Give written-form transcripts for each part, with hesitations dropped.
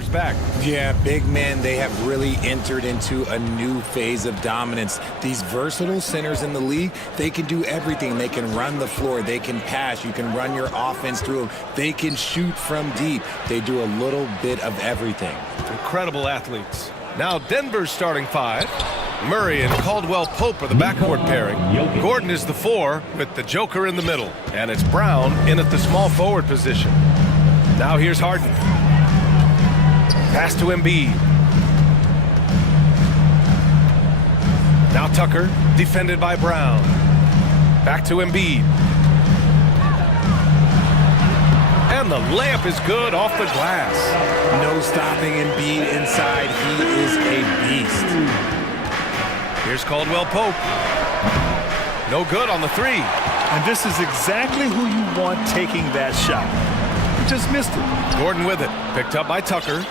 players back. Yeah, big men, they have really entered into a new phase of dominance. These versatile centers in the league, they can do everything. They can run the floor, they can pass, you can run your offense through them, they can shoot from deep. They do a little bit of everything. Incredible athletes. Now Denver's starting five. Murray and Caldwell Pope are the backcourt pairing. Gordon is the 4 with the Joker in the middle. And it's Brown in at the small forward position. Now here's Harden. Pass to Embiid. Now Tucker, defended by Brown. Back to Embiid. And the layup is good off the glass. No stopping Embiid inside. He is a beast. Here's Caldwell Pope. No good on the 3. And this is exactly who you want taking that shot. He just missed it. Gordon with it. Picked up by Tucker.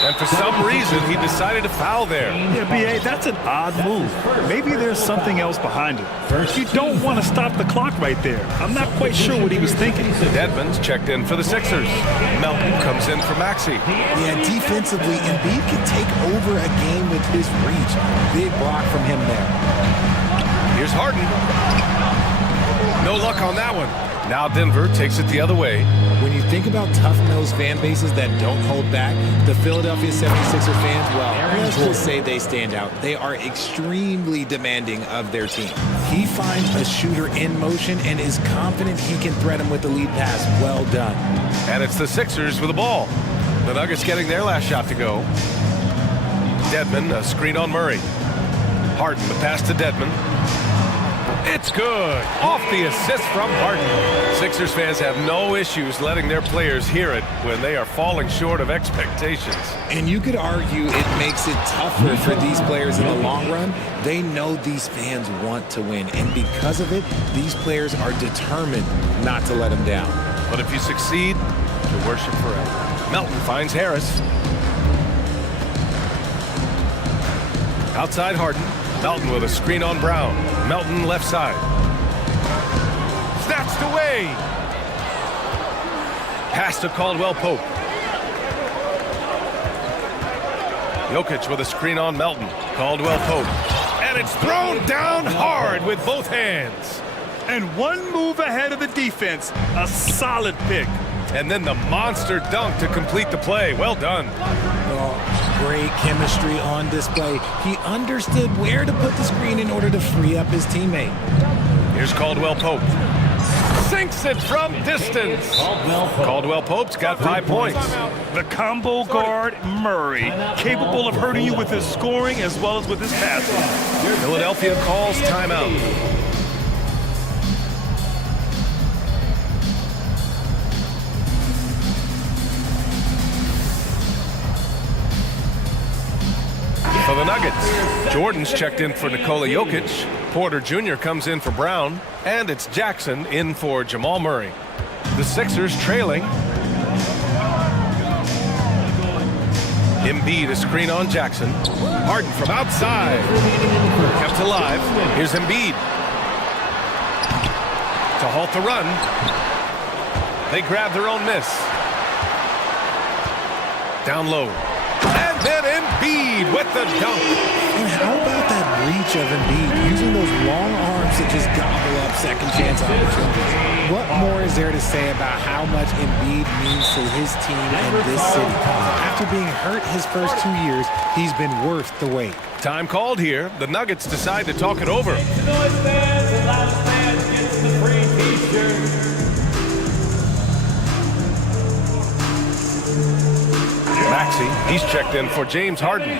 And for some reason, he decided to foul there. Yeah, B.A., that's an odd move. Maybe there's something else behind it. You don't want to stop the clock right there. I'm not quite sure what he was thinking. Dedmon's checked in for the Sixers. Melton comes in for Maxey. Yeah, defensively, Embiid can take over a game with his reach. Big block from him there. Here's Harden. No luck on that one. Now Denver takes it the other way. When you think about tough-nosed fan bases that don't hold back, the Philadelphia 76er fans, well, let's just say they stand out. They are extremely demanding of their team. He finds a shooter in motion and is confident he can threat him with the lead pass. Well done. And it's the Sixers with the ball. The Nuggets getting their last shot to go. Dedmon, a screen on Murray. Harden, the pass to Dedmon. It's good. Off the assist from Harden. Sixers fans have no issues letting their players hear it when they are falling short of expectations. And you could argue it makes it tougher for these players in the long run. They know these fans want to win, and because of it, these players are determined not to let them down. But if you succeed, you worship forever. Melton finds Harris. Outside Harden. Melton with a screen on Brown. Melton left side. Snatched away. Pass to Caldwell Pope. Jokic with a screen on Melton. Caldwell Pope. And it's thrown down hard with both hands. And one move ahead of the defense. A solid pick. And then the monster dunk to complete the play. Well done. Oh, great chemistry on display. He understood where to put the screen in order to free up his teammate. Here's Caldwell Pope. Sinks it from distance. Caldwell Pope's got 5 points. The combo guard, Murray, capable of hurting you with his scoring as well as with his passing. Philadelphia calls timeout. For the Nuggets, Jordan's checked in for Nikola Jokic. Porter Jr. comes in for Brown. And it's Jackson in for Jamal Murray. The Sixers trailing. Embiid, a screen on Jackson. Harden from outside. Kept alive. Here's Embiid. To halt the run. They grab their own miss. Down low. And then Embiid with the dunk. And how about that reach of Embiid, using those long arms to just gobble up second chance opportunities? What more is there to say about how much Embiid means to his team and this city? After being hurt his first 2 years, he's been worth the wait. Time called here. The Nuggets decide to talk it over. Make some noise, fans. The last man gets the free t-shirt. Maxey, he's checked in for James Harden.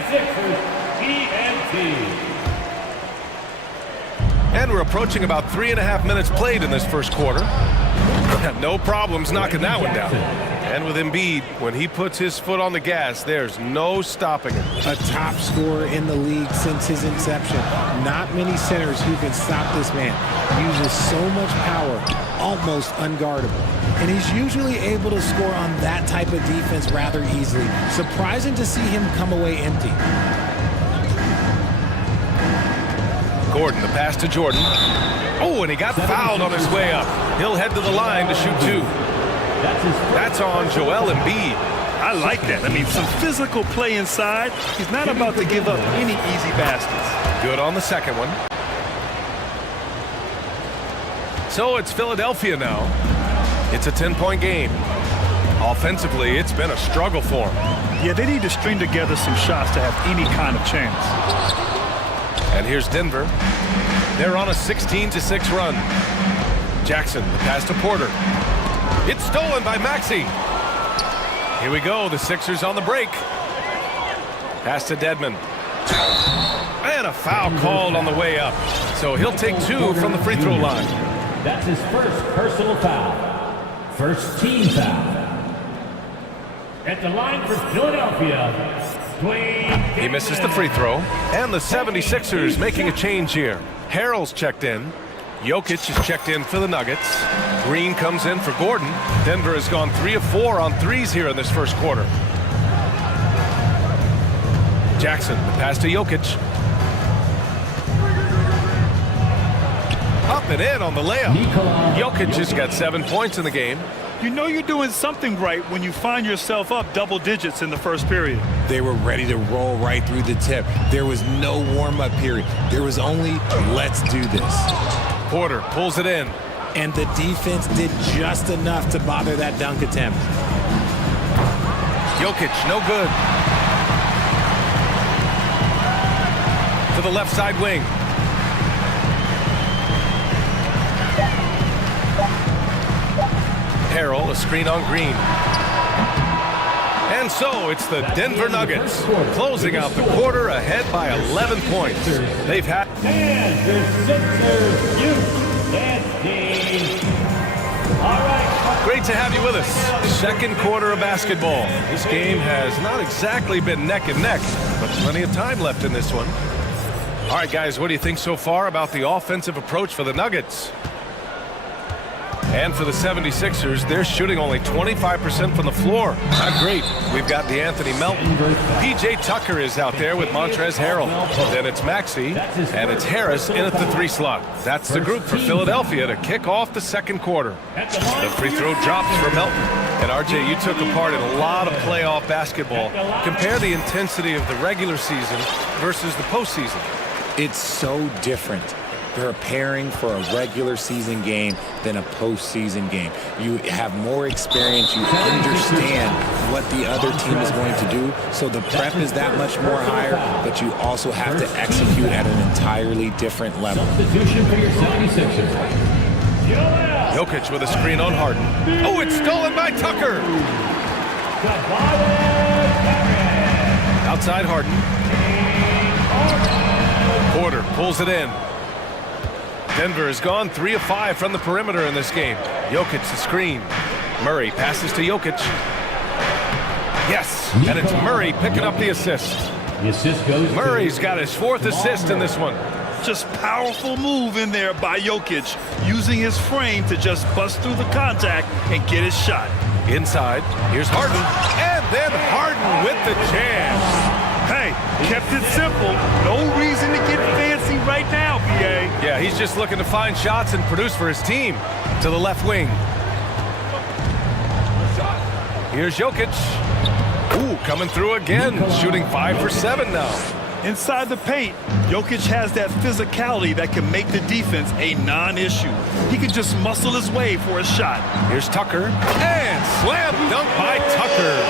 And we're approaching about 3.5 minutes played in this first quarter. No problems knocking that one down. And with Embiid, when he puts his foot on the gas, there's no stopping him. A top scorer in the league since his inception. Not many centers who can stop this man. Uses so much power, almost unguardable. And he's usually able to score on that type of defense rather easily. Surprising to see him come away empty. Gordon, the pass to Jordan. Oh, and he got fouled on his way up. He'll head to the line to shoot 2. That's on Joel Embiid. I like that. I mean, some physical play inside. He's not about to give up any easy baskets. Good on the second one. So it's Philadelphia now. It's a 10-point game. Offensively, it's been a struggle for them. Yeah, they need to string together some shots to have any kind of chance. And here's Denver. They're on a 16-6 run. Jackson, the pass to Porter. It's stolen by Maxey. Here we go, the Sixers on the break. Pass to Dedmon. And a foul called on the way up. So he'll take 2 from the free throw line. That's his first personal foul. First team foul. At the line for Philadelphia, Dwayne. He misses the free throw. And the 76ers making a change here. Harrell's checked in. Jokic is checked in for the Nuggets. Green comes in for Gordon. Denver has gone 3 of 4 on threes here in this first quarter. Jackson, the pass to Jokic. Up and in on the layup. Jokic has got 7 points in the game. You know you're doing something right when you find yourself up double digits in the first period. They were ready to roll right through the tip. There was no warm-up period. There was only, let's do this. Porter pulls it in. And the defense did just enough to bother that dunk attempt. Jokic, no good. To the left side wing. Harrell, a screen on Green. And so it's the Denver Nuggets closing out the quarter ahead by 11 points. They've had... And the Sixers youth and team. All right. Great to have you with us. Second quarter of basketball. This game has not exactly been neck and neck, but plenty of time left in this one. All right, guys, what do you think so far about the offensive approach for the Nuggets? And for the 76ers, they're shooting only 25% from the floor. Not great. We've got DeAnthony Melton. P.J. Tucker is out there with Montrezl Harrell. Then it's Maxey, and it's Harris in at the 3 slot. That's the group for Philadelphia to kick off the second quarter. The free throw drops for Melton. And RJ, you took a part in a lot of playoff basketball. Compare the intensity of the regular season versus the postseason. It's so different preparing for a regular season game than a postseason game. You have more experience, you understand what the other team is going to do, so the prep is that much more higher, but you also have to execute at an entirely different level. Substitution for your 76ers. Jokic with a screen on Harden. Oh, it's stolen by Tucker. Outside Harden. Porter pulls it in. Denver has gone 3 of 5 from the perimeter in this game. Jokic the screen. Murray passes to Jokic. Yes, and it's Murray picking up the assist. The assist goes. Murray's got his 4th assist in this one. Just powerful move in there by Jokic, using his frame to just bust through the contact and get his shot. Inside, here's Harden, and then Harden with the chance. Hey, kept it simple. No reason to get fancy right now, BA. Yeah, he's just looking to find shots and produce for his team. To the left wing. Here's Jokic. Ooh, coming through again, shooting 5 for 7 now. Inside the paint, Jokic has that physicality that can make the defense a non-issue. He can just muscle his way for a shot. Here's Tucker, and slam dunk by Tucker.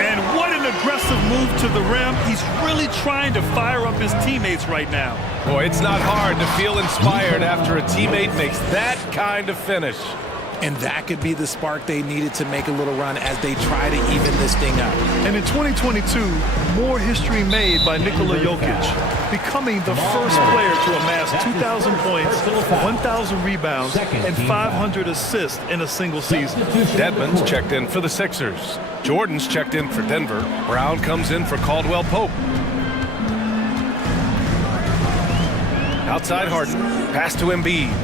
And what an aggressive move to the rim. He's really trying to fire up his teammates right now. Boy, it's not hard to feel inspired after a teammate makes that kind of finish. And that could be the spark they needed to make a little run as they try to even this thing up. And in 2022, more history made by Nikola Jokic, becoming the first player to amass 2,000 points, 1,000 rebounds, and 500 assists in a single season. Dedmon's checked in for the Sixers. Jordan's checked in for Denver. Brown comes in for Caldwell Pope. Outside Harden, pass to Embiid.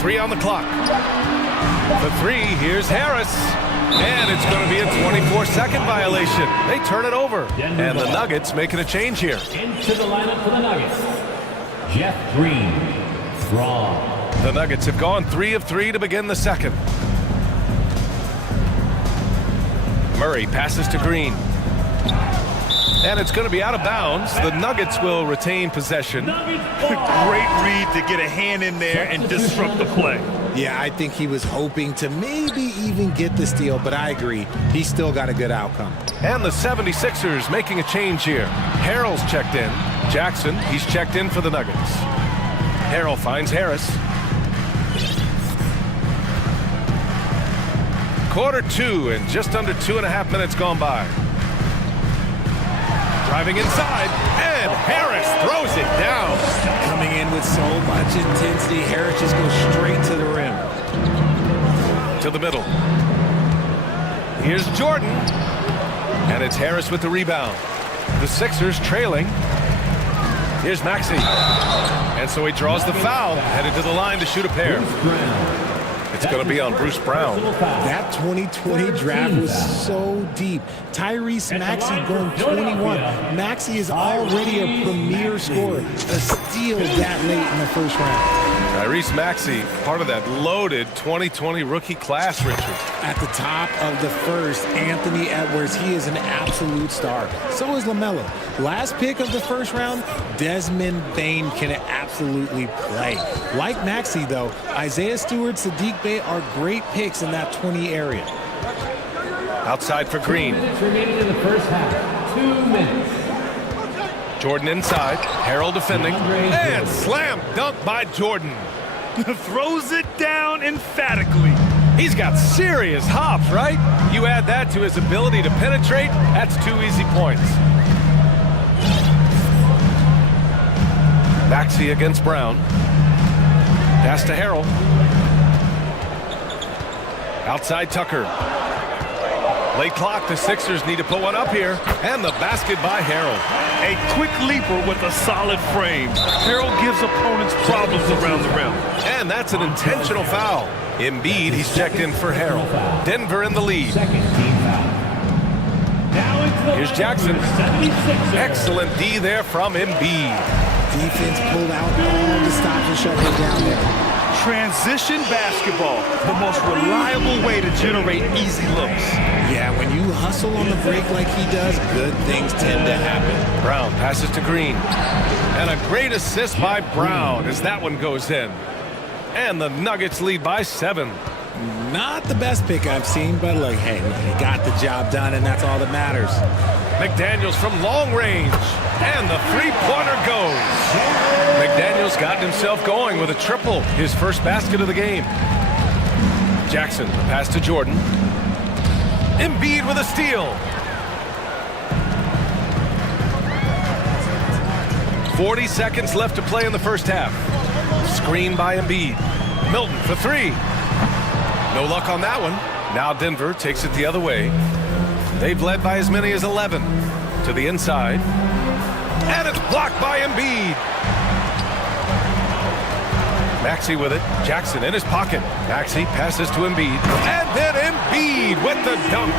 3 on the clock. The 3, here's Harris. And it's going to be a 24-second violation. They turn it over. And the Nuggets making a change here. Into the lineup for the Nuggets. Jeff Green from The Nuggets have gone 3 of 3 to begin the second. Murray passes to Green. And it's going to be out of bounds. The Nuggets will retain possession. Great read to get a hand in there and disrupt the play. Yeah, I think he was hoping to maybe even get the steal, but I agree. He still got a good outcome. And the 76ers making a change here. Harrell's checked in. Jackson, he's checked in for the Nuggets. Harrell finds Harris. Quarter 2 and just under 2.5 minutes gone by. Driving inside, and Harris throws it down. Coming in with so much intensity, Harris just goes straight to the rim. To the middle. Here's Jordan. And it's Harris with the rebound. The Sixers trailing. Here's Maxey. And so he draws the foul, headed to the line to shoot a pair. It's going to be on Bruce Brown. That 2020 draft was so deep. Tyrese Maxey going 21. Maxey is already a premier scorer. A steal that late in the first round. Tyrese Maxey, part of that loaded 2020 rookie class, Richard. At the top of the first, Anthony Edwards. He is an absolute star. So is LaMelo. Last pick of the first round, Desmond Bane can absolutely play. Like Maxey, though, Isaiah Stewart, Sadiq Bey are great picks in that 20 area. Outside for Green. Remaining in the first half. 2 minutes. Jordan inside. Harrell defending. And slam dunk by Jordan. Throws it down emphatically. He's got serious hops, right? You add that to his ability to penetrate, that's 2 easy points. Maxey against Brown. Pass to Harrell. Outside Tucker. Late clock, the Sixers need to put one up here. And the basket by Harrell. A quick leaper with a solid frame. Harrell gives opponents problems around the rim. And that's an intentional foul. Embiid, he's checked in for Harrell. Denver in the lead. Second team foul. Now into the Here's Jackson. 76ers. Excellent D there from Embiid. Defense pulled out all the stops and shut him down there. Transition basketball, the most reliable way to generate easy looks. Yeah, when you hustle on the break like he does, good things tend to happen. Brown passes to Green. And a great assist by Brown as that one goes in. And the Nuggets lead by 7. Not the best pick I've seen, but look, hey, he got the job done, and that's all that matters. McDaniels from long range. And the three-pointer goes. McDaniels gotten himself going with a triple, his first basket of the game. Jackson, the pass to Jordan. Embiid with a steal. 40 seconds left to play in the first half. Screen by Embiid. Milton for 3. No luck on that one. Now Denver takes it the other way. They've led by as many as 11. To the inside. And it's blocked by Embiid. Maxey with it. Jackson in his pocket. Maxey passes to Embiid. And then Embiid with the dunk.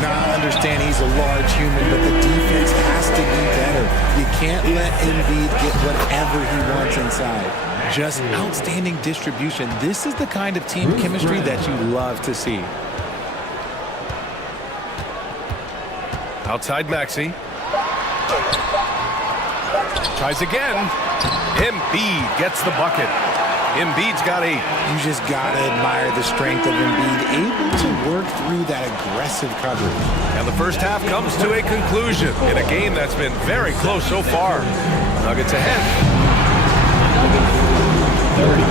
Now, I understand he's a large human, but the defense has to be better. You can't let Embiid get whatever he wants inside. Just outstanding distribution. This is the kind of team chemistry that you love to see. Outside Maxey. Tries again. Embiid gets the bucket. Embiid's got 8. You just gotta admire the strength of Embiid, able to work through that aggressive coverage. And the first half comes to a conclusion in a game that's been very close so far. Nuggets ahead. 30.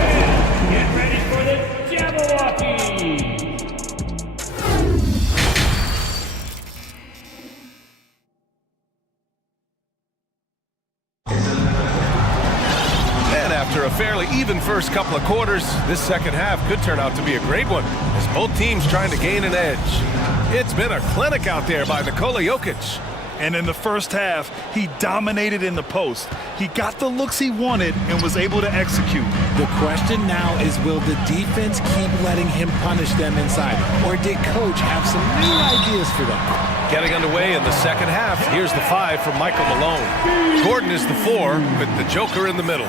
And get ready for the Jabberwocky. After a fairly even first couple of quarters, this second half could turn out to be a great one, as both teams trying to gain an edge. It's been a clinic out there by Nikola Jokic. And in the first half, he dominated in the post. He got the looks he wanted and was able to execute. The question now is, will the defense keep letting him punish them inside? Or did coach have some new ideas for them? Getting underway in the second half. Here's the 5 from Michael Malone. Gordon is the 4 with the Joker in the middle.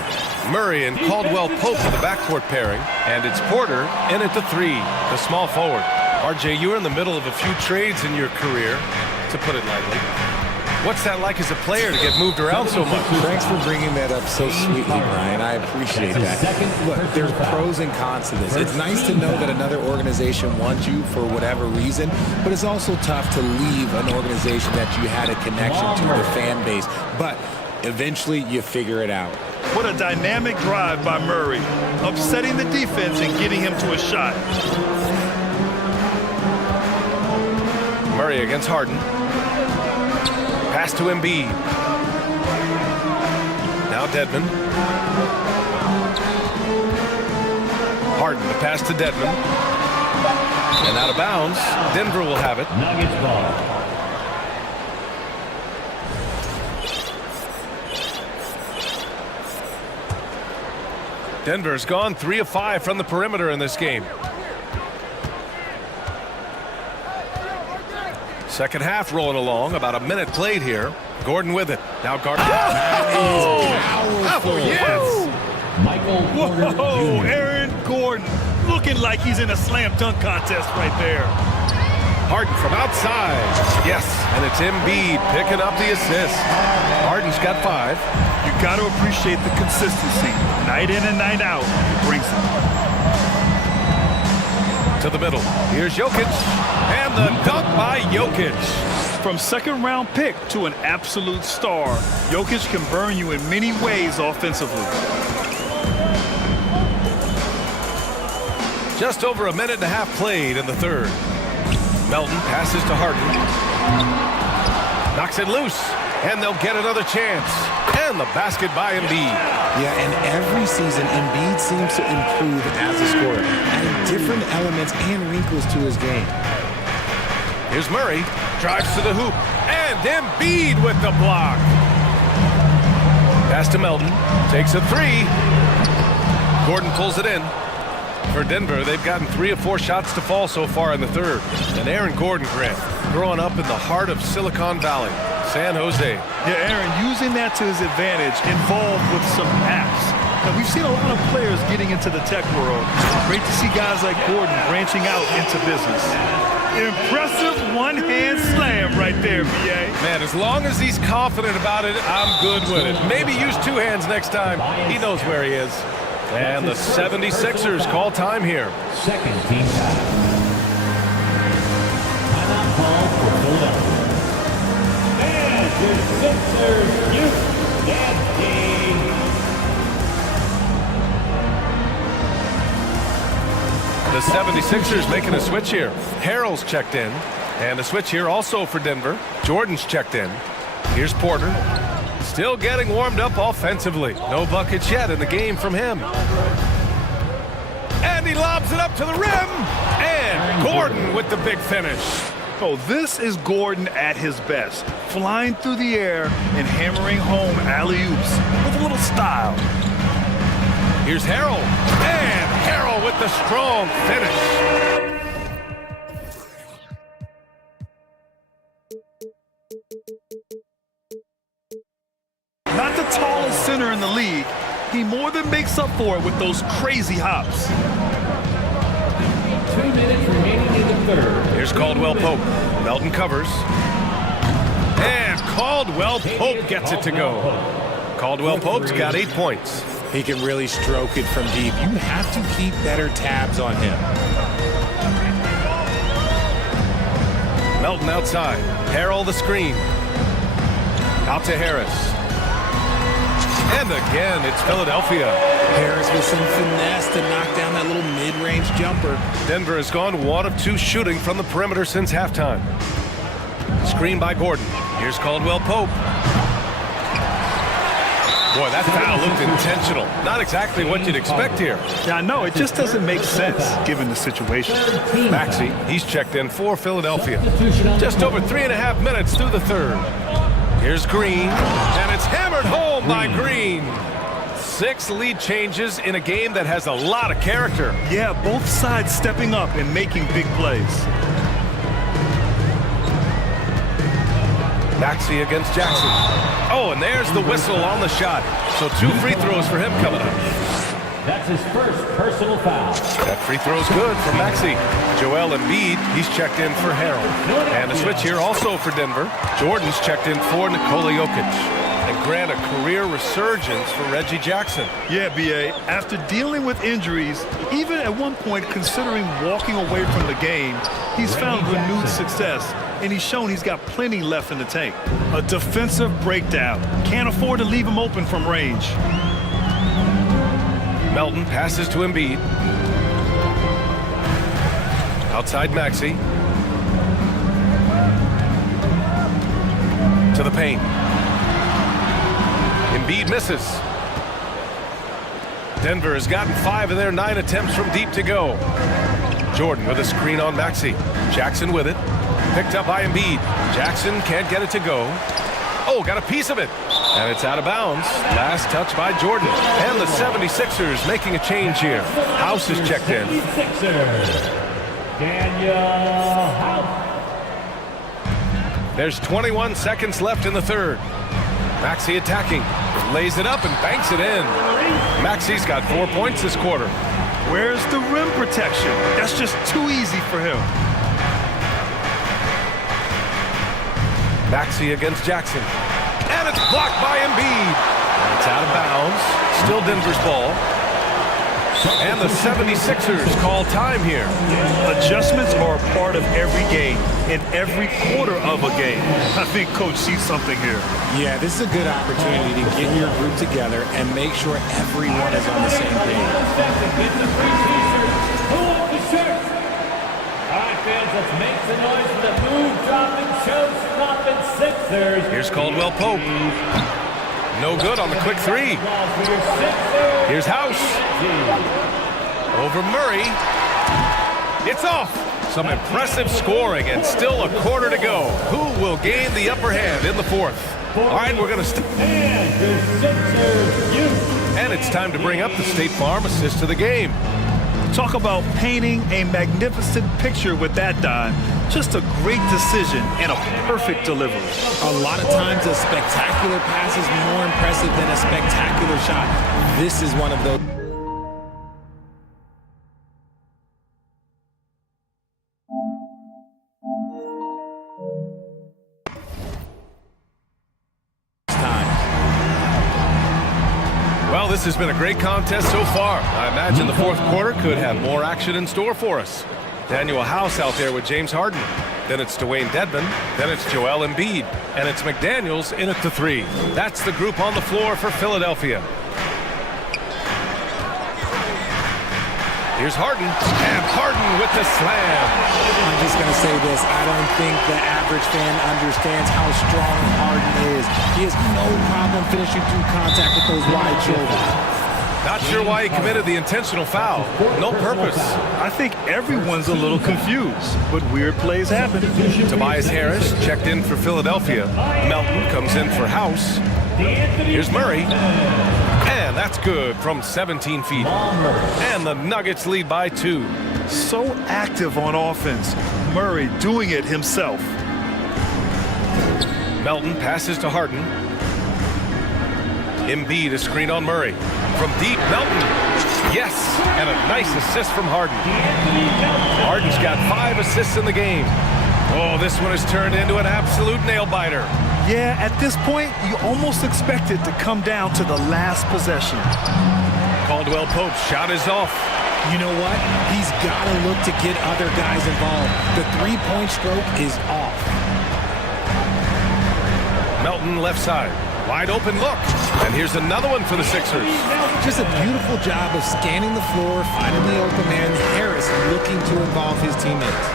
Murray and Caldwell-Pope for the backcourt pairing. And it's Porter in at the 3, the small forward. RJ, you were in the middle of a few trades in your career, to put it lightly. What's that like as a player to get moved around so much? Thanks for bringing that up so sweetly, Brian. I appreciate that. Look, there's pros and cons to this. It's nice to know that another organization wants you for whatever reason, but it's also tough to leave an organization that you had a connection to, the fan base. But eventually, you figure it out. What a dynamic drive by Murray, upsetting the defense and getting him to a shot. Murray against Harden. Pass to Embiid. Now Dedmon. Harden, the pass to Dedmon. And out of bounds. Denver will have it. Nuggets ball. Denver's gone 3 of 5 from the perimeter in this game. Second half rolling along, about a minute played here. Gordon with it. Now Gardner. Oh, yes! Michael Porter Whoa, Jr. Aaron Gordon looking like he's in a slam dunk contest right there. Harden from outside. Yes, and it's Embiid picking up the assist. Harden's got 5. You got to appreciate the consistency. Night in and night out, he brings it. To the middle. Here's Jokic. And the dunk by Jokic. From second round pick to an absolute star, Jokic can burn you in many ways offensively. Just over a minute and a half played in the third. Melton passes to Harden. Knocks it loose. And they'll get another chance. And the basket by Embiid. Yeah, and every season, Embiid seems to improve as a scorer, adding different elements and wrinkles to his game. Here's Murray. Drives to the hoop. And Embiid with the block. Pass to Melton. Takes a 3. Gordon pulls it in. For Denver, they've gotten 3 of 4 shots to fall so far in the third. And Aaron Gordon, Grant, growing up in the heart of Silicon Valley, San Jose. Yeah, Aaron, using that to his advantage, involved with some apps. Now, we've seen a lot of players getting into the tech world. Great to see guys like Gordon branching out into business. Impressive one-hand slam right there, BA. Man, as long as he's confident about it, I'm good with it. Maybe use 2 hands next time. He knows where he is. And the 76ers call time here. Second team foul. Timeout call for Philadelphia. And your Sixers, you Daddy. The 76ers making a switch here. Harrell's checked in. And a switch here also for Denver. Jordan's checked in. Here's Porter. Still getting warmed up offensively. No buckets yet in the game from him. And he lobs it up to the rim. And Gordon with the big finish. Oh, this is Gordon at his best. Flying through the air and hammering home alley-oops with a little style. Here's Harrell. And Harrell with the strong finish. Not the tallest center in the league, he more than makes up for it with those crazy hops. 2 minutes remaining in the third. Here's Caldwell-Pope. Melton covers. And Caldwell-Pope gets it to go. Caldwell-Pope's got 8 points. He can really stroke it from deep. You have to keep better tabs on him. Melton outside. Harrell the screen. Out to Harris. And again, it's Philadelphia. Harris with some finesse to knock down that little mid-range jumper. Denver has gone 1 of 2 shooting from the perimeter since halftime. Screen by Gordon. Here's Caldwell-Pope. Boy, that foul looked intentional. Not exactly what you'd expect here. Yeah, I know. It just doesn't make sense given the situation. Maxey, he's checked in for Philadelphia. Just over 3.5 minutes through the third. Here's Green, and it's hammered home by Green. 6 lead changes in a game that has a lot of character. Yeah, both sides stepping up and making big plays. Maxey against Jackson. Oh, and there's the whistle on the shot. So 2 free throws for him coming up. That's his first personal foul. That free throw's good for Maxey. Joel Embiid, he's checked in for Harold. And a switch here also for Denver. Jordan's checked in for Nikola Jokic. And grant a career resurgence for Reggie Jackson. Yeah, B.A., after dealing with injuries, even at one point considering walking away from the game, he's found renewed success, and he's shown he's got plenty left in the tank. A defensive breakdown. Can't afford to leave him open from range. Melton passes to Embiid. Outside Maxey. To the paint. Embiid misses. Denver has gotten 5 of their 9 attempts from deep to go. Jordan with a screen on Maxey. Jackson with it. Picked up by Embiid. Jackson can't get it to go. Oh, got a piece of it. And it's out of bounds. Last touch by Jordan. And the 76ers making a change here. House is checked in. 76ers. Daniel House. There's 21 seconds left in the third. Maxey attacking. Lays it up and banks it in. Maxey's got 4 points this quarter. Where's the rim protection? That's just too easy for him. Maxey against Jackson. And it's blocked by Embiid. It's out of bounds. Still Denver's ball. And the 76ers call time here. Adjustments are a part of every game, in every quarter of a game. I think Coach sees something here. Yeah, this is a good opportunity to get your group together and make sure everyone is on the same page. All right, fans, let's make some noise for the move-dropping, show-stopping Sixers. Here's Caldwell Pope. No good on the quick 3. Here's House. Over Murray. It's off. Some impressive scoring and still a quarter to go. Who will gain the upper hand in the fourth? All right, we're going to... And it's time to bring up the State Farm assist to the game. Talk about painting a magnificent picture with that dime. Just a great decision and a perfect delivery. A lot of times a spectacular pass is more impressive than a spectacular shot. This is one of those. Well, this has been a great contest so far. I imagine the fourth quarter could have more action in store for us. Daniel House out there with James Harden. Then it's Dwayne Dedmon. Then it's Joel Embiid. And it's McDaniels in at the 3. That's the group on the floor for Philadelphia. Here's Harden. And Harden with the slam. I'm just going to say this. I don't think the average fan understands how strong Harden is. He has no problem finishing through contact with those wide shoulders. Not sure why he committed the intentional foul. No purpose. I think everyone's a little confused, but weird plays happen. Tobias Harris checked in for Philadelphia. Melton comes in for House. Here's Murray. And that's good from 17 feet. And the Nuggets lead by 2. So active on offense. Murray doing it himself. Melton passes to Harden. Embiid is screened on Murray. From deep, Melton. Yes, and a nice assist from Harden. Harden's got 5 assists in the game. Oh, this one has turned into an absolute nail-biter. Yeah, at this point, you almost expect it to come down to the last possession. Caldwell Pope's shot is off. You know what? He's got to look to get other guys involved. The three-point stroke is off. Melton left side. Wide open look. And here's another one for the Sixers. Just a beautiful job of scanning the floor, finding the open man. Harris looking to involve his teammates.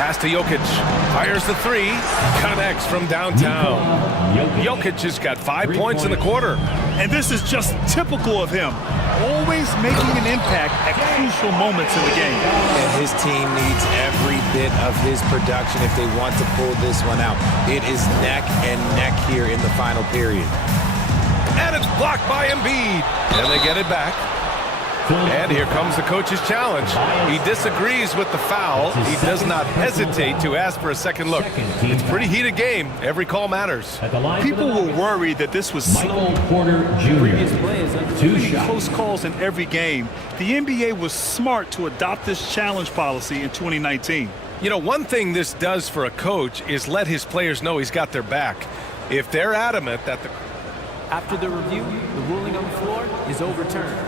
Pass to Jokic. Fires the 3. Connects from downtown. Jokic has got 5 points in the quarter. And this is just typical of him. Always making an impact at crucial moments in the game. And his team needs every bit of his production if they want to pull this one out. It is neck and neck here in the final period. And it's blocked by Embiid. And they get it back. And here comes the coach's challenge. He disagrees with the foul. He does not hesitate to ask for a second look. It's a pretty heated game. Every call matters. People were worried that this was Michael Porter Jr. 2 shots. close calls in every game. The NBA was smart to adopt this challenge policy in 2019. You know, one thing this does for a coach is let his players know he's got their back. If they're adamant that the... After the review, the ruling on the floor is overturned.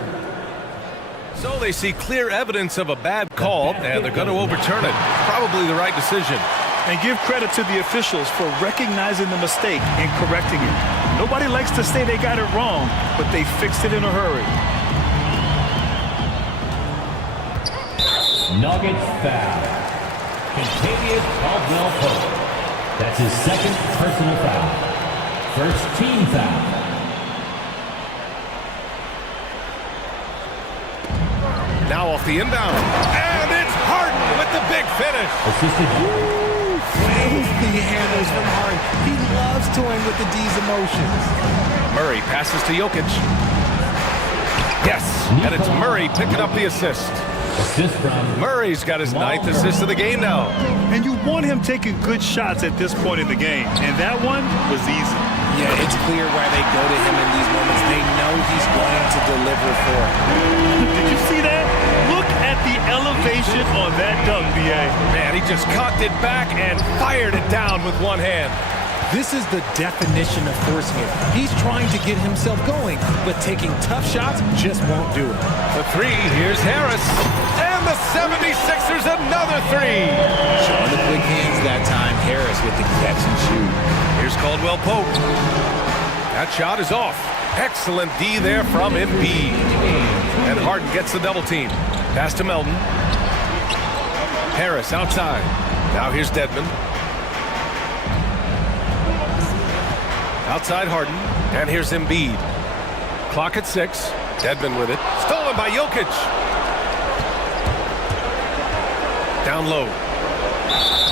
So they see clear evidence of a bad call, and they're going to overturn it. Probably the right decision. And give credit to the officials for recognizing the mistake and correcting it. Nobody likes to say they got it wrong, but they fixed it in a hurry. Nuggets foul. Contavious Caldwell-Pope. That's his second personal foul. First team foul. Now off the inbound. And it's Harden with the big finish. Assisted. Filthy handles from Harden. He loves toying with the D's emotions. Murray passes to Jokic. Yes, and it's Murray picking up the assist. Assist from Murray's got his 9th assist of the game now. And you want him taking good shots at this point in the game. And that one was easy. Yeah, it's clear why they go to him in these moments. They know he's going to deliver for it. Did you see that? Look at the elevation on that dunk, B.A. Man, he just cocked it back and fired it down with one hand. This is the definition of forcing it. He's trying to get himself going, but taking tough shots just won't do it. The three, here's Harris. And the 76ers another three. Showing the quick hands that time. Harris with the catch and shoot. Here's Caldwell-Pope. That shot is off. Excellent D there from Embiid. And Harden gets the double team. Pass to Melton. Harris outside. Now here's Dedmon. Outside Harden. And here's Embiid. Clock at 6. Dedmon with it. Stolen by Jokic. Down low.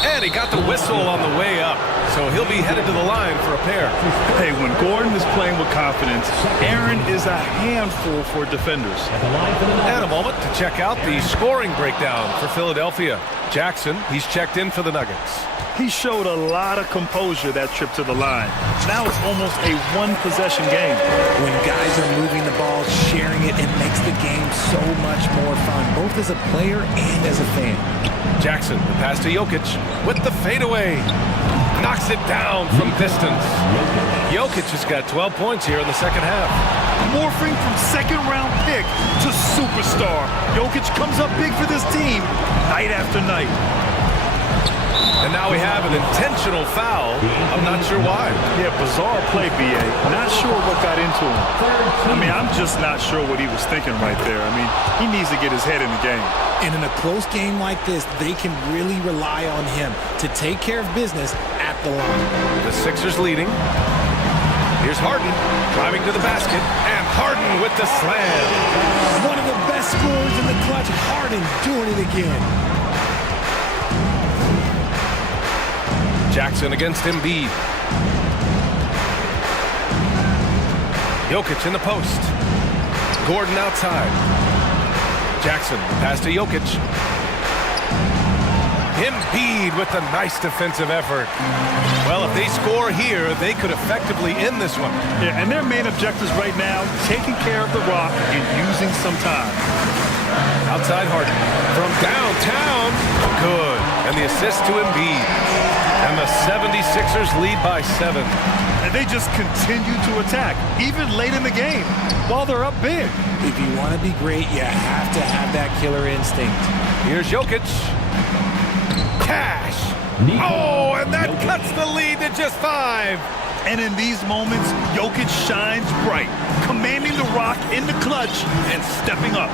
And he got the whistle on the way up. So he'll be headed to the line for a pair. Hey, when Gordon is playing with confidence, Aaron is a handful for defenders. And a moment to check out the scoring breakdown for Philadelphia. Jackson, he's checked in for the Nuggets. He showed a lot of composure that trip to the line. Now it's almost a one-possession game. When guys are moving the ball, sharing it, it makes the game so much more fun, both as a player and as a fan. Jackson, the pass to Jokic with the fadeaway. Knocks it down from distance. Jokic has got 12 points here in the second half. Morphing from second-round pick to superstar. Jokic comes up big for this team night after night. And now we have an intentional foul. I'm not sure why. Yeah, bizarre play, B.A. Not sure what got into him. I mean, I'm just not sure what he was thinking right there. I mean, he needs to get his head in the game. And in a close game like this, they can really rely on him to take care of business at the line. The Sixers leading. Here's Harden driving to the basket. And Harden with the slam. One of the best scorers in the clutch. Harden doing it again. Jackson against Embiid. Jokic in the post. Gordon outside. Jackson, pass to Jokic. Embiid with a nice defensive effort. Well, if they score here, they could effectively end this one. Yeah, and their main objectives right now, taking care of the rock and using some time. Outside Harden. From downtown. Good. And the assist to Embiid. And the 76ers lead by 7. And they just continue to attack, even late in the game, while they're up big. If you want to be great, you have to have that killer instinct. Here's Jokic. Cash. Oh, and that cuts the lead to just 5. And in these moments, Jokic shines bright, commanding the rock in the clutch and stepping up.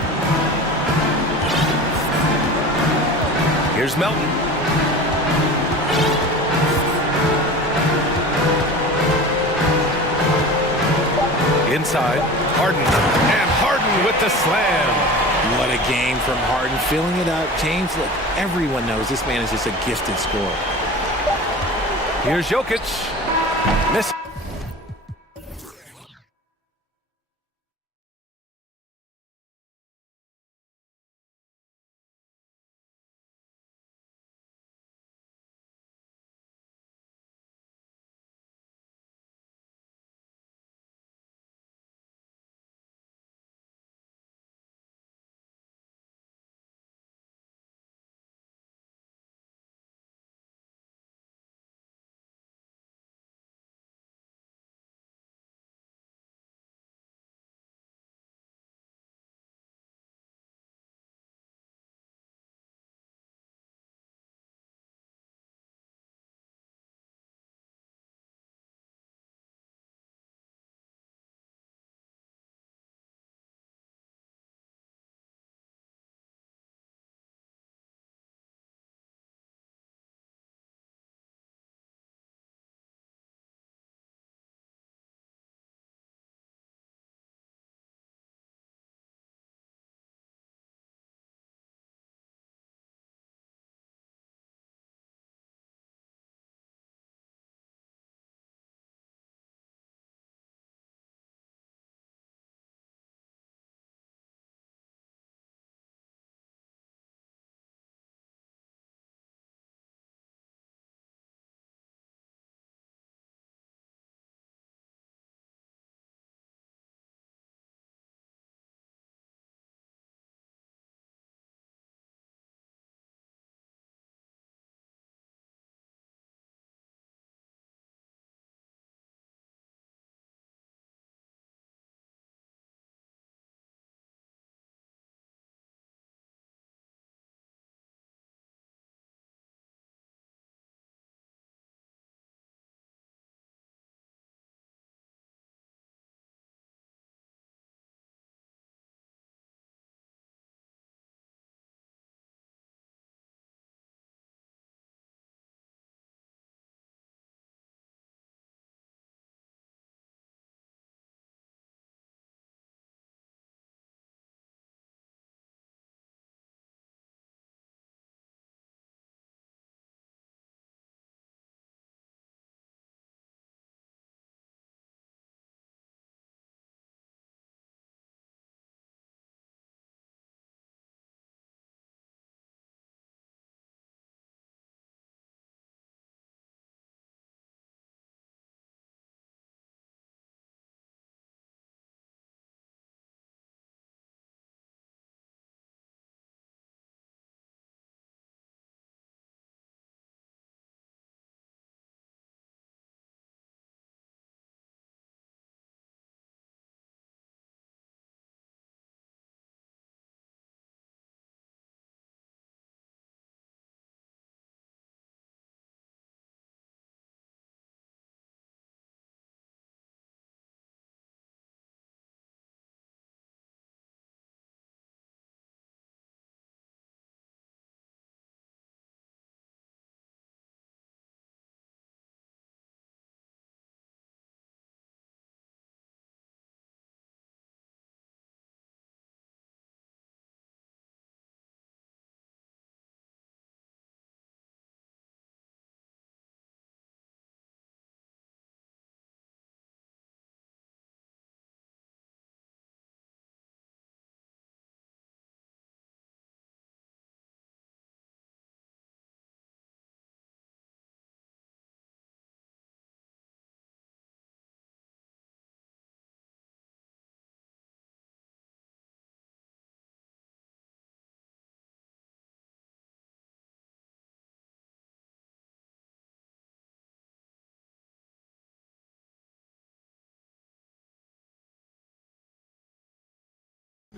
Here's Melton. Inside, Harden. And Harden with the slam. What a game from Harden, filling it up. James, look, everyone knows this man is just a gifted scorer. Here's Jokic. Miss.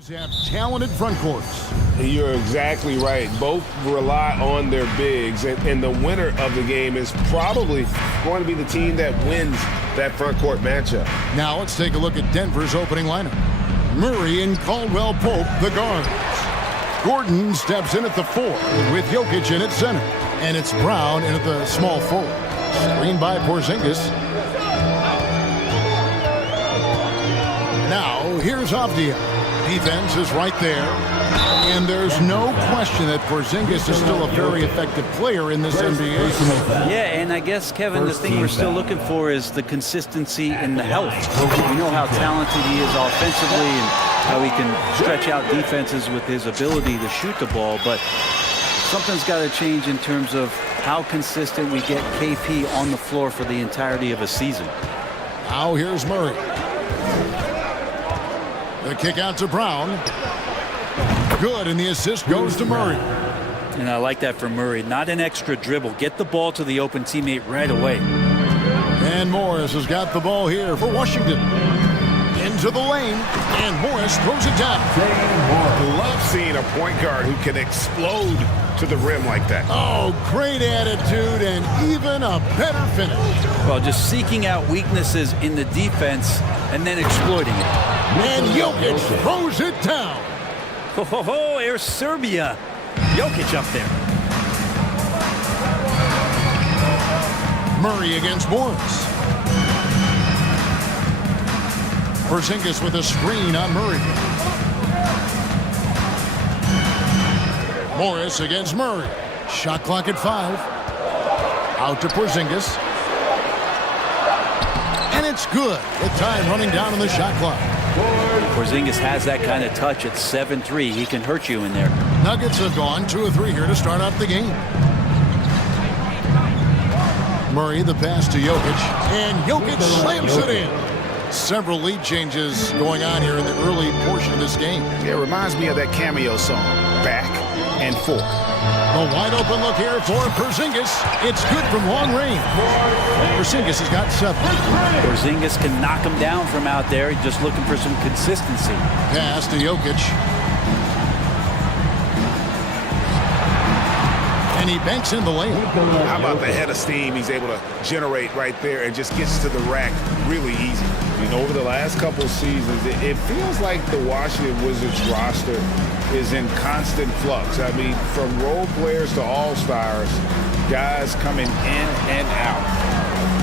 Have talented front courts. You're exactly right. Both rely on their bigs, and the winner of the game is probably going to be the team that wins that front court matchup. Now let's take a look at Denver's opening lineup. Murray and Caldwell Pope, the guards. Gordon steps in at the 4 with Jokic in at center. And it's Brown in at the small forward. Screened by Porzingis. Now here's Avdia. Defense is right there. And there's no question that Porzingis is still a very effective player in this NBA. Yeah, and I guess, Kevin, the thing we're still looking for is the consistency and the health. We know how talented he is offensively and how he can stretch out defenses with his ability to shoot the ball, but something's got to change in terms of how consistent we get KP on the floor for the entirety of a season. Now here's Murray. The kick out to Brown. Good, and the assist goes to Murray. And I like that for Murray. Not an extra dribble. Get the ball to the open teammate right away. And Morris has got the ball here for Washington. Into the lane, and Morris throws it down. I love seeing a point guard who can explode to the rim like that. Oh, great attitude and even a better finish. Well, just seeking out weaknesses in the defense and then exploiting it. And Jokic throws it down. Ho, ho, ho, Air Serbia. Jokic up there. Murray against Morris. Porzingis with a screen on Murray. Morris against Murray. Shot clock at 5. Out to Porzingis. And it's good. With time running down on the shot clock. Porzingis has that kind of touch at 7-3. He can hurt you in there. Nuggets have gone 2 of 3 here to start out the game. Murray, the pass to Jokic. And Jokic slams it in. Several lead changes going on here in the early portion of this game. It reminds me of that cameo song, Back and Forth. A wide open look here for Porzingis. It's good from long range. Porzingis has got 7. Porzingis can knock him down from out there. Just looking for some consistency. Pass to Jokic. And he banks in the lane. How about the head of steam he's able to generate right there and just gets to the rack really easy. You know, over the last couple of seasons, it feels like the Washington Wizards roster is in constant flux. I mean, from role players to all-stars, guys coming in and out.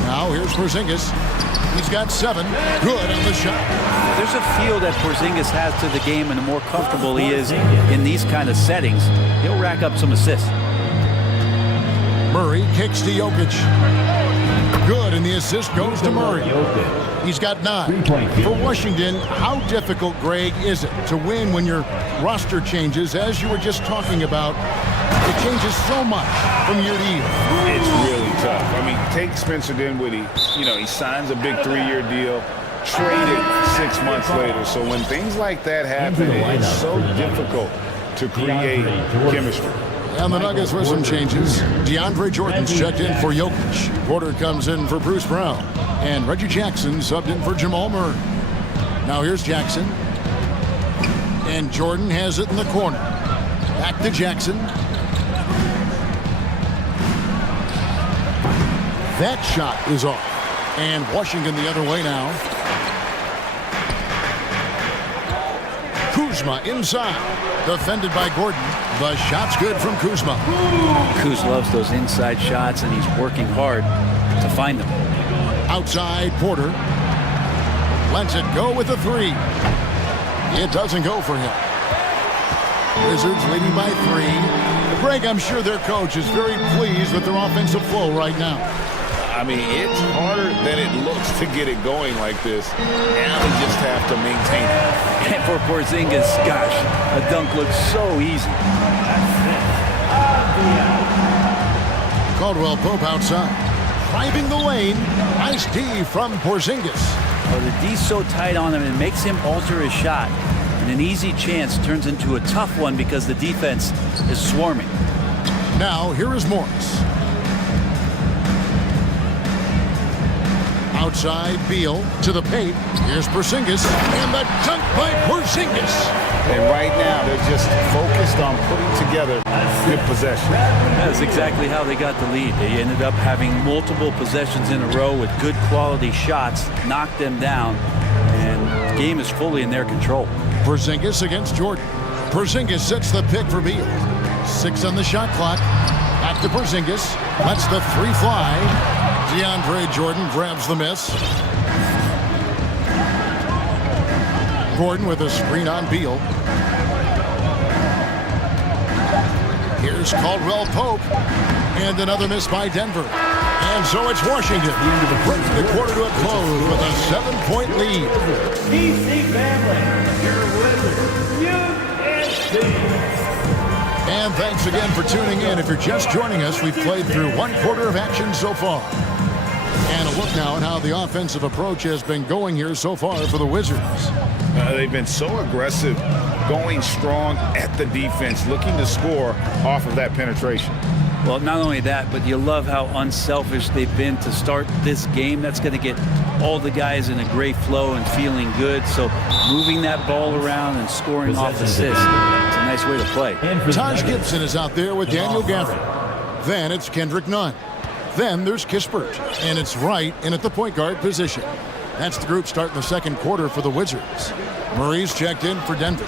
Now here's Porzingis. He's got 7. Good on the shot. There's a feel that Porzingis has to the game, and the more comfortable he is in these kind of settings, he'll rack up some assists. Murray kicks to Jokic. Good, and the assist goes to Murray. He's got 9. For Washington, how difficult, Greg, is it to win when your roster changes? As you were just talking about, it changes so much from year to year. It's really tough. I mean, take Spencer Dinwiddie. You know, he signs a big 3-year deal, traded 6 months later. So when things like that happen, it's so difficult to create chemistry. And the Nuggets with some changes. DeAndre Jordan's checked in for Jokic. Porter comes in for Bruce Brown. And Reggie Jackson subbed in for Jamal Murray. Now here's Jackson. And Jordan has it in the corner. Back to Jackson. That shot is off. And Washington the other way now. Kuzma inside. Defended by Gordon. The shot's good from Kuzma. Kuz loves those inside shots, and he's working hard to find them. Outside, Porter. Lets it go with a 3. It doesn't go for him. Wizards leading by 3. Greg, I'm sure their coach is very pleased with their offensive flow right now. I mean, it's harder than it looks to get it going like this. Now they just have to maintain it. And for Porzingis, gosh, a dunk looks so easy. Caldwell Pope outside. Driving the lane. Nice D from Porzingis. Well, the D's so tight on him, it makes him alter his shot. And an easy chance turns into a tough one because the defense is swarming. Now, here is Morris. Outside, Beal to the paint. Here's Porzingis, and the dunk by Porzingis. And right now, they're just focused on putting together good possession. That's exactly how they got the lead. They ended up having multiple possessions in a row with good quality shots, knocked them down, and the game is fully in their control. Porzingis against Jordan. Porzingis sets the pick for Beal. 6 on the shot clock. Back to Porzingis. Lets the 3 fly. DeAndre Jordan grabs the miss. Gordon with a screen on Beal. Here's Caldwell Pope. And another miss by Denver. And so it's Washington. Brings the quarter to a close with a 7-point lead. DC family, your Wizards, UNC. And thanks again for tuning in. If you're just joining us, we've played through 1 quarter of action so far. And a look now at how the offensive approach has been going here so far for the Wizards. They've been so aggressive, going strong at the defense, looking to score off of that penetration. Well, not only that, but you love how unselfish they've been to start this game. That's going to get all the guys in a great flow and feeling good. So moving that ball around and scoring off assists, it's a nice way to play. Taj Gibson is out there with Daniel Gafford. Then it's Kendrick Nunn. Then there's Kispert. And it's Wright in at the point guard position. That's the group starting the second quarter for the Wizards. Murray's checked in for Denver.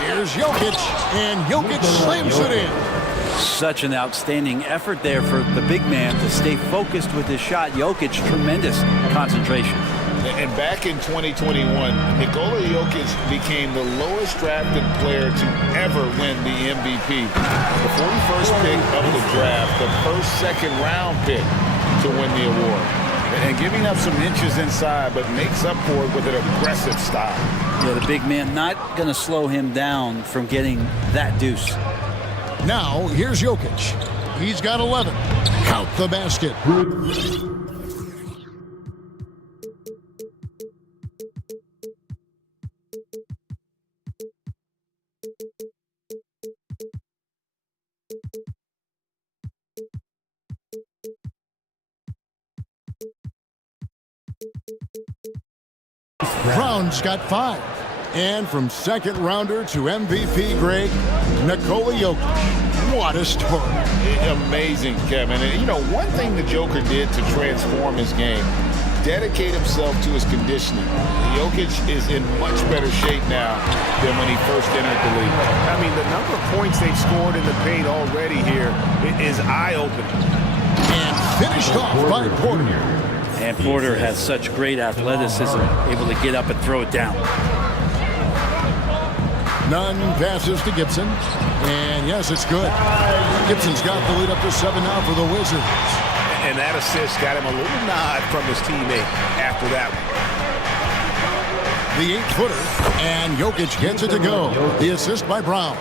Here's Jokic, and Jokic slams it in. Such an outstanding effort there for the big man to stay focused with his shot. Jokic, tremendous concentration. And back in 2021, Nikola Jokic became the lowest drafted player to ever win the MVP. The 41st pick of the draft, the first second-round pick to win the award. And giving up some inches inside, but makes up for it with an aggressive style. Yeah, the big man not going to slow him down from getting that deuce. Now, here's Jokic. He's got 11. Count the basket. Brown's got 5. And from second rounder to MVP Greg, Nikola Jokic. What a story. Amazing, Kevin. And you know, one thing the Joker did to transform his game, dedicate himself to his conditioning. Jokic is in much better shape now than when he first entered the league. I mean, the number of points they've scored in the paint already here is eye-opening. And finished off by Porter. And Porter has such great athleticism, able to get up and throw it down. Nunn passes to Gibson. And yes, it's good. Gibson's got the lead up to 7 now for the Wizards. And that assist got him a little nod from his teammate after that one. The 8-footer, and Jokic gets it to go. The assist by Brown.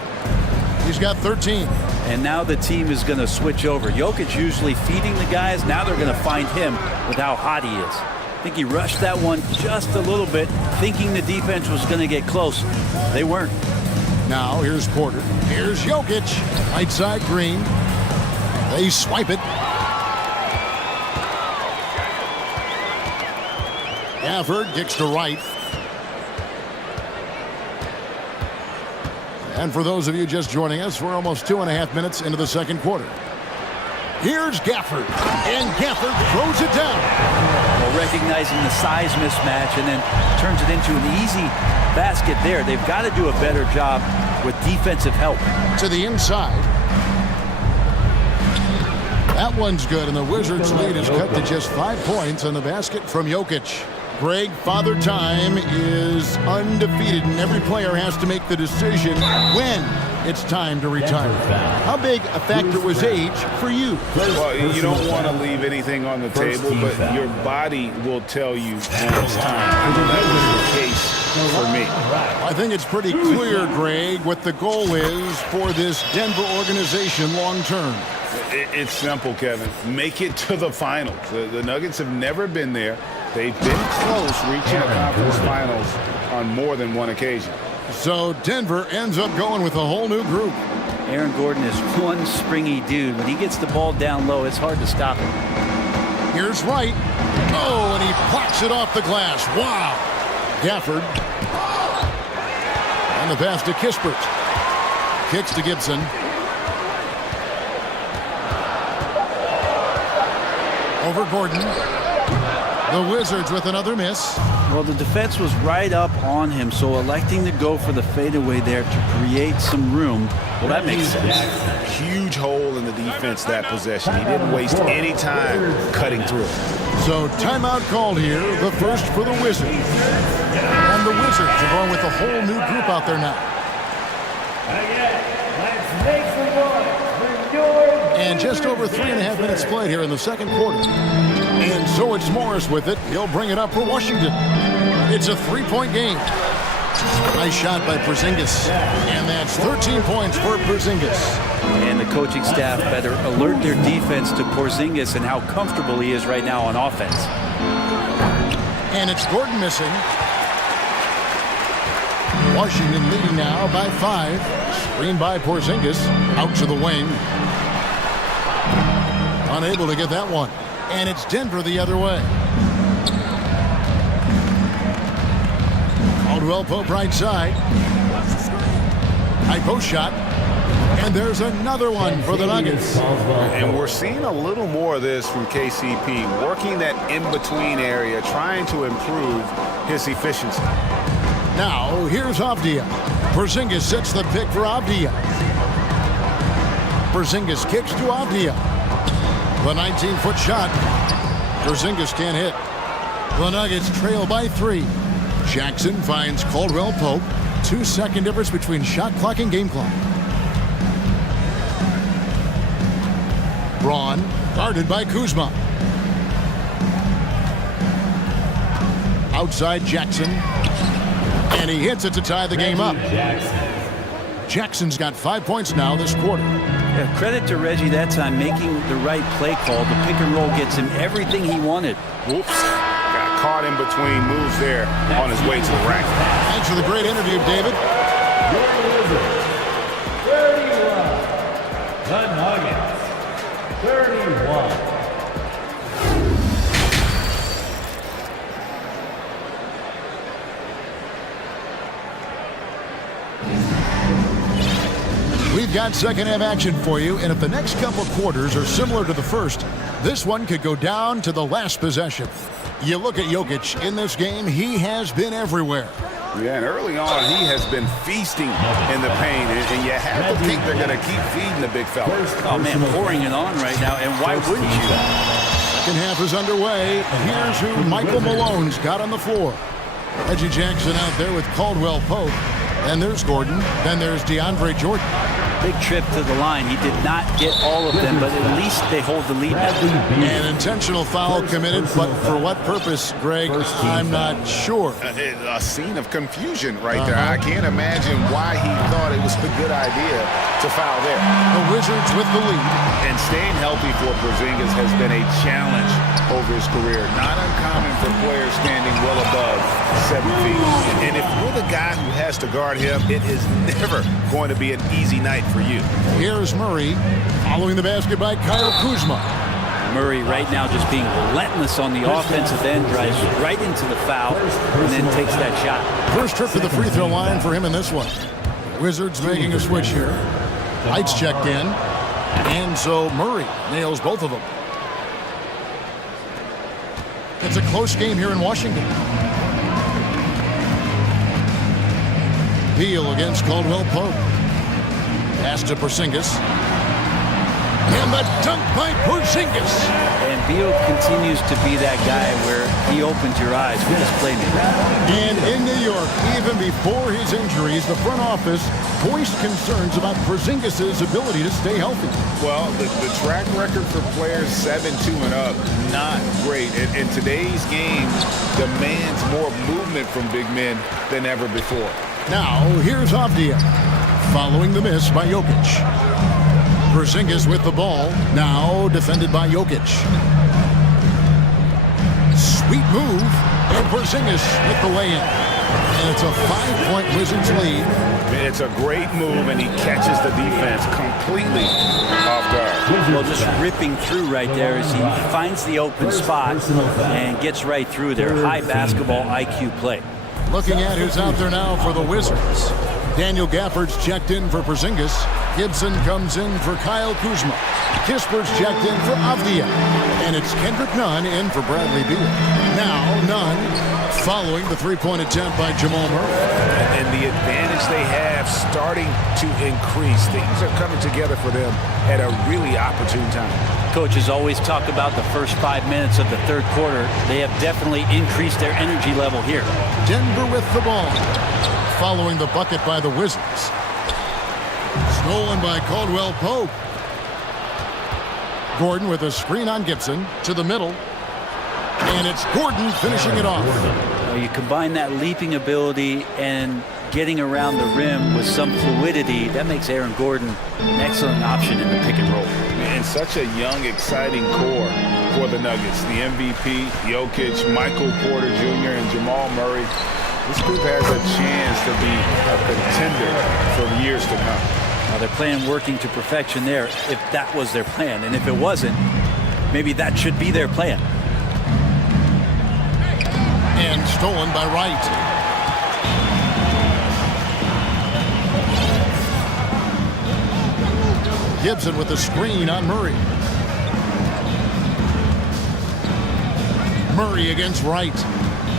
He's got 13. And now the team is going to switch over. Jokic usually feeding the guys. Now they're going to find him with how hot he is. I think he rushed that one just a little bit, thinking the defense was going to get close. They weren't. Now here's Porter. Here's Jokic. Right side Green. They swipe it. Gafford kicks to right. And for those of you just joining us, we're almost 2.5 minutes into the second quarter. Here's Gafford. And Gafford throws it down. Well, recognizing the size mismatch and then turns it into an easy basket there. They've got to do a better job with defensive help. To the inside. That one's good, and the Wizards' lead is cut to just 5 points on the basket from Jokic. Greg, Father Time is undefeated, and every player has to make the decision when it's time to retire. How big a factor was age for you? Well, you don't want to leave anything on the table, but your body will tell you when it's time. That was the case for me. I think it's pretty clear, Greg, what the goal is for this Denver organization long term. It's simple, Kevin. Make it to the finals. The Nuggets have never been there. They've been close reaching a conference finals on more than one occasion. So Denver ends up going with a whole new group. Aaron Gordon is one springy dude. When he gets the ball down low, it's hard to stop him. Here's Wright. Oh, and he Clocks it off the glass. Wow. Gafford. And the pass to Kispert. Kicks to Gibson. Over Gordon. The Wizards with another miss. Well, the defense was right up on him, so electing to go for the fadeaway there to create some room, well, that makes sense. Huge hole in the defense that possession. He didn't waste any time cutting through. So timeout called here, the first for the Wizards. And the Wizards are going with a whole new group out there now. Let's make some noise for your... And just over 3.5 minutes played here in the second quarter. And so it's Morris with it. He'll bring it up for Washington. It's a 3-point game. Nice shot by Porzingis. And that's 13 points for Porzingis. And the coaching staff better alert their defense to Porzingis and how comfortable he is right now on offense. And it's Gordon missing. Washington leading now by 5. Screen by Porzingis. Out to the wing. Unable to get that one. And it's Denver the other way. Caldwell Pope right side. High post shot. And there's another one for the Nuggets. And we're seeing a little more of this from KCP, working that in-between area, trying to improve his efficiency. Now, here's Avdia. Porzingis sets the pick for Avdia. Porzingis kicks to Avdia. The 19-foot shot. Porzingis can't hit. The Nuggets trail by 3. Jackson finds Caldwell Pope. 2-second difference between shot clock and game clock. Braun guarded by Kuzma. Outside Jackson. And he hits it to tie the game up. Jackson's got 5 points now this quarter. Yeah, credit to Reggie that time making the right play call. The pick and roll gets him everything he wanted. Whoops. Got caught in between moves there on his way to the rack. Thanks for the great interview, David. 31. The Nuggets. 31. We've got second half action for you, and if the next couple quarters are similar to the first, this one could go down to the last possession. You look at Jokic in this game, he has been everywhere. Yeah, and early on, he has been feasting in the paint, and you have to think they're going to keep feeding the big fella. Oh, man, pouring it on right now, and why wouldn't you? Second half is underway. Here's who Michael Malone's got on the floor. Reggie Jackson out there with Caldwell Pope. Then there's Gordon. Then there's DeAndre Jordan. Big trip to the line. He did not get all of them, but at least they hold the lead now. An intentional foul committed, but for what purpose, Greg, I'm not sure. A scene of confusion right there. I can't imagine why he thought it was a good idea to foul there. The Wizards with the lead. And staying healthy for Porzingis has been a challenge over his career. Not uncommon for players standing well above 7 feet. And if you're the guy who has to guard him, it is never going to be an easy night for you. Here's Murray following the basket by Kyle Kuzma. Murray right now just being relentless on the offensive end, drives right into the foul, and then takes that shot. First trip to the free throw line for him in this one. Wizards making a switch here. Lights checked in. And so Murray nails both of them. It's a close game here in Washington. Beal against Caldwell Pope. Pass to Porzingis. And the dunk by Porzingis. And Beal continues to be that guy where he opens your eyes with his playmaking. And in New York, even before his injuries, the front office voiced concerns about Porzingis' ability to stay healthy. Well, the track record for players 7-2 and up, not great. And today's game demands more movement from big men than ever before. Now, here's Avdia, following the miss by Jokic. Porzingis with the ball, now defended by Jokic. Sweet move, and Porzingis with the lay-in. And it's a 5-point Wizards lead. It's a great move, and he catches the defense completely off guard. Well, just ripping through right there as he finds the open spot and gets right through there. High basketball IQ play. Looking at who's out there now for the Wizards. Daniel Gafford's checked in for Porzingis. Gibson comes in for Kyle Kuzma. Kispert's checked in for Avdia. And it's Kendrick Nunn in for Bradley Beal. Now Nunn following the three-point attempt by Jamal Murray. And the advantage they have starting to increase. Things are coming together for them at a really opportune time. Coaches always talk about the first 5 minutes of the third quarter. They have definitely increased their energy level here. Denver with the ball. Following the bucket by the Wizards. Stolen by Caldwell Pope. Gordon with a screen on Gibson to the middle. And it's Gordon finishing it off. You combine that leaping ability and getting around the rim with some fluidity, that makes Aaron Gordon an excellent option in the pick and roll. And such a young, exciting core for the Nuggets. The MVP, Jokic, Michael Porter Jr., and Jamal Murray. This group has a chance to be a contender for years to come. Now their plan working to perfection there, if that was their plan. And if it wasn't, maybe that should be their plan. And stolen by Wright. Gibson with the screen on Murray. Murray against Wright.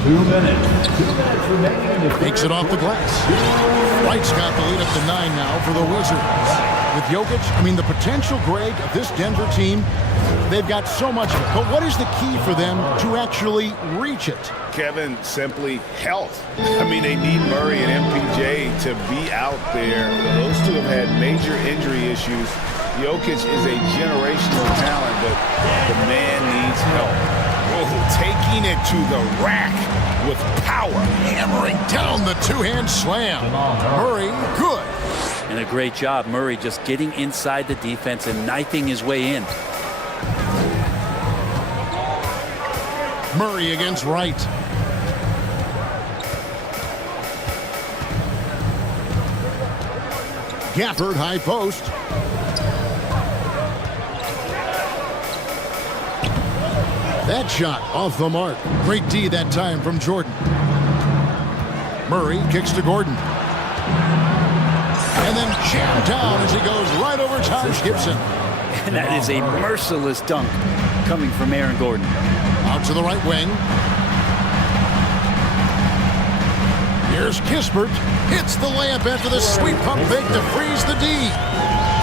2 minutes. 2 minutes remaining in the Takes it off the glass. Wright's got the lead up to 9 now for the Wizards. With Jokic, I mean, the potential, Greg, of this Denver team, they've got so much of it. But what is the key for them to actually reach it? Kevin, simply health. I mean, they need Murray and MPJ to be out there. Those two have had major injury issues. Jokic is a generational talent, but the man needs help. Oh, taking it to the rack with power. Hammering down the two-hand slam. Murray, good. And a great job, Murray just getting inside the defense and knifing his way in. Murray against Wright. Gafford, high post. That shot off the mark. Great D that time from Jordan. Murray kicks to Gordon. And then jammed down as he goes right over Taj Gibson. And that is a merciless dunk coming from Aaron Gordon. Out to the right wing. Here's Kispert. Hits the layup after the sweet pump fake to freeze the D.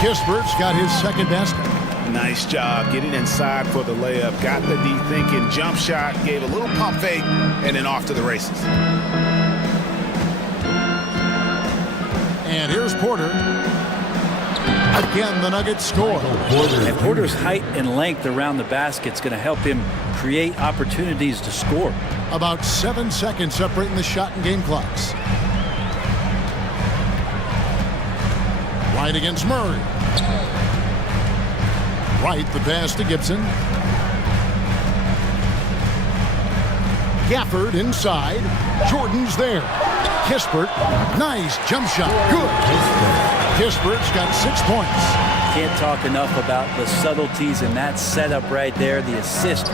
Kispert's got his second basket. Nice job getting inside for the layup. Got the D thinking. Jump shot. Gave a little pump fake. And then off to the races. And here's Porter. Again, the Nuggets score. And Porter's height and length around the basket is going to help him create opportunities to score. About 7 seconds separating the shot and game clocks. Wright against Murray. Wright, the pass to Gibson. Gafford inside. Jordan's there. Kispert, nice jump shot. Good. Kispert's got 6 points. Can't talk enough about the subtleties in that setup right there. The assist,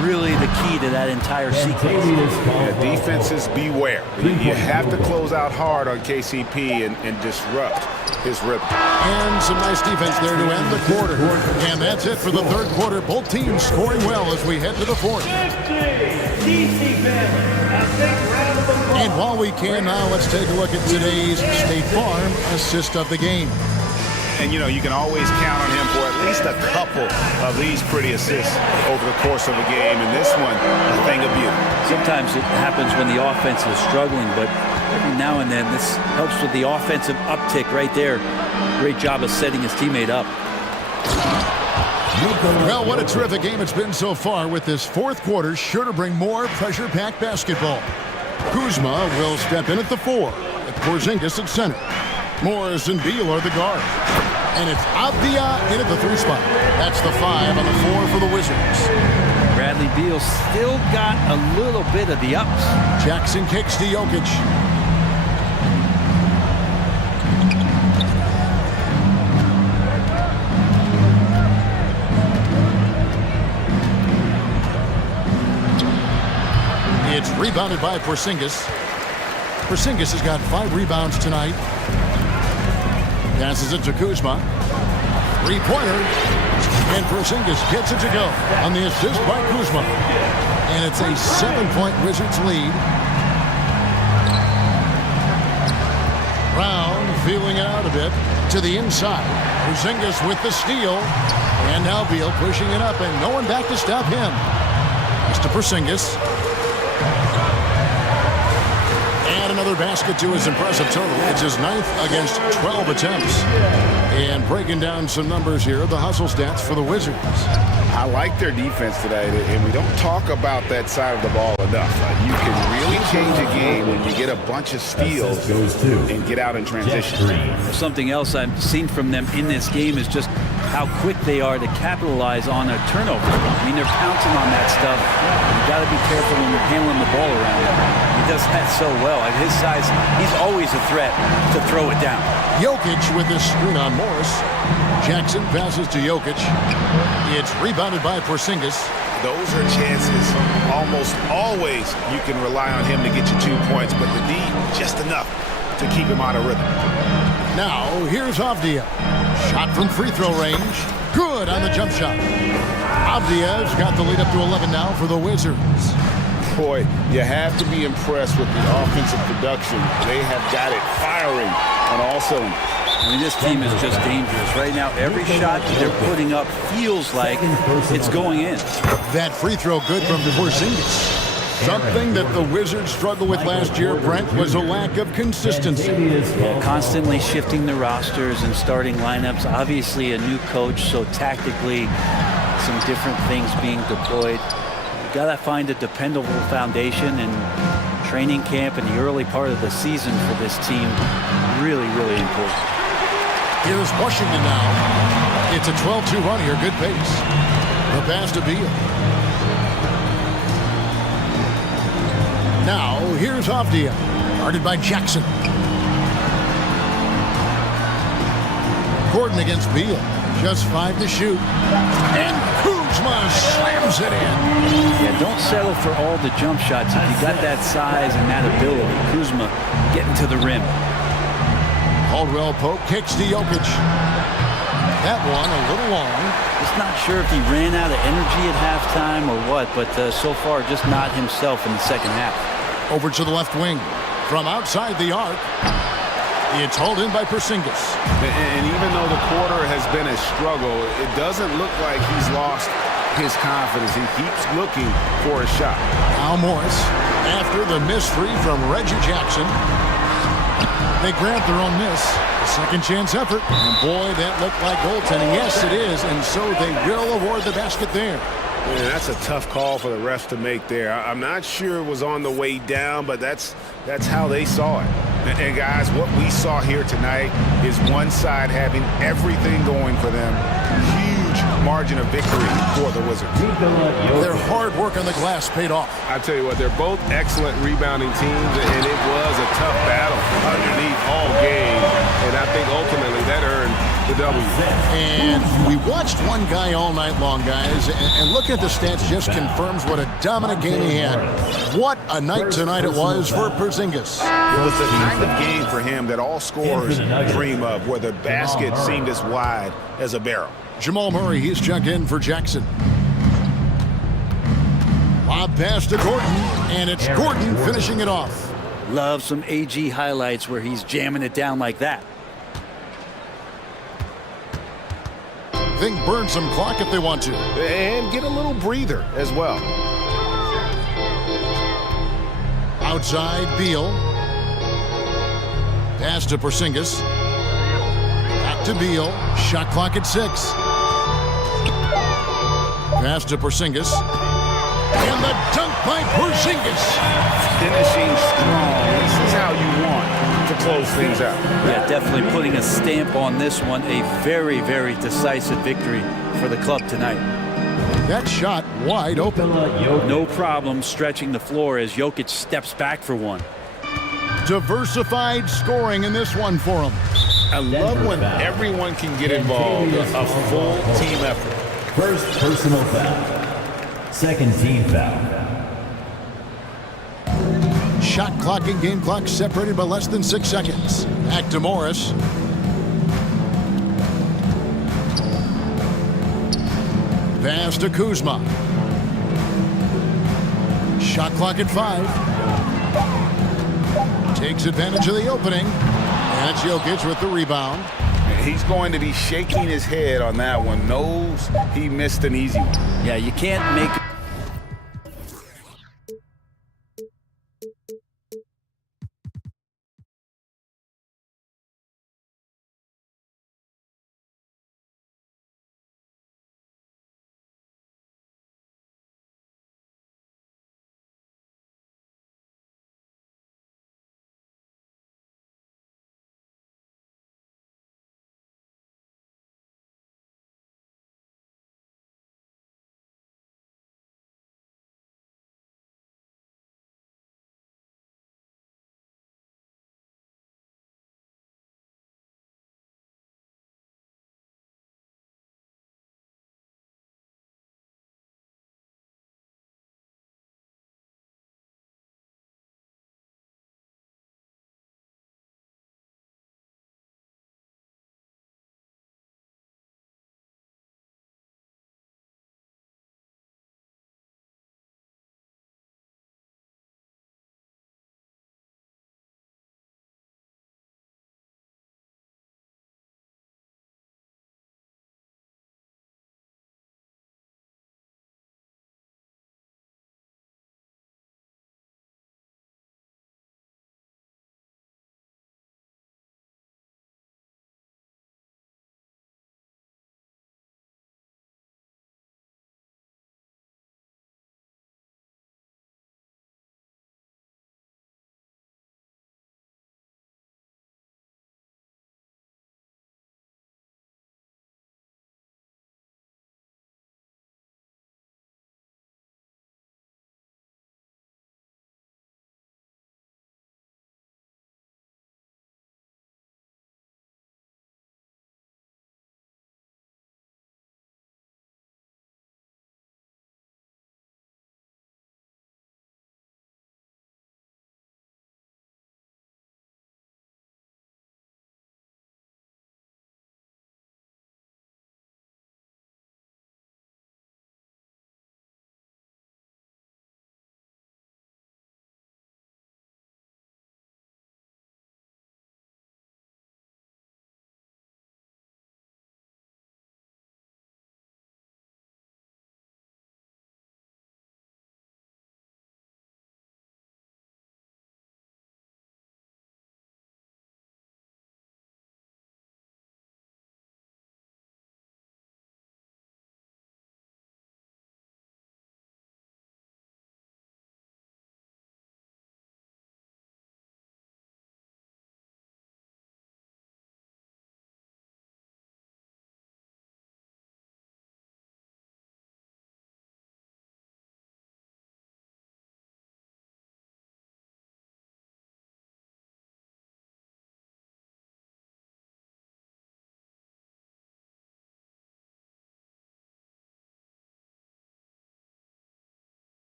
really the key to that entire sequence. Yeah, defenses beware. You have to close out hard on KCP and disrupt his rhythm. And some nice defense there to end the quarter. And that's it for the third quarter. Both teams scoring well as we head to the fourth. And while we can now, let's take a look at today's State Farm assist of the game. And, you know, you can always count on him for at least a couple of these pretty assists over the course of a game. And this one, a thing of beauty. Sometimes it happens when the offense is struggling, but every now and then this helps with the offensive uptick right there. Great job of setting his teammate up. Well, what a terrific game it's been so far, with this fourth quarter sure to bring more pressure-packed basketball. Kuzma will step in at the 4, with Porzingis at center. Morris and Beal are the guard. And it's Avdia in at the 3 spot. That's the 5 on the 4 for the Wizards. Bradley Beal still got a little bit of the ups. Jackson kicks to Jokic. It's rebounded by Porzingis. Porzingis has got 5 rebounds tonight. Passes it to Kuzma. Three-pointer. And Porzingis gets it to go on the assist by Kuzma. And it's a 7-point Wizards lead. Brown feeling it out a bit to the inside. Porzingis with the steal. And now Beal pushing it up and no one back to stop him. It's to Porzingis. And another basket to his impressive total. It's his 9th against 12 attempts. And breaking down some numbers here, the hustle stats for the Wizards. I like their defense today, and we don't talk about that side of the ball enough. You can really change a game when you get a bunch of steals and get out in transition. Something else I've seen from them in this game is just how quick they are to capitalize on their turnovers. I mean, they're pouncing on that stuff. You got to be careful when you're handling the ball around him. He does that so well. At his size, he's always a threat to throw it down. Jokic with this screen on Morris. Jackson passes to Jokic. It's rebounded by Porzingis. Those are chances almost always you can rely on him to get you 2 points, but the D, just enough to keep him out of rhythm. Now, here's Avdia. Shot from free throw range. Good on the jump shot. Avdia's got the lead up to 11 now for the Wizards. Boy, you have to be impressed with the offensive production. They have got it firing on all cylinders. I mean, this team is just dangerous. Right now, every shot that they're putting up feels like it's going in. That free throw good from Porzingis. Something that the Wizards struggled with last year, Brent, was a lack of consistency. Constantly shifting the rosters and starting lineups. Obviously, a new coach, so tactically, some different things being deployed. You gotta find a dependable foundation, and training camp in the early part of the season for this team, really, really important. Here's Washington now. It's a 12-2 run here, good pace. The pass to Beal. Now, here's Avdia, guarded by Jackson. Gordon against Beal. Just 5 to shoot. And Kuzma slams it in. Yeah, don't settle for all the jump shots if you got that size and that ability. Kuzma getting to the rim. Caldwell Pope kicks to Jokic. That one a little long. Just not sure if he ran out of energy at halftime or what, but so far just not himself in the second half. Over to the left wing. From outside the arc, it's hauled in by Porzingis. And even though the quarter has been a struggle, it doesn't look like he's lost his confidence. He keeps looking for a shot. Al Morris, after the miss free from Reggie Jackson, they grabbed their own miss. A second chance effort. And boy, that looked like goaltending. Yes, it is. And so they will award the basket there. Man, that's a tough call for the refs to make there. I'm not sure it was on the way down, but that's how they saw it. And guys, what we saw here tonight is one side having everything going for them. Huge margin of victory for the Wizards. Their hard work on the glass paid off. I tell you what, they're both excellent rebounding teams, and it was a tough battle underneath all game. And I think ultimately that earned the W. And we watched one guy all night long, guys, and looking at the stats just confirms what a dominant game he had. What a night tonight it was for Porzingis. It was the kind of game for him that all scorers dream of, where the basket seemed as wide as a barrel. Jamal Murray, he's checked in for Jackson. Lob pass to Gordon, and it's Gordon finishing it off. Love some AG highlights where he's jamming it down like that. Think burn some clock if they want to. And get a little breather as well. Outside, Beal. Pass to Porzingis. Back to Beal. Shot clock at 6. Pass to Porzingis. And the dunk by Porzingis. Finishing strong. This is how you want to close things out. Yeah, definitely putting a stamp on this one. A very, very decisive victory for the club tonight. That shot wide open. No problem stretching the floor as Jokic steps back for one. Diversified scoring in this one for him. I love when everyone can get involved. A full team effort. First personal foul. Second team foul. Shot clock and game clock separated by less than 6 seconds. Back to Morris. Pass to Kuzma. Shot clock at 5. Takes advantage of the opening. That's Jokic with the rebound. He's going to be shaking his head on that one. Knows he missed an easy one. Yeah, you can't make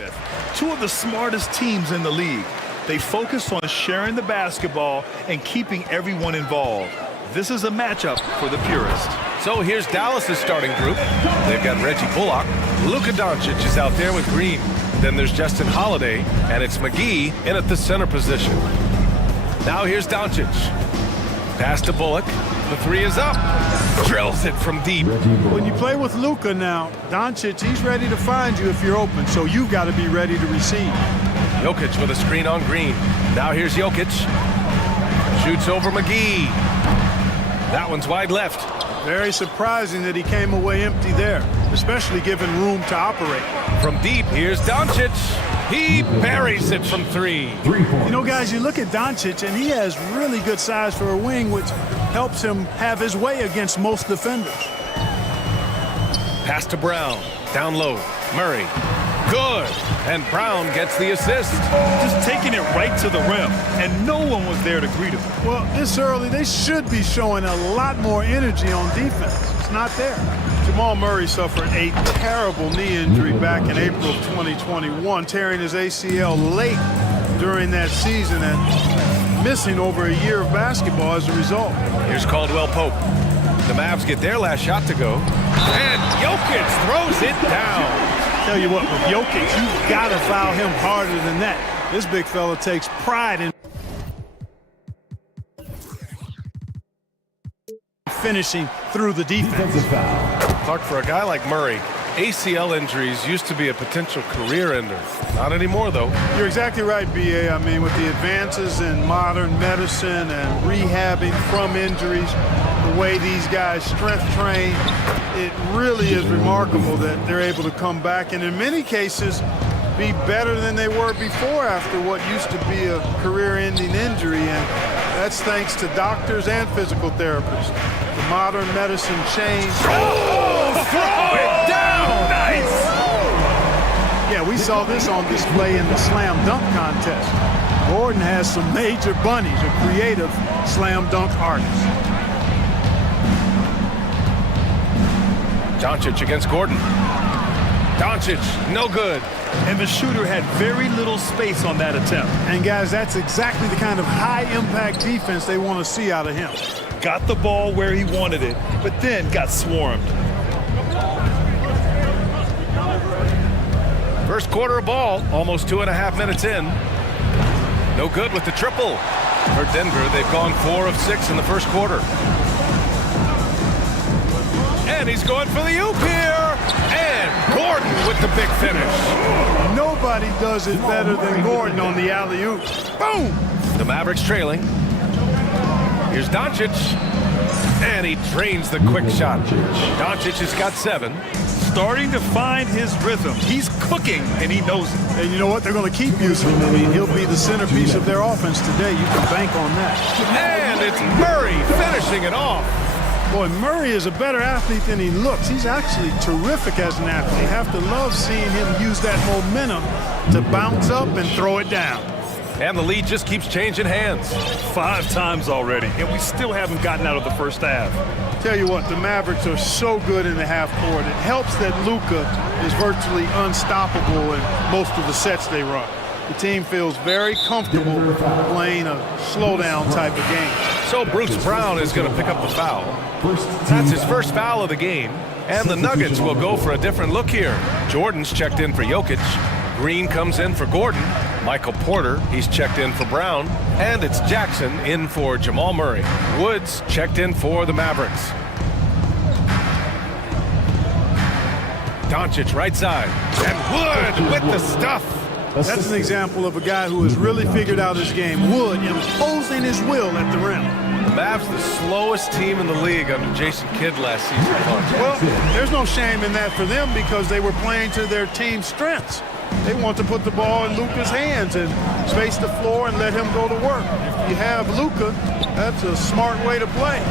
with. Two of the smartest teams in the league. They focus on sharing the basketball and keeping everyone involved. This is a matchup for the purist. So here's Dallas's starting group. They've got Reggie Bullock. Luka Doncic is out there with Green. Then there's Justin Holiday, and it's McGee in at the center position. Now here's Doncic. Pass to Bullock. The three is up. Drills it from deep. When you play with Luka now, Doncic, he's ready to find you if you're open, so you've got to be ready to receive. Jokic with a screen on Green. Now here's Jokic. Shoots over McGee. That one's wide left. Very surprising that he came away empty there, especially given room to operate. From deep, here's Doncic. He buries it from three. You know, guys, you look at Doncic, and he has really good size for a wing, which helps him have his way against most defenders. Pass to Brown. Down low. Murray. Good. And Brown gets the assist. Just taking it right to the rim, and no one was there to greet him. Well, this early, they should be showing a lot more energy on defense. It's not there. Jamal Murray suffered a terrible knee injury back in April of 2021, tearing his ACL late during that season and missing over a year of basketball as a result. Here's Caldwell Pope. The Mavs get their last shot to go. And Jokic throws it down. Tell you what, with Jokic, you've got to foul him harder than that. This big fella takes pride in finishing through the defense. Clark, for a guy like Murray, ACL injuries used to be a potential career ender. Not anymore, though. You're exactly right, B.A. I mean, with the advances in modern medicine and rehabbing from injuries, the way these guys strength train, it really is remarkable that they're able to come back and in many cases be better than they were before after what used to be a career-ending injury, and that's thanks to doctors and physical therapists. The modern medicine change. Oh, throw it down! Nice! Yeah, we saw this on display in the slam dunk contest. Gordon has some major bunnies, a creative slam dunk artist. Doncic against Gordon. Doncic, no good. And the shooter had very little space on that attempt. And guys, that's exactly the kind of high-impact defense they want to see out of him. Got the ball where he wanted it, but then got swarmed. First quarter of ball, almost 2.5 minutes in. No good with the triple. For Denver, they've gone 4 of 6 in the first quarter. And he's going for the oop here. And Gordon with the big finish. Nobody does it better than Gordon on the alley-oop. Boom! The Mavericks trailing. Here's Doncic. And he drains the quick shot. Doncic has got 7. Starting to find his rhythm. He's cooking, and he knows it. And you know what? They're going to keep using him. I mean, he'll be the centerpiece of their offense today. You can bank on that. And it's Murray finishing it off. Boy, Murray is a better athlete than he looks. He's actually terrific as an athlete. You have to love seeing him use that momentum to bounce up and throw it down. And the lead just keeps changing hands. 5 times already, and we still haven't gotten out of the first half. Tell you what, the Mavericks are so good in the half court. It helps that Luka is virtually unstoppable in most of the sets they run. The team feels very comfortable playing a slowdown type of game. So Bruce Brown is going to pick up the foul. That's his first foul of the game. And the Nuggets will go for a different look here. Jordan's checked in for Jokic. Green comes in for Gordon. Michael Porter, he's checked in for Brown. And it's Jackson in for Jamal Murray. Woods checked in for the Mavericks. Doncic right side. And Wood with the stuff. That's an example of a guy who has really figured out his game. Wood imposing his will at the rim. The Mavs the slowest team in the league under Jason Kidd last season. Well, there's no shame in that for them because they were playing to their team's strengths. They want to put the ball in Luka's hands and space the floor and let him go to work. If you have Luka, that's a smart way to play.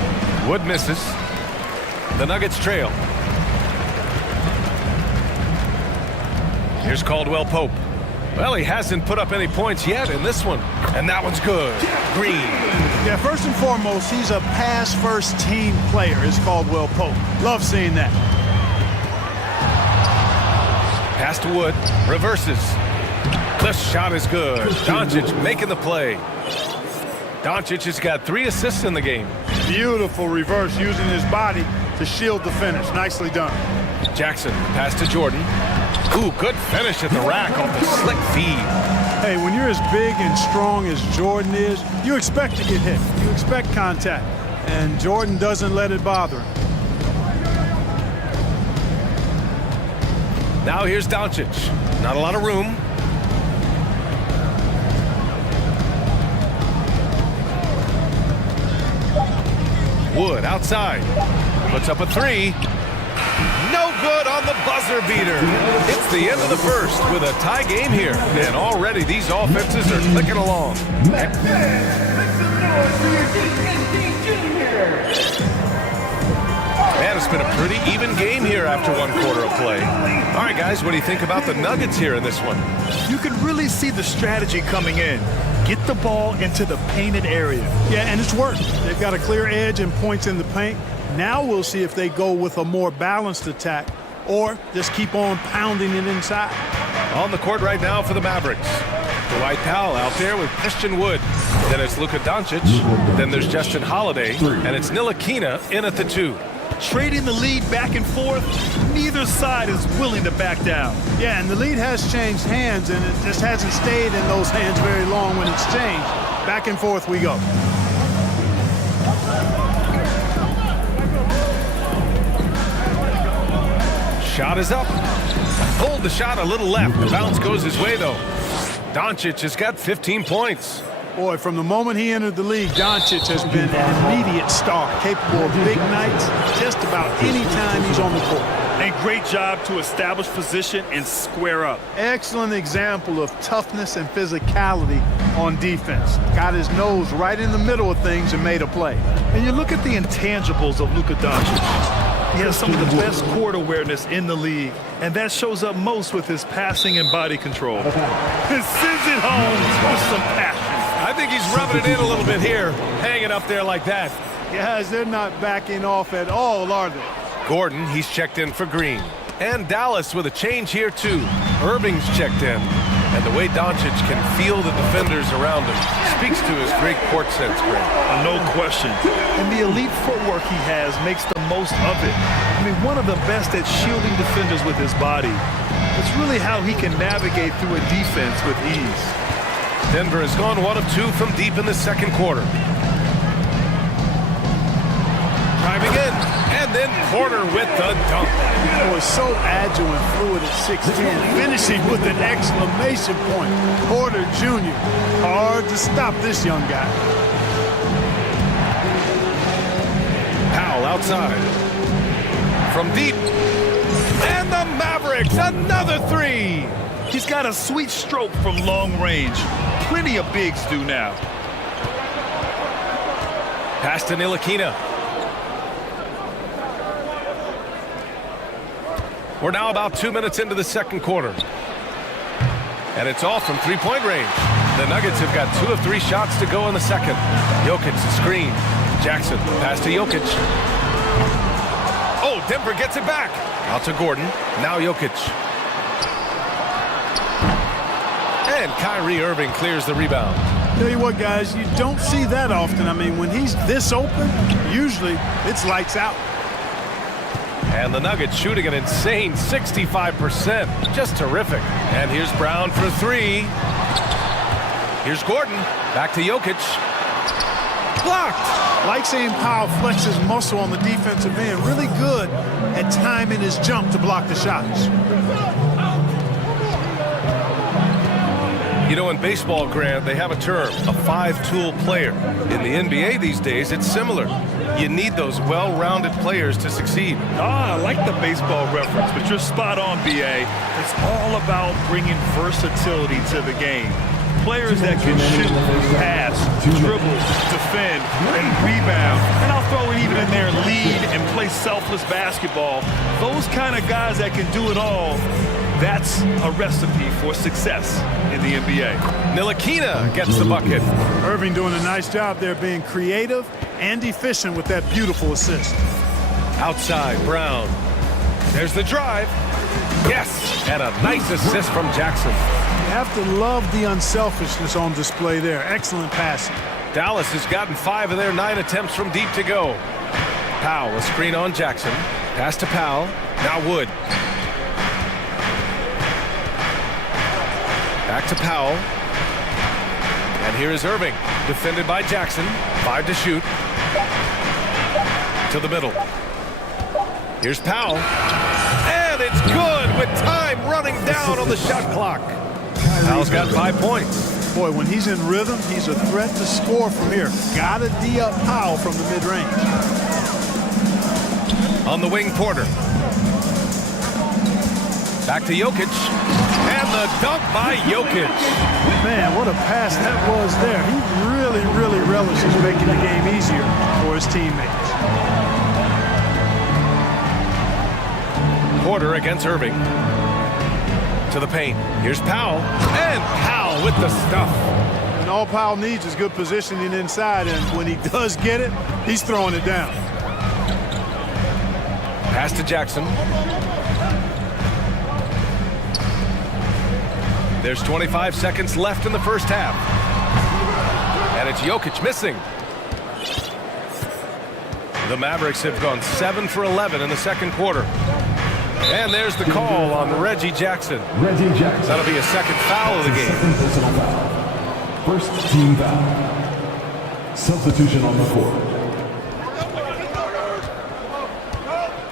Wood misses. The Nuggets trail. Here's Caldwell Pope. Well, he hasn't put up any points yet in this one. And that one's good. Green. Yeah, first and foremost, he's a pass-first team player, is Caldwell Pope. Love seeing that. Pass to Wood. Reverses. The shot is good. Doncic making the play. Doncic has got 3 assists in the game. Beautiful reverse using his body to shield the finish. Nicely done. Jackson, pass to Jordan. Ooh, good finish at the rack off the slick feed. Hey, when you're as big and strong as Jordan is, you expect to get hit. You expect contact. And Jordan doesn't let it bother him. Now here's Doncic. Not a lot of room. Wood outside. Puts up a 3. No good on the buzzer beater. It's the end of the first with a tie game here. And already these offenses are clicking along. Man, it's been a pretty even game here after 1 quarter of play. All right, guys, what do you think about the Nuggets here in this one? You can really see the strategy coming in. Get the ball into the painted area. Yeah, and it's worked. They've got a clear edge and points in the paint. Now we'll see if they go with a more balanced attack or just keep on pounding it inside. On the court right now for the Mavericks. Dwight Powell out there with Christian Wood. Then it's Luka Doncic. Then there's Justin Holiday. And it's Ntilikina in at the 2. Trading the lead back and forth, neither side is willing to back down. Yeah, and the lead has changed hands, and it just hasn't stayed in those hands very long when it's changed. Back and forth we go. Shot is up. Pulled the shot a little left. The bounce goes his way, though. Doncic has got 15 points. Boy, from the moment he entered the league, Doncic has been an immediate star, capable of big nights just about any time he's on the court. A great job to establish position and square up. Excellent example of toughness and physicality on defense. Got his nose right in the middle of things and made a play. And you look at the intangibles of Luka Doncic. He has some of the best court awareness in the league, and that shows up most with his passing and body control. And sends it home with some passion. I think he's rubbing it in a little bit here, hanging up there like that. Guys, they're not backing off at all, are they? Gordon, he's checked in for Green. And Dallas with a change here, too. Irving's checked in. And the way Doncic can feel the defenders around him speaks to his great court sense, Greg. No question. And the elite footwork he has makes the most of it. I mean, one of the best at shielding defenders with his body. It's really how he can navigate through a defense with ease. Denver has gone 1 of 2 from deep in the second quarter. Driving in, and then Porter with the dunk. He was so agile and fluid at 6'10", finishing with an exclamation point. Porter Jr., hard to stop this young guy. Powell outside. From deep. And the Mavericks, another 3. He's got a sweet stroke from long range. Plenty of bigs do now. Pass to Ntilikina. We're now about 2 minutes into the second quarter. And it's all from three-point range. The Nuggets have got 2 of 3 shots to go in the second. Jokic, the screen. Jackson, pass to Jokic. Oh, Denver gets it back. Out to Gordon. Now Jokic. And Kyrie Irving clears the rebound. Tell you what, guys, you don't see that often. I mean, when he's this open, usually it's lights out. And the Nuggets shooting an insane 65%. Just terrific. And here's Brown for 3. Here's Gordon. Back to Jokic. Blocked. Like seeing Powell flex his muscle on the defensive end. Really good at timing his jump to block the shots. You know, in baseball, Grant, they have a term, a 5-tool player. In the NBA these days, it's similar. You need those well-rounded players to succeed. I like the baseball reference, but you're spot on, B.A. It's all about bringing versatility to the game. Players that can shoot, pass, dribble, defend, and rebound. And I'll throw it even in there, lead and play selfless basketball. Those kind of guys that can do it all, that's a recipe for success in the NBA. Ntilikina gets the bucket. Irving doing a nice job there being creative and efficient with that beautiful assist. Outside, Brown. There's the drive. Yes, and a nice assist from Jackson. You have to love the unselfishness on display there. Excellent passing. Dallas has gotten 5 of their 9 attempts from deep to go. Powell, a screen on Jackson. Pass to Powell. Now Wood. Back to Powell. And here is Irving, defended by Jackson. 5 to shoot. To the middle. Here's Powell. And it's good with time running down on the shot clock. Powell's got 5 points. Boy, when he's in rhythm, he's a threat to score from here. Gotta D-up Powell from the mid-range. On the wing, Porter. Back to Jokic. And the dunk by Jokic. Man, what a pass that was there. He really, really relishes making the game easier for his teammates. Porter against Irving. To the paint. Here's Powell. And Powell with the stuff. And all Powell needs is good positioning inside, and when he does get it, he's throwing it down. Pass to Jackson. There's 25 seconds left in the first half. And it's Jokic missing. The Mavericks have gone 7 for 11 in the second quarter. And there's the call on Reggie Jackson. Reggie Jackson. That'll be a second foul of the game. Second personal foul. First team foul. Substitution on the court.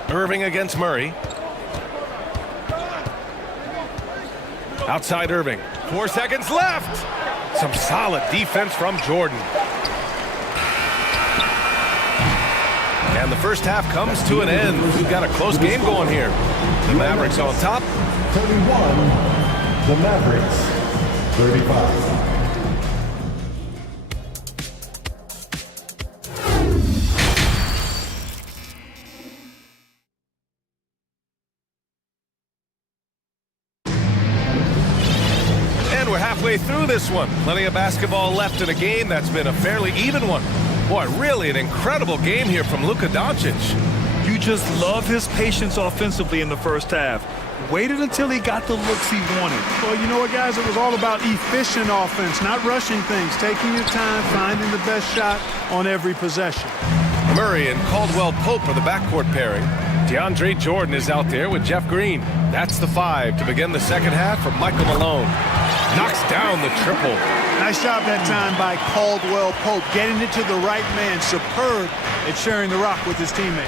Irving against Murray. Outside Irving. 4 seconds left. Some solid defense from Jordan. And the first half comes to an end. We've got a close game going here. The Mavericks on top. 31. The Mavericks. 35. And we're halfway through this one. Plenty of basketball left in a game that's been a fairly even one. Boy, really an incredible game here from Luka Doncic. You just love his patience offensively in the first half. Waited until he got the looks he wanted. Well, you know what, guys? It was all about efficient offense, not rushing things, taking your time, finding the best shot on every possession. Murray and Caldwell Pope are the backcourt pairing. DeAndre Jordan is out there with Jeff Green. That's the 5 to begin the second half for Michael Malone. Knocks down the triple. Nice job that time by Caldwell Pope, getting it to the right man. Superb at sharing the rock with his teammate.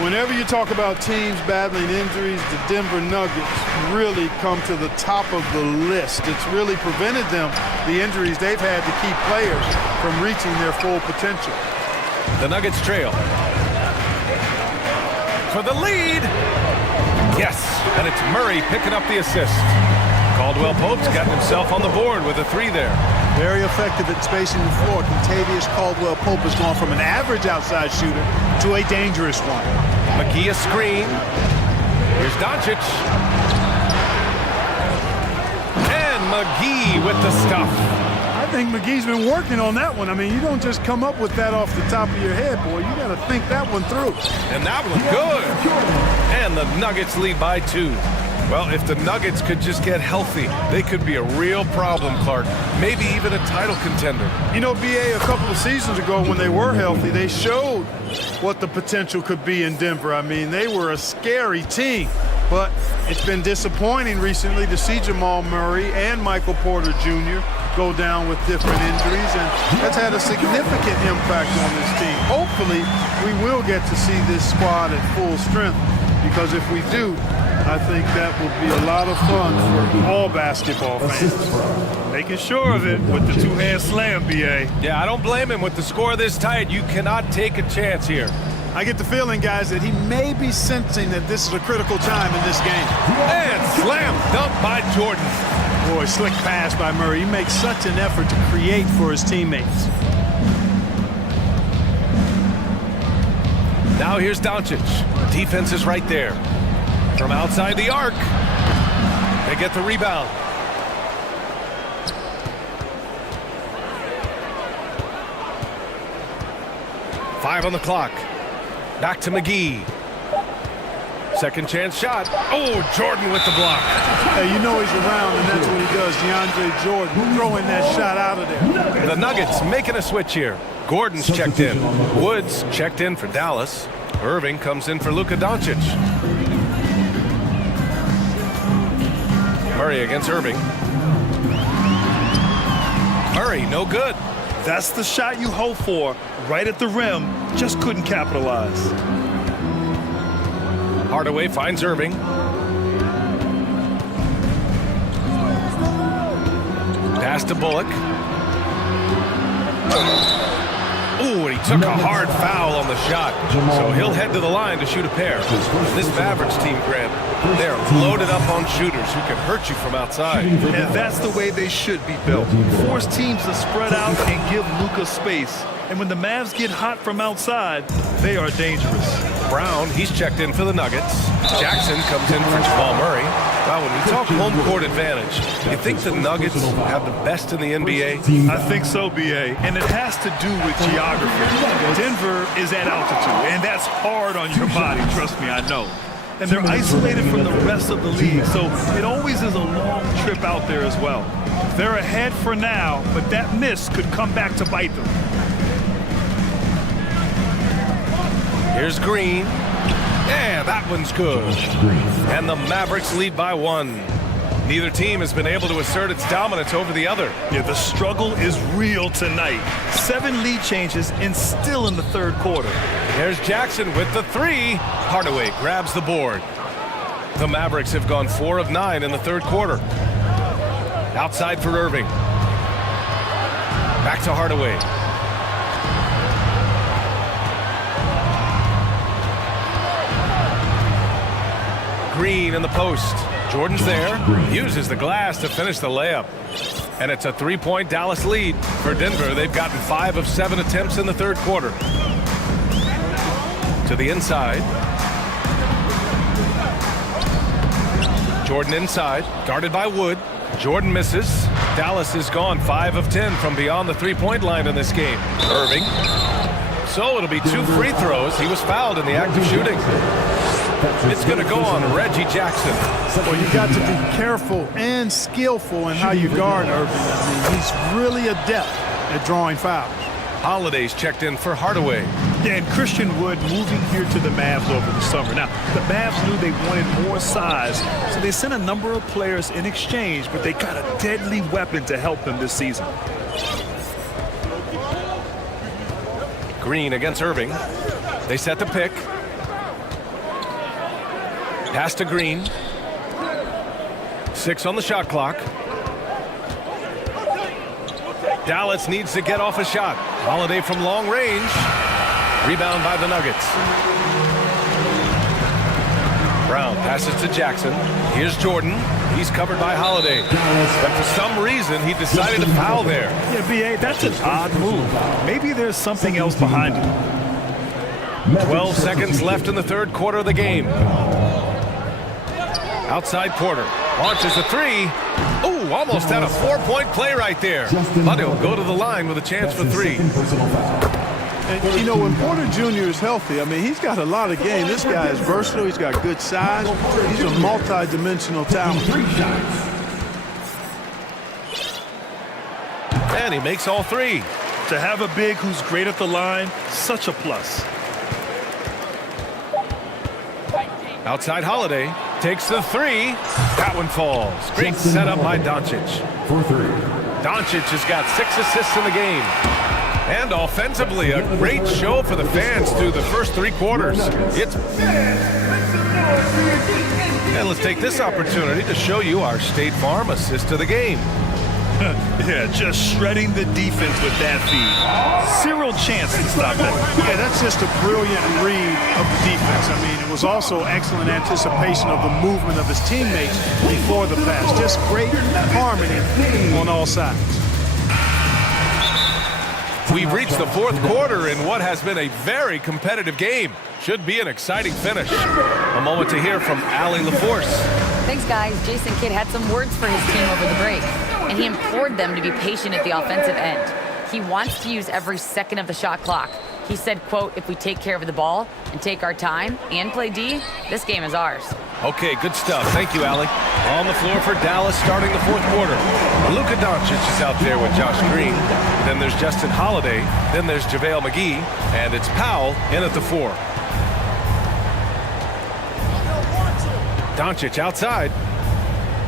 Whenever you talk about teams battling injuries, the Denver Nuggets really come to the top of the list. It's really prevented them, the injuries they've had to keep players from reaching their full potential. The Nuggets trail. For the lead. Yes, and it's Murray picking up the assist. Caldwell Pope's gotten himself on the board with a 3 there. Very effective at spacing the floor. Contavious Caldwell Pope has gone from an average outside shooter to a dangerous one. McGee a screen. Here's Doncic. And McGee with the stuff. I think McGee's been working on that one. I mean, you don't just come up with that off the top of your head, boy. You got to think that one through. And that one good. And the Nuggets lead by 2. Well, if the Nuggets could just get healthy, they could be a real problem, Clark. Maybe even a title contender. You know, BA, a couple of seasons ago when they were healthy, they showed what the potential could be in Denver. I mean, they were a scary team. But it's been disappointing recently to see Jamal Murray and Michael Porter Jr. go down with different injuries, and that's had a significant impact on this team. Hopefully, we will get to see this squad at full strength, because if we do, I think that will be a lot of fun for all basketball fans. Making sure of it with the 2-hand slam, BA. Yeah, I don't blame him. With the score this tight, you cannot take a chance here. I get the feeling, guys, that he may be sensing that this is a critical time in this game. And slam dunk by Jordan. Boy, slick pass by Murray. He makes such an effort to create for his teammates. Now here's Doncic. Defense is right there. From outside the arc, they get the rebound. Five on the clock. Back to McGee. Second chance shot. Oh, Jordan with the block. Hey, you know he's around, and that's what he does. DeAndre Jordan throwing that shot out of there. The Nuggets making a switch here. Gordon's checked in. Woods checked in for Dallas. Irving comes in for Luka Doncic. Murray against Irving. Murray, no good. That's the shot you hope for. Right at the rim, just couldn't capitalize. Hardaway finds Irving. Pass to Bullock. Ooh, and he took a hard foul on the shot. So he'll head to the line to shoot a pair. This Mavericks team, Grant, they're loaded up on shooters who can hurt you from outside. And that's the way they should be built. Force teams to spread out and give Luka space. And when the Mavs get hot from outside, they are dangerous. Brown, he's checked in for the Nuggets. Jackson comes in for Jamal Murray. Wow, when we talk home court advantage, you think the Nuggets have the best in the NBA? I think so, B.A., and it has to do with geography. Denver is at altitude, and that's hard on your body, trust me, I know. And they're isolated from the rest of the league, so it always is a long trip out there as well. They're ahead for now, but that miss could come back to bite them. Here's Green. Yeah, that one's good. And the Mavericks lead by 1. Neither team has been able to assert its dominance over the other. Yeah, the struggle is real tonight. 7 lead changes and still in the third quarter. There's Jackson with the 3. Hardaway grabs the board. The Mavericks have gone 4 of 9 in the third quarter. Outside for Irving. Back to Hardaway. Green in the post. Jordan's there. Uses the glass to finish the layup. And it's a 3-point Dallas lead. For Denver, they've gotten 5 of 7 attempts in the third quarter. To the inside. Jordan inside. Guarded by Wood. Jordan misses. Dallas has gone 5 of 10 from beyond the 3-point line in this game. Irving. So it'll be 2 free throws. He was fouled in the act of shooting. It's going to go on Reggie Jackson. Well, you got to be careful and skillful in how you guard Irving. I mean, he's really adept at drawing fouls. Holiday's checked in for Hardaway. Yeah, and Christian Wood moving here to the Mavs over the summer. Now, the Mavs knew they wanted more size, so they sent a number of players in exchange, but they got a deadly weapon to help them this season. Green against Irving. They set the pick. Pass to Green. 6 on the shot clock. Dallas needs to get off a shot. Holiday from long range. Rebound by the Nuggets. Brown passes to Jackson. Here's Jordan. He's covered by Holiday. But for some reason, he decided to foul there. Yeah, B.A., that's an odd move. Maybe there's something else behind it. 12 seconds left in the third quarter of the game. Outside Porter. Launches a 3. Ooh, almost had a 4-point play right there. But he'll go to the line with a chance for 3. And, you know, when Porter Jr. is healthy, I mean, he's got a lot of game. This guy is versatile. He's got good size. He's a multi-dimensional talent. And he makes all 3. To have a big who's great at the line, such a plus. Outside Holiday. Takes the 3. That one falls. Great setup by Doncic. Doncic has got 6 assists in the game. And offensively, a great show for the fans through the first 3 quarters. And let's take this opportunity to show you our State Farm assist to the game. Yeah, just shredding the defense with that feed. Zero chance to stop that. Yeah, that's just a brilliant read of the defense. I mean, it was also excellent anticipation of the movement of his teammates before the pass. Just great harmony on all sides. We've reached the fourth quarter in what has been a very competitive game. Should be an exciting finish. A moment to hear from Allie LaForce. Thanks, guys. Jason Kidd had some words for his team over the break, and he implored them to be patient at the offensive end. He wants to use every second of the shot clock. He said, quote, if we take care of the ball and take our time and play D, this game is ours. Okay, good stuff. Thank you, Allie. On the floor for Dallas starting the fourth quarter. Luka Doncic is out there with Josh Green. Then there's Justin Holiday. Then there's JaVale McGee. And it's Powell in at the 4. Doncic outside.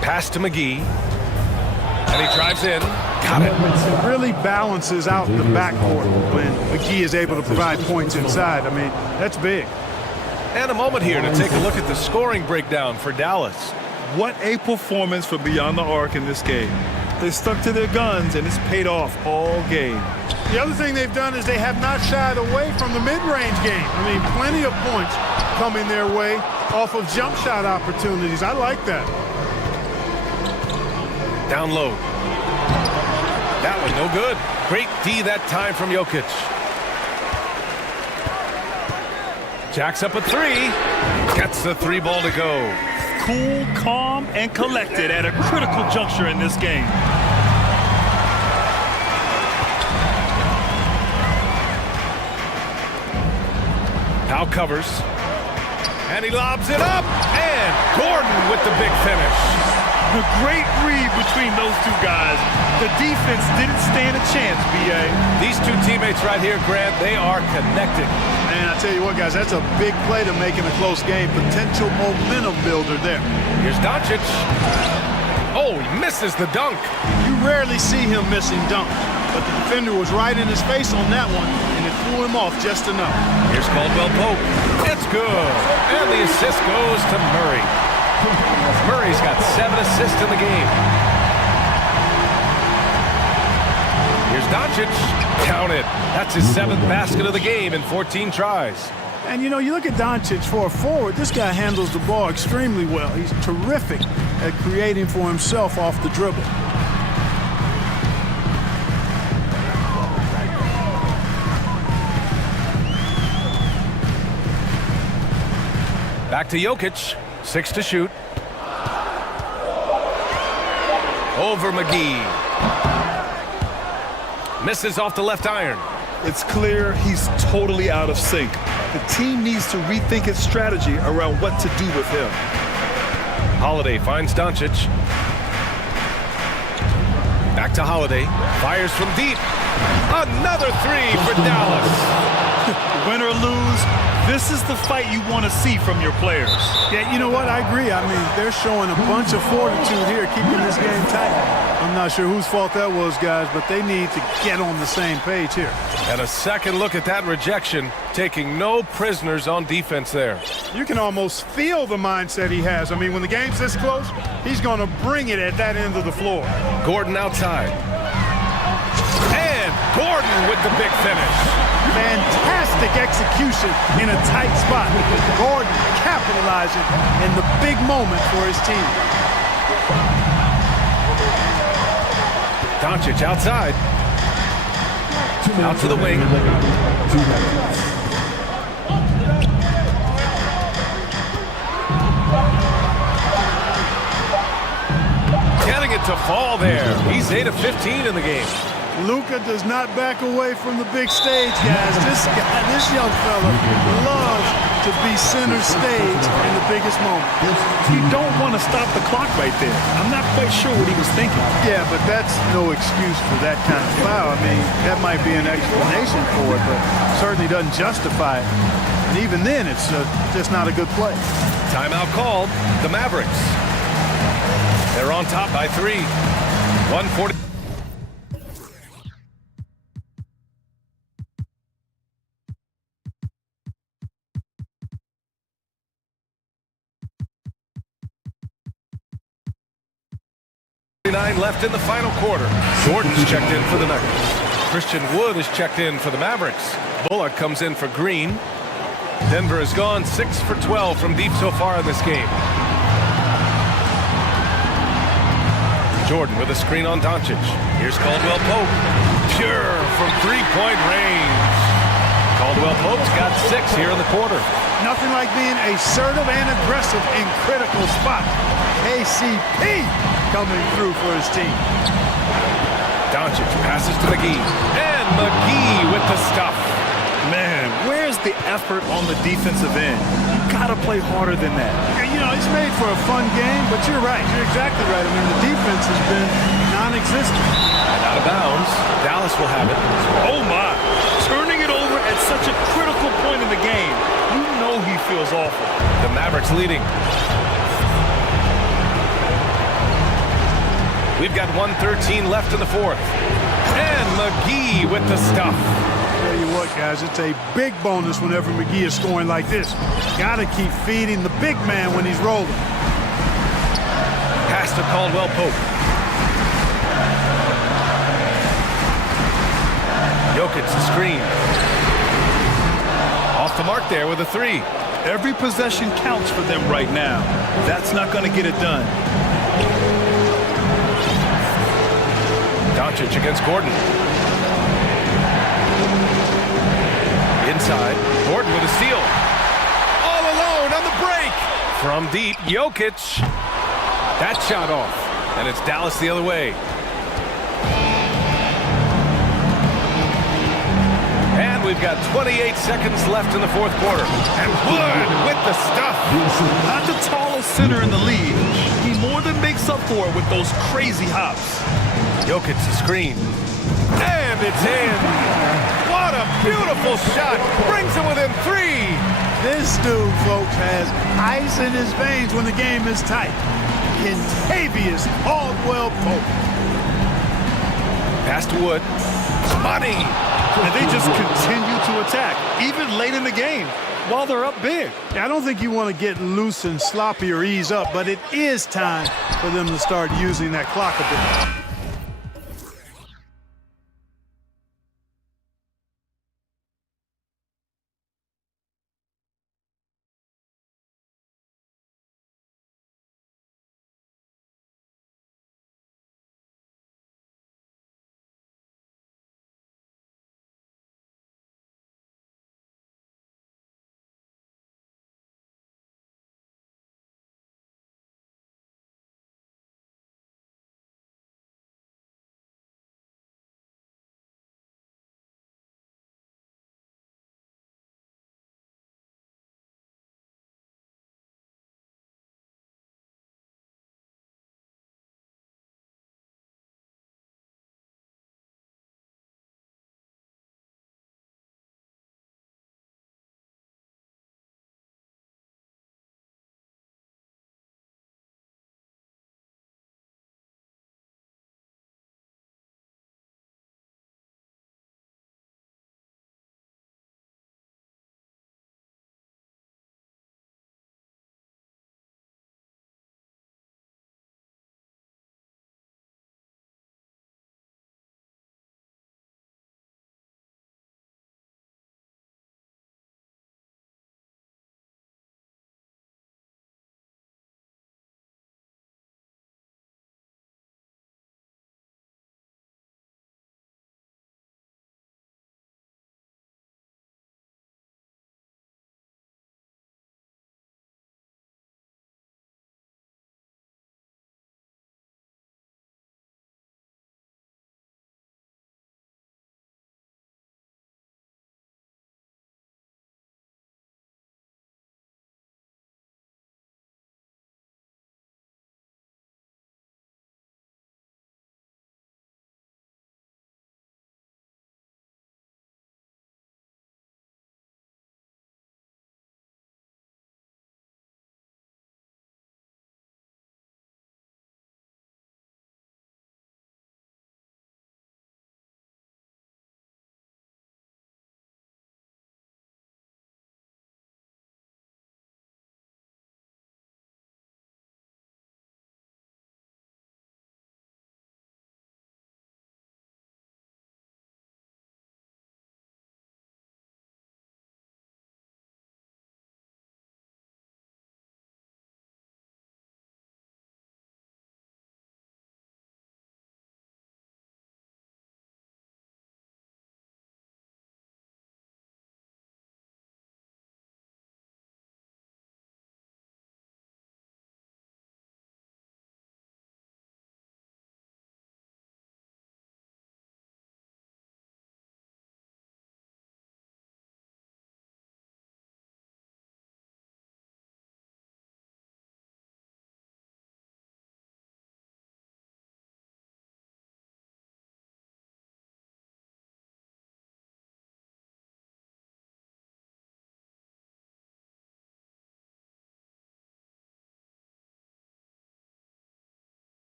Pass to McGee. And he drives in. Got it. It really balances out the backcourt when McGee is able to provide points inside. I mean, that's big. And a moment here to take a look at the scoring breakdown for Dallas. What a performance for Beyond the Arc in this game. They stuck to their guns, and it's paid off all game. The other thing they've done is they have not shied away from the mid-range game. I mean, plenty of points coming their way off of jump shot opportunities. I like that. Down low. That was no good. Great D that time from Jokic. Jacks up a 3. Gets the 3 ball to go. Cool, calm, and collected at a critical juncture in this game. Powell covers. And he lobs it up. And Gordon with the big finish. A great read between those two guys. The defense didn't stand a chance, B.A. These two teammates right here, Grant, they are connected. Man, I tell you what, guys, that's a big play to make in a close game. Potential momentum builder there. Here's Doncic. Oh, he misses the dunk. You rarely see him missing dunks, but the defender was right in his face on that one, and it threw him off just enough. Here's Caldwell Pope. It's good. And the assist goes to Murray. Murray's got 7 assists in the game. Here's Doncic. Count it. That's his 7th basket of the game in 14 tries. And, you know, you look at Doncic for a forward, this guy handles the ball extremely well. He's terrific at creating for himself off the dribble. Back to Jokic. 6 to shoot. Over McGee. Misses off the left iron. It's clear he's totally out of sync. The team needs to rethink its strategy around what to do with him. Holiday finds Doncic. Back to Holiday. Fires from deep. Another 3 for Dallas. Win or lose, this is the fight you want to see from your players. Yeah, you know what? I agree. I mean, they're showing a bunch of fortitude here, keeping this game tight. I'm not sure whose fault that was, guys, but they need to get on the same page here. And a second look at that rejection, taking no prisoners on defense there. You can almost feel the mindset he has. I mean, when the game's this close, he's going to bring it at that end of the floor. Gordon outside. And Gordon with the big finish. Fantastic execution in a tight spot. Gordon capitalizing in the big moment for his team. Doncic outside. Out to the wing. Getting it to fall there. He's 8 of 15 in the game. Luka does not back away from the big stage, guys. This young fella loves to be center stage in the biggest moment. You don't want to stop the clock right there. I'm not quite sure what he was thinking. Yeah, but that's no excuse for that kind of foul. I mean, that might be an explanation for it, but certainly doesn't justify it. And even then, it's just not a good play. Timeout called. The Mavericks. They're on top by 3. 140. Left in the final quarter. Jordan's checked in for the Nuggets. Christian Wood is checked in for the Mavericks. Bullock comes in for Green. Denver has gone 6 for 12 from deep so far in this game. Jordan with a screen on Doncic. Here's Caldwell Pope. Pure from three-point range. Caldwell Pope's got 6 here in the quarter. Nothing like being assertive and aggressive in critical spots. KCP coming through for his team. Doncic passes to McGee. And McGee with the stuff. Man, Where's the effort on the defensive end? You gotta play harder than that. You know, it's made for a fun game, but you're right. You're exactly right. I mean, the defense has been non-existent. And out of bounds. Dallas will have it. Oh my! Turning it over at such a critical point in the game. You know he feels awful. The Mavericks leading. We've got 1:13 left in the fourth. And McGee with the stuff. Tell you what, guys, it's a big bonus whenever McGee is scoring like this. Gotta keep feeding the big man when he's rolling. Pass to Caldwell Pope. Jokic the screen. Off the mark there with a three. Every possession counts for them right now. That's not going to get it done. Doncic against Gordon. Inside, Gordon with a steal. All alone on the break. From deep, Jokic. That shot off. And it's Dallas the other way. And we've got 28 seconds left in the fourth quarter. And Wood with the stuff. Not the tallest center in the league. He more than makes up for it with those crazy hops. Jokic the screen. And it's in. What a beautiful shot. Brings it within three. This dude, folks, has ice in his veins when the game is tight. Kentavious Caldwell Pope. Pass to Wood. Money. And they just continue to attack, even late in the game, while they're up big. I don't think you want to get loose and sloppy or ease up, but it is time for them to start using that clock a bit.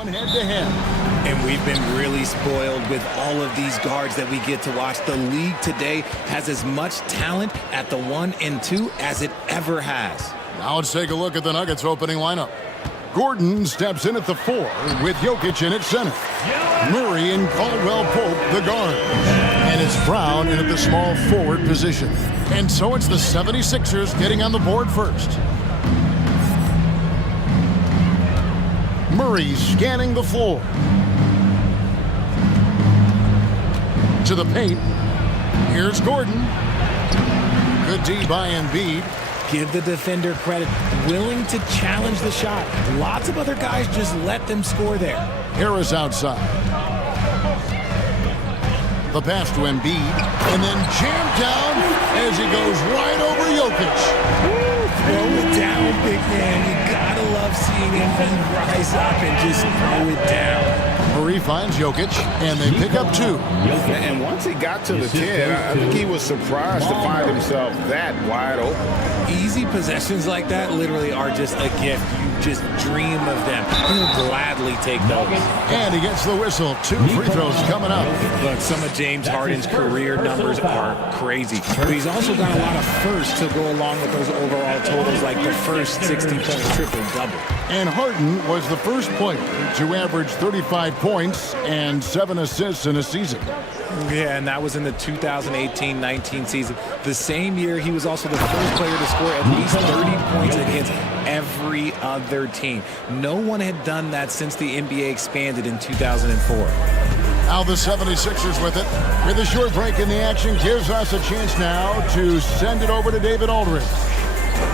Going head-to-head. And we've been really spoiled with all of these guards that we get to watch. The league today has as much talent at the 1 and 2 as it ever has. Now let's take a look at the Nuggets opening lineup. Gordon steps in at the 4 with Jokic in at center. Murray and Caldwell Pope, the guard. And it's Brown in at the small forward position. And so it's the 76ers getting on the board first. Murray scanning the floor. To the paint. Here's Gordon. Good D by Embiid. Give the defender credit. Willing to challenge the shot. Lots of other guys just let them score there. Harris outside. The pass to Embiid. And then jammed down as he goes right over Jokic. Throw it down, big man. You gotta love seeing him rise up and just throw it down. Murray finds Jokic, and they pick up 2. And once he got to the 10, I think he was surprised to find himself that wide open. Easy possessions like that literally are just a gift. You just dream of them. He'll gladly take those. And he gets the whistle. 2 free throws coming up. Look, some of James Harden's career numbers are crazy. But he's also got a lot of firsts to go along with those overall totals, like the first 60-point triple-double. And Harden was the first player to average 35 points and 7 assists in a season. Yeah, and that was in the 2018-19 season. The same year, he was also the first player to score at least 30 points against every other team. No one had done that since the NBA expanded in 2004. Now the 76ers with it. With a short break in the action, gives us a chance now to send it over to David Aldridge.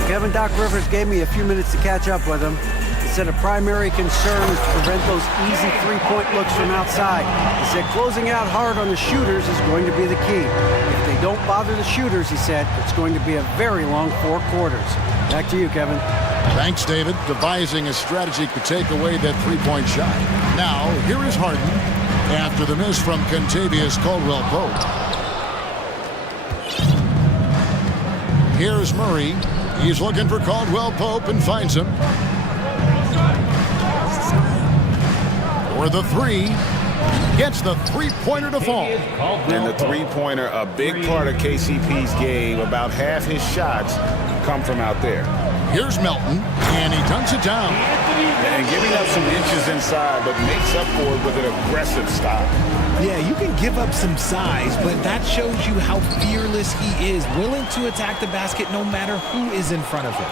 Kevin, Doc Rivers gave me a few minutes to catch up with him. He said a primary concern is to prevent those easy three-point looks from outside. He said closing out hard on the shooters is going to be the key. If they don't bother the shooters, he said, it's going to be a very long 4 quarters. Back to you, Kevin. Thanks, David. Devising a strategy to take away that three-point shot. Now, here is Harden after the miss from Contavious Caldwell-Pope. Here's Murray. He's looking for Caldwell-Pope and finds him. For the 3. Gets the three-pointer to fall. And the three-pointer, a big part of KCP's game. About half his shots come from out there. Here's Melton, and he dunks it down. And giving up some inches inside, but makes up for it with an aggressive stop. Yeah, you can give up some size, but that shows you how fearless he is, willing to attack the basket no matter who is in front of him.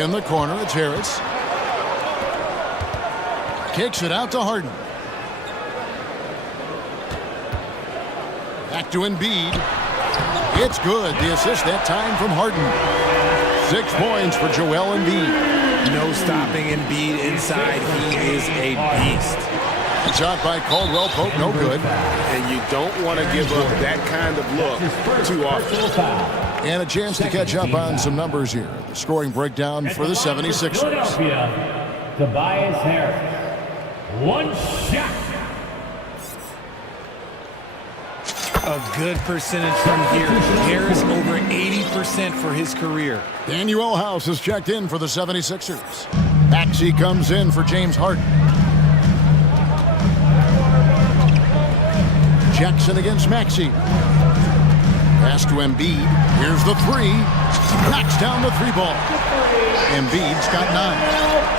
In the corner, it's Harris. Kicks it out to Harden. Back to Embiid. It's good. The assist that time from Harden. 6 points for Joel Embiid. No stopping Embiid inside. He is a beast. Shot by Caldwell-Pope, no good. And you don't want to give up that kind of look too often. And a chance to catch up on some numbers here. The scoring breakdown for the 76ers. Philadelphia, Tobias Harris. 1 shot. A good percentage from here. Harris over 80% for his career. Daniel House is checked in for the 76ers. Maxey comes in for James Harden. Jackson against Maxey. Pass to Embiid. Here's the 3. Knocks down the 3 ball. Embiid's got 9.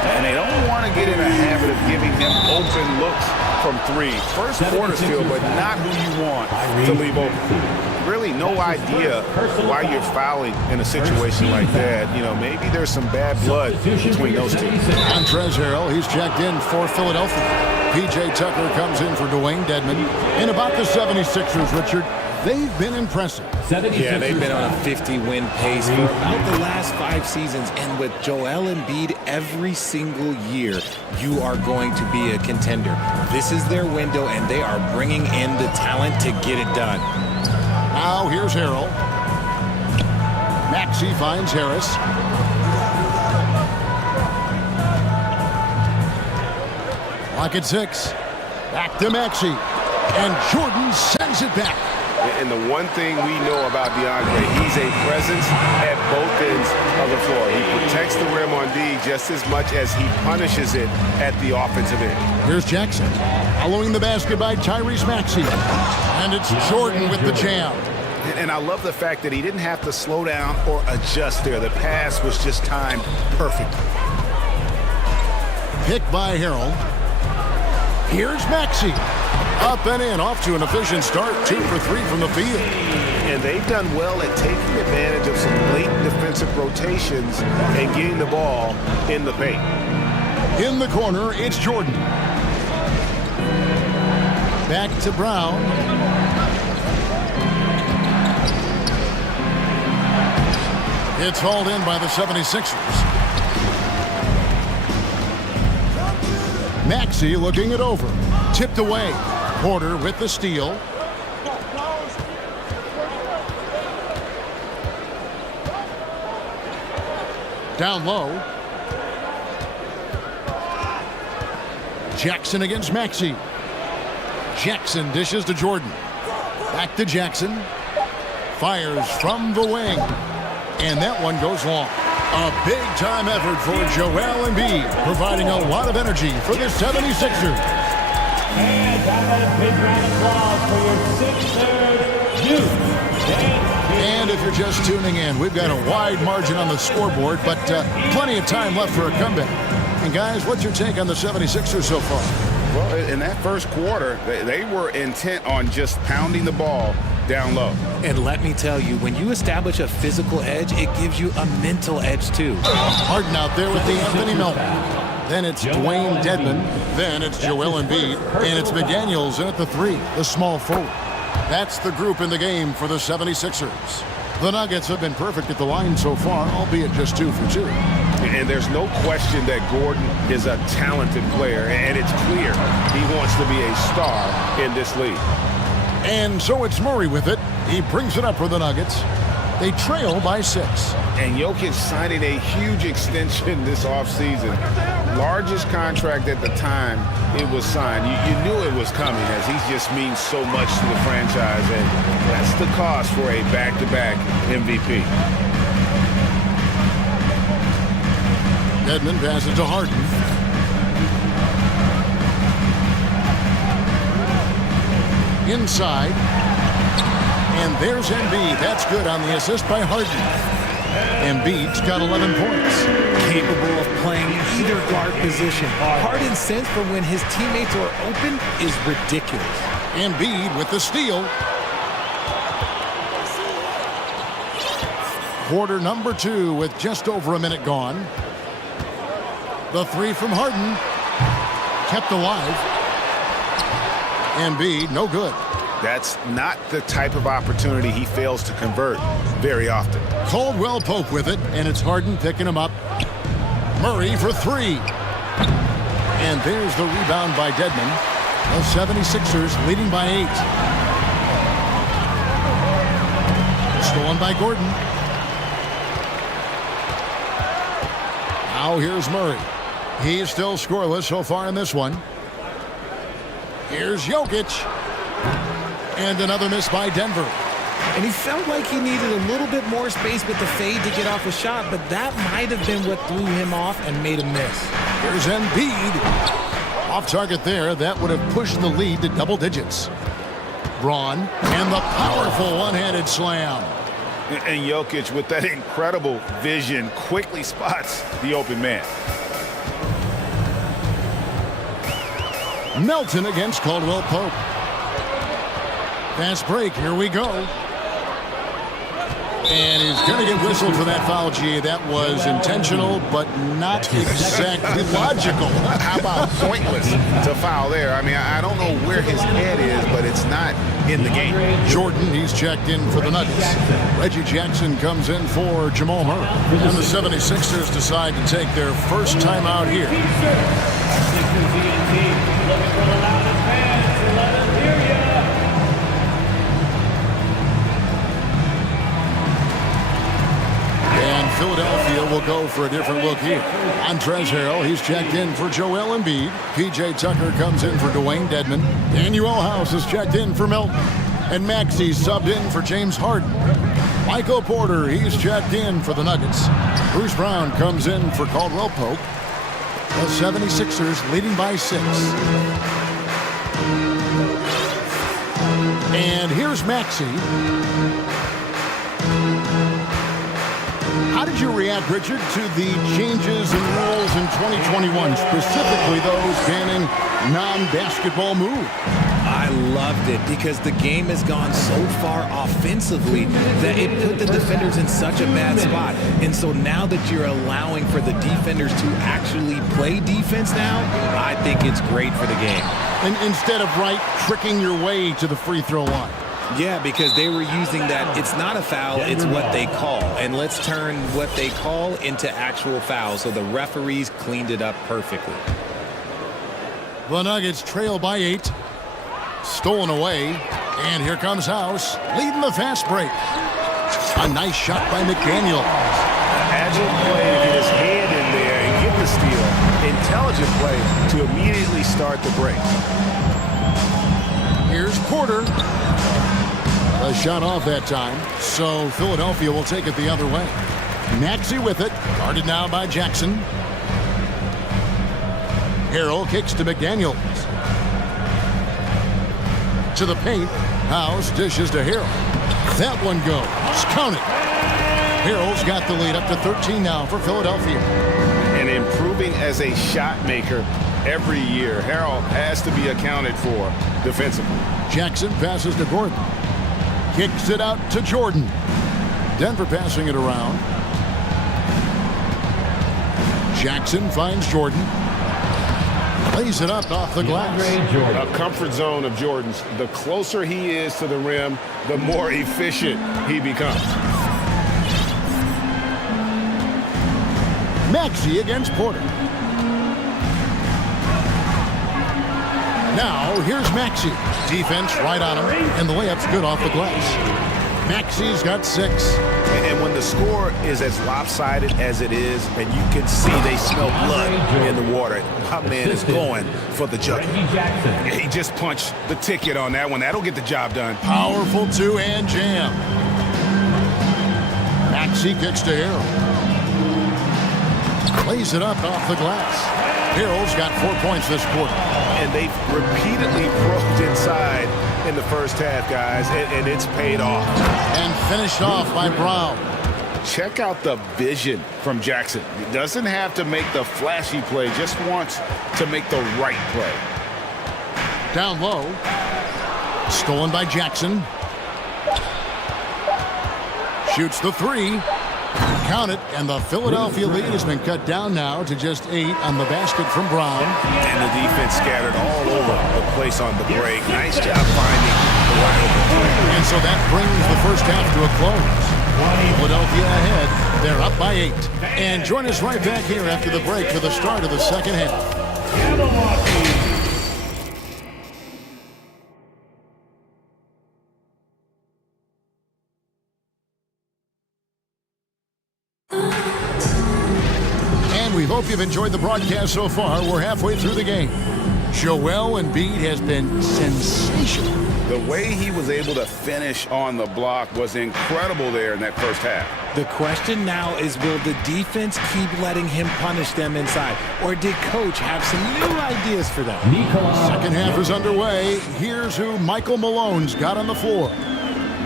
And they don't want to get in a habit of giving him open looks from 3. First quarter still, but not who you want to leave open. Really no idea why you're fouling in a situation like that. You know, maybe there's some bad blood between those two. Montrezl Harrell, he's checked in for Philadelphia. P.J. Tucker comes in for Dwayne Dedmon. And about the 76ers, Richard, they've been impressive. Yeah, they've been on a 50-win pace for about the last 5 seasons. And with Joel Embiid every single year, you are going to be a contender. This is their window, and they are bringing in the talent to get it done. Now here's Harrell. Maxey finds Harris. Clock at 6. Back to Maxey. And Jordan sends it back. And the one thing we know about DeAndre, he's a presence at both ends of the floor. He protects the rim on D just as much as he punishes it at the offensive end. Here's Jackson. Following the basket by Tyrese Maxey. And it's Jordan with the jam. And I love the fact that he didn't have to slow down or adjust there. The pass was just timed perfectly. Picked by Harrell. Here's Maxey. Up and in, off to an efficient start, 2 for 3 from the field. And they've done well at taking advantage of some late defensive rotations and getting the ball in the paint. In the corner, it's Jordan. Back to Brown. It's hauled in by the 76ers. Maxey looking it over. Tipped away. Porter with the steal. Down low. Jackson against Maxey. Jackson dishes to Jordan. Back to Jackson. Fires from the wing. And that one goes long. A big-time effort for Joel Embiid, providing a lot of energy for the 76ers. And a big round of applause for your 6'3" And if you're just tuning in, we've got a wide margin on the scoreboard, but plenty of time left for a comeback. And guys, what's your take on the 76ers so far? Well, in that first quarter, they were intent on just pounding the ball down low. And let me tell you, when you establish a physical edge, it gives you a mental edge too. Harden out there with the Anthony Melton. Then it's Dwayne Dedmon. Then it's Joel Embiid. And it's McDaniels in at the 3, the small forward. That's the group in the game for the 76ers. The Nuggets have been perfect at the line so far, albeit just 2 for 2. And there's no question that Gordon is a talented player, and it's clear he wants to be a star in this league. And so it's Murray with it. He brings it up for the Nuggets. They trail by 6. And Jokic signing a huge extension this offseason. Largest contract at the time it was signed. You knew it was coming, as he just means so much to the franchise, and that's the cost for a back-to-back MVP. Dedmon passes to Harden. Inside. And there's Embiid. That's good on the assist by Harden. Embiid's got 11 points. Capable of playing either guard position. Harden's sense for when his teammates are open is ridiculous. Embiid with the steal. Quarter number 2 with just over a minute gone. The 3 from Harden. Kept alive. Embiid, no good. That's not the type of opportunity he fails to convert very often. Caldwell Pope with it, and it's Harden picking him up. Murray for 3. And there's the rebound by Dedmon. The 76ers leading by 8. Stolen by Gordon. Now here's Murray. He's still scoreless so far in this one. Here's Jokic. And another miss by Denver. And he felt like he needed a little bit more space with the fade to get off a shot, but that might have been what threw him off and made him miss. Here's Embiid. Off target there. That would have pushed the lead to double digits. Braun and the powerful one-handed slam. And Jokic, with that incredible vision, quickly spots the open man. Melton against Caldwell Pope. Fast break, here we go. And he's going to get whistled for that foul, G. That was intentional, but not exactly logical. How about pointless to foul there? I mean, I don't know where his head is, but it's not in the game. Jordan, he's checked in for the Nuggets. Reggie Jackson comes in for Jamal Murray. And the 76ers decide to take their first time out here. Philadelphia will go for a different look here. Montrezl Harrell, he's checked in for Joel Embiid. P.J. Tucker comes in for Dwayne Dedmon. Daniel House is checked in for Melton. And Maxey subbed in for James Harden. Michael Porter, he's checked in for the Nuggets. Bruce Brown comes in for Caldwell Pope. The 76ers leading by 6. And here's Maxey. How did you react, Richard, to the changes in rules in 2021, specifically those banning non-basketball moves? I loved it because the game has gone so far offensively that it put the defenders in such a bad spot. And so now that you're allowing for the defenders to actually play defense now, I think it's great for the game. And instead of tricking your way to the free throw line. Yeah, because they were using that it's not a foul, it's what they call. And let's turn what they call into actual fouls. So the referees cleaned it up perfectly. The Nuggets trail by 8. Stolen away. And here comes House, leading the fast break. A nice shot by McDaniel. Agile play to get his hand in there and get the steal. Intelligent play to immediately start the break. Here's Porter. A shot off that time, so Philadelphia will take it the other way. Maxey with it, guarded now by Jackson. Harrell kicks to McDaniels. To the paint, House dishes to Harrell. That one goes, count it. Harrell's got the lead up to 13 now for Philadelphia. And improving as a shot maker every year, Harrell has to be accounted for defensively. Jackson passes to Gordon. Kicks it out to Jordan. Denver passing it around. Jackson finds Jordan. Lays it up off the glass. A comfort zone of Jordan's. The closer he is to the rim, the more efficient he becomes. Maxey against Porter. Now, here's Maxey. Defense right on him, and the layup's good off the glass. Maxey's got 6. And when the score is as lopsided as it is, and you can see they smell blood in the water, my man is going for the jucket. He just punched the ticket on that one. That'll get the job done. Powerful two-hand jam. Maxey kicks to Harrell. Lays it up off the glass. Harrell's got 4 points this quarter. And they've repeatedly probed inside in the first half, guys, and it's paid off. And finished off by Brown. Check out the vision from Jackson. He doesn't have to make the flashy play, just wants to make the right play. Down low. Stolen by Jackson. Shoots the 3. Count it, and the Philadelphia lead has been cut down now to just 8 on the basket from Brown. And the defense scattered all over the place on the break. Nice job finding the wide open play. And so that brings the first half to a close. Philadelphia ahead. They're up by 8. And join us right back here after the break for the start of the second half. We hope you've enjoyed the broadcast so far. We're halfway through the game. Joel Embiid has been sensational. The way he was able to finish on the block was incredible there in that first half. The question now is, will the defense keep letting him punish them inside? Or did Coach have some new ideas for them? Second half is underway. Here's who Michael Malone's got on the floor.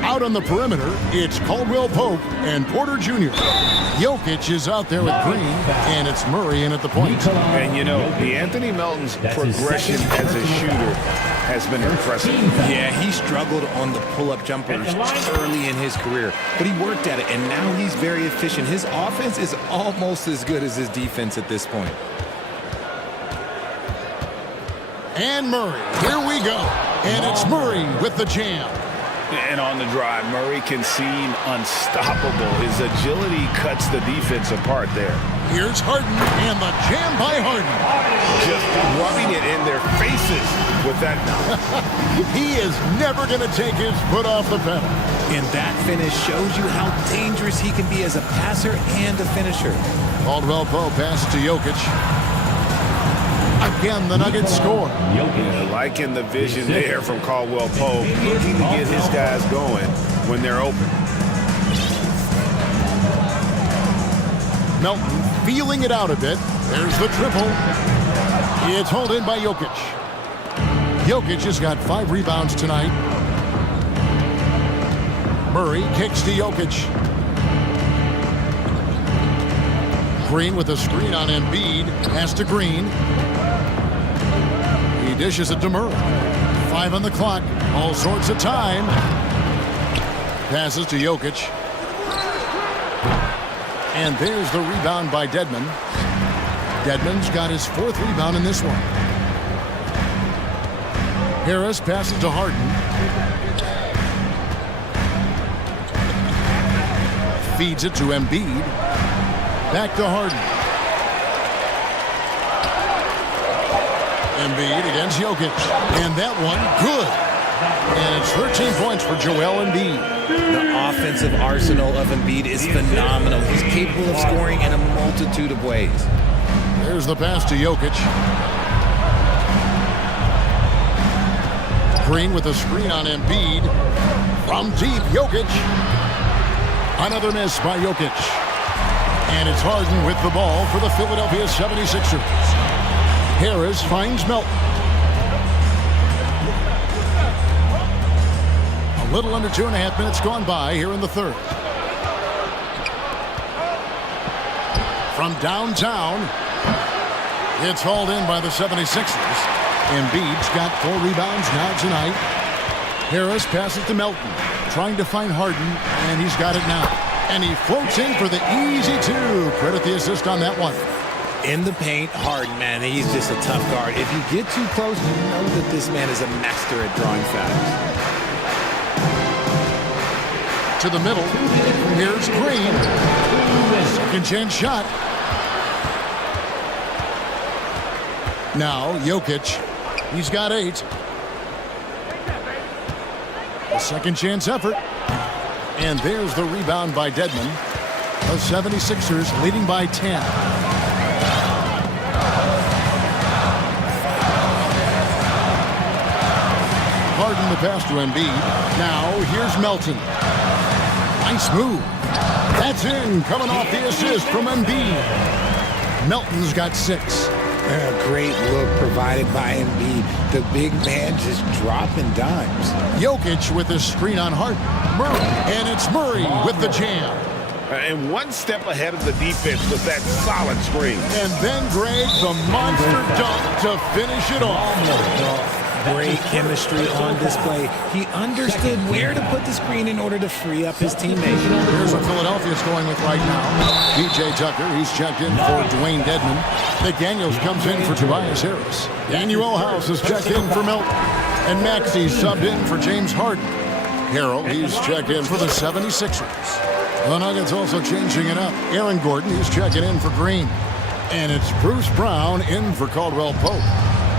Out on the perimeter, it's Caldwell Pope and Porter Jr. Jokic is out there with Green, and it's Murray in at the point. And, you know, Anthony Melton's progression as a shooter has been impressive. Yeah, he struggled on the pull-up jumpers early in his career, but he worked at it, and now he's very efficient. His offense is almost as good as his defense at this point. And Murray, here we go. And it's Murray with the jam. And on the drive, Murray can seem unstoppable. His agility cuts the defense apart there. Here's Harden, and the jam by Harden. Just rubbing it in their faces with that. He is never going to take his foot off the pedal. And that finish shows you how dangerous he can be as a passer and a finisher. Caldwell Pope passes to Jokic. Again, the Nuggets score. Yeah, liking the vision there from Caldwell Pope, looking to get his guys going when they're open. Melton feeling it out a bit. There's the triple. It's hauled in by Jokic. Jokic has got 5 rebounds tonight. Murray kicks to Jokic. Green with a screen on Embiid. Pass to Green. He dishes it to Murray. 5 on the clock. All sorts of time. Passes to Jokic. And there's the rebound by Dedmon. Dedmon's got his 4th rebound in this one. Harris passes to Harden. Feeds it to Embiid. Back to Harden. Embiid against Jokic. And that one, good. And it's 13 points for Joel Embiid. The offensive arsenal of Embiid is phenomenal. He's capable of scoring in a multitude of ways. There's the pass to Jokic. Green with a screen on Embiid. From deep, Jokic. Another miss by Jokic. And it's Harden with the ball for the Philadelphia 76ers. Harris finds Melton. A little under 2.5 minutes gone by here in the third. From downtown, it's hauled in by the 76ers. Embiid's got 4 rebounds now tonight. Harris passes to Melton, trying to find Harden, and he's got it now. And he floats in for the easy 2. Credit the assist on that one. In the paint, Harden, man, he's just a tough guard. If you get too close, you know that this man is a master at drawing fouls. To the middle. Here's Green. Second chance shot. Now Jokic. He's got 8. A second chance effort. And there's the rebound by Dedmon. The 76ers leading by 10. Harden the pass to Embiid. Now here's Melton. Nice move. That's in, coming off the assist from Embiid. Melton's got 6. A great look provided by Embiid. The big man just dropping dimes. Jokic with a screen on Harden. Murray. And it's Murray with the jam. And one step ahead of the defense with that solid screen. And then Greg, the monster dunk to finish it off. Great chemistry on display. He understood where to put the screen in order to free up his teammates. Here's what Philadelphia's going with right now. PJ Tucker, he's checked in for Dwayne Dedmon. McDaniels comes in for Tobias Harris. Daniel House is checked in for Melton. And Maxey subbed in for James Harden. Harrell, he's checked in for the 76ers. The Nuggets also changing it up. Aaron Gordon, he's checking in for Green. And it's Bruce Brown in for Caldwell Pope.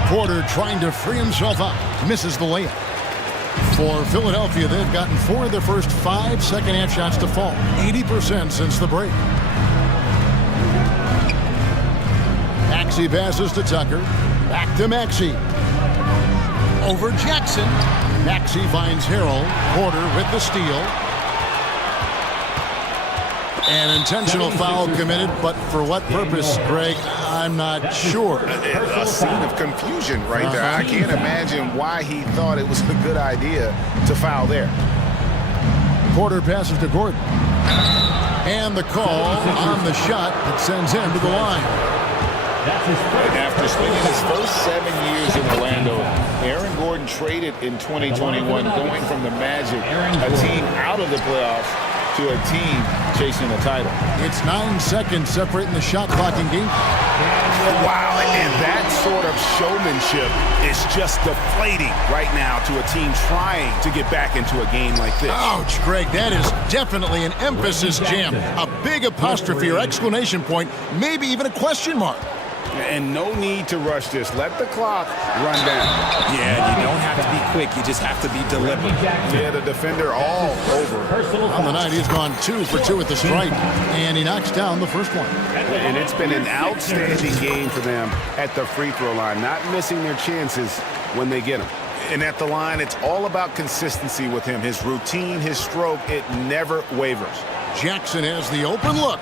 Porter trying to free himself up. Misses the layup. For Philadelphia, they've gotten 4 of their first 5 second-half shots to fall. 80% since the break. Maxey passes to Tucker. Back to Maxey. Over Jackson. Maxey finds Harrell. Porter with the steal. An intentional foul committed, but for what purpose, Greg? I'm not sure. A scene of confusion right there. I can't imagine why he thought it was a good idea to foul there. Porter passes to Gordon. And the call on the shot that sends him to the line. And after spending his first 7 years in Orlando, Aaron Gordon traded in 2021, going from the Magic, a team out of the playoffs, to a team chasing the title. It's 9 seconds separating the shot clock in game. Wow, and that sort of showmanship is just deflating right now to a team trying to get back into a game like this. Ouch, Greg, that is definitely an emphasis jam. A big apostrophe or exclamation point, maybe even a question mark. And no need to rush this. Let the clock run down. Yeah, you don't have to be quick. You just have to be deliberate. Yeah, the defender all over. On the night, he's gone 2 for 2 at the stripe, and he knocks down the first one. And it's been an outstanding game for them at the free throw line, not missing their chances when they get them. And at the line, it's all about consistency with him. His routine, his stroke, it never wavers. Jackson has the open look.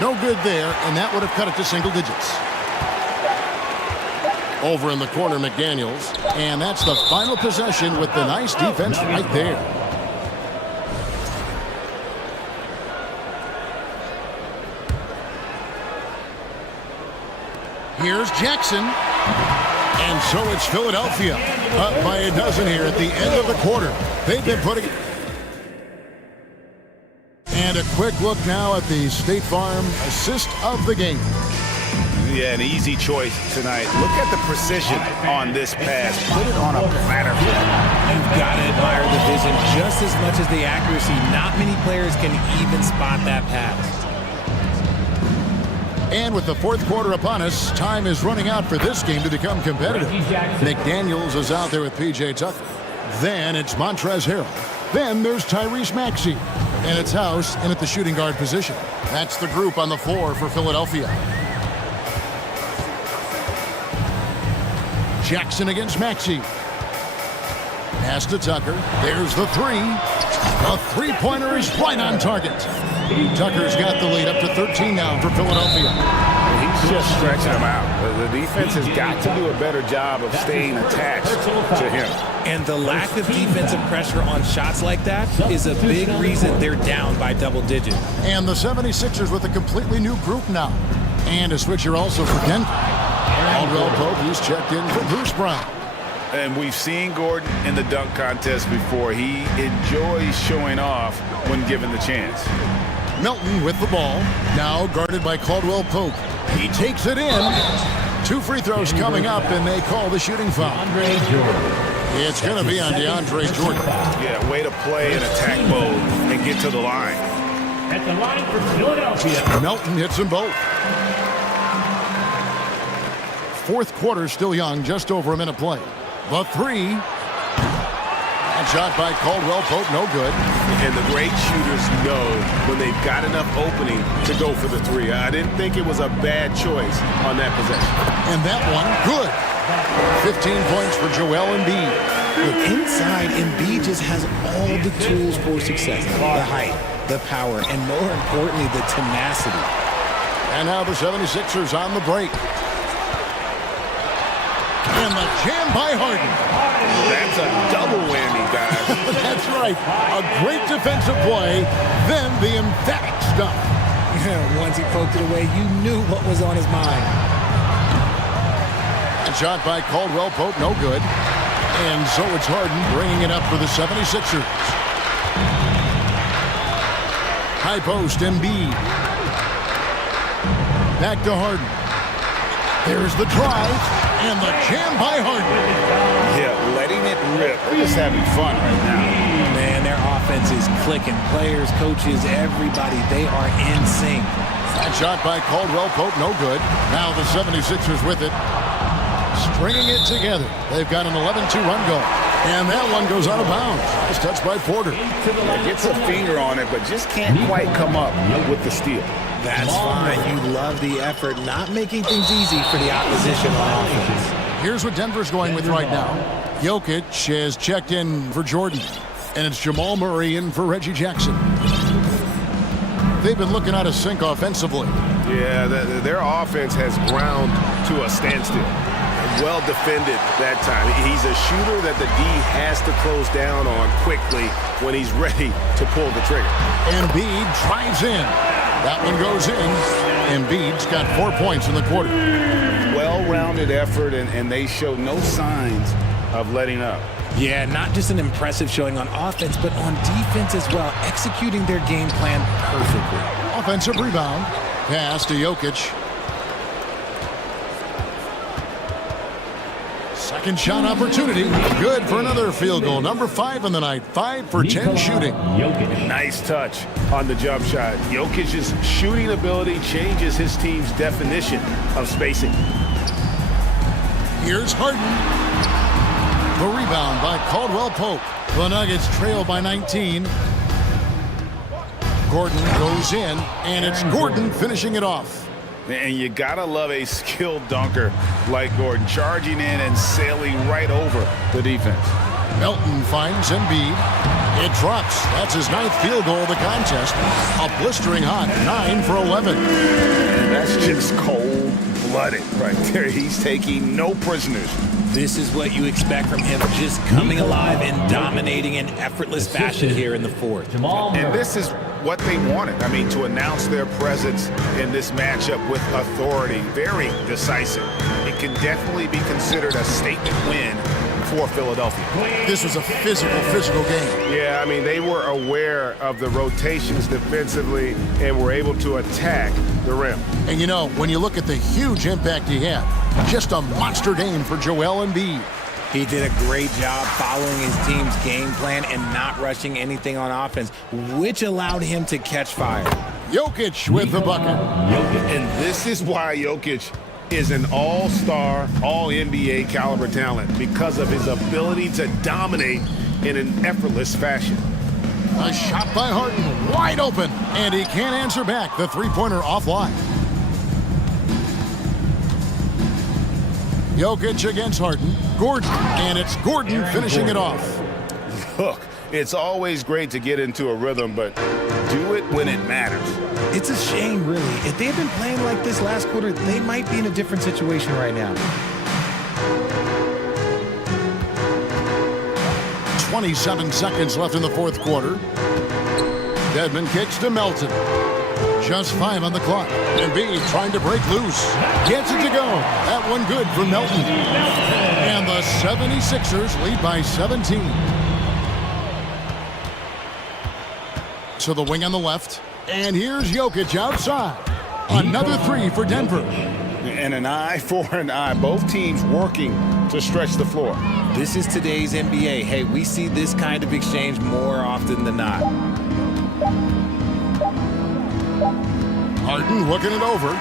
No good there, and that would have cut it to single digits. Over in the corner, McDaniels, and that's the final possession with the nice defense right there. Here's Jackson. And so it's Philadelphia up by a dozen here at the end of the quarter. They've been putting... And a quick look now at the State Farm assist of the game. Yeah, an easy choice tonight. Look at the precision on this pass. Put it on a platter. You've got to admire the vision just as much as the accuracy. Not many players can even spot that pass. And with the fourth quarter upon us, time is running out for this game to become competitive. McDaniels is out there with P.J. Tucker. Then it's Montrezl Harrell. Then there's Tyrese Maxey. And it's House in at the shooting guard position. That's the group on the floor for Philadelphia. Jackson against Maxey. Pass to Tucker. There's the three. A three-pointer is right on target. Tucker's got the lead up to 13 now for Philadelphia. He's just stretching them out. The defense has got to do a better job of staying attached to him. And the lack of defensive pressure on shots like that is a big reason they're down by double digits. And the 76ers with a completely new group now. And a switcher also for Denver. Caldwell Pope, who's checked in for Bruce Brown. And we've seen Gordon in the dunk contest before. He enjoys showing off when given the chance. Melton with the ball, now guarded by Caldwell Pope. He takes it in. 2 free throws coming up, and they call the shooting foul. It's going to be on DeAndre Jordan. Yeah, way to play in attack mode and get to the line. At the line for Philadelphia. Melton hits them both. Fourth quarter still young, just over a minute play. The three. And shot by Caldwell Pope, no good. And the great shooters know when they've got enough opening to go for the three. I didn't think it was a bad choice on that possession. And that one, good. 15 points for Joel Embiid. Look, inside, Embiid just has all the tools for success. The height, the power, and more importantly, the tenacity. And now the 76ers on the break. And the jam by Harden. That's a double whammy, guys. That's right. A great defensive play, then the emphatic stuff. Once he poked it away, you knew what was on his mind. A shot by Caldwell Pope, no good. And so it's Harden bringing it up for the 76ers. High post, Embiid. Back to Harden. There's the drive. And the jam by Harden. Yeah, letting it rip. They're just having fun right now. Man, their offense is clicking. Players, coaches, everybody, they are in sync. That shot by Caldwell Pope, no good. Now the 76ers with it. Stringing it together. They've got an 11-2 run going. And that one goes out of bounds. It's touched by Porter. Gets a finger on it, but just can't quite come up with the steal. That's fine. You love the effort, not making things easy for the opposition on offense. Here's what Denver's going with right now. Jokic has checked in for Jordan. And it's Jamal Murray in for Reggie Jackson. They've been looking out of sync offensively. Yeah, their offense has ground to a standstill. Well defended that time. He's a shooter that the D has to close down on quickly when he's ready to pull the trigger. Embiid drives in. That one goes in. Embiid's got 4 points in the quarter. Well-rounded effort, and they show no signs of letting up. Yeah, not just an impressive showing on offense, but on defense as well, executing their game plan perfectly. Offensive rebound. Pass to Jokic. Second shot opportunity. Good for another field goal. Number 5 on the night. 5 for 10 shooting. Nice touch on the jump shot. Jokic's shooting ability changes his team's definition of spacing. Here's Harden. The rebound by Caldwell Pope. The Nuggets trail by 19. Gordon goes in, and it's Gordon finishing it off. And you gotta love a skilled dunker like Gordon, charging in and sailing right over the defense. Melton finds Embiid. It drops. That's his 9th field goal of the contest. A blistering hot 9 for 11. And that's just cold-blooded right there. He's taking no prisoners. This is what you expect from him, just coming alive and dominating in effortless fashion here in the fourth. And this is what they wanted. I mean, to announce their presence in this matchup with authority, very decisive. It can definitely be considered a statement win for Philadelphia. This was a physical game. Yeah, I mean, they were aware of the rotations defensively and were able to attack the rim. And you know, when you look at the huge impact he had, just a monster game for Joel Embiid. He did a great job following his team's game plan and not rushing anything on offense, which allowed him to catch fire. Jokic with the bucket. And this is why Jokic is an all-star, all-NBA caliber talent, because of his ability to dominate in an effortless fashion. A shot by Harden, wide open, and he can't answer back. The three-pointer offline. Jokic against Harden. Gordon, and it's Gordon finishing it off. Look, it's always great to get into a rhythm, but do it when it matters. It's a shame, really. If they had been playing like this last quarter, they might be in a different situation right now. 27 seconds left in the fourth quarter. Dedmon kicks to Melton. Just 5 on the clock. Embiid trying to break loose. Gets it to go. That one good for Melton. And the 76ers lead by 17. To the wing on the left. And here's Jokic outside. Another 3 for Denver. And an eye for an eye. Both teams working to stretch the floor. This is today's NBA. Hey, we see this kind of exchange more often than not. Harden looking it over.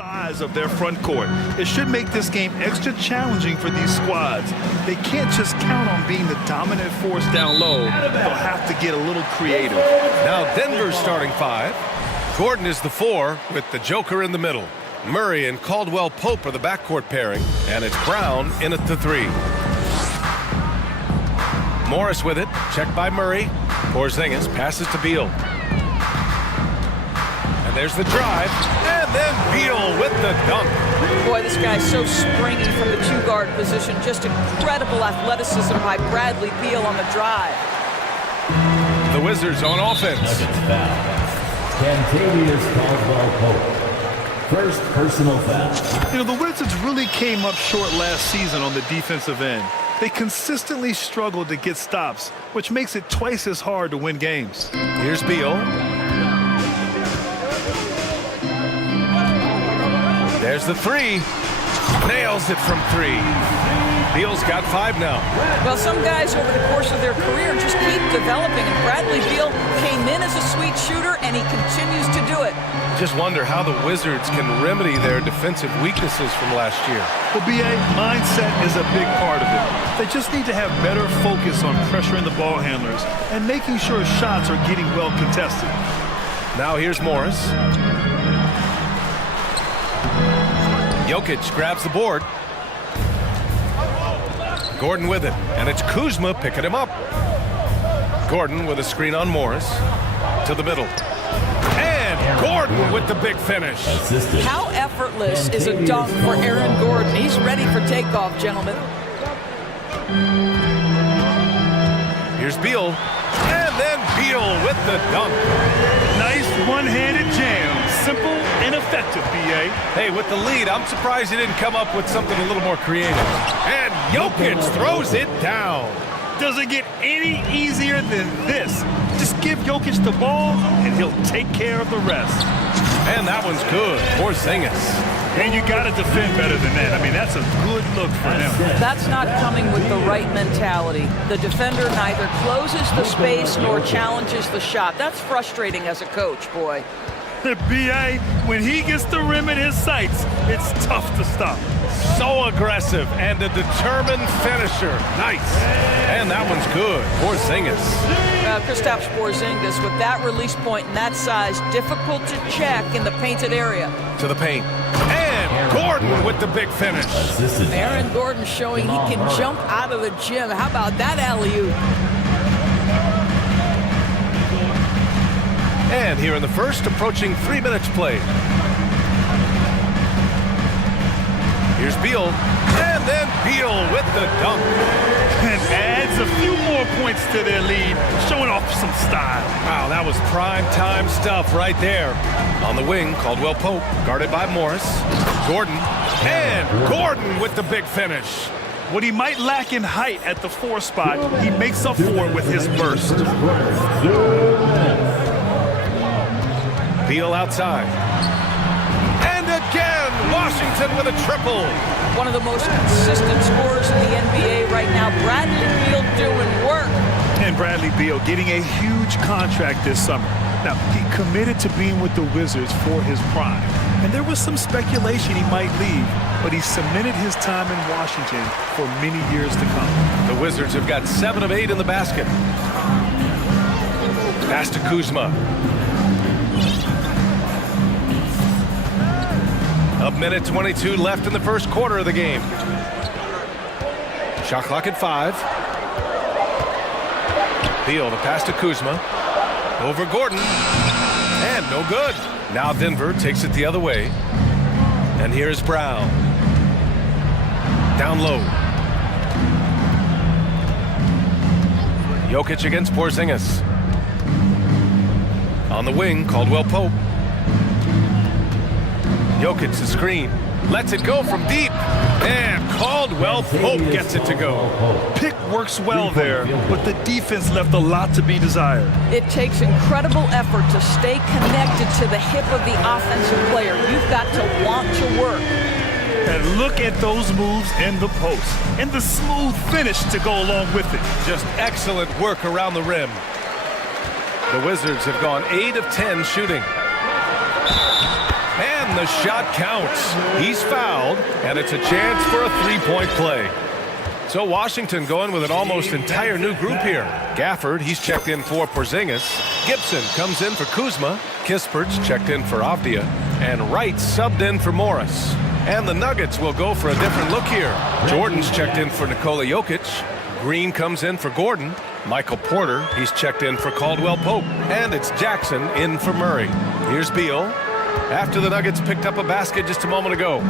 size of their front court. It should make this game extra challenging for these squads. They can't just count on being the dominant force down low. They'll have to get a little creative. Now Denver's starting five. Gordon is the 4 with the Joker in the middle. Murray and Caldwell-Pope are the backcourt pairing, and it's Brown in at the 3. Morris with it, checked by Murray. Porzingis passes to Beal. And there's the drive, and then Beal with the dunk. Boy, this guy's so springy from the 2-guard position. Just incredible athleticism by Bradley Beal on the drive. The Wizards on offense. Cantavius Caldwell-Pope. First personal foul. You know, the Wizards really came up short last season on the defensive end. They consistently struggled to get stops, which makes it twice as hard to win games. Here's Beal. There's the 3. Nails it from 3. Beal's got 5 now. Well, some guys over the course of their career just keep developing, and Bradley Beal came in as a sweet shooter, and he continues to do it. Just wonder how the Wizards can remedy their defensive weaknesses from last year. Well, BA, mindset is a big part of it. They just need to have better focus on pressuring the ball handlers and making sure shots are getting well contested. Now here's Morris. Jokic grabs the board. Gordon with it, and it's Kuzma picking him up. Gordon with a screen on Morris. To the middle. And Gordon with the big finish. How effortless is a dunk for Aaron Gordon? He's ready for takeoff, gentlemen. Here's Beal. And then Beal with the dunk. Nice one-handed jam. Simple and effective, BA. Hey, with the lead, I'm surprised he didn't come up with something a little more creative. And Jokic throws it down. Does it get any easier than this? Just give Jokic the ball, and he'll take care of the rest. And that one's good. Porzingis. And you got to defend better than that. I mean, that's a good look for him. That's not coming with the right mentality. The defender neither closes the space nor challenges the shot. That's frustrating as a coach, boy. The BA, when he gets the rim in his sights, it's tough to stop. So aggressive and a determined finisher. Nice. And that one's good. Porzingis. Kristaps Porzingis with that release point and that size, difficult to check in the painted area. To the paint. And Gordon with the big finish. Aaron Gordon showing he can jump out of the gym. How about that alley-oop? And here in the first, approaching 3 minutes played. Here's Beal, and then Beal with the dunk. And adds a few more points to their lead, showing off some style. Wow, that was prime time stuff right there. On the wing, Caldwell-Pope, guarded by Morris. Gordon, and Gordon with the big finish. What he might lack in height at the 4 spot, he makes up for it with his burst. Beal outside. And again, Washington with a triple. One of the most consistent scorers in the NBA right now. Bradley Beal doing work. And Bradley Beal getting a huge contract this summer. Now, he committed to being with the Wizards for his prime. And there was some speculation he might leave, but he cemented his time in Washington for many years to come. The Wizards have got 7 of 8 in the basket. Pass to Kuzma. A minute 22 left in the first quarter of the game. Shot clock at 5. Beal, the pass to Kuzma. Over Gordon. And no good. Now Denver takes it the other way. And here's Brown. Down low. Jokic against Porzingis. On the wing, Caldwell-Pope. Jokic the screen. Lets it go from deep. And Caldwell-Pope gets it to go. Pick works well there, but the defense left a lot to be desired. It takes incredible effort to stay connected to the hip of the offensive player. You've got to want to work. And look at those moves in the post. And the smooth finish to go along with it. Just excellent work around the rim. The Wizards have gone 8 of 10 shooting. And the shot counts. He's fouled, and it's a chance for a three-point play. So Washington going with an almost entire new group here. Gafford, he's checked in for Porzingis. Gibson comes in for Kuzma. Kispert's checked in for Avdia. And Wright subbed in for Morris. And the Nuggets will go for a different look here. Jordan's checked in for Nikola Jokic. Green comes in for Gordon. Michael Porter, he's checked in for Caldwell Pope. And it's Jackson in for Murray. Here's Beal. After the Nuggets picked up a basket just a moment ago.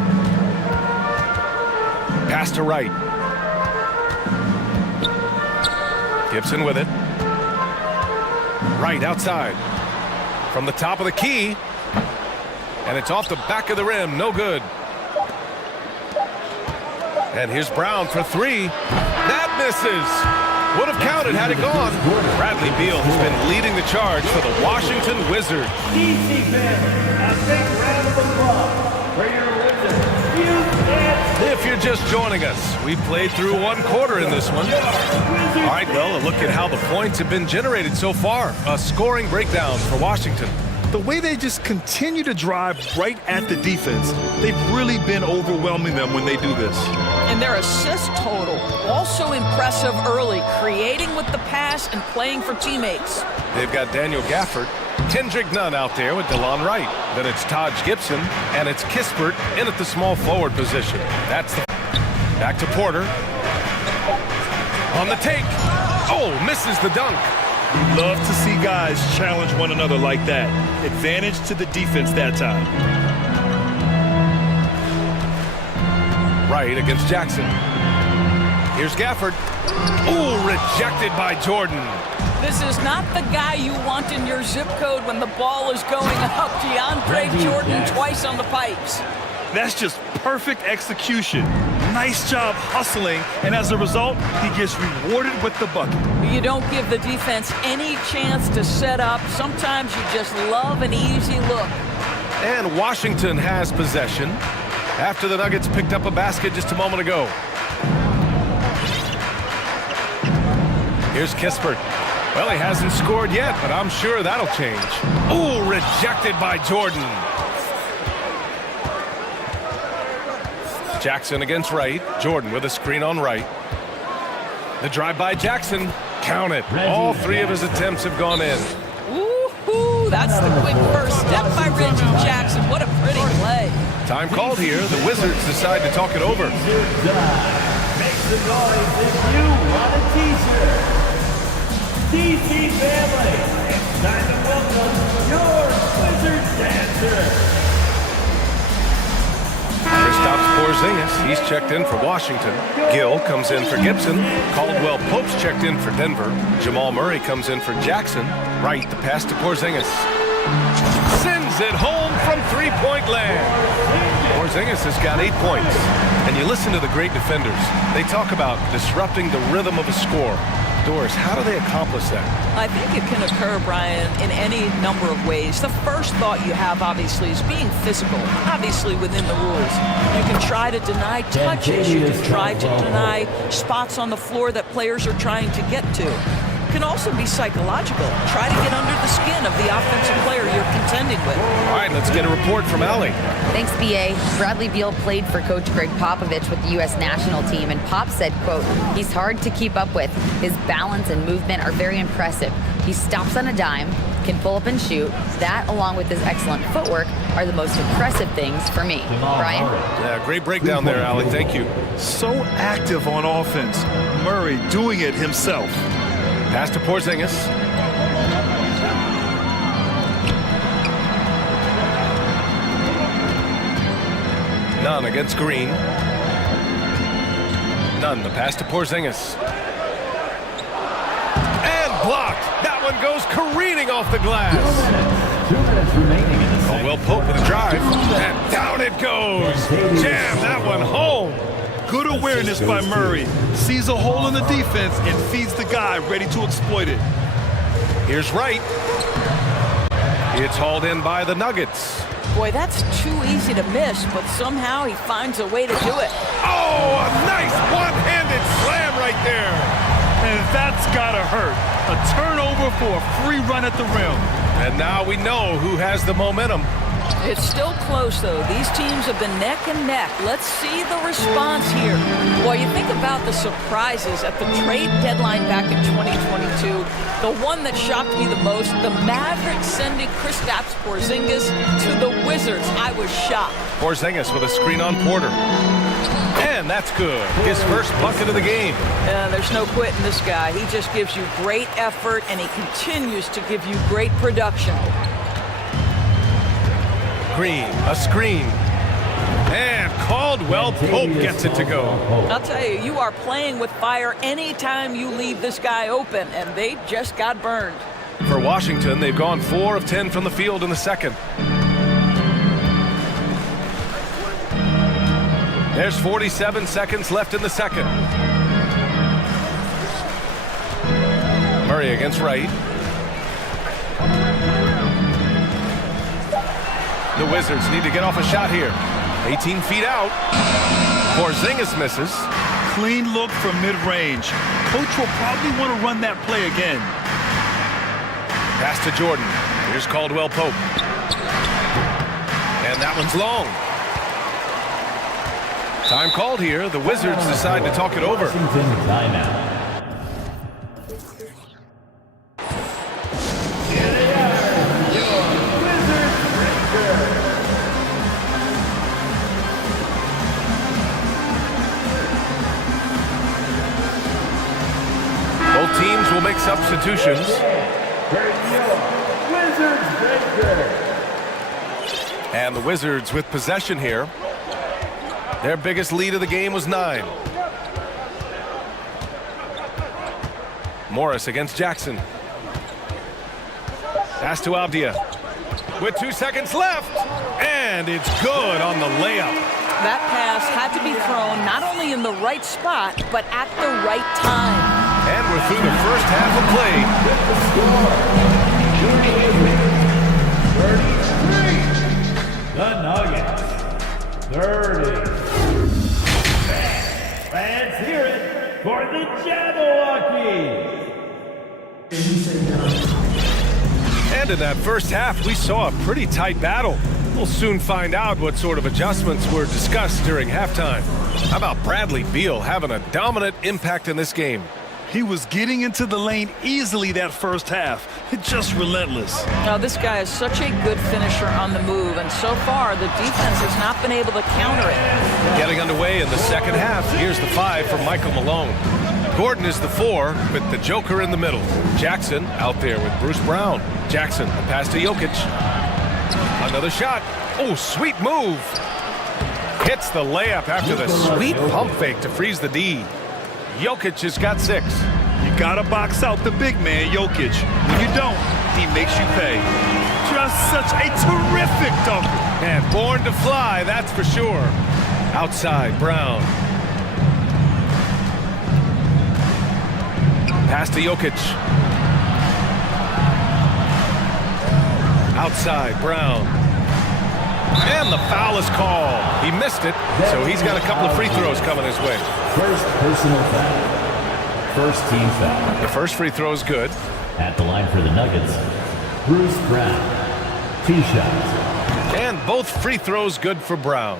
Pass to Wright. Gibson with it. Wright outside. From the top of the key. And it's off the back of the rim. No good. And here's Brown for three. That misses. Would have counted had it gone. Bradley Beal has been leading the charge for the Washington Wizards. DC fans, a big round of applause for your Wizards. If you're just joining us, we played through one quarter in this one. All right, well, a look at how the points have been generated so far. A scoring breakdown for Washington. The way they just continue to drive right at the defense, they've really been overwhelming them when they do this. And their assist total, also impressive early, creating with the pass and playing for teammates. They've got Daniel Gafford, Kendrick Nunn out there with DeLon Wright. Then it's Taj Gibson, and it's Kispert in at the small forward position. That's the back to Porter. On the take. Oh, misses the dunk. We love to see guys challenge one another like that. Advantage to the defense that time. Wright against Jackson. Here's Gafford. Ooh, rejected by Jordan. This is not the guy you want in your zip code when the ball is going up. DeAndre Jordan twice on the pipes. That's just perfect execution. Nice job hustling, and as a result, he gets rewarded with the bucket. You don't give the defense any chance to set up. Sometimes you just love an easy look. And Washington has possession after the Nuggets picked up a basket just a moment ago. Here's Kispert. Well, he hasn't scored yet, but I'm sure that'll change. Ooh, rejected by Jordan. Jackson against Wright. Jordan with a screen on Wright. The drive by Jackson. Count it. All three of his attempts have gone in. Ooh, that's the quick first step by Reggie Jackson. What a pretty play. Time called here. The Wizards decide to talk it over. Make some noise if you want a t-shirt. DC family, it's time to welcome your Wizards dancer. Kristaps Porzingis, he's checked in for Washington. Gill comes in for Gibson. Caldwell Pope's checked in for Denver. Jamal Murray comes in for Jackson. Wright, the pass to Porzingis. Sends it home from three-point land. Porzingis has got 8 points. And you listen to the great defenders. They talk about disrupting the rhythm of a score. Doris, how do they accomplish that? I think it can occur, Brian, in any number of ways. The first thought you have, obviously, is being physical, obviously within the rules. You can try to deny touches. You can try to deny spots on the floor that players are trying to get to. It can also be psychological. Try to get under the skin of the offensive player you're contending with. All right, let's get a report from Allie. Thanks, B.A. Bradley Beal played for Coach Greg Popovich with the U.S. national team, and Pop said, quote, he's hard to keep up with. His balance and movement are very impressive. He stops on a dime, can pull up and shoot. That, along with his excellent footwork, are the most impressive things for me. Brian? Yeah, great breakdown there, Allie. Thank you. So active on offense. Murray doing it himself. Pass to Porzingis. Nunn against Green. Nunn, the pass to Porzingis. And blocked. That one goes careening off the glass. 2 minutes remaining in the Caldwell Pope with a drive. And down it goes. Jam that one home. Good awareness by Murray. Sees a hole in the defense and feeds the guy ready to exploit it. Here's Wright. It's hauled in by the Nuggets. Boy, that's too easy to miss, but somehow he finds a way to do it. Oh, a nice one-handed slam right there. And that's gotta hurt. A turnover for a free run at the rim. And now we know who has the momentum. It's still close, though. These teams have been neck and neck. Let's see the response here. Well, you think about the surprises at the trade deadline back in 2022. The one that shocked me the most, the Mavericks sending Kristaps Porzingis to the Wizards. I was shocked. Porzingis with a screen on Porter. And that's good. His first bucket of the game. There's no quitting this guy. He just gives you great effort, and he continues to give you great production. Green, a screen. And Caldwell Pope gets it to go. I'll tell you, you are playing with fire anytime you leave this guy open, and they just got burned. For Washington, they've gone 4 of 10 from the field in the second. There's 47 seconds left in the second. Murray against Wright. The Wizards need to get off a shot here. 18 feet out. Porzingis misses. Clean look from mid-range. Coach will probably want to run that play again. Pass to Jordan. Here's Caldwell Pope. And that one's long. Time called here. The Wizards decide to talk it over. Timeout. Both teams will make substitutions. And the Wizards with possession here. Their biggest lead of the game was 9. Morris against Jackson. Pass to Avdia. With 2 seconds left. And it's good on the layup. That pass had to be thrown not only in the right spot, but at the right time. And we're through the first half of play. 33. The Nuggets. 30. Fans hear it for the Jabberwockies. And in that first half, we saw a pretty tight battle. We'll soon find out what sort of adjustments were discussed during halftime. How about Bradley Beal having a dominant impact in this game? He was getting into the lane easily that first half. Just relentless. Now, this guy is such a good finisher on the move, and so far, the defense has not been able to counter it. Getting underway in the second half, here's the 5 from Michael Malone. Gordon is the 4 with the Joker in the middle. Jackson out there with Bruce Brown. Jackson, a pass to Jokic. Another shot. Oh, sweet move. Hits the layup after the sweet pump fake to freeze the D. Jokic has got 6. You gotta box out the big man, Jokic. When you don't, he makes you pay. Just such a terrific dunker. And born to fly, that's for sure. Outside, Brown. Pass to Jokic. Outside, Brown. And the foul is called. He missed it, so he's got a couple of free throws coming his way. First personal foul. First team foul. The first free throw is good. At the line for the Nuggets, Bruce Brown. 2 shots. And both free throws good for Brown.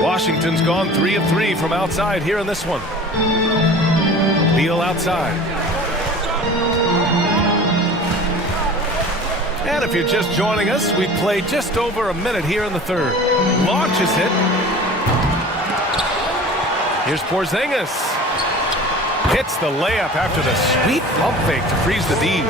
Washington's gone 3 of 3 from outside here in this one. Beal outside. And if you're just joining us, we played just over a minute here in the third. Launches it. Here's Porzingis. Hits the layup after the sweet pump fake to freeze the D.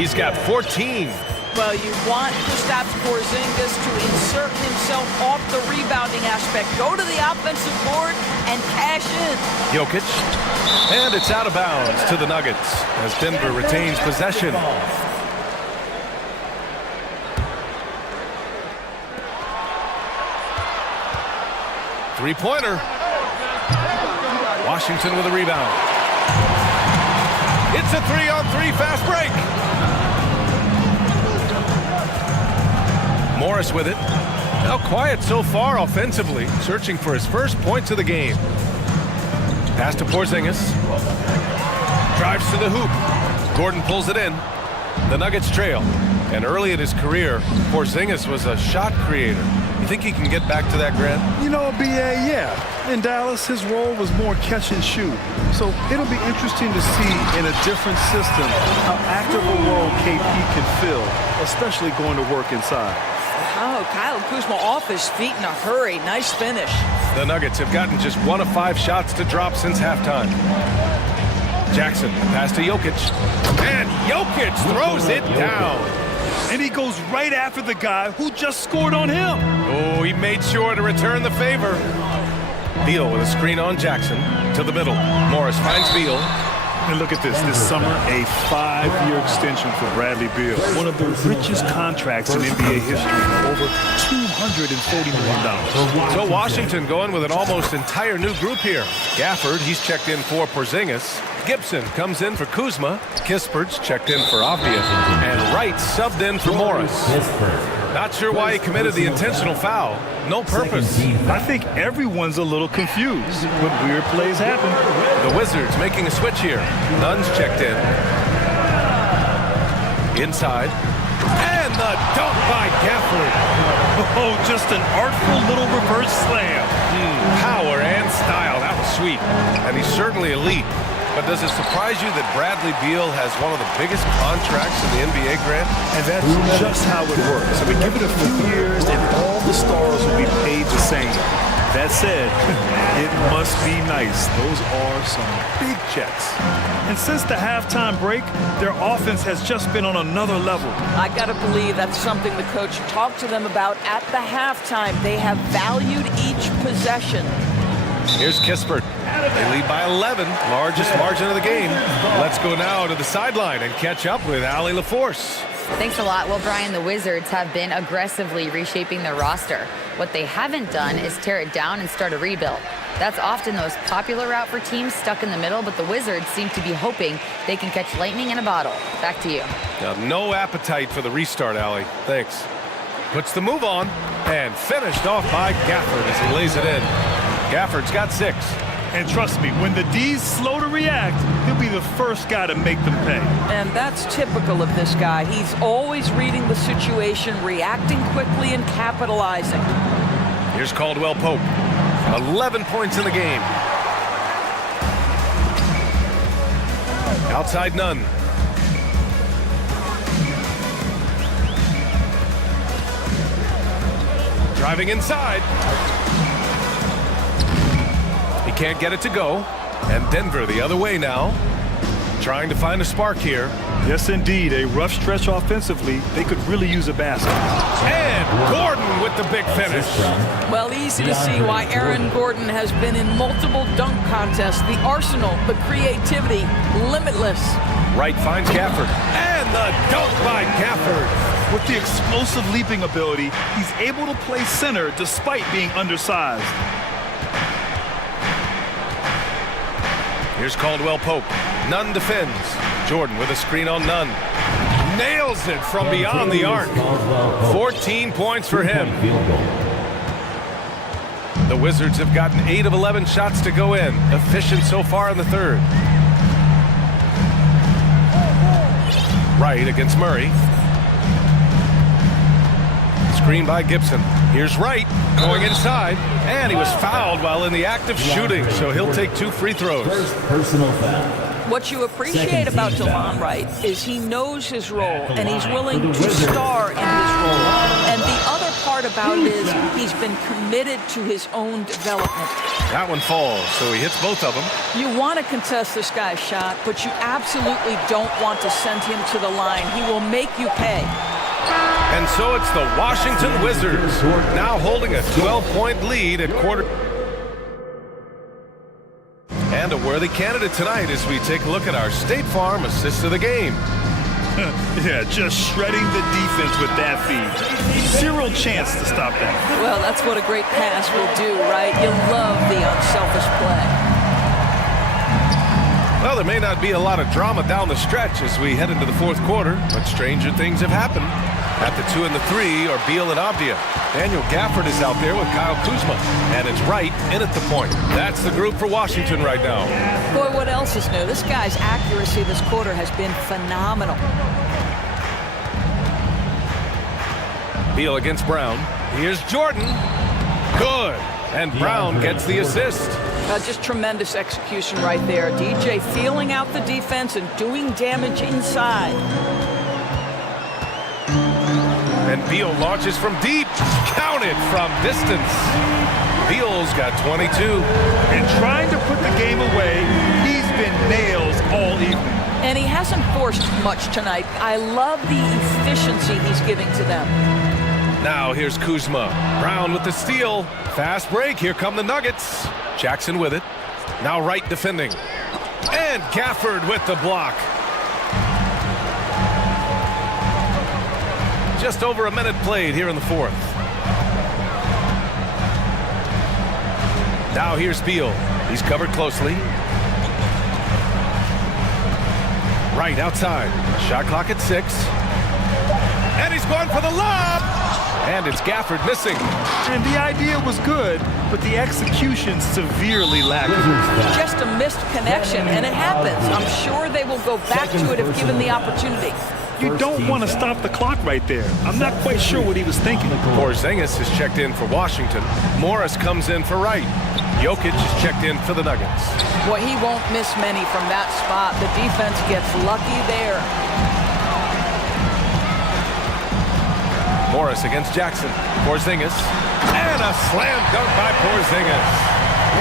He's got 14. Well, you want Kristaps Porzingis to insert himself off the rebounding aspect. Go to the offensive board and cash in. Jokic. And it's out of bounds to the Nuggets as Denver retains possession. Three-pointer. Washington with a rebound. It's a 3-on-3 fast break. Morris with it. Now quiet so far offensively, searching for his first points of the game. Pass to Porzingis. Drives to the hoop. Gordon pulls it in. The Nuggets trail. And early in his career, Porzingis was a shot creator. You think he can get back to that, Grant? You know, BA, yeah. In Dallas, his role was more catch and shoot. So it'll be interesting to see in a different system how active a role KP can fill, especially going to work inside. Oh, Kyle Kuzma off his feet in a hurry. Nice finish. The Nuggets have gotten just 1 of 5 shots to drop since halftime. Jackson, pass to Jokic. And Jokic throws it down. And he goes right after the guy who just scored on him. Oh, he made sure to return the favor. Beal with a screen on Jackson to the middle. Morris finds Beal. And look at this summer, a 5-year extension for Bradley Beal. One of the richest contracts in NBA history, over $240 million. So Washington going with an almost entire new group here. Gafford, he's checked in for Porzingis. Gibson comes in for Kuzma. Kispert's checked in for Avdia. And Wright subbed in for Morris. Not sure why he committed the intentional foul. No purpose. I think everyone's a little confused when weird plays happen. The Wizards making a switch here. Nunn's checked in. Inside. And the dunk by Gafford. Oh, just an artful little reverse slam. Power and style. That was sweet. And he's certainly elite. But does it surprise you that Bradley Beal has one of the biggest contracts in the NBA, Grant? And that's just how it works. I mean, give it a few years and all the stars will be paid the same. That said, it must be nice. Those are some big checks. And since the halftime break, their offense has just been on another level. I got to believe that's something the coach talked to them about at the halftime. They have valued each possession. Here's Kispert. They lead by 11, largest margin of the game. Let's go now to the sideline and catch up with Allie LaForce. Thanks a lot. Well, Brian, the Wizards have been aggressively reshaping their roster. What they haven't done is tear it down and start a rebuild. That's often the most popular route for teams stuck in the middle, but the Wizards seem to be hoping they can catch lightning in a bottle. Back to you. Now, no appetite for the restart, Allie. Thanks. Puts the move on and finished off by Gafford as he lays it in. Gafford's got 6. And trust me, when the D's slow to react, he'll be the first guy to make them pay. And that's typical of this guy. He's always reading the situation, reacting quickly, and capitalizing. Here's Caldwell Pope. 11 points in the game. Outside Nunn. Driving inside. He can't get it to go. And Denver the other way now. Trying to find a spark here. Yes, indeed. A rough stretch offensively. They could really use a basket. And Gordon with the big finish. Well, easy to see why Aaron Gordon has been in multiple dunk contests. The arsenal, the creativity, limitless. Wright finds Gafford. And the dunk by Gafford. With the explosive leaping ability, he's able to play center despite being undersized. Here's Caldwell Pope. Nunn defends. Jordan with a screen on Nunn. Nails it from beyond the arc. 14 points for him. The Wizards have gotten 8 of 11 shots to go in. Efficient so far in the third. Wright against Murray. Screen by Gibson. Here's Wright going inside, and he was fouled while in the act of shooting, so he'll take 2 free throws. Personal foul. What you appreciate about DeLon Wright is he knows his role, and he's willing to star in his role. And the other part about it is he's been committed to his own development. That one falls, so he hits both of them. You want to contest this guy's shot, but you absolutely don't want to send him to the line. He will make you pay. And so it's the Washington Wizards, now holding a 12-point lead at quarter. And a worthy candidate tonight as we take a look at our State Farm assist of the game. Yeah, just shredding the defense with that feed. 0 chance to stop that. Well, that's what a great pass will do, right? You love the unselfish play. Well, there may not be a lot of drama down the stretch as we head into the 4th quarter, but stranger things have happened. At the 2 and the 3 are Beal and Avdia. Daniel Gafford is out there with Kyle Kuzma. And it's Wright in at the point. That's the group for Washington right now. Boy, what else is new? This guy's accuracy this quarter has been phenomenal. Beal against Brown. Here's Jordan. Good. And Brown gets the assist. Just tremendous execution right there. DJ feeling out the defense and doing damage inside. And Beal launches from deep. Counted from distance. Beal's got 22. And trying to put the game away, he's been nails all evening. And he hasn't forced much tonight. I love the efficiency he's giving to them. Now here's Kuzma. Brown with the steal. Fast break. Here come the Nuggets. Jackson with it. Now Wright defending. And Gafford with the block. Just over a minute played here in the fourth. Now here's Beal. He's covered closely. Wright outside. Shot clock at 6. And he's going for the lob. And it's Gafford missing. And the idea was good, but the execution severely lacking. Just a missed connection, and it happens. I'm sure they will go back to it if given the opportunity. You don't want to stop the clock right there. I'm not quite sure what he was thinking. Porzingis is checked in for Washington. Morris comes in for Wright. Jokic is checked in for the Nuggets. Boy, he won't miss many from that spot. The defense gets lucky there. Morris against Jackson. Porzingis. And a slam dunk by Porzingis.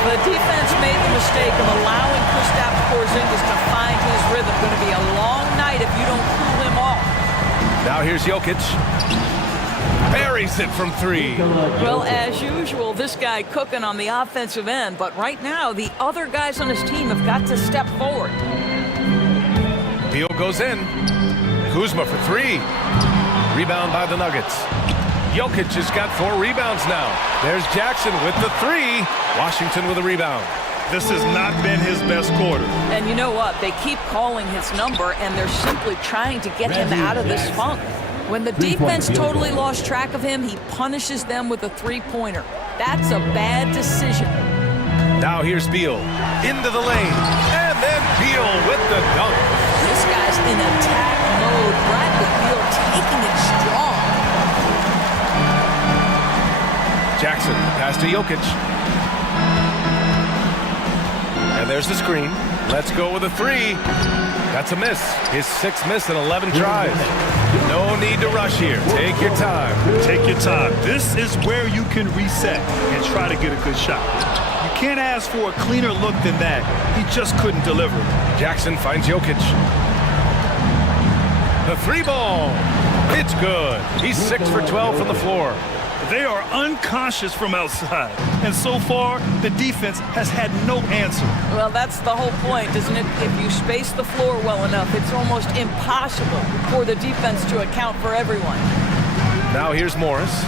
The defense made the mistake of allowing Kristaps Porzingis to find his rhythm. Going to be a long night if you don't cool him off. Now here's Jokic. Buries it from 3. Well, as usual, this guy cooking on the offensive end. But right now, the other guys on his team have got to step forward. Beal goes in. Kuzma for 3. Rebound by the Nuggets. Jokic has got 4 rebounds now. There's Jackson with the 3. Washington with a rebound. This has not been his best quarter. And you know what? They keep calling his number, and they're simply trying to get him out of this funk. When the defense totally lost track of him, he punishes them with a 3-pointer. That's a bad decision. Now here's Beal. Into the lane. And then Beal with the dunk. This guy's in attack mode. Bradley Beal taking it strong. Jackson, pass to Jokic. And there's the screen. Let's go with a 3. That's a miss. His 6th miss in 11 tries. No need to rush here. Take your time. Take your time. This is where you can reset and try to get a good shot. You can't ask for a cleaner look than that. He just couldn't deliver. Jackson finds Jokic. The 3 ball. It's good. He's 6 for 12 from the floor. They are unconscious from outside. And so far, the defense has had no answer. Well, that's the whole point, isn't it? If you space the floor well enough, it's almost impossible for the defense to account for everyone. Now here's Morris.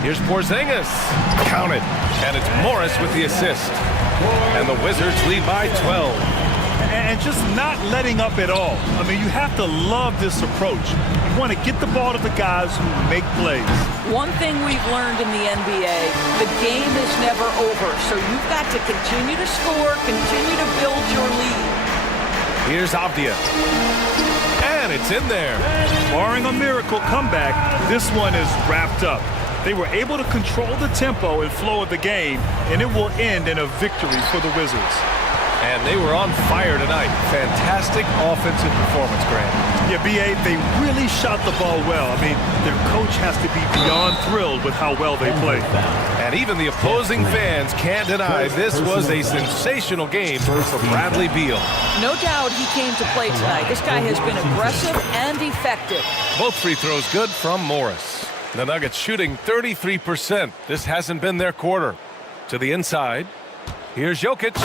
Here's Porzingis. Counted. And it's Morris with the assist. And the Wizards lead by 12. And just not letting up at all. I mean, you have to love this approach. You want to get the ball to the guys who make plays. One thing we've learned in the NBA, the game is never over. So you've got to continue to score, continue to build your lead. Here's Avdia. And it's in there. Barring a miracle comeback, this one is wrapped up. They were able to control the tempo and flow of the game, and it will end in a victory for the Wizards. And they were on fire tonight. Fantastic offensive performance, Grant. Yeah, B.A., they really shot the ball well. I mean, their coach has to be beyond thrilled with how well they played. And even the opposing fans can't deny this was a sensational game for Bradley Beal. No doubt he came to play tonight. This guy has been aggressive and effective. Both free throws good from Morris. The Nuggets shooting 33%. This hasn't been their quarter. To the inside. Here's Jokic,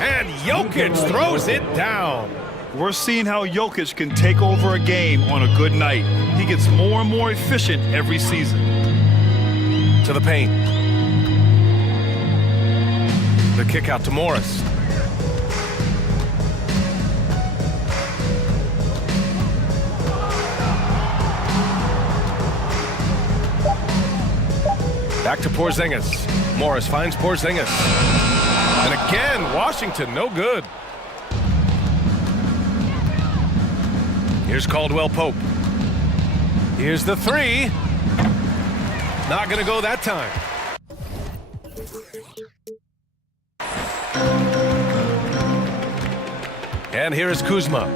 and Jokic throws it down. We're seeing how Jokic can take over a game on a good night. He gets more and more efficient every season. To the paint. The kick out to Morris. Back to Porzingis. Morris finds Porzingis. And again, Washington, no good. Here's Caldwell Pope. Here's the three. Not going to go that time. And here is Kuzma.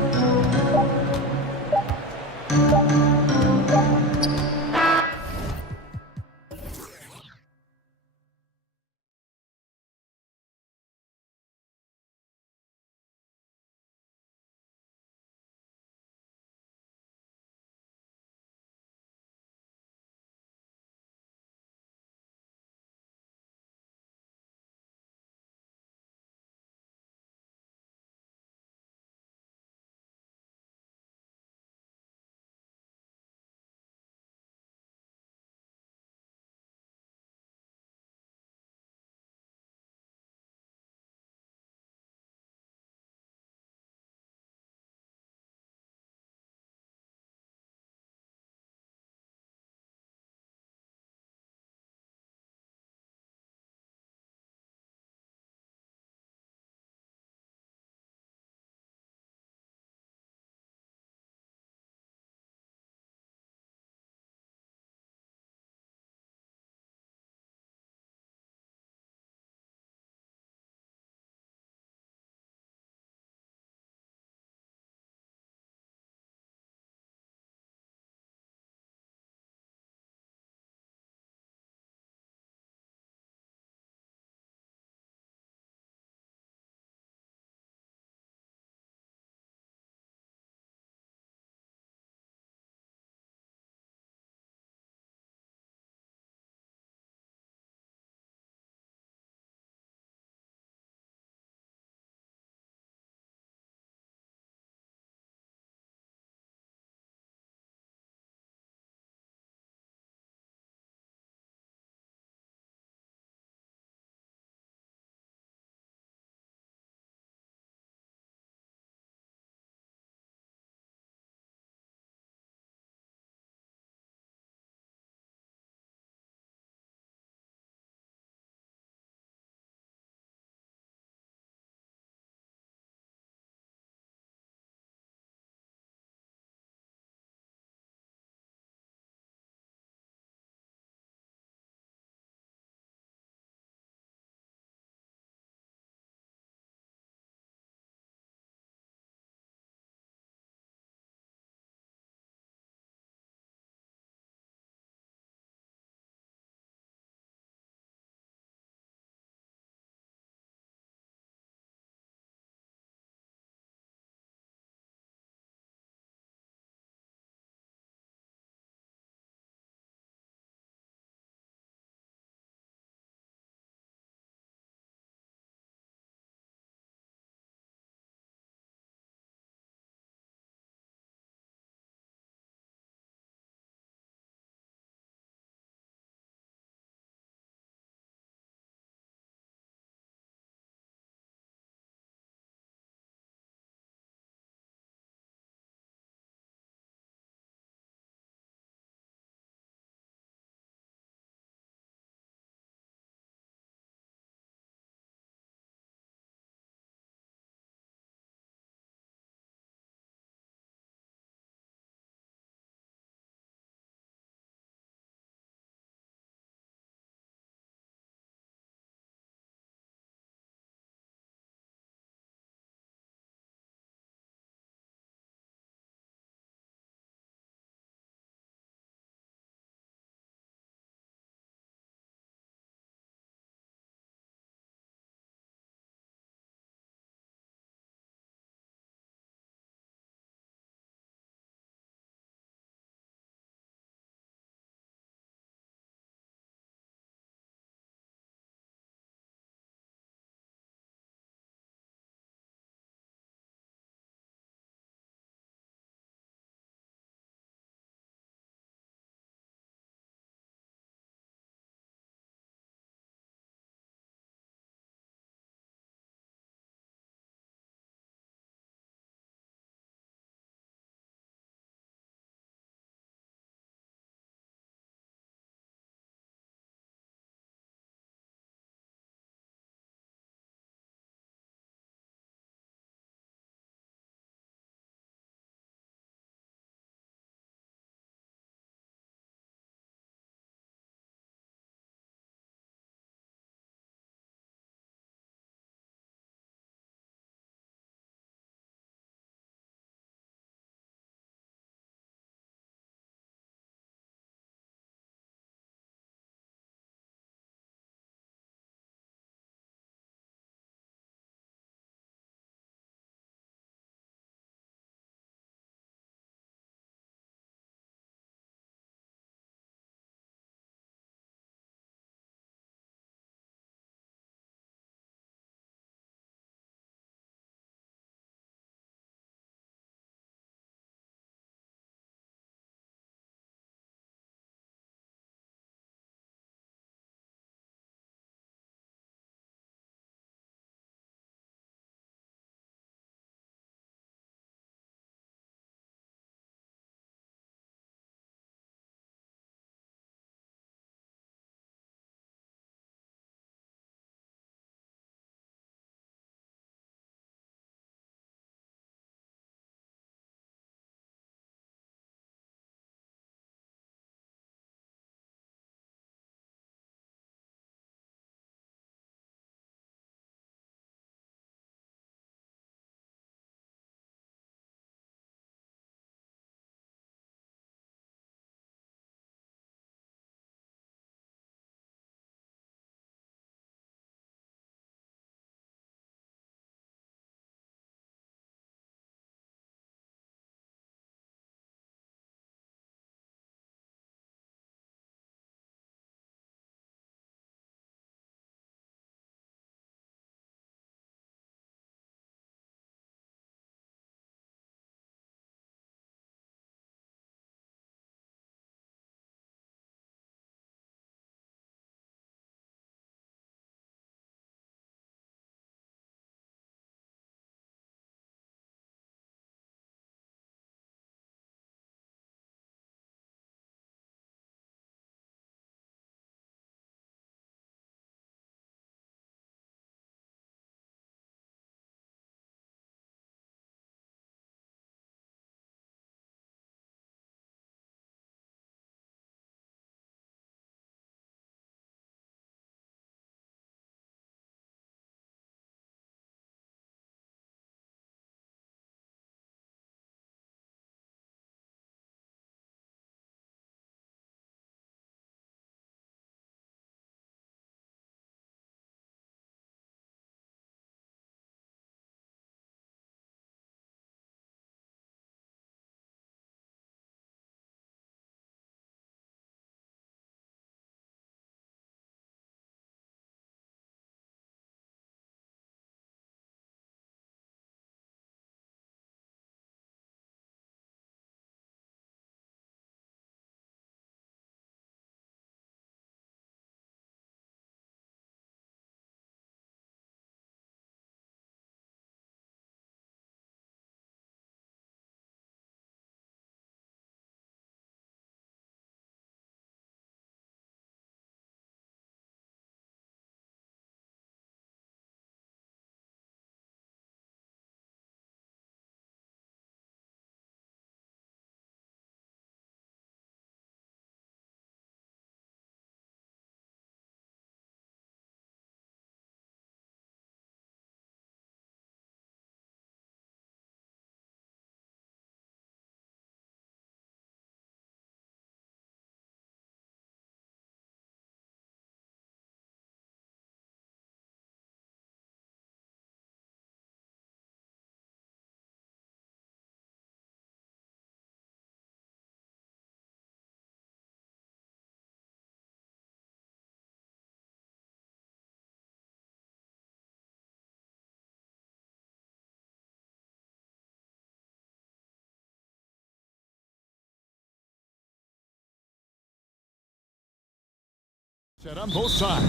Set on both sides.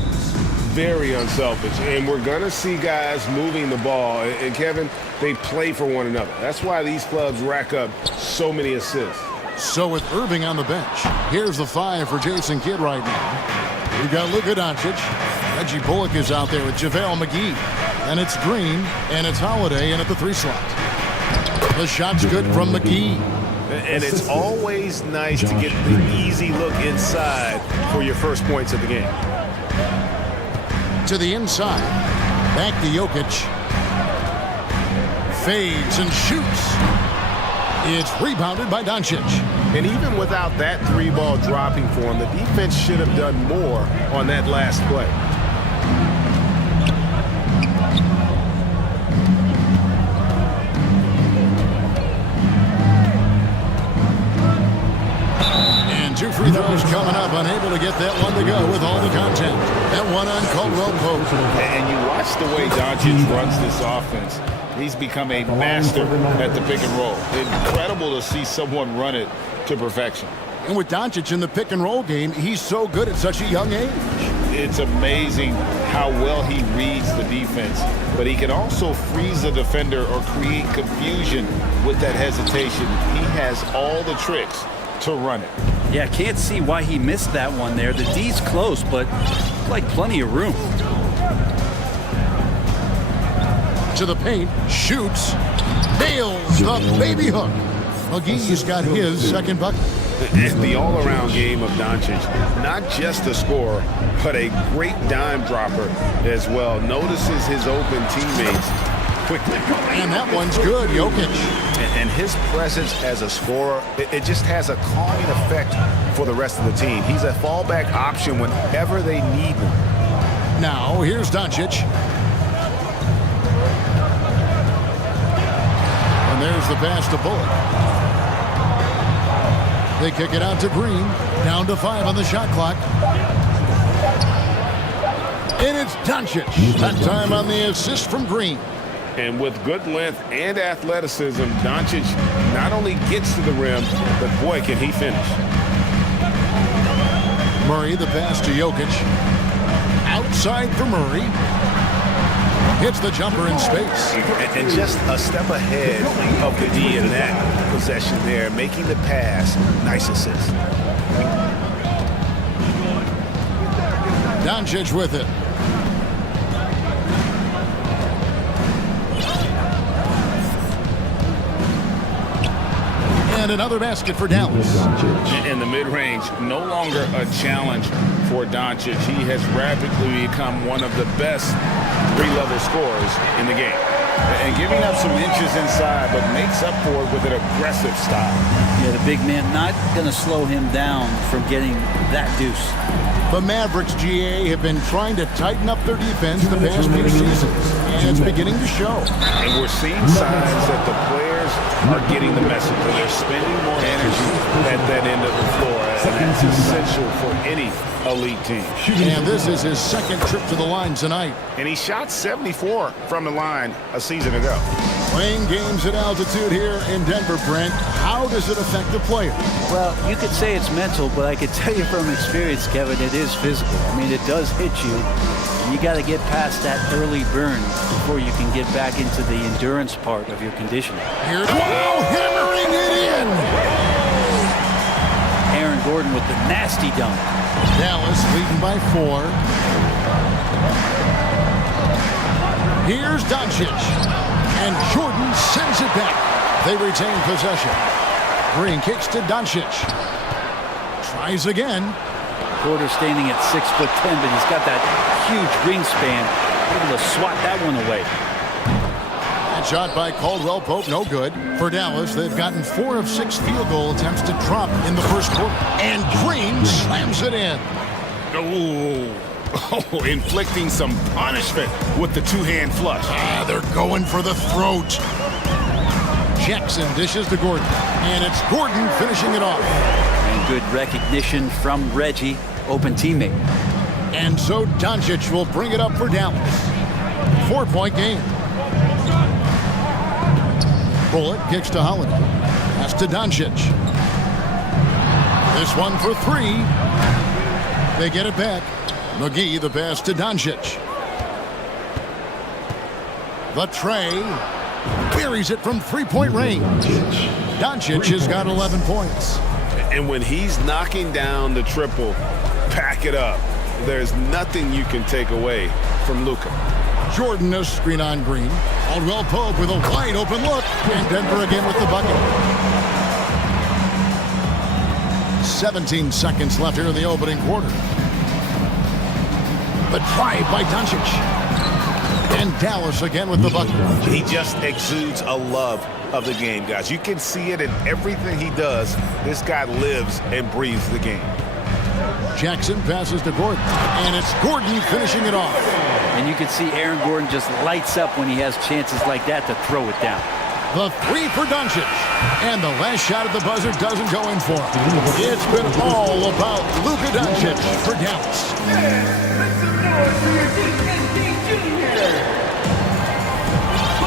Very unselfish, and we're going to see guys moving the ball. And Kevin, they play for one another. That's why these clubs rack up so many assists. So with Irving on the bench, here's the 5 for Jason Kidd right now. We've got Luka Doncic. Reggie Bullock is out there with JaVale McGee. And it's Green, and it's Holiday in at the 3 slot. The shot's good from McGee. And it's always nice to get the easy look inside for your first points of the game. To the inside. Back to Jokic. Fades and shoots. It's rebounded by Doncic. And even without that 3-ball dropping for him, the defense should have done more on that last play. And 2 free throws coming up, unable to get that one to go with all the content. That one on Caldwell Pope. And you watch the way Doncic runs this offense. He's become a master at the pick and roll. Incredible to see someone run it to perfection. And with Doncic in the pick and roll game, he's so good at such a young age. It's amazing how well he reads the defense, but he can also freeze the defender or create confusion with that hesitation. He has all the tricks to run it. Yeah, can't see why he missed that one there. The D's close, but like plenty of room. To the paint, shoots, nails the baby hook. McGee's got his second bucket. The all-around game of Doncic, not just a scorer, but a great dime dropper as well. Notices his open teammates quickly. And that one's good, Jokic. And his presence as a scorer, it just has a calming effect for the rest of the team. He's a fallback option whenever they need him. Now, here's Doncic. And there's the pass to Bullock. They kick it out to Green. Down to 5 on the shot clock. And it's Doncic. That time on the assist from Green. And with good length and athleticism, Doncic not only gets to the rim, but boy, can he finish. Murray, the pass to Jokic. Outside for Murray. Hits the jumper in space. And just a step ahead of the D in that possession there, making the pass. Nice assist. Doncic with it. And another basket for Dallas. In the mid-range, no longer a challenge for Doncic. He has rapidly become one of the best three-level scorers in the game. And giving up some inches inside, but makes up for it with an aggressive style. Yeah, the big man not going to slow him down from getting that deuce. The Mavericks, GA, have been trying to tighten up their defense the past few seasons, and it's beginning to show. And we're seeing signs that the players are getting the message, and they're spending more energy at that end of the floor, and that's essential for any elite team. And this is his second trip to the line tonight. And he shot 74 from the line a season ago. Playing games at altitude here in Denver, Brent, how does it affect the player? Well, you could say it's mental, but I could tell you from experience, Kevin, it is physical. I mean, it does hit you. You got to get past that early burn before you can get back into the endurance part of your conditioning. Here's hammering it in. Aaron Gordon with the nasty dunk. Dallas leading by 4. Here's Doncic. And Jordan sends it back. They retain possession. Green kicks to Doncic. Tries again. Porter standing at 6'10", but he's got that huge wingspan, able to swat that one away. That shot by Caldwell Pope, no good. For Dallas, they've gotten 4 of 6 field goal attempts to drop in the first quarter. And Green slams it in. Oh, inflicting some punishment with the two-hand flush. They're going for the throat. Jackson dishes to Gordon. And it's Gordon finishing it off. And good recognition from Reggie, open teammate. And so Doncic will bring it up for Dallas. 4-point game. Bullock kicks to Holiday. Pass to Doncic. This one for 3. They get it back. McGee, the pass to Doncic. The tray. Buries it from three-point range. Doncic has got 11 points. And when he's knocking down the triple, pack it up. There's nothing you can take away from Luka. Jordan, a screen on Green. Caldwell Pope with a wide open look. And Denver again with the bucket. 17 seconds left here in the opening quarter. The drive by Doncic. And Dallas again with the bucket. He just exudes a love of the game, guys. You can see it in everything he does. This guy lives and breathes the game. Jackson passes to Gordon. And it's Gordon finishing it off. And you can see Aaron Gordon just lights up when he has chances like that to throw it down. The three for Doncic. And the last shot at the buzzer doesn't go in for him. It's been all about Luka Doncic for Dallas.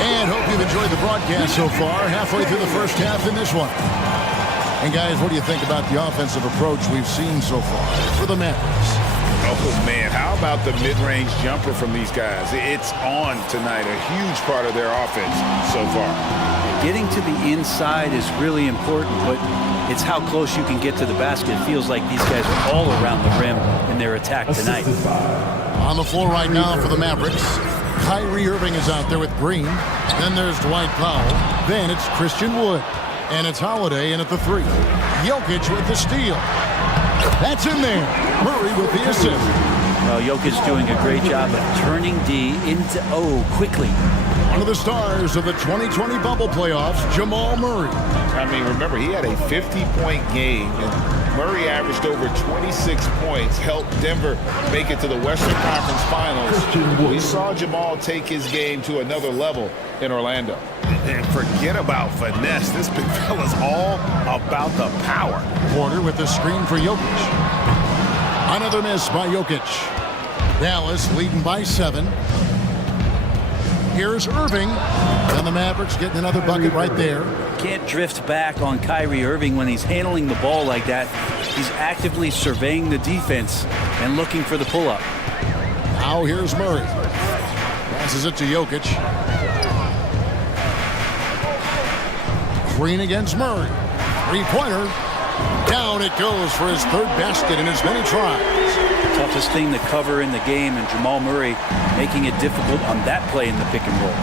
And hope you've enjoyed the broadcast so far. Halfway through the first half in this one. And guys, what do you think about the offensive approach we've seen so far for the Mavericks? Oh, man, how about the mid-range jumper from these guys? It's on tonight, a huge part of their offense so far. Getting to the inside is really important, but it's how close you can get to the basket. It feels like these guys are all around the rim in their attack tonight. On the floor right now for the Mavericks, Kyrie Irving is out there with Green. Then there's Dwight Powell. Then it's Christian Wood. And it's Holiday in at the three. Jokic with the steal. That's in there. Murray with the assist. Well, Jokic doing a great job of turning D into O quickly. One of the stars of the 2020 bubble playoffs, Jamal Murray. I mean, remember, he had a 50-point game, and Murray averaged over 26 points, helped Denver make it to the Western Conference Finals. We saw Jamal take his game to another level in Orlando. And forget about finesse. This big fella's all about the power. Porter with the screen for Jokic. Another miss by Jokic. Dallas leading by 7. Here's Irving. And the Mavericks getting another bucket right there. Can't drift back on Kyrie Irving when he's handling the ball like that. He's actively surveying the defense and looking for the pull-up. Now here's Murray. Passes it to Jokic. Green against Murray. Three-pointer. Down it goes for his third basket in as many tries. Toughest thing to cover in the game, and Jamal Murray making it difficult on that play in the pick and roll.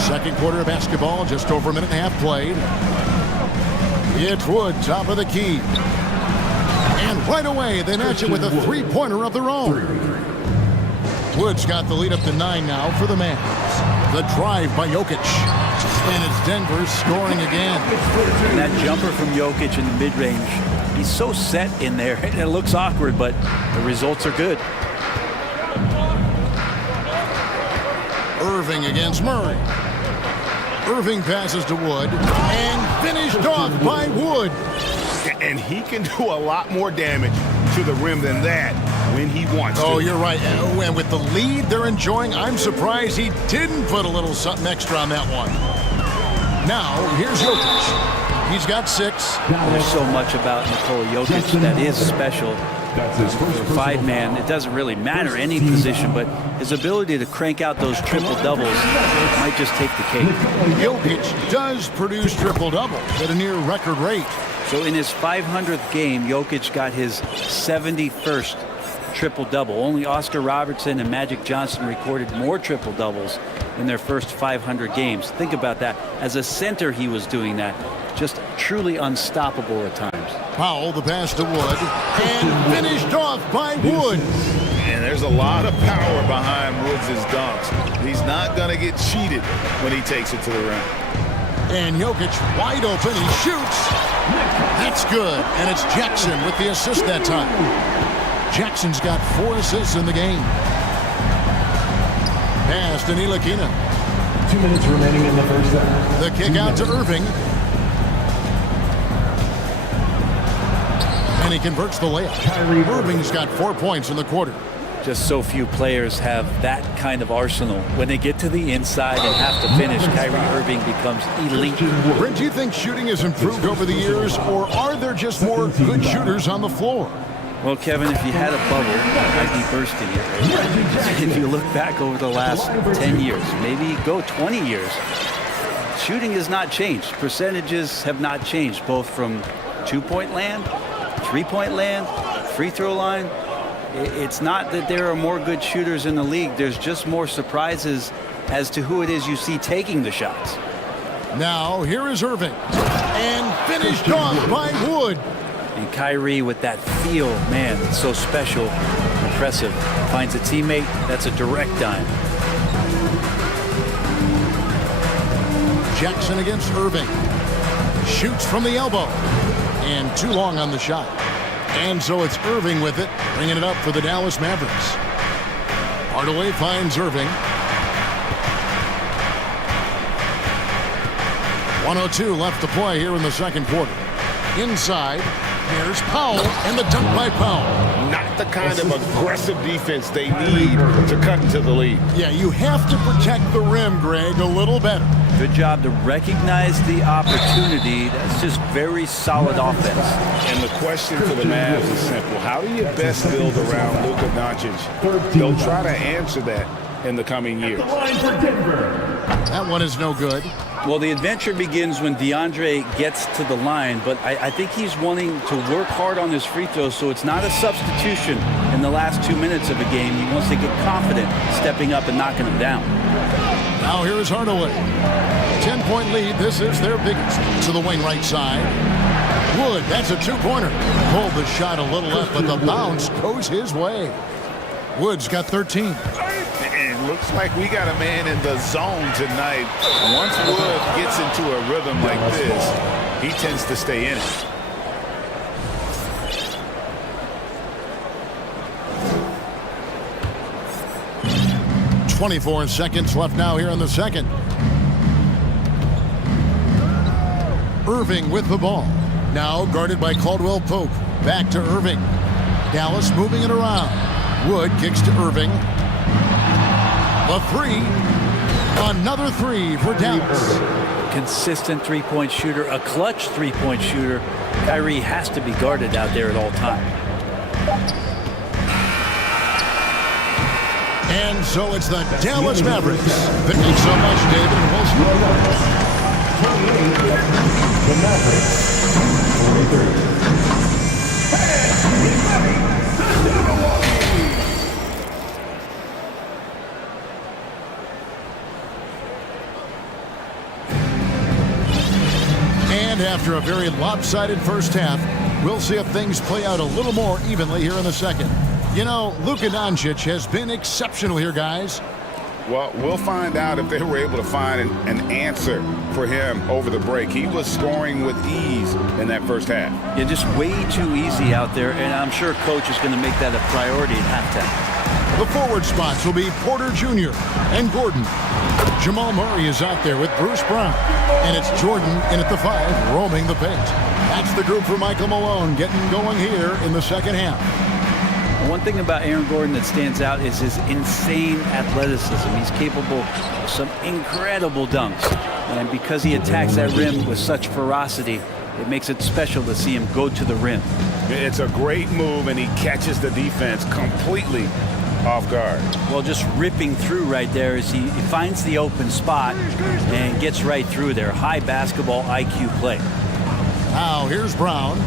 Second quarter of basketball, just over a minute and a half played. It's Wood, top of the key. And right away, they match it with a three-pointer of their own. Wood's got the lead up to 9 now for the Mavs. The drive by Jokic. And it's Denver scoring again. And that jumper from Jokic in the mid-range, he's so set in there, and it looks awkward, but the results are good. Irving against Murray. Irving passes to Wood, and finished off by Wood. And he can do a lot more damage to the rim than that when he wants to. Oh, you're right. And with the lead they're enjoying, I'm surprised he didn't put a little something extra on that one. Now, here's Jokic. He's got 6. There's so much about Nikola Jokic that is special. For 5-man, it doesn't really matter any position, but his ability to crank out those triple-doubles might just take the cake. Jokic does produce triple-doubles at a near record rate. So in his 500th game, Jokic got his 71st triple-double. Only Oscar Robertson and Magic Johnson recorded more triple-doubles in their first 500 games. Think about that. As a center, he was doing that. Just truly unstoppable at times. Powell, the pass to Wood, and finished off by Wood. And there's a lot of power behind Woods' dunks. He's not going to get cheated when he takes it to the rim. And Jokic wide open. He shoots. That's good. And it's Jackson with the assist that time. Jackson's got 4 assists in the game. Pass to Ntilikina. 2 minutes remaining in the first half. The kick out to Irving. And he converts the layup. Irving's got 4 points in the quarter. Just so few players have that kind of arsenal. When they get to the inside and have to finish, Kyrie Irving becomes elite. Brent, do you think shooting has improved over the years, or are there just more good shooters on the floor? Well, Kevin, if you had a bubble, I'd be bursting it. If you look back over the last 10 years, maybe go 20 years, shooting has not changed. Percentages have not changed, both from two-point land, three-point land, free throw line. It's not that there are more good shooters in the league. There's just more surprises as to who it is you see taking the shots. Now, here is Irving. And finished off by Wood. And Kyrie with that feel, man, it's so special, impressive. Finds a teammate, that's a direct dime. Jackson against Irving. Shoots from the elbow. And too long on the shot. And so it's Irving with it, bringing it up for the Dallas Mavericks. Hardaway finds Irving. 1:02 left to play here in the second quarter. Inside, here's Powell, and the dunk by Powell. Not the kind of aggressive defense they need to cut into the lead. Yeah, you have to protect the rim, Greg, a little better. Good job to recognize the opportunity. That's just very solid offense. And the question for the Mavs is simple. How do you best build around Luka Doncic? They'll try to answer that in the coming years. That one is no good. Well, the adventure begins when DeAndre gets to the line, but I think he's wanting to work hard on his free throws, so it's not a substitution in the last 2 minutes of a game. He wants to get confident stepping up and knocking them down. Now here is Hardaway. 10-point lead. This is their biggest. To the wing right side. Wood, that's a two-pointer. Pulled the shot a little left, but the bounce goes his way. Wood's got 13. And looks like we got a man in the zone tonight. Once Wood gets into a rhythm like this, he tends to stay in it. .24 seconds left now here in the second. Irving with the ball. Now guarded by Caldwell Pope. Back to Irving. Dallas moving it around. Wood kicks to Irving. A three. Another three for Dallas. A consistent three-point shooter, a clutch three-point shooter. Kyrie has to be guarded out there at all times. And so it's the Dallas Mavericks. Thanks so much, David Wilson. The Mavericks, 43. And after a very lopsided first half, we'll see if things play out a little more evenly here in the second. You know, Luka Doncic has been exceptional here, guys. Well, we'll find out if they were able to find an answer for him over the break. He was scoring with ease in that first half. Yeah, just way too easy out there, and I'm sure Coach is going to make that a priority at halftime. The forward spots will be Porter Jr. and Gordon. Jamal Murray is out there with Bruce Brown. And it's Jordan in at the 5, roaming the paint. That's the group for Michael Malone getting going here in the second half. One thing about Aaron Gordon that stands out is his insane athleticism. He's capable of some incredible dunks. And because he attacks that rim with such ferocity, it makes it special to see him go to the rim. It's a great move, and he catches the defense completely off guard. Well, just ripping through right there as he finds the open spot and gets right through there. High basketball IQ play. Now here's Brown.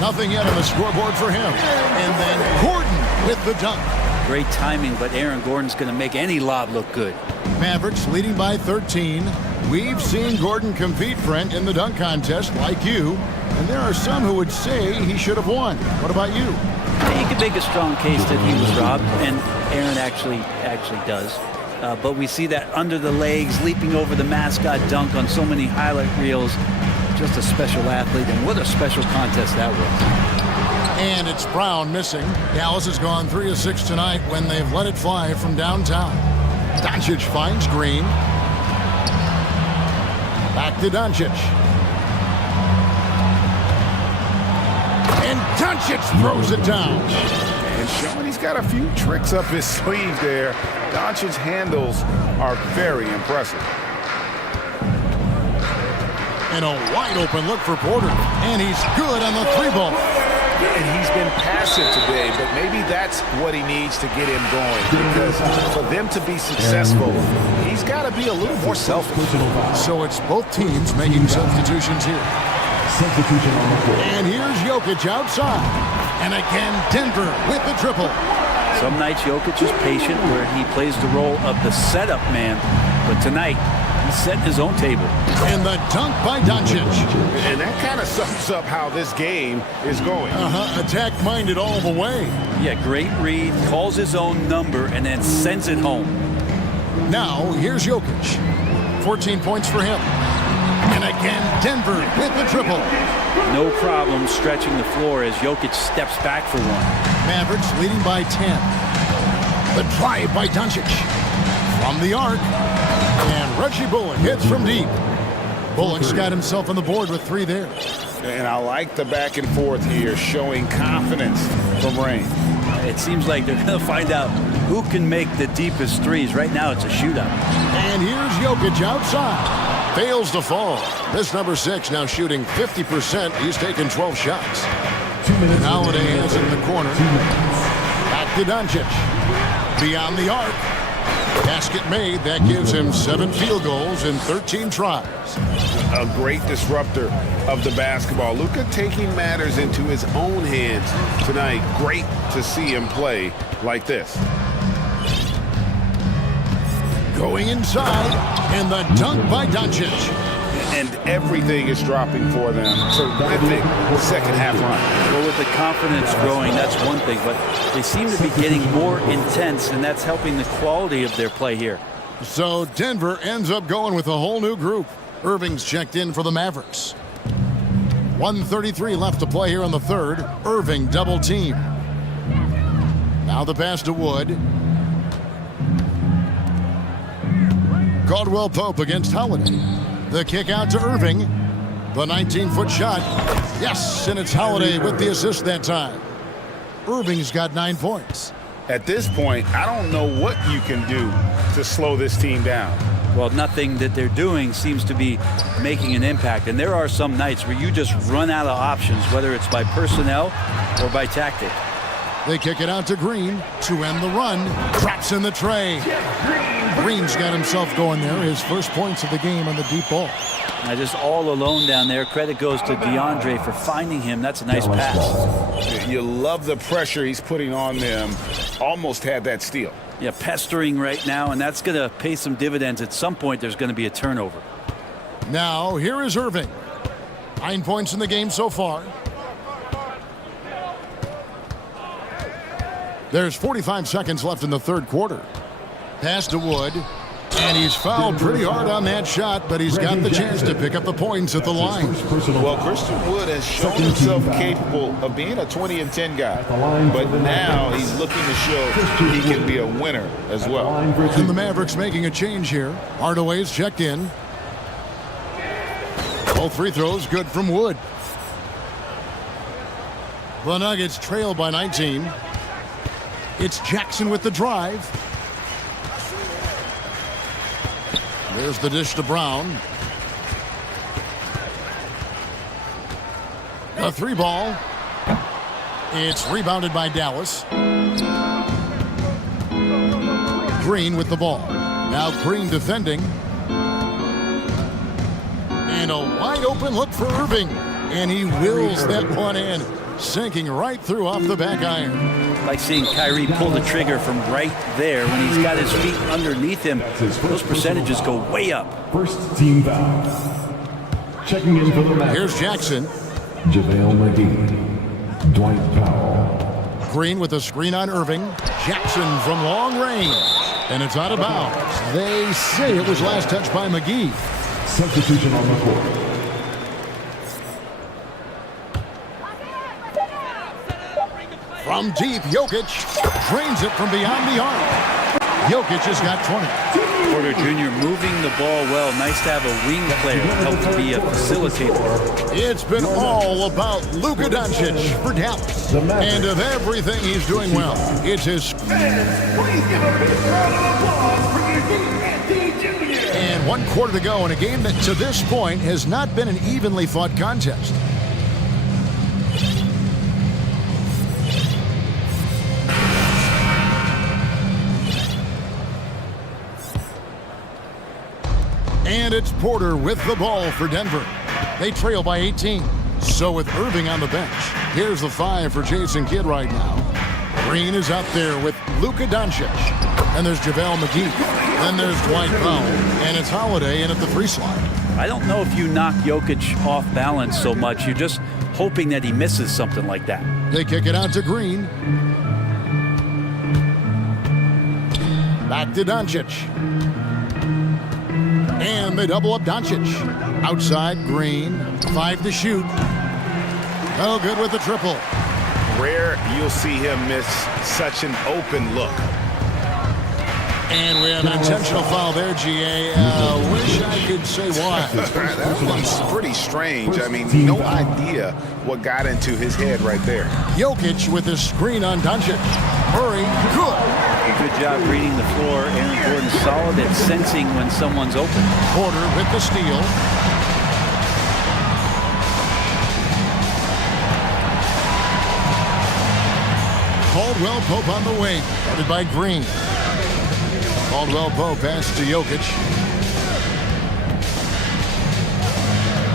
Nothing yet on the scoreboard for him. And then Gordon with the dunk. Great timing, but Aaron Gordon's going to make any lob look good. Mavericks leading by 13. We've seen Gordon compete, Brent, in the dunk contest like you. And there are some who would say he should have won. What about you? You could make a strong case that he was robbed, and Aaron actually does. But we see that under the legs, leaping over the mascot dunk on so many highlight reels. Just a special athlete, and what a special contest that was. And it's Brown missing. Dallas has gone 3 of 6 tonight when they've let it fly from downtown. Doncic finds Green. Back to Doncic. And Doncic throws it down. and showing he's got a few tricks up his sleeve there. Doncic's handles are very impressive. And a wide open look for Porter. And he's good on the three ball. And he's been passive today, but maybe that's what he needs to get him going. Because for them to be successful, he's got to be a little more selfish. So it's both teams making substitutions here. Substitution on the court. And here's Jokic outside. And again, Denver with the triple. Some nights Jokic is patient where he plays the role of the setup man, but tonight he's setting his own table. And the dunk by Doncic. And that kind of sums up how this game is going. Attack-minded all the way. Yeah, great read, calls his own number, and then sends it home. Now, here's Jokic. 14 points for him. And again, Denver with the triple. No problem stretching the floor as Jokic steps back for one. Mavericks leading by 10. The drive by Doncic. From the arc. And Reggie Bullock hits from deep. Bullock's got himself on the board with 3 there. And I like the back and forth here, showing confidence from Rain. It seems like they're going to find out who can make the deepest threes. Right now, it's a shootout. And here's Jokic outside. Fails to fall. This number 6 now shooting 50%. He's taken 12 shots. 2 minutes. Holiday has it in the corner. Back to Doncic. Beyond the arc. Basket made. That gives him 7 field goals in 13 tries. A great disruptor of the basketball. Luka taking matters into his own hands tonight. Great to see him play like this. Going inside, and the dunk by Doncic. And everything is dropping for them. Terrific second half run. Well, with the confidence growing, that's one thing, but they seem to be getting more intense, and that's helping the quality of their play here. So Denver ends up going with a whole new group. Irving's checked in for the Mavericks. 1:33 left to play here in the third. Irving double team. Now the pass to Wood. Caldwell Pope against Holiday. The kick out to Irving. The 19-foot shot. Yes, and it's Holiday with the assist that time. Irving's got 9 points. At this point, I don't know what you can do to slow this team down. Well, nothing that they're doing seems to be making an impact. And there are some nights where you just run out of options, whether it's by personnel or by tactic. They kick it out to Green to end the run. Drops in the tray. Green's got himself going there. His first points of the game on the deep ball. Now just all alone down there. Credit goes to DeAndre for finding him. That's a nice pass. You love the pressure he's putting on them. Almost had that steal. Yeah, pestering right now, and that's going to pay some dividends. At some point, there's going to be a turnover. Now, here is Irving. 9 points in the game so far. There's 45 seconds left in the third quarter. Pass to Wood. And he's fouled pretty hard on that shot, but he's got the chance to pick up the points at the line. Well, Christian Wood has shown himself capable of being a 20-10 guy. But now he's looking to show he can be a winner as well. And the Mavericks making a change here. Hardaway's checked in. All 3 throws good from Wood. The Nuggets trail by 19. It's Jackson with the drive. There's the dish to Brown. The 3 ball. It's rebounded by Dallas. Green with the ball. Now Green defending. And a wide open look for Irving. And he wills that one in. Sinking right through off the back iron. Like seeing Kyrie pull the trigger from right there when he's got his feet underneath him. Those percentages go way up. First team foul. Checking in for the Mavericks. Here's Jackson. JaVale McGee. Dwight Powell. Green with a screen on Irving. Jackson from long range. And it's out of bounds. They say it was last touched by McGee. Substitution on the court. From deep, Jokic drains it from beyond the arc. Jokic has got 20. Porter Jr. moving the ball well. Nice to have a wing player help to be a facilitator. It's been all about Luka Doncic for Dallas. And of everything he's doing well, it's his... And 1 quarter to go in a game that to this point has not been an evenly fought contest. And it's Porter with the ball for Denver. They trail by 18. So with Irving on the bench, here's the 5 for Jason Kidd right now. Green is out there with Luka Doncic. And there's JaVale McGee. Then there's Dwight Powell. And it's Holiday in at the 3 slot. I don't know if you knock Jokic off balance so much. You're just hoping that he misses something like that. They kick it out to Green. Back to Doncic. And they double up Doncic. Outside, Green. 5 to shoot. No good with the triple. Rare you'll see him miss such an open look. And we have an intentional foul there, GA. Wish I could say why. That was pretty strange. I mean, no idea what got into his head right there. Jokic with his screen on Doncic. Murray, good. Good job reading the floor. Aaron Gordon solid at sensing when someone's open. Porter with the steal. Caldwell Pope on the wing, guarded by Green. Caldwell Pope pass to Jokic.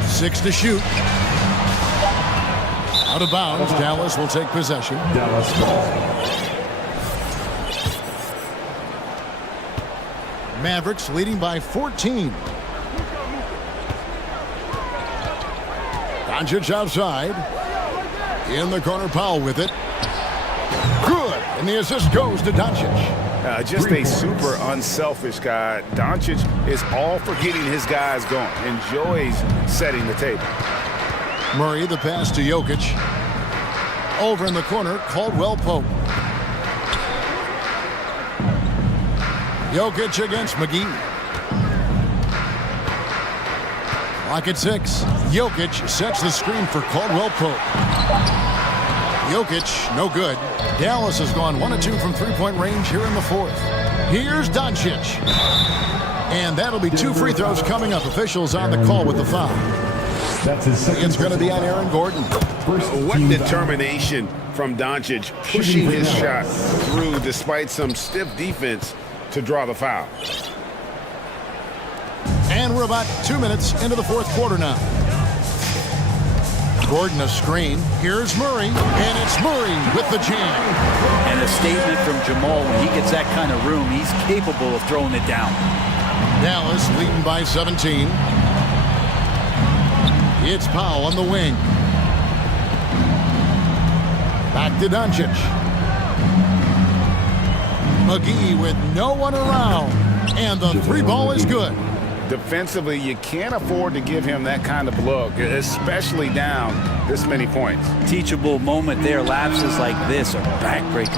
6 to shoot. Out of bounds. Dallas will take possession. Mavericks leading by 14. Doncic outside. In the corner, Powell with it. Good. And the assist goes to Doncic. Just a super unselfish guy. Doncic is all for getting his guys going. Enjoys setting the table. Murray, the pass to Jokic. Over in the corner, Caldwell Pope. Jokic against McGee. Lock at 6. Jokic sets the screen for Caldwell Pope. Jokic, no good. Dallas has gone 1 of 2 from 3-point range here in the 4th. Here's Doncic. And that'll be 2 free throws coming up. Officials on the call with the foul. It's going to be on Aaron Gordon. What determination from Doncic, pushing his shot through despite some stiff defense to draw the foul. And we're about 2 minutes into the 4th quarter now. Gordon a screen. Here's Murray, and it's Murray with the jam. And a statement from Jamal, when he gets that kind of room, he's capable of throwing it down. Dallas leading by 17. It's Powell on the wing. Back to Doncic. McGee with no one around. And the 3 ball is good. Defensively, you can't afford to give him that kind of look, especially down this many points. Teachable moment there. Lapses like this are backbreakers.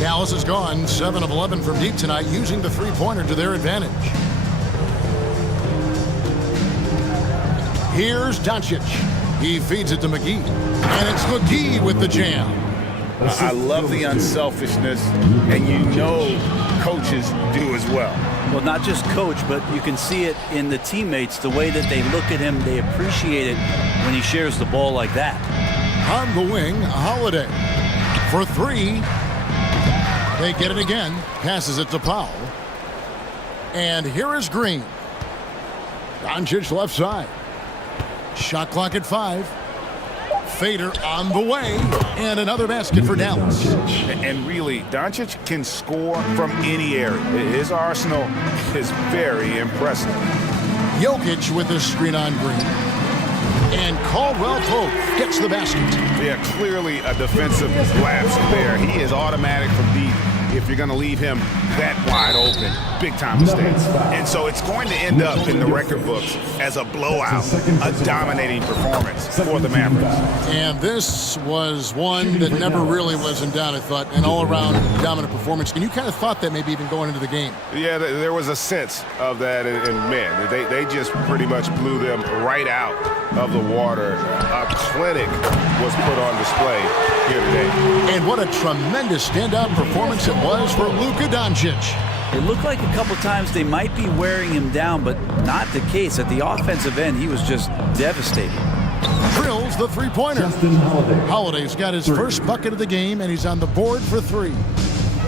Dallas has gone 7 of 11 from deep tonight, using the 3-pointer to their advantage. Here's Doncic. He feeds it to McGee. And it's McGee with the jam. I love the unselfishness, and you know coaches do as well. Well, not just coach, but you can see it in the teammates, the way that they look at him. They appreciate it when he shares the ball like that. On the wing, Holiday. For 3. They get it again. Passes it to Powell. And here is Green. Doncic left side. Shot clock at 5. Fader on the way, and another basket for Dallas. And really, Doncic can score from any area. His arsenal is very impressive. Jokic with his screen on Green. And Caldwell Pope gets the basket. Yeah, clearly a defensive lapse there. He is automatic from deep. if you're going to leave him that wide open. Big time mistake. And so it's going to end up in the record books as a blowout, a dominating performance for the Mavericks. And this was one that never really was in doubt, I thought, an all-around dominant performance. And you kind of thought that maybe even going into the game. Yeah, there was a sense of that, and man, they just pretty much blew them right out of the water. A clinic was put on display here today. And what a tremendous standout performance it was for Luka Doncic. It looked like a couple times they might be wearing him down, but not the case. At the offensive end, he was just devastating. Drills the three-pointer. Holiday's got his first bucket of the game, and he's on the board for three.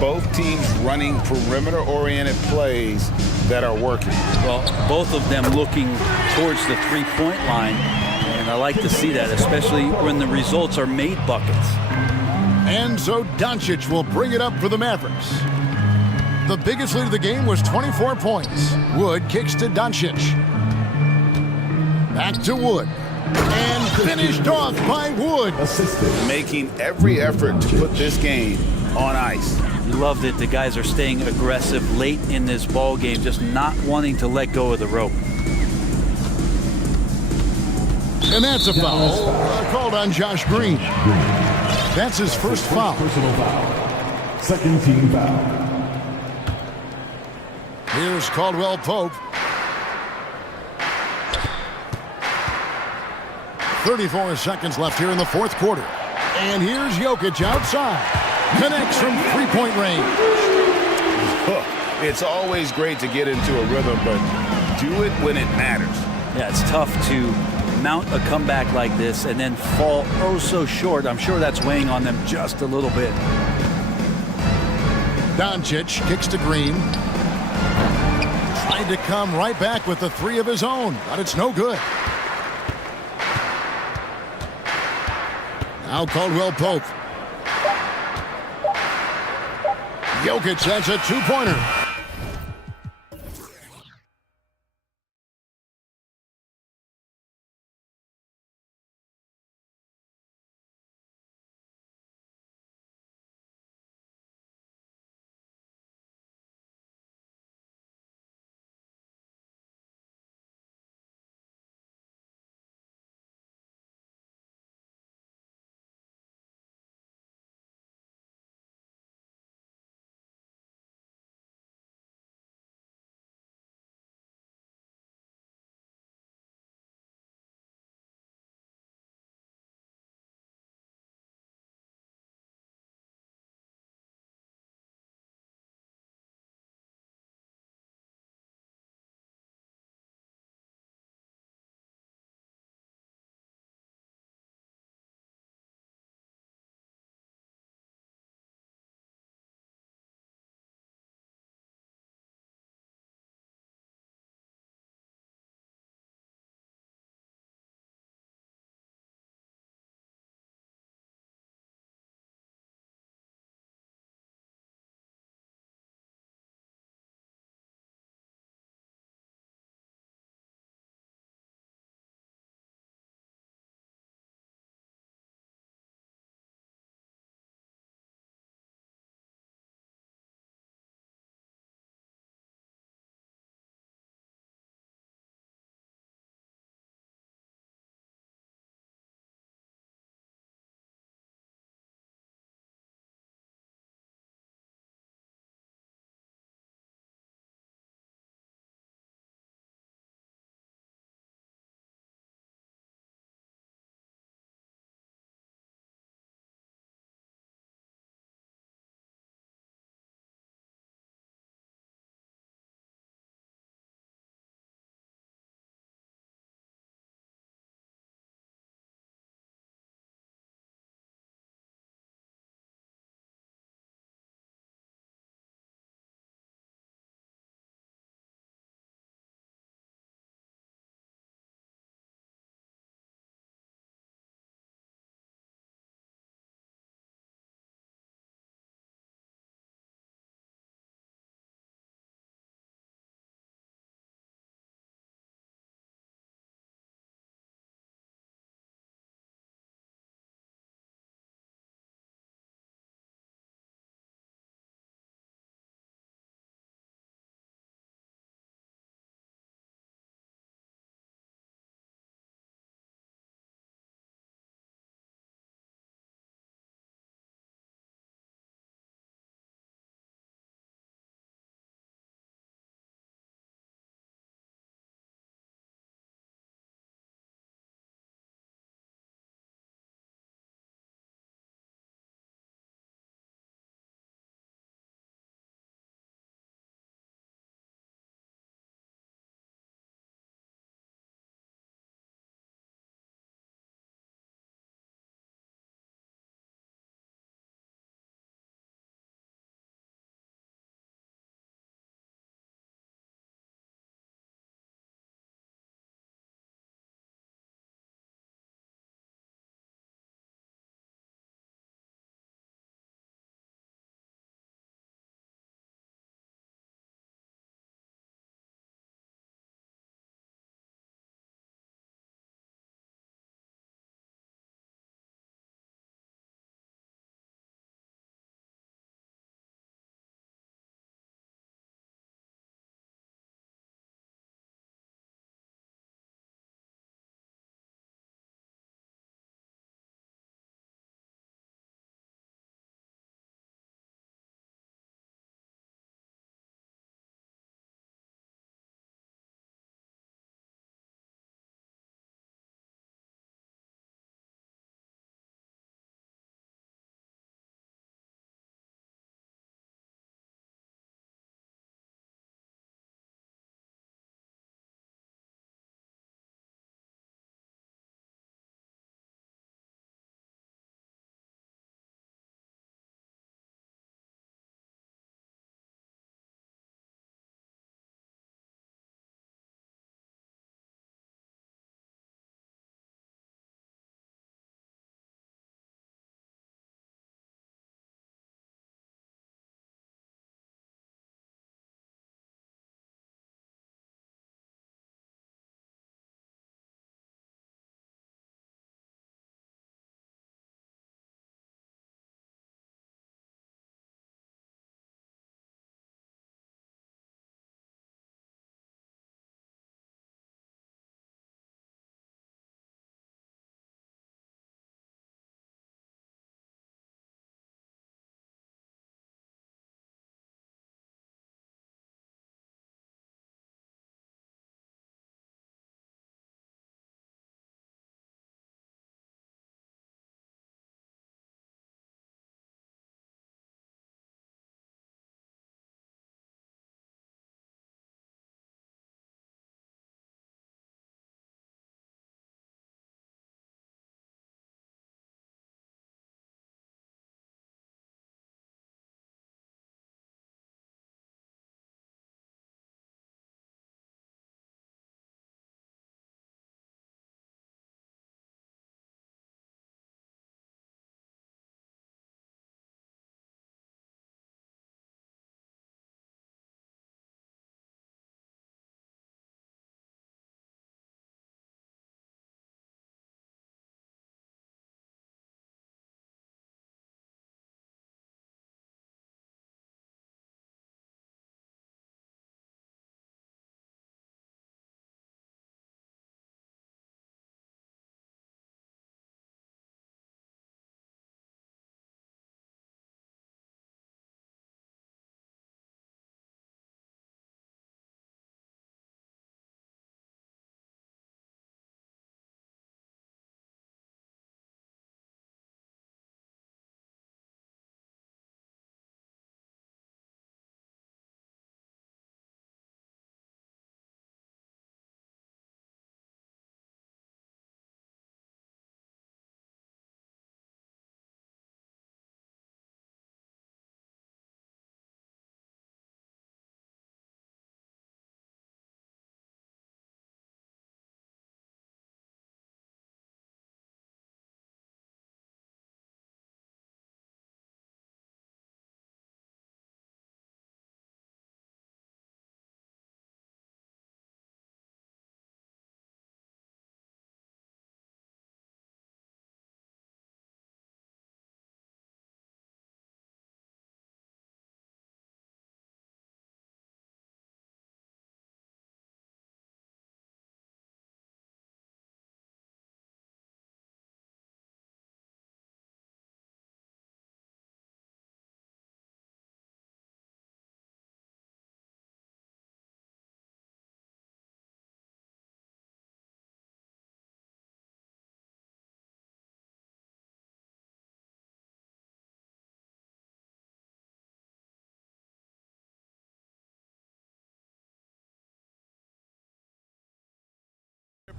Both teams running perimeter-oriented plays that are working. Well, both of them looking towards the three-point line, and I like to see that, especially when the results are made buckets. And so Doncic will bring it up for the Mavericks. The biggest lead of the game was 24 points. Wood kicks to Doncic. Back to Wood. And finished off by Wood. Making every effort to put this game on ice. Love that the guys are staying aggressive late in this ball game, just not wanting to let go of the rope. And that's a foul called on Josh Green. That's his first foul. Personal foul. Second team foul. Here's Caldwell Pope. 34 seconds left here in the fourth quarter. And here's Jokic outside. Connects from three-point range. It's always great to get into a rhythm, but do it when it matters. Yeah, it's tough to mount a comeback like this and then fall oh so short. I'm sure that's weighing on them just a little bit. Doncic kicks to Green. Tried to come right back with the three of his own, but it's no good. Now Caldwell Pope. Jokic, that's a two-pointer.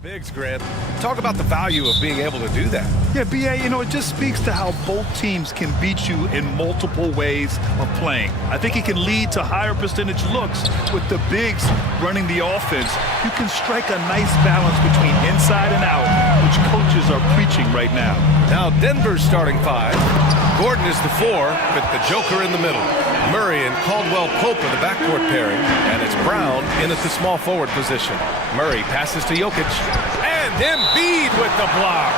Bigs, Grant. Talk about the value of being able to do that. Yeah, BA, you know, it just speaks to how both teams can beat you in multiple ways of playing. I think it can lead to higher percentage looks with the bigs running the offense. You can strike a nice balance between inside and out, which coaches are preaching right now. Now Denver's starting five. Gordon is the 4, with the Joker in the middle. Murray and Caldwell Pope are the backcourt pairing, and it's Brown in at the small forward position. Murray passes to Jokic, and Embiid with the block.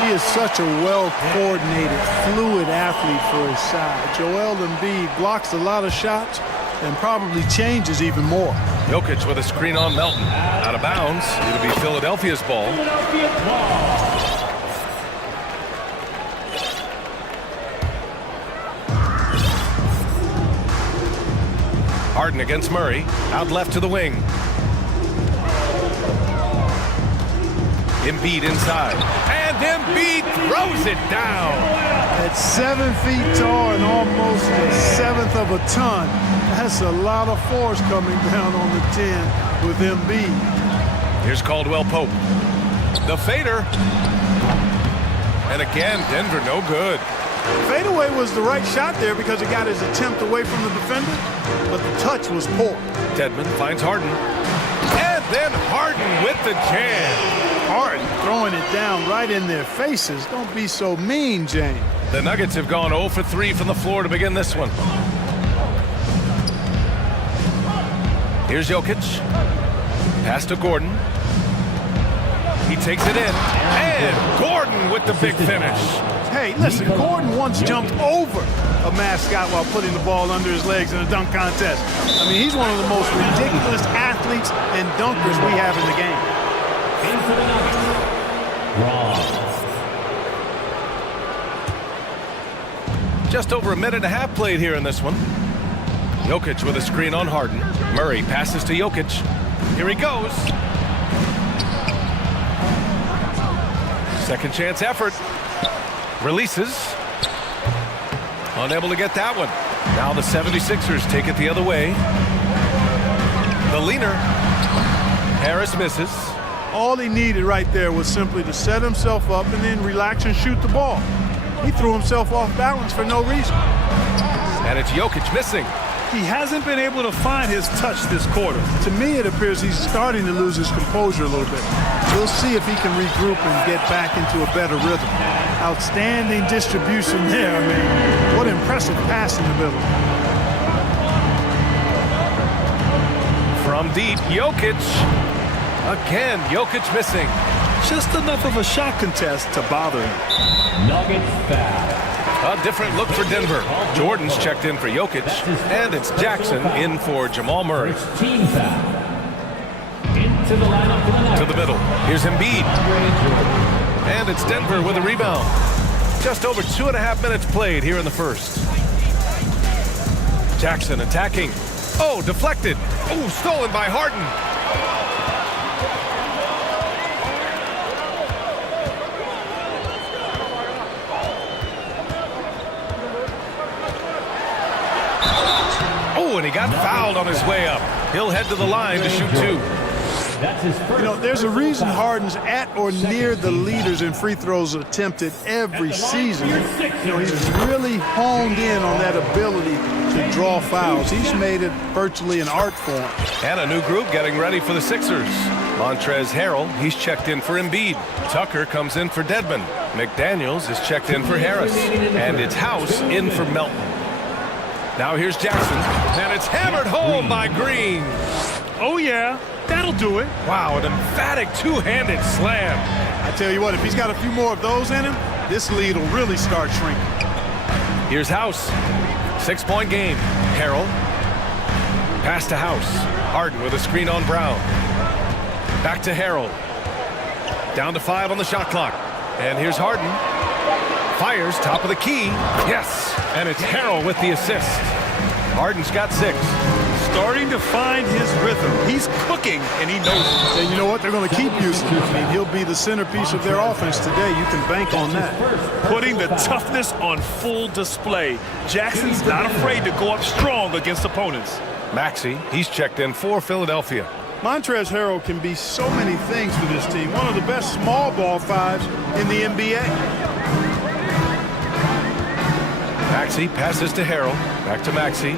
He is such a well-coordinated, fluid athlete for his side. Joel Embiid blocks a lot of shots and probably changes even more. Jokic with a screen on Melton. Out of bounds. It'll be Philadelphia's ball. Harden against Murray. Out left to the wing. Embiid inside. And Embiid throws it down. At 7 feet tall and almost a seventh of a ton, that's a lot of force coming down on the 10 with Embiid. Here's Caldwell Pope. The fader. And again, Denver no good. Fadeaway was the right shot there because it got his attempt away from the defender, but the touch was poor. Dedmon finds Harden. And then Harden with the jam. Harden throwing it down right in their faces. Don't be so mean, James. The Nuggets have gone 0 for 3 from the floor to begin this one. Here's Jokic. Pass to Gordon. He takes it in. And Gordon with the big finish. Hey, listen, Gordon once jumped over a mascot while putting the ball under his legs in a dunk contest. I mean, he's one of the most ridiculous athletes and dunkers we have in the game. Just over a minute and a half played here in this one. Jokic with a screen on Harden. Murray passes to Jokic. Here he goes. Second chance effort. Releases. Unable to get that one. Now the 76ers take it the other way. The leaner. Harris misses. All he needed right there was simply to set himself up and then relax and shoot the ball. He threw himself off balance for no reason. And it's Jokic missing. He hasn't been able to find his touch this quarter. To me, it appears he's starting to lose his composure a little bit. We'll see if he can regroup and get back into a better rhythm. Outstanding distribution there. I mean, what impressive passing ability. From deep, Jokic. Again, Jokic missing. Just enough of a shot contest to bother him. Nuggets foul. A different look for Denver. Jordan's checked in for Jokic, and it's Jackson in for Jamal Murray. Team foul. Into the lineup for the Nuggets. To the middle. Here's Embiid. And it's Denver with a rebound. Just over 2.5 minutes played here in the first. Jackson attacking. Oh, deflected. Oh, stolen by Harden. Oh, and he got fouled on his way up. He'll head to the line to shoot 2. You know, there's a reason Harden's at or near the leaders in free throws attempted every season. You know, he's really honed in on that ability to draw fouls. He's made it virtually an art form. And a new group getting ready for the Sixers. Montrezl Harrell, he's checked in for Embiid. Tucker comes in for Dedmon. McDaniels is checked in for Harris. And it's House in for Melton. Now here's Jackson, and it's hammered home by Green. Oh, yeah. That'll do it. Wow, an emphatic two-handed slam. I tell you what, if he's got a few more of those in him, this lead will really start shrinking. Here's House. 6-point game. Harrell. Pass to House. Harden with a screen on Brown. Back to Harrell. Down to 5 on the shot clock. And here's Harden. Fires, top of the key. Yes, and it's Harrell with the assist. Harden's got 6. Starting to find his rhythm. He's cooking, and he knows it. And you know what? They're going to keep using him. I mean, he'll be the centerpiece of their offense today. You can bank on that. Putting the toughness on full display. Jackson's not afraid to go up strong against opponents. Maxey, he's checked in for Philadelphia. Montrezl Harrell can be so many things for this team. One of the best small ball fives in the NBA. Maxey passes to Harrell. Back to Maxey.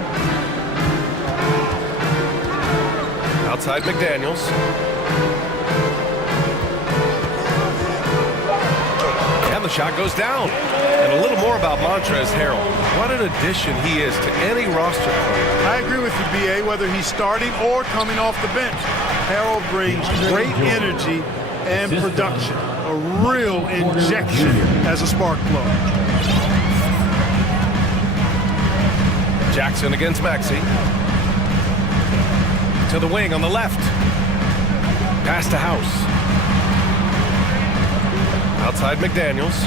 Outside McDaniels. And the shot goes down. And a little more about Montrezl Harrell. What an addition he is to any roster player. I agree with you, B.A., whether he's starting or coming off the bench. Harrell brings great energy and production. A real injection as a spark plug. Jackson against Maxey. To the wing on the left. Pass to House. Outside McDaniels.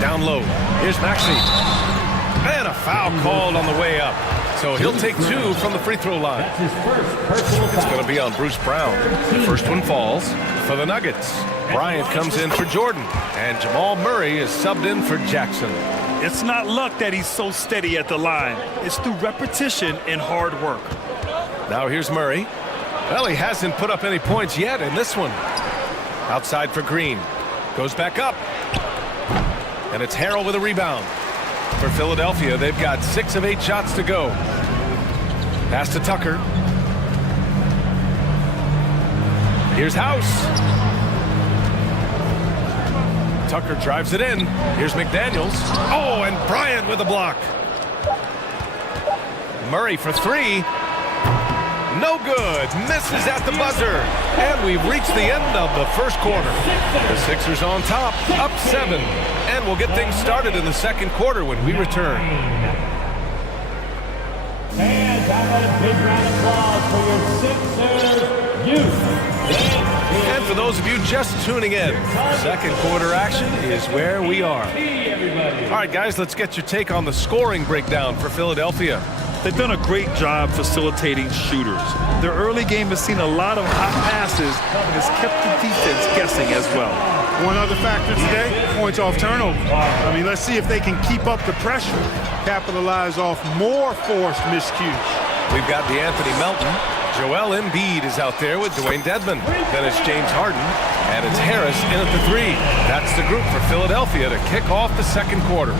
Down low. Here's Maxey. And a foul called on the way up. So he'll take 2 from the free throw line. It's going to be on Bruce Brown. The first one falls for the Nuggets. Bryant comes in for Jordan. And Jamal Murray is subbed in for Jackson. It's not luck that he's so steady at the line. It's through repetition and hard work. Now here's Murray. Well, he hasn't put up any points yet in this one. Outside for Green. Goes back up. And it's Harrell with a rebound. For Philadelphia, they've got 6 of 8 shots to go. Pass to Tucker. Here's House. Tucker drives it in. Here's McDaniels. Oh, and Bryant with a block. Murray for 3. No good. Misses at the buzzer. And we've reached the end of the first quarter. The Sixers on top, up 7. And we'll get things started in the second quarter when we return. And a big round of applause for your Sixers youth. And for those of you just tuning in, second quarter action is where we are. All right, guys, let's get your take on the scoring breakdown for Philadelphia. They've done a great job facilitating shooters. Their early game has seen a lot of hot passes and has kept the defense guessing as well. One other factor today, points off turnover. I mean, let's see if they can keep up the pressure, capitalize off more forced miscues. We've got DeAnthony Melton. Joel Embiid is out there with Dwayne Dedmon. Then it's James Harden, and it's Harris in at the 3. That's the group for Philadelphia to kick off the second quarter.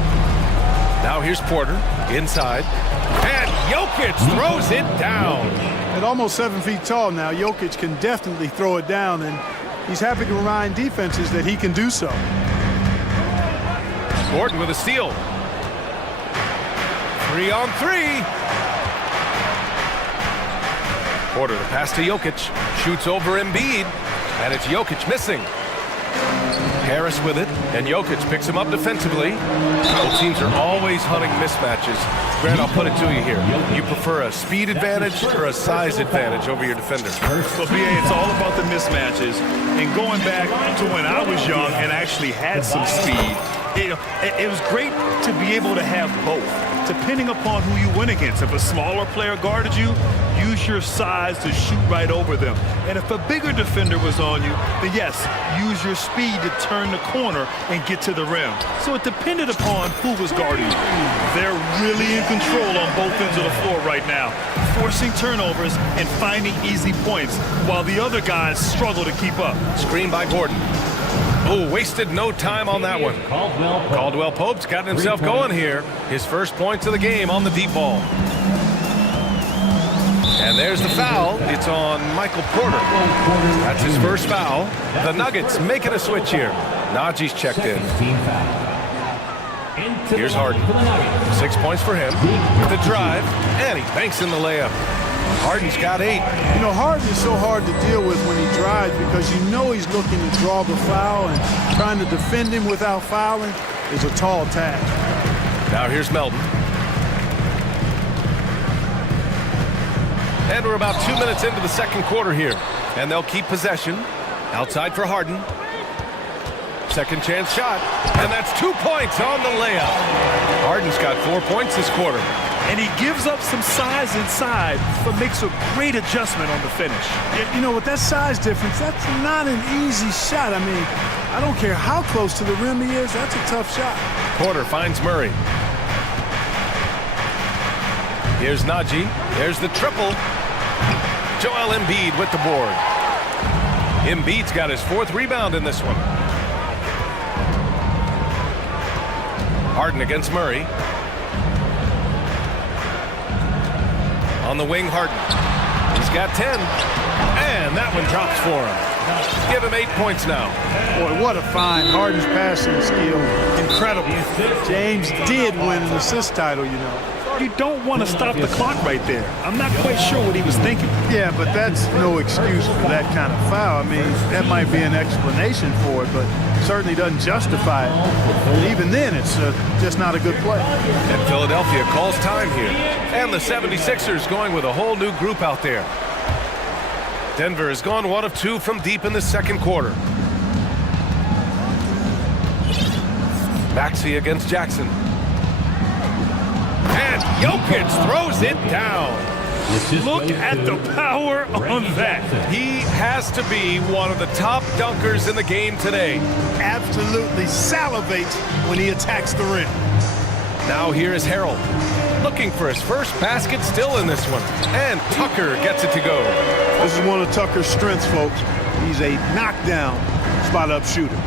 Now here's Porter, inside, and Jokic throws it down. At almost 7 feet tall now, Jokic can definitely throw it down, and he's happy to remind defenses that he can do so. Gordon with a steal. 3 on 3. Porter, the pass to Jokic. Shoots over Embiid, and it's Jokic missing. Harris with it, and Jokic picks him up defensively. Both teams are always hunting mismatches. Grant, I'll put it to you here. You prefer a speed advantage or a size advantage over your defender? Well, BA, it's all about the mismatches. And going back to when I was young and actually had some speed, it was great to be able to have both, depending upon who you went against. If a smaller player guarded you, use your size to shoot right over them. And if a bigger defender was on you, then yes, use your speed to turn the corner and get to the rim. So it depended upon who was guarding you. They're really in control on both ends of the floor right now, forcing turnovers and finding easy points, while the other guys struggle to keep up. Screen by Gordon. Oh, wasted no time on that one. Caldwell Pope's gotten himself going here. His first points of the game on the deep ball. And there's the foul. It's on Michael Porter. That's his first foul. The Nuggets making a switch here. Najee's checked in. Here's Harden. 6 points for him. The drive, and he banks in the layup. Harden's got 8. You know, Harden is so hard to deal with when he drives because you know he's looking to draw the foul, and trying to defend him without fouling is a tall task. Now here's Melton. And we're about 2 minutes into the second quarter here. And they'll keep possession. Outside for Harden. Second chance shot. And that's 2 points on the layup. Harden's got 4 points this quarter. And he gives up some size inside, but makes a great adjustment on the finish. You know, with that size difference, that's not an easy shot. I mean, I don't care how close to the rim he is, that's a tough shot. Porter finds Murray. Here's Najee. There's the triple. Joel Embiid with the board. Embiid's got his 4th rebound in this one. Harden against Murray. On the wing, Harden. He's got 10. And that one drops for him. Give him 8 points now. Boy, what a find. Harden's passing skill. Incredible. James did win an assist title, you know. You don't want to stop the clock right there. I'm not quite sure what he was thinking. Yeah, but that's no excuse for that kind of foul. I mean, that might be an explanation for it, but certainly doesn't justify it. And even then, it's just not a good play. And Philadelphia calls time here. And the 76ers going with a whole new group out there. Denver has gone 1 of 2 from deep in the second quarter. Maxey against Jackson. And Jokic throws it down. Look at the power on that. He has to be one of the top dunkers in the game today. Absolutely salivates when he attacks the rim. Now here is Harold. Looking for his first basket still in this one. And Tucker gets it to go. This is one of Tucker's strengths, folks. He's a knockdown spot-up shooter.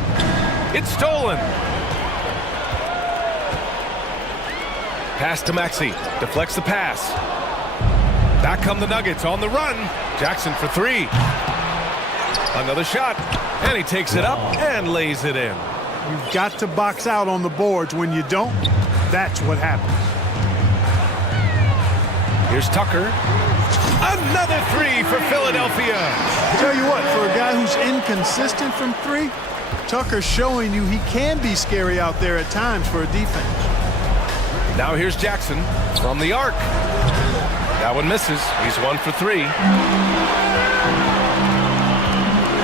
It's stolen. Pass to Maxey. Deflects the pass. Back come the Nuggets on the run. Jackson for 3. Another shot. And he takes it up and lays it in. You've got to box out on the boards. When you don't, that's what happens. Here's Tucker. Another 3 for Philadelphia. Tell you what, for a guy who's inconsistent from 3, Tucker's showing you he can be scary out there at times for a defense. Now here's Jackson from the arc. That one misses. He's 1 for 3.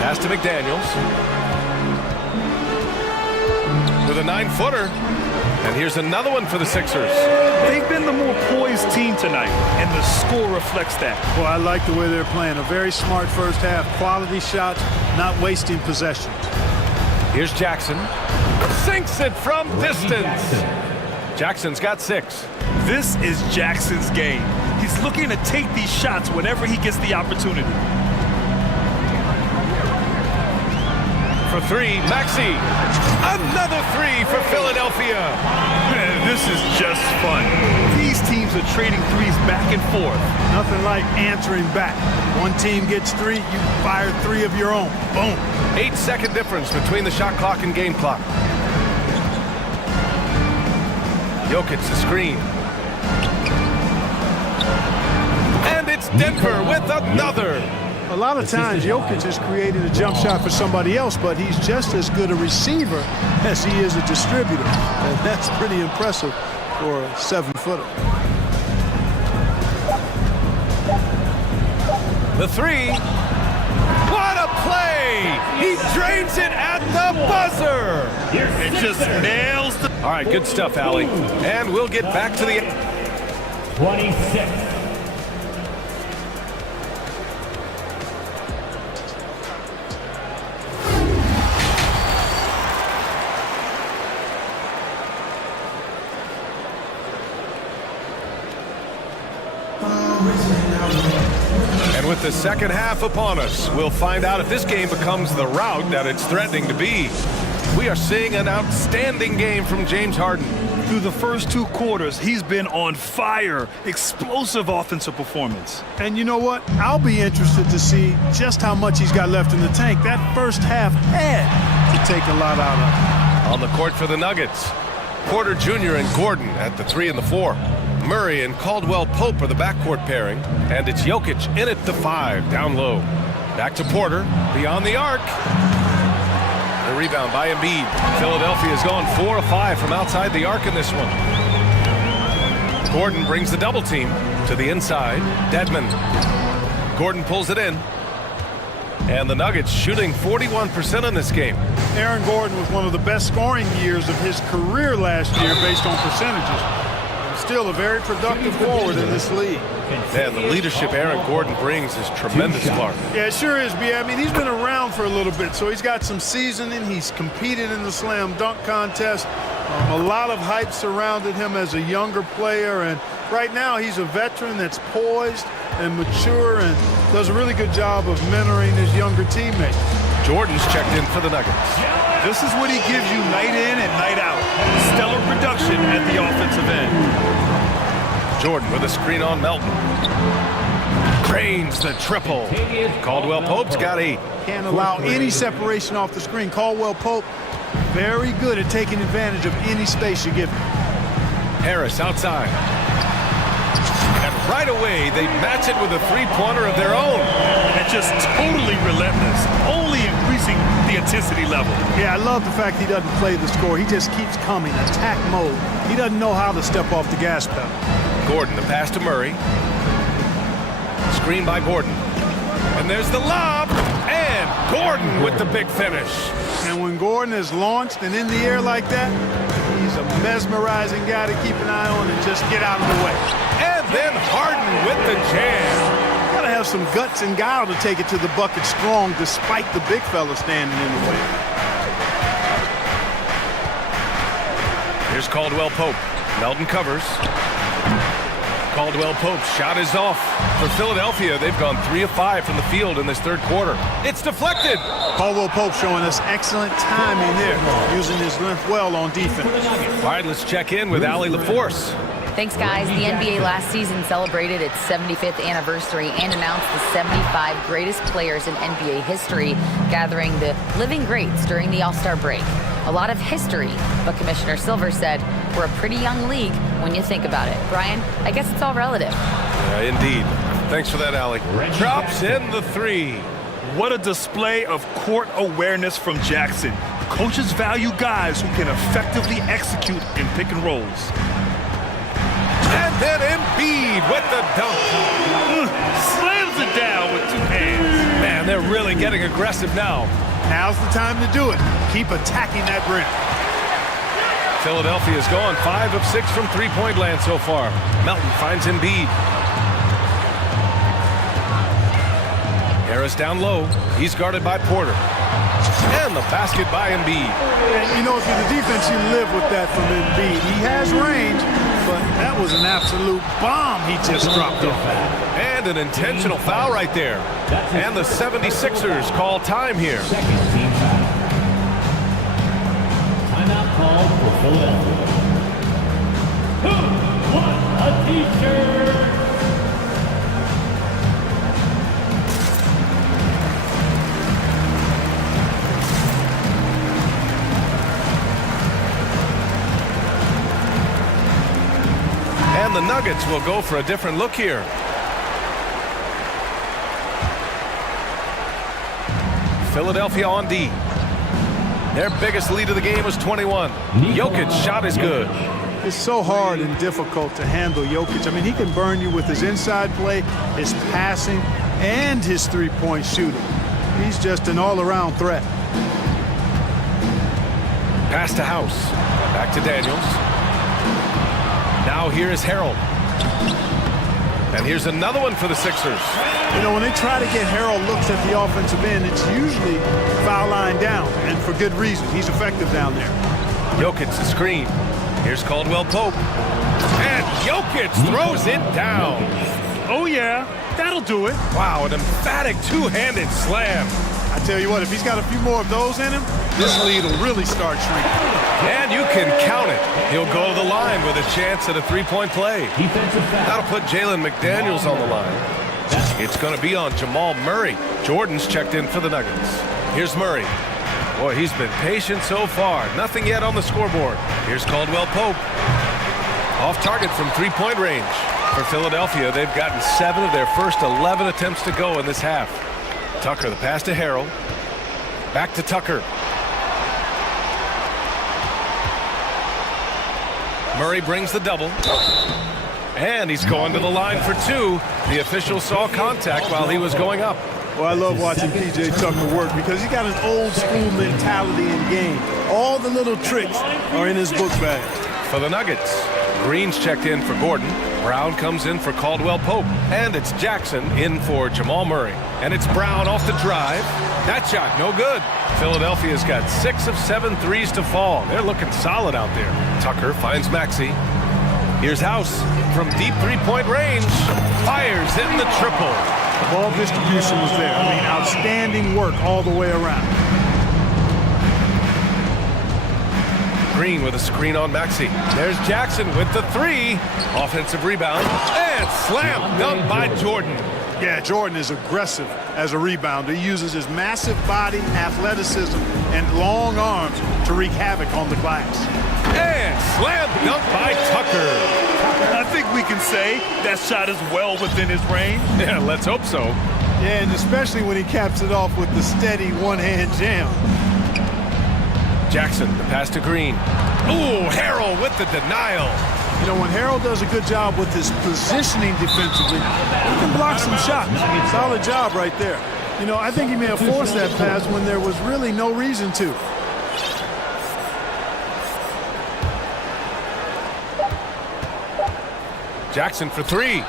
Pass to McDaniels. With a 9-footer. And here's another one for the Sixers. They've been the more poised team tonight, and the score reflects that. Well, I like the way they're playing. A very smart first half. Quality shots, not wasting possessions. Here's Jackson. Sinks it from distance. Jackson's got 6. This is Jackson's game. He's looking to take these shots whenever he gets the opportunity. For 3, Maxey. Another 3 for Philadelphia. Man, this is just fun. These teams are trading threes back and forth. Nothing like answering back. One team gets 3, you fire 3 of your own. Boom. 8-second difference between the shot clock and game clock. Jokic the screen. And it's Denver with another. A lot of times, Jokic has created a jump shot for somebody else, but he's just as good a receiver as he is a distributor. And that's pretty impressive for a 7-footer. The 3. What a play! He drains it at the buzzer. It just nails the... All right, good stuff, Allie. And we'll get back to the... 26. And with the second half upon us, we'll find out if this game becomes the rout that it's threatening to be. We are seeing an outstanding game from James Harden. Through the first 2 quarters, he's been on fire. Explosive offensive performance. And you know what? I'll be interested to see just how much he's got left in the tank. That first half had to take a lot out of it. On the court for the Nuggets, Porter Jr. and Gordon at the 3 and the 4. Murray and Caldwell-Pope are the backcourt pairing, and it's Jokic in at the 5, down low. Back to Porter, beyond the arc. The rebound by Embiid. Philadelphia has gone 4 of 5 from outside the arc in this one. Gordon brings the double team to the inside. Dedmon. Gordon pulls it in. And the Nuggets shooting 41% in this game. Aaron Gordon was one of the best scoring years of his career last year based on percentages. Still a very productive forward in this league. Man, the leadership Aaron Gordon brings is tremendous, Clark. Yeah, it sure is, B. I mean, he's been around for a little bit, so he's got some seasoning. He's competed in the slam dunk contest. A lot of hype surrounded him as a younger player, and Right now, he's a veteran that's poised and mature and does a really good job of mentoring his younger teammates. Jordan's checked in for the Nuggets. This is what he gives you night in and night out. Stellar production at the offensive end. Jordan with a screen on Melton. Cranes the triple. Caldwell Pope's got 8. Can't allow any separation off the screen. Caldwell Pope, very good at taking advantage of any space you give him. Harris outside. And right away, they match it with a three-pointer of their own. And just totally relentless, only increasing the intensity level. Yeah, I love the fact he doesn't play the score. He just keeps coming, attack mode. He doesn't know how to step off the gas pedal. Gordon, the pass to Murray. Screen by Gordon. And there's the lob. And Gordon with the big finish. And when Gordon is launched and in the air like that, he's a mesmerizing guy to keep an eye on and just get out of the way. And then Harden with the jam. Gotta have some guts and guile to take it to the bucket strong despite the big fella standing in the way. Here's Caldwell Pope. Melton covers. Caldwell Pope's shot is off. For Philadelphia, they've gone 3 of 5 from the field in this third quarter. It's deflected. Caldwell Pope showing us excellent timing there, using his length well on defense. All right, let's check in with Allie LaForce. Thanks, guys. The NBA last season celebrated its 75th anniversary and announced the 75 greatest players in NBA history, gathering the living greats during the All-Star break. A lot of history, but Commissioner Silver said we're a pretty young league when you think about it. Brian, I guess it's all relative. Indeed. Thanks for that, Allie. Drops in the 3. What a display of court awareness from Jackson. Coaches value guys who can effectively execute in pick and rolls. And then Embiid with the dunk. Slams it down with 2 hands. Man, they're really getting aggressive now. Now's the time to do it. Keep attacking that rim. Philadelphia's gone 5 of 6 from three-point land so far. Melton finds Embiid. Harris down low. He's guarded by Porter. And the basket by Embiid. And you know, if you're the defense, you live with that from Embiid. He has range, but that was an absolute bomb he just dropped off. And an intentional foul right there. And the 76ers call time here. Timeout called for Philadelphia. Who won a t-shirt? And the Nuggets will go for a different look here. Philadelphia on D. Their biggest lead of the game was 21. Jokic's shot is good. It's so hard and difficult to handle Jokic. I mean, he can burn you with his inside play, his passing, and his three-point shooting. He's just an all-around threat. Pass to House. Back to Daniels. Now here is Harold. And here's another one for the Sixers. You know, when they try to get Harold looks at the offensive end, it's usually foul line down, and for good reason. He's effective down there. Jokic's the screen. Here's Caldwell Pope. And Jokic throws it down. Oh, yeah. That'll do it. Wow, an emphatic two-handed slam. I tell you what, if he's got a few more of those in him, this lead will really start shrinking. And you can count it. He'll go to the line with a chance at a three-point play. That'll put Jalen McDaniels on the line. It's going to be on Jamal Murray. Jordan's checked in for the Nuggets. Here's Murray. Boy, he's been patient so far. Nothing yet on the scoreboard. Here's Caldwell Pope. Off target from three-point range. For Philadelphia, they've gotten 7 of their first 11 attempts to go in this half. Tucker, the pass to Harold. Back to Tucker. Murray brings the double. And he's going to the line for 2. The official saw contact while he was going up. Well, I love watching P.J. Tucker work because he got an old school mentality in game. All the little tricks are in his book bag. For the Nuggets, Green's checked in for Gordon. Brown comes in for Caldwell Pope. And it's Jackson in for Jamal Murray. And it's Brown off the drive. That shot, no good. Philadelphia's got 6 of 7 threes to fall. They're looking solid out there. Tucker finds Maxey. Here's House. from deep three-point range. Fires in the triple. Ball distribution was there. I mean, outstanding work all the way around. Green with a screen on Maxey. There's Jackson with the three. Offensive rebound. And slam dunk by Jordan. Yeah, Jordan is aggressive as a rebounder. He uses his massive body, athleticism, and long arms to wreak havoc on the glass. And slam dunk by Tucker. I think we can say that shot is well within his range. Yeah, let's hope so. Yeah, and especially when he caps it off with the steady one-hand jam. Jackson, the pass to Green. Ooh, Harrell with the denial. You know, when Harrell does a good job with his positioning defensively, he can block some shots. Solid job right there. You know, I think he may have forced that pass when there was really no reason to. Jackson for three.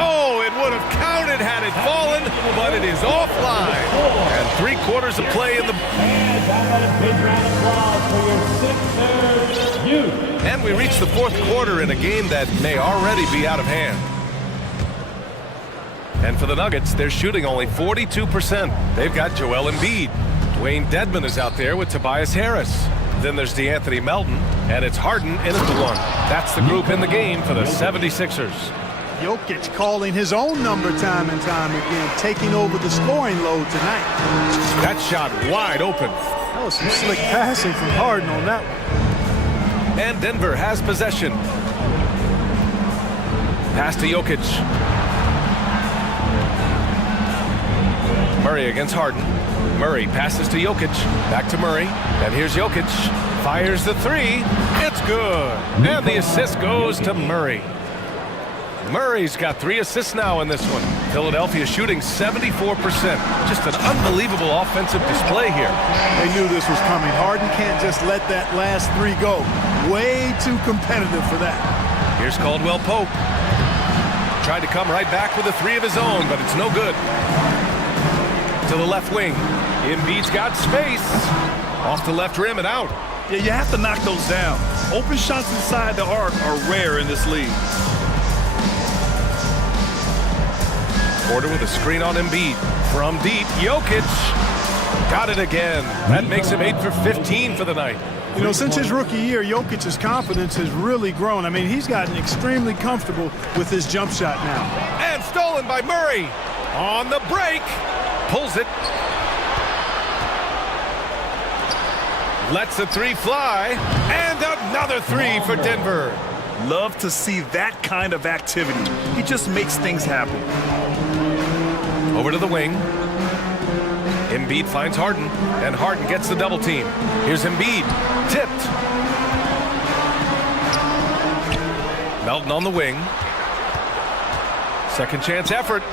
Oh, it would have counted had it fallen, but it is offline. And 3/4 of play in the... And we reach the fourth quarter in a game that may already be out of hand. And for the Nuggets, they're shooting only 42%. They've got Joel Embiid. Dwayne Dedmon is out there with Tobias Harris. Then there's DeAnthony Melton, and it's Harden in at the one. That's the group in the game for the 76ers. Jokic calling his own number time and time again, taking over the scoring load tonight. That shot wide open. That was some slick passing from Harden on that one. And Denver has possession. Pass to Jokic. Murray against Harden. Murray passes to Jokic. Back to Murray. And here's Jokic. Fires the three. It's good. And the assist goes to Murray. Murray's got 3 assists now in this one. Philadelphia shooting 74%. Just an unbelievable offensive display here. They knew this was coming. Harden can't just let that last 3 go. Way too competitive for that. Here's Caldwell Pope. Tried to come right back with a 3 of his own, but it's no good. To the left wing. Embiid's got space. Off the left rim and out. Yeah, you have to knock those down. Open shots inside the arc are rare in this league. Porter with a screen on Embiid. From deep, Jokic. Got it again. That makes him 8 for 15 for the night. You know, since his rookie year, Jokic's confidence has really grown. I mean, he's gotten extremely comfortable with his jump shot now. And stolen by Murray. On the break. Pulls it. Lets the 3 fly. And another 3 for Denver. Love to see that kind of activity. He just makes things happen. Over to the wing. Embiid finds Harden, and Harden gets the double team. Here's Embiid. Tipped. Melton on the wing. Second chance effort.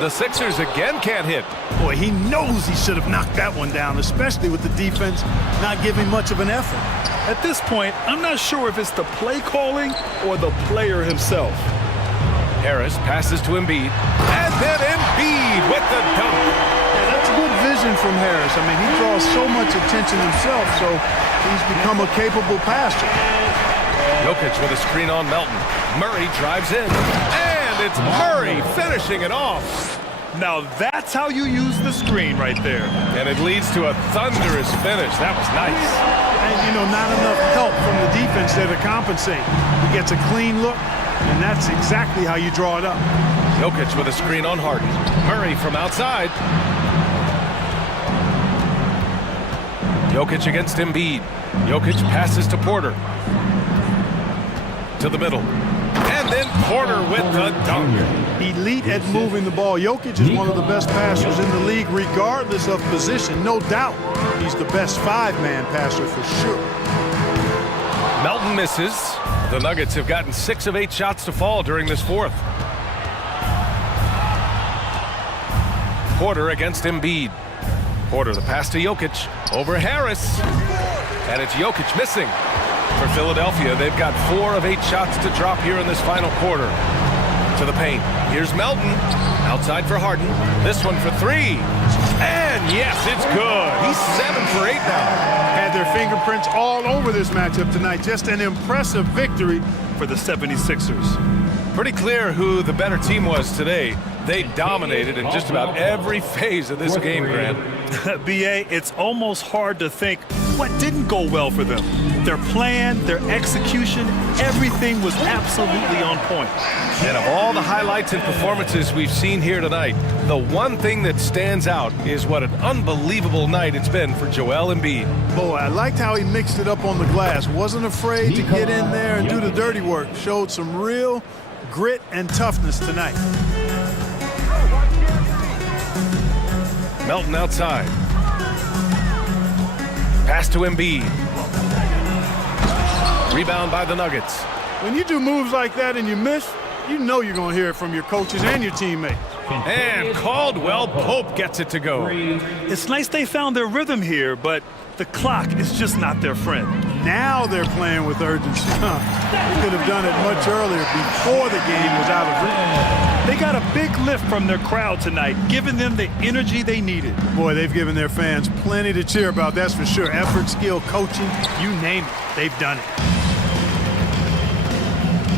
The Sixers again can't hit. Boy, he knows he should have knocked that one down, especially with the defense not giving much of an effort. At this point, I'm not sure if it's the play calling or the player himself. Harris passes to Embiid. And then Embiid with the dunk. Yeah, that's good vision from Harris. I mean, he draws so much attention himself, so he's become a capable passer. Jokic with a screen on Melton. Murray drives in. And it's Murray finishing it off. Now that's how you use the screen right there. And it leads to a thunderous finish. That was nice. And, you know, not enough help from the defense there to compensate. He gets a clean look, and that's exactly how you draw it up. Jokic with a screen on Harden. Murray from outside. Jokic against Embiid. Jokic passes to Porter. To the middle. And then Porter with the dunk. Elite at moving the ball. Jokic is one of the best passers in the league, regardless of position. No doubt he's the best 5-man passer for sure. Melton misses. The Nuggets have gotten 6 of 8 shots to fall during this fourth. Porter against Embiid. Porter the pass to Jokic. Over Harris. And it's Jokic missing. For Philadelphia, they've got 4 of 8 shots to drop here in this final quarter. To the paint. Here's Melton. Outside for Harden. This one for 3. And yes, it's good. He's 7 for 8 now. Had their fingerprints all over this matchup tonight. Just an impressive victory for the 76ers. Pretty clear who the better team was today. They dominated in just about every phase of this game, Grant. BA, it's almost hard to think what didn't go well for them. Their plan, their execution, everything was absolutely on point. And of all the highlights and performances we've seen here tonight, the one thing that stands out is what an unbelievable night it's been for Joel Embiid. Boy, I liked how he mixed it up on the glass. Wasn't afraid to get in there and do the dirty work. Showed some real grit and toughness tonight. Melton outside. Pass to Embiid. Rebound by the Nuggets. When you do moves like that and you miss, you know you're going to hear it from your coaches and your teammates. And Caldwell Pope gets it to go. It's nice they found their rhythm here, but the clock is just not their friend. Now they're playing with urgency. They could have done it much earlier before the game was out of rhythm. They got a big lift from their crowd tonight, giving them the energy they needed. Boy, they've given their fans plenty to cheer about, that's for sure. Effort, skill, coaching, you name it, they've done it.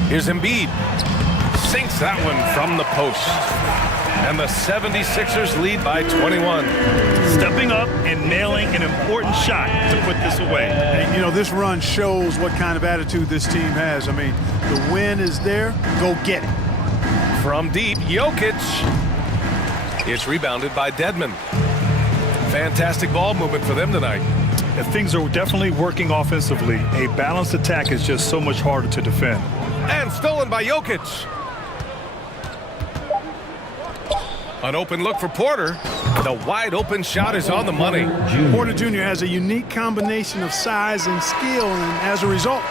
Here's Embiid. Sinks that one from the post. And the 76ers lead by 21. Stepping up and nailing an important shot to put this away. And, you know, this run shows what kind of attitude this team has. I mean, the win is there, go get it. From deep, Jokic. It's rebounded by Dedmon. Fantastic ball movement for them tonight. And things are definitely working offensively. A balanced attack is just so much harder to defend. And stolen by Jokic. An open look for Porter. The wide open shot is on the money. Porter Jr. has a unique combination of size and skill, and as a result,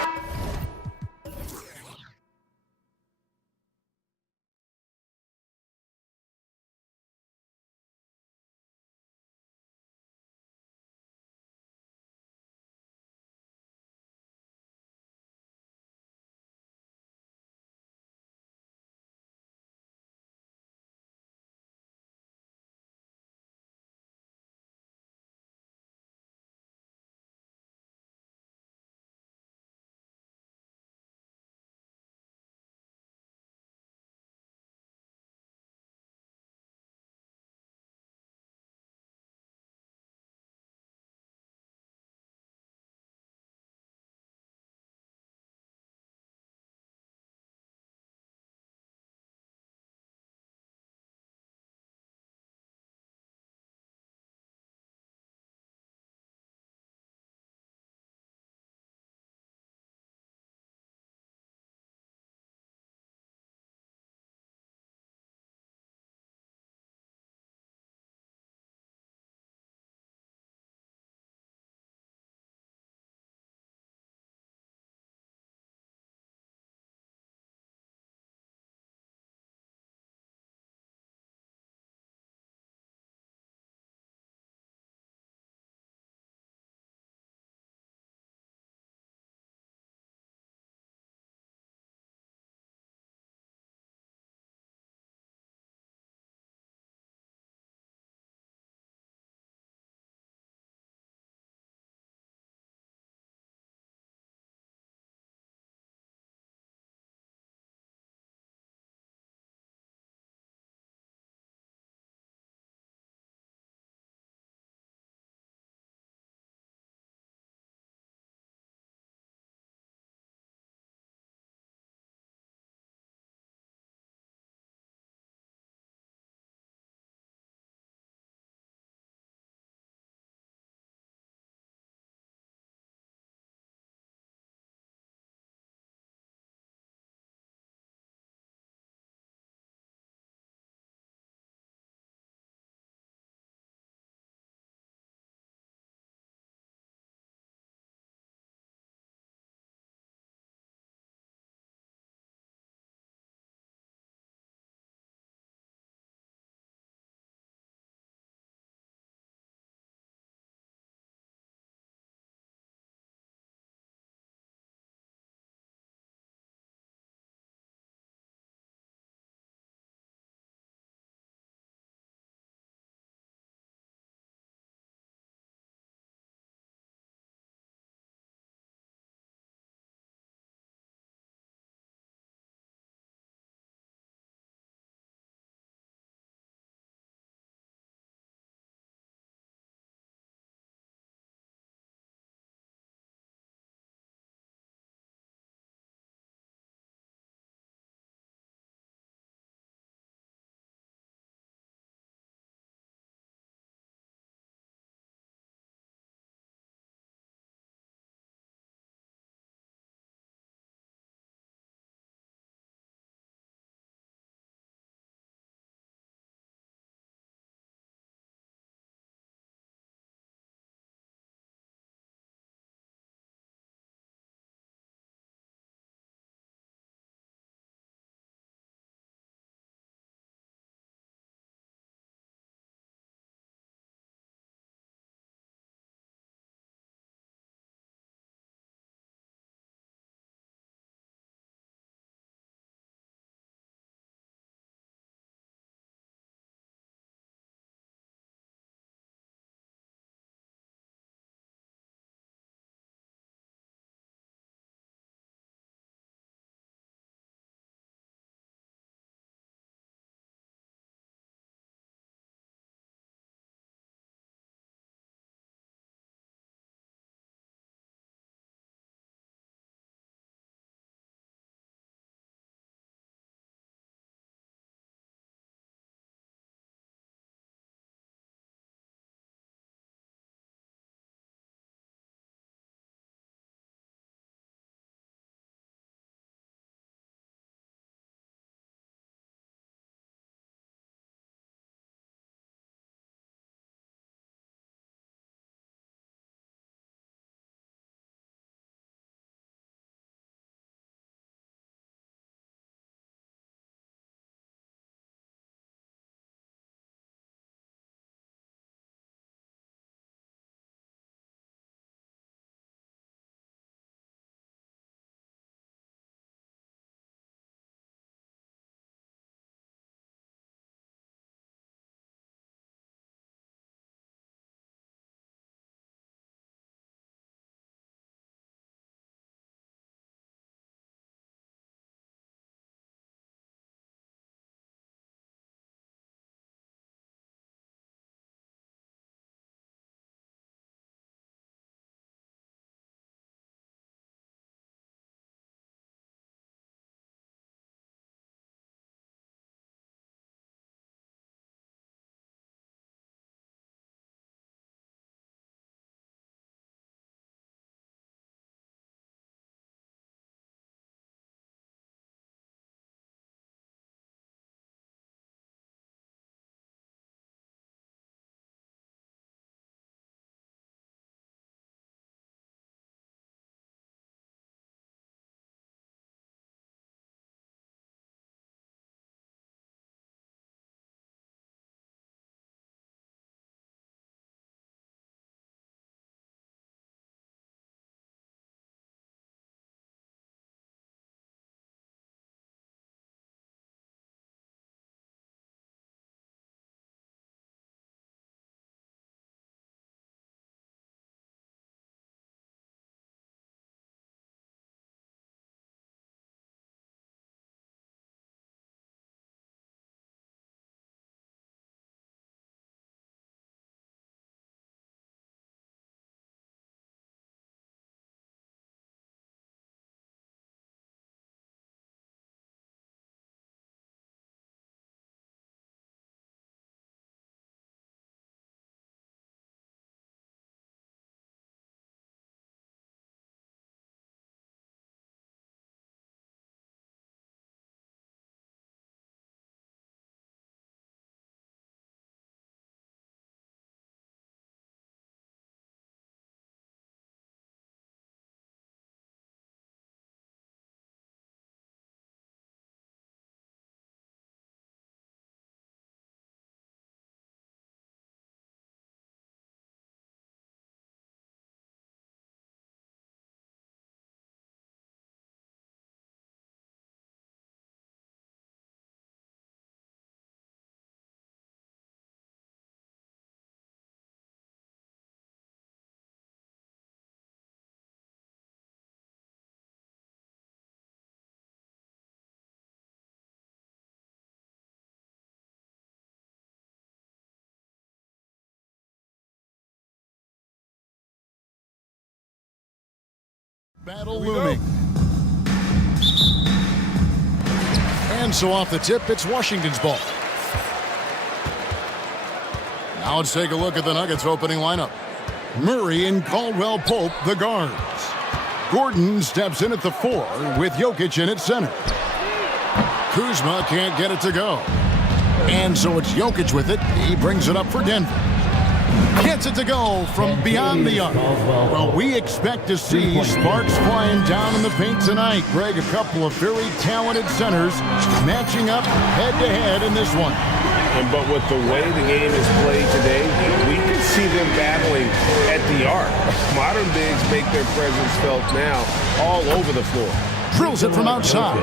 Battle looming. And so off the tip, it's Washington's ball. Now let's take a look at the Nuggets opening lineup. Murray and Caldwell Pope, the guards. Gordon steps in at the 4 with Jokic in at center. Kuzma can't get it to go. And so it's Jokic with it. He brings it up for Denver. Gets it to go from beyond the arc. Well, we expect to see sparks flying down in the paint tonight. Greg, a couple of very talented centers matching up head-to-head in this one. But with the way the game is played today, we can see them battling at the arc. Modern bigs make their presence felt now all over the floor. Drills it from outside.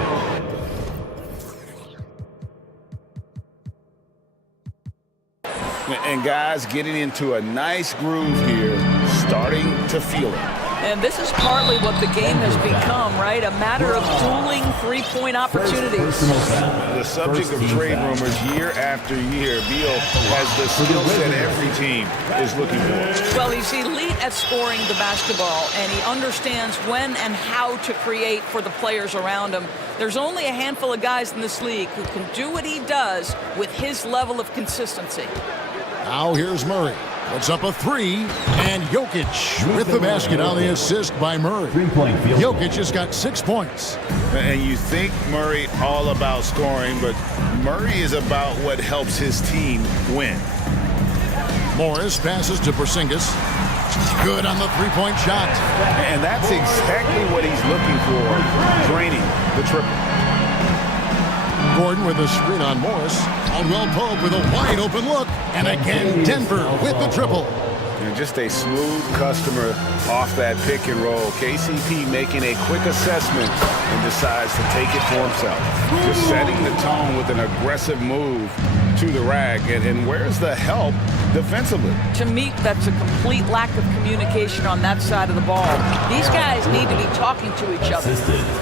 And guys getting into a nice groove here, starting to feel it. And this is partly what the game has become, right? A matter of dueling three-point opportunities. The subject of trade rumors year after year, Beal has the skill set every team is looking for. Well, he's elite at scoring the basketball, and he understands when and how to create for the players around him. There's only a handful of guys in this league who can do what he does with his level of consistency. Now here's Murray. Puts up a 3, and Jokic with the basket on the assist by Murray. Jokic has got 6 points. And you think Murray all about scoring, but Murray is about what helps his team win. Morris passes to Porzingis. Good on the three-point shot. And that's exactly what he's looking for, draining the triple. Gordon with a screen on Morris. Caldwell Pope with a wide open look. And again, Denver with the triple. And just a smooth customer off that pick and roll. KCP making a quick assessment and decides to take it for himself. Just setting the tone with an aggressive move to the rack. And where's the help defensively? To me, that's a complete lack of communication on that side of the ball. These guys need to be talking to each other.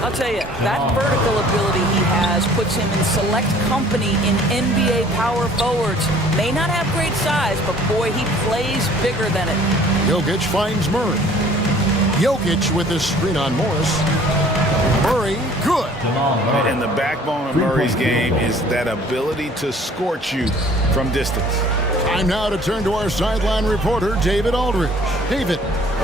I'll tell you, that vertical ability he has puts him in select company in NBA power forwards. May not have great size, but boy, he plays bigger than it. Jokic finds Murray. Jokic with the screen on Morris. Murray, good. And the backbone of Murray's game is that ability to scorch you from distance. Time now to turn to our sideline reporter, David Aldridge. David.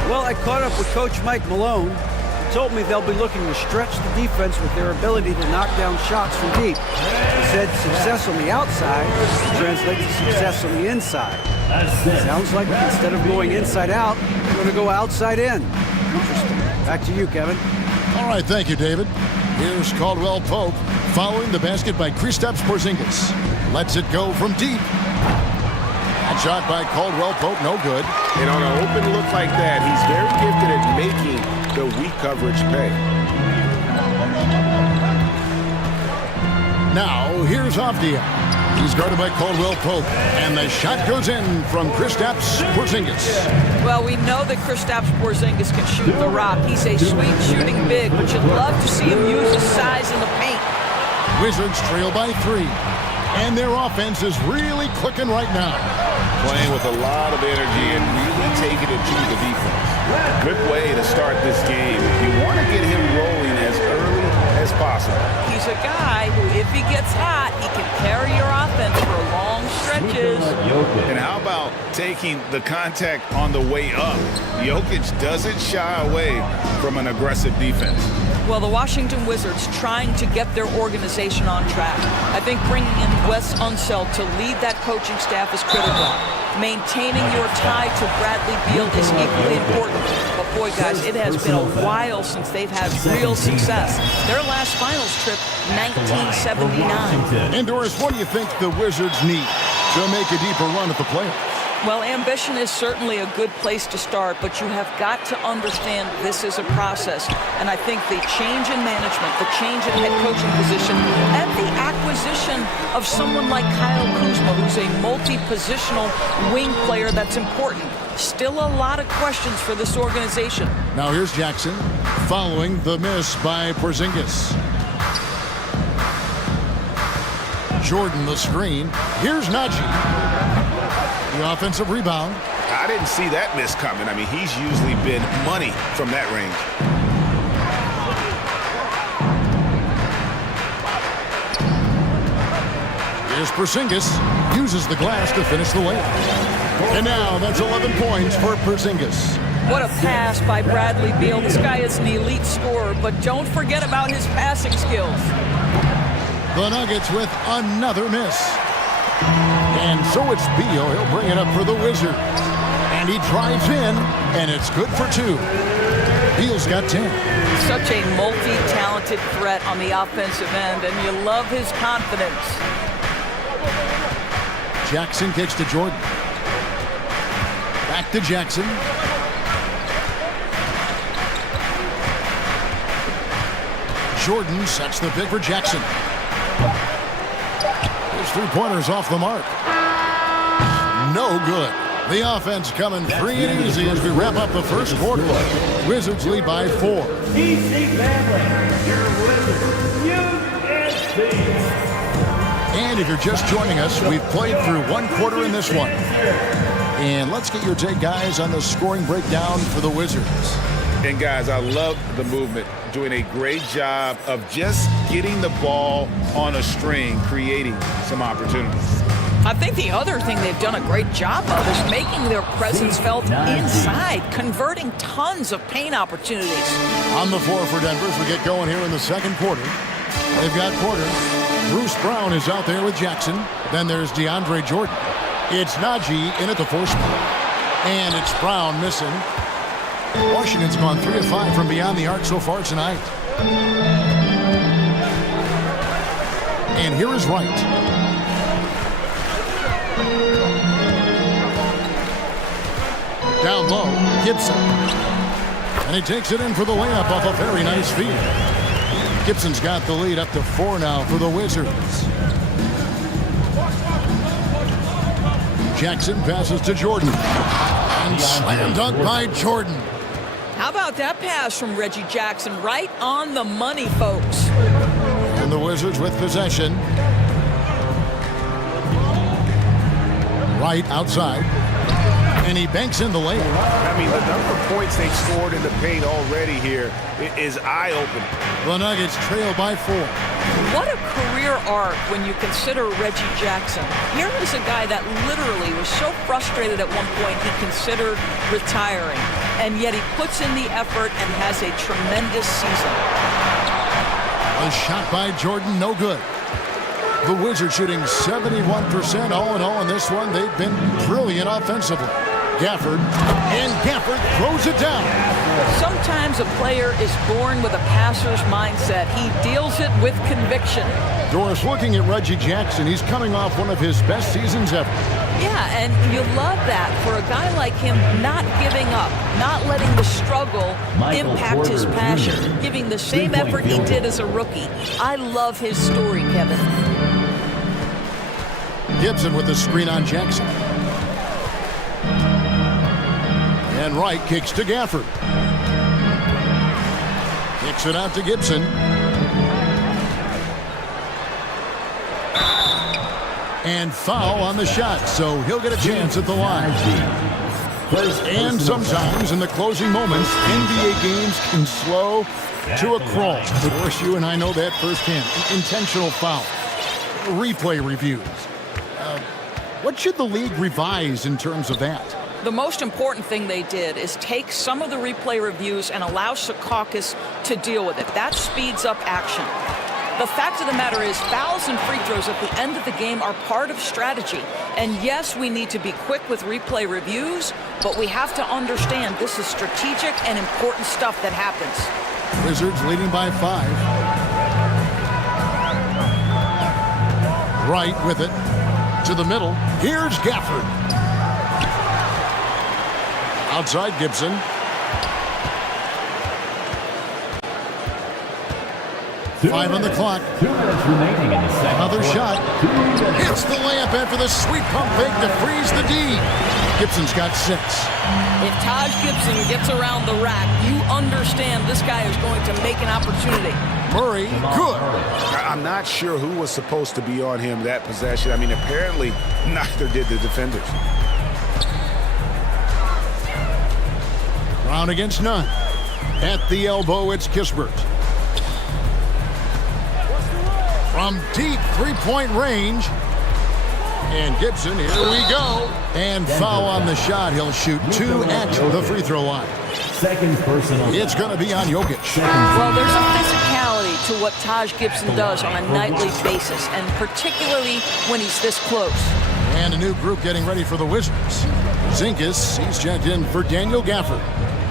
Well, I caught up with Coach Mike Malone. He told me they'll be looking to stretch the defense with their ability to knock down shots from deep. He said success on the outside translates to success on the inside. Sounds like instead of going inside out, we're going to go outside in. Interesting. Back to you, Kevin. All right, thank you, David. Here's Caldwell Pope following the basket by Kristaps Porzingis. Lets it go from deep. That shot by Caldwell Pope, no good. And on an open look like that, he's very gifted at making the weak coverage pay. Now, here's Avdia. He's guarded by Caldwell Pope, and the shot goes in from Kristaps Porzingis. Well, we know that Kristaps Porzingis can shoot the rock. He's a sweet shooting big, but you'd love to see him use his size in the paint. Wizards trail by 3, and their offense is really clicking right now. Playing with a lot of energy and really taking it to the defense. Good way to start this game. You want to get him rolling as early as possible. He's a guy who, if he gets hot, he can carry your offense for long stretches. And how about taking the contact on the way up? Jokic doesn't shy away from an aggressive defense. Well, the Washington Wizards trying to get their organization on track. I think bringing in Wes Unseld to lead that coaching staff is critical. Maintaining your tie to Bradley Beal is equally important. But boy, guys, it has been a while since they've had real success. Their last finals trip, 1979. And Doris, what do you think the Wizards need to make a deeper run at the playoffs? Well, ambition is certainly a good place to start, but you have got to understand this is a process. And I think the change in management, the change in head coaching position, and the acquisition of someone like Kyle Kuzma, who's a multi-positional wing player that's important. Still a lot of questions for this organization. Now here's Jackson following the miss by Porzingis. Jordan the screen. Here's Najee. The offensive rebound. I didn't see that miss coming. I mean, he's usually been money from that range. Here's Porzingis. Uses the glass to finish the layup. And now that's 11 points for Porzingis. What a pass by Bradley Beal. This guy is an elite scorer, but don't forget about his passing skills. The Nuggets with another miss. And so it's Beal. He'll bring it up for the Wizards. And he drives in, and it's good for 2. Beal's got 10. Such a multi-talented threat on the offensive end, and you love his confidence. Jackson kicks to Jordan. Back to Jackson. Jordan sets the pick for Jackson. His three-pointers off the mark. No good. The offense coming free and easy as we wrap up the first quarter. Wizards lead by 4. DC family, your Wizards, And if you're just joining us, we've played through one quarter in this one. And let's get your take, guys, on the scoring breakdown for the Wizards. And, guys, I love the movement. Doing a great job of just getting the ball on a string, creating some opportunities. I think the other thing they've done a great job of is making their presence felt inside, converting tons of paint opportunities. On the floor for Denver as we get going here in the second quarter. They've got Porter. Bruce Brown is out there with Jackson. Then there's DeAndre Jordan. It's Najee in at the force spot. And it's Brown missing. Washington's gone 3 of 5 from beyond the arc so far tonight. And here is Wright. Down low, Gibson. And he takes it in for the layup off a very nice feed. Gibson's got the lead up to 4 now for the Wizards. Jackson passes to Jordan. And slam dunk by Jordan. How about that pass from Reggie Jackson? Right on the money, folks. And the Wizards with possession. Right outside. And he banks in the layup. I mean, the number of points they've scored in the paint already here is eye-opening. The Nuggets trail by 4. What a career arc when you consider Reggie Jackson. Here is a guy that literally was so frustrated at one point he considered retiring. And yet he puts in the effort and has a tremendous season. A shot by Jordan, no good. The Wizards shooting 71% all in all in this one. They've been brilliant offensively. Gafford, and Gafford throws it down. Sometimes a player is born with a passer's mindset. He deals it with conviction. Doris, looking at Reggie Jackson, he's coming off one of his best seasons ever. Yeah, and you love that for a guy like him, not giving up, not letting the struggle impact his passion, giving the same effort he did as a rookie. I love his story, Kevin. Gibson with the screen on Jackson. And Wright kicks to Gafford. Kicks it out to Gibson. And foul on the shot, so he'll get a chance at the line. And sometimes in the closing moments, NBA games can slow to a crawl. Of course, you and I know that firsthand. Intentional foul. Replay reviews. What should the league revise in terms of that? The most important thing they did is take some of the replay reviews and allow Secaucus to deal with it. That speeds up action. The fact of the matter is fouls and free throws at the end of the game are part of strategy. And yes, we need to be quick with replay reviews, but we have to understand this is strategic and important stuff that happens. Wizards leading by 5. Wright with it to the middle. Here's Gafford. Outside Gibson. Five on the clock. 2 minutes remaining in the second. Another shot. Hits the layup after the sweet pump fake to freeze the D. Gibson's got 6. If Taj Gibson gets around the rack, you understand this guy is going to make an opportunity. Murray, good. I'm not sure who was supposed to be on him that possession. I mean, apparently neither did the defenders. Brown against none. At the elbow, it's Kispert. From deep three-point range, And Gibson, here we go. And foul on the shot. He'll shoot 2 at the free throw line. Second personal. It's going to be on Jokic. Well, there's a physicality to what Taj Gibson does on a nightly basis, and particularly when he's this close. And a new group getting ready for the Wizards. Zinkas, he's checked in for Daniel Gafford.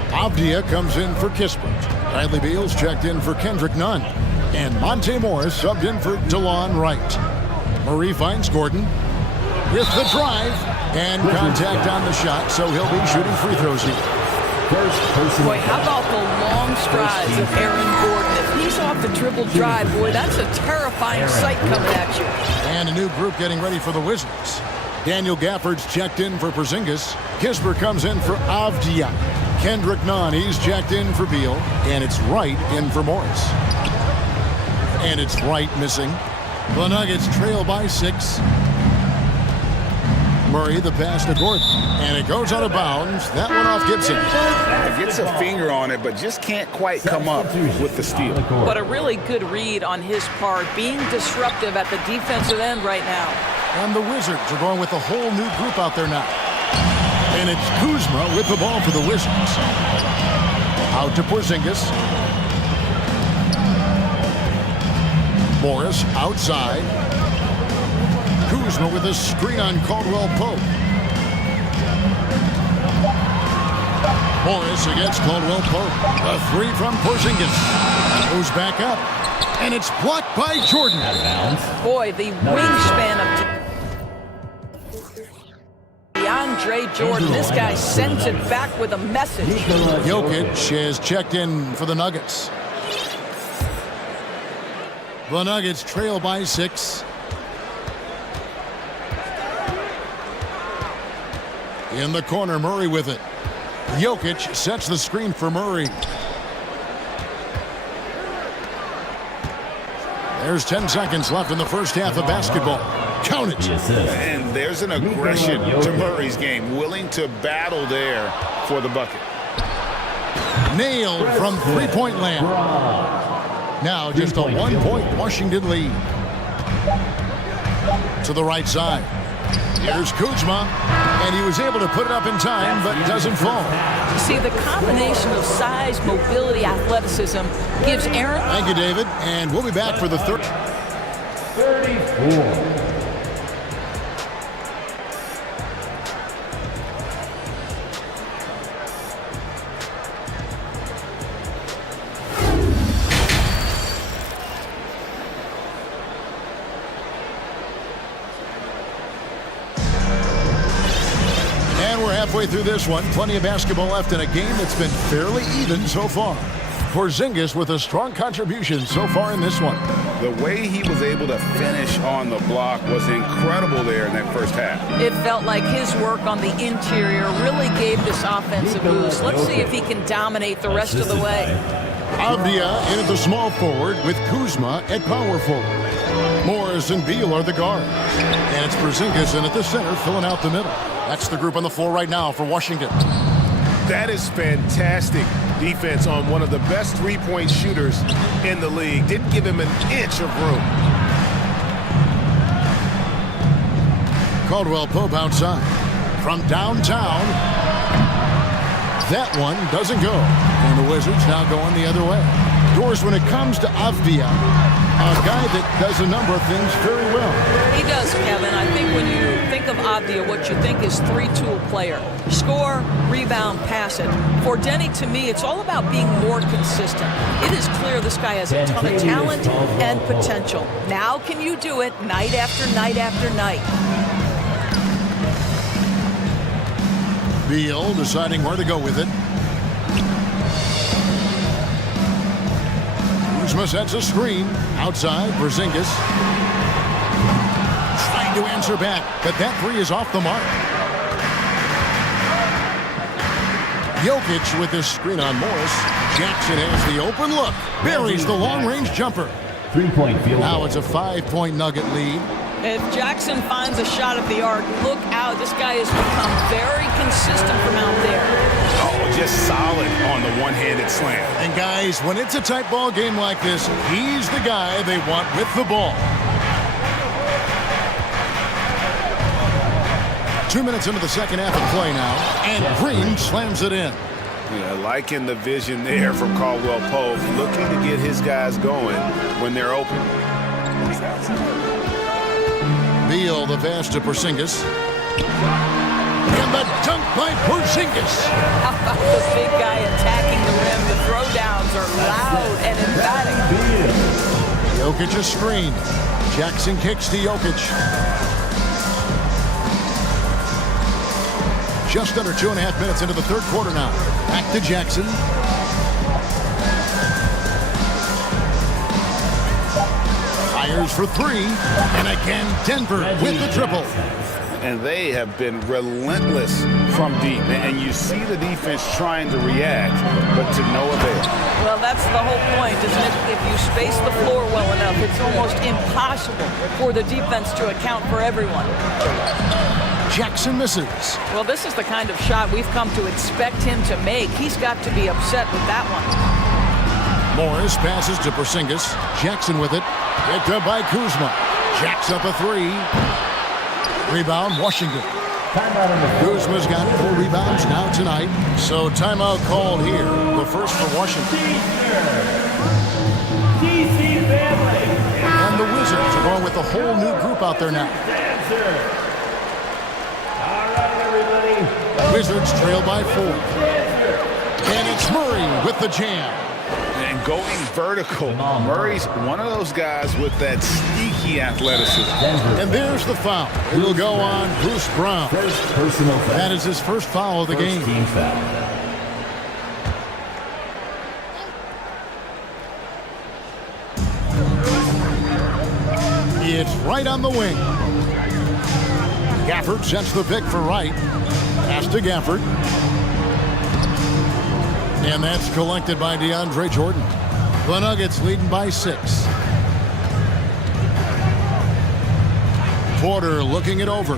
Avdia comes in for Kispert. Bradley Beal's checked in for Kendrick Nunn. And Monte Morris subbed in for DeLon Wright. Murray finds Gordon with the drive and contact on the shot, so he'll be shooting free throws here. Boy, how about the long strides of Aaron Gordon? If he's off the dribble drive, boy, that's a terrifying sight coming at you. And a new group getting ready for the Wizards. Daniel Gafford's checked in for Porzingis. Kispert comes in for Avdia. Kendrick Nunn, he's checked in for Beal. And it's Wright in for Morris. And it's Wright missing. The Nuggets trail by 6. Murray, the pass to Gordon. And it goes out of bounds. That one off Gibson. Gets a finger on it, but just can't quite come up with the steal. But a really good read on his part, being disruptive at the defensive end right now. And the Wizards are going with a whole new group out there now. And it's Kuzma with the ball for the Wizards. Out to Porzingis. Morris outside. Kuzma with a screen on Caldwell Pope. Morris against Caldwell Pope. A 3 from Porzingis. Goes back up. And it's blocked by Jordan. Boy, the wingspan of DeAndre Jordan. This guy sends it back with a message. Jokic is checked in for the Nuggets. The Nuggets trail by 6. In the corner, Murray with it. Jokic sets the screen for Murray. There's 10 seconds left in the first half of basketball. Count it. And there's an aggression to Murray's game, willing to battle there for the bucket. Nailed from three-point land. Now just a 1-point Washington lead. To the right side. Here's Kuzma, and he was able to put it up in time, but doesn't fall. See, the combination of size, mobility, athleticism gives Aaron... Thank you, David, and we'll be back for the third. 34. Halfway through this one, plenty of basketball left in a game that's been fairly even so far. Porzingis with a strong contribution so far in this one. The way he was able to finish on the block was incredible there in that first half. It felt like his work on the interior really gave this offense a boost. Let's see if he can dominate the rest of the way. Avdia in at the small forward with Kuzma at power forward. Morris and Beal are the guards. And it's Porzingis in at the center filling out the middle. That's the group on the floor right now for Washington. That is fantastic defense on one of the best three-point shooters in the league. Didn't give him an inch of room. Caldwell Pope outside. From downtown. That one doesn't go. And the Wizards now going the other way. Doors, when it comes to Avdia, a guy that does a number of things very well. He does, Kevin. I think when you think of Avdia, what you think is three-tool player. Score, rebound, pass it. For Denny, to me, it's all about being more consistent. It is clear this guy has a ton of talent and potential. Now can you do it night after night after night? Beal deciding where to go with it. Kuzma sets a screen. Outside, Porzingis. Trying to answer back, but that three is off the mark. Jokic with this screen on Morris. Jackson has the open look. Buries the long-range jumper. 3-point field. Now it's a 5-point Nugget lead. If Jackson finds a shot at the arc, look out. This guy has become very consistent from out there. Oh, just solid on the one-handed slam. And guys, when it's a tight ball game like this, he's the guy they want with the ball. 2 minutes into the second half of play now, and Green slams it in. Yeah, liking the vision there from Caldwell Pope, looking to get his guys going when they're open. Beal, the pass to Porzingis. And the dunk by Porzingis. How about the big guy attacking the rim? The throwdowns are loud and emphatic. Jokic's screen. Jackson kicks to Jokic. Just under 2.5 minutes into the third quarter now. Back to Jackson. Fires for three. And again, Denver with the triple. And they have been relentless from deep. And you see the defense trying to react, but to no avail. Well, that's the whole point, isn't it? If you space the floor well enough, it's almost impossible for the defense to account for everyone. Jackson misses. Well, this is the kind of shot we've come to expect him to make. He's got to be upset with that one. Morris passes to Porzingis. Jackson with it. Picked up by Kuzma. Jacks up a three. Rebound, Washington. Kuzma's got 4 rebounds now tonight. So timeout called here. The first for Washington. And the Wizards are going with a whole new group out there now. Wizards trail by 4. And it's Murray with the jam. And going vertical. Murray's one of those guys with that sneaky athleticism. And there's the foul. It'll go on Bruce Brown. That is his first foul of the game. It's right on the wing. Gafford sets the pick for Wright. Pass to Gafford. And that's collected by DeAndre Jordan. The Nuggets leading by 6. Porter looking it over.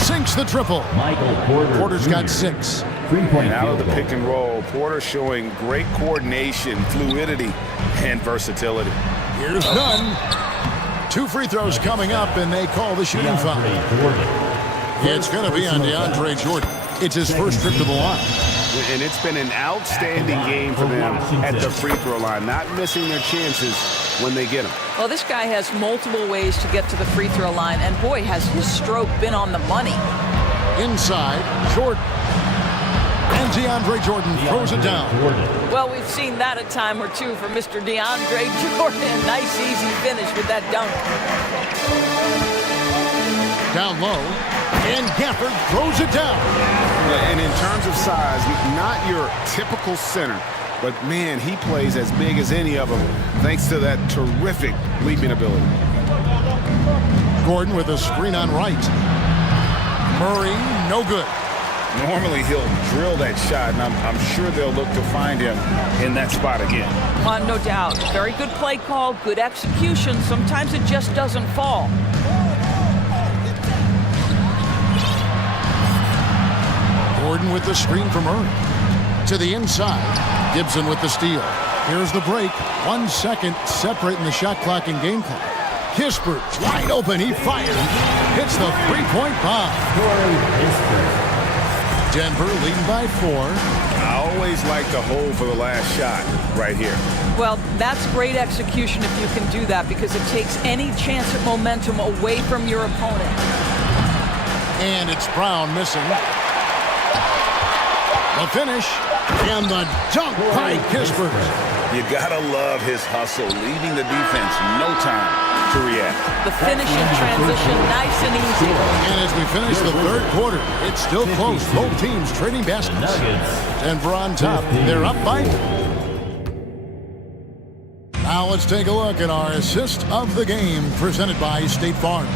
Sinks the triple. Porter's got 6. And out of the pick and roll, Porter showing great coordination, fluidity, and versatility. Here's none. 2 free throws coming up, and they call the shooting foul. It's going to be on DeAndre Jordan. It's his first trip to the line. And it's been an outstanding game for them at the free throw line, not missing their chances when they get them. Well, this guy has multiple ways to get to the free throw line, and boy, has his stroke been on the money. Inside, Jordan. And DeAndre Jordan throws it down. Well, we've seen that a time or two for Mr. DeAndre Jordan. Nice, easy finish with that dunk. Down low, and Gafford throws it down. And in terms of size, not your typical center, but man, he plays as big as any of them, thanks to that terrific leaping ability. Gordon with a screen on right. Murray, no good. Normally he'll drill that shot, and I'm sure they'll look to find him in that spot again. No doubt. Very good play call, good execution. Sometimes it just doesn't fall. Gordon with the screen for Murray. To the inside. Gibson with the steal. Here's the break. 1 second separating the shot clock and game clock. Kispert wide open. He fires. Hits the three-point bomb. Denver leading by 4. I always like to hold for the last shot right here. Well, that's great execution if you can do that, because it takes any chance at momentum away from your opponent. And it's Brown missing. The finish and the dunk by Kispert. You gotta love his hustle, leaving the defense no time to react. The finish in transition, nice and easy. And as we finish the third quarter, it's still close. Both teams trading baskets. Denver on top. They're up by. Now let's take a look at our assist of the game, presented by State Farm.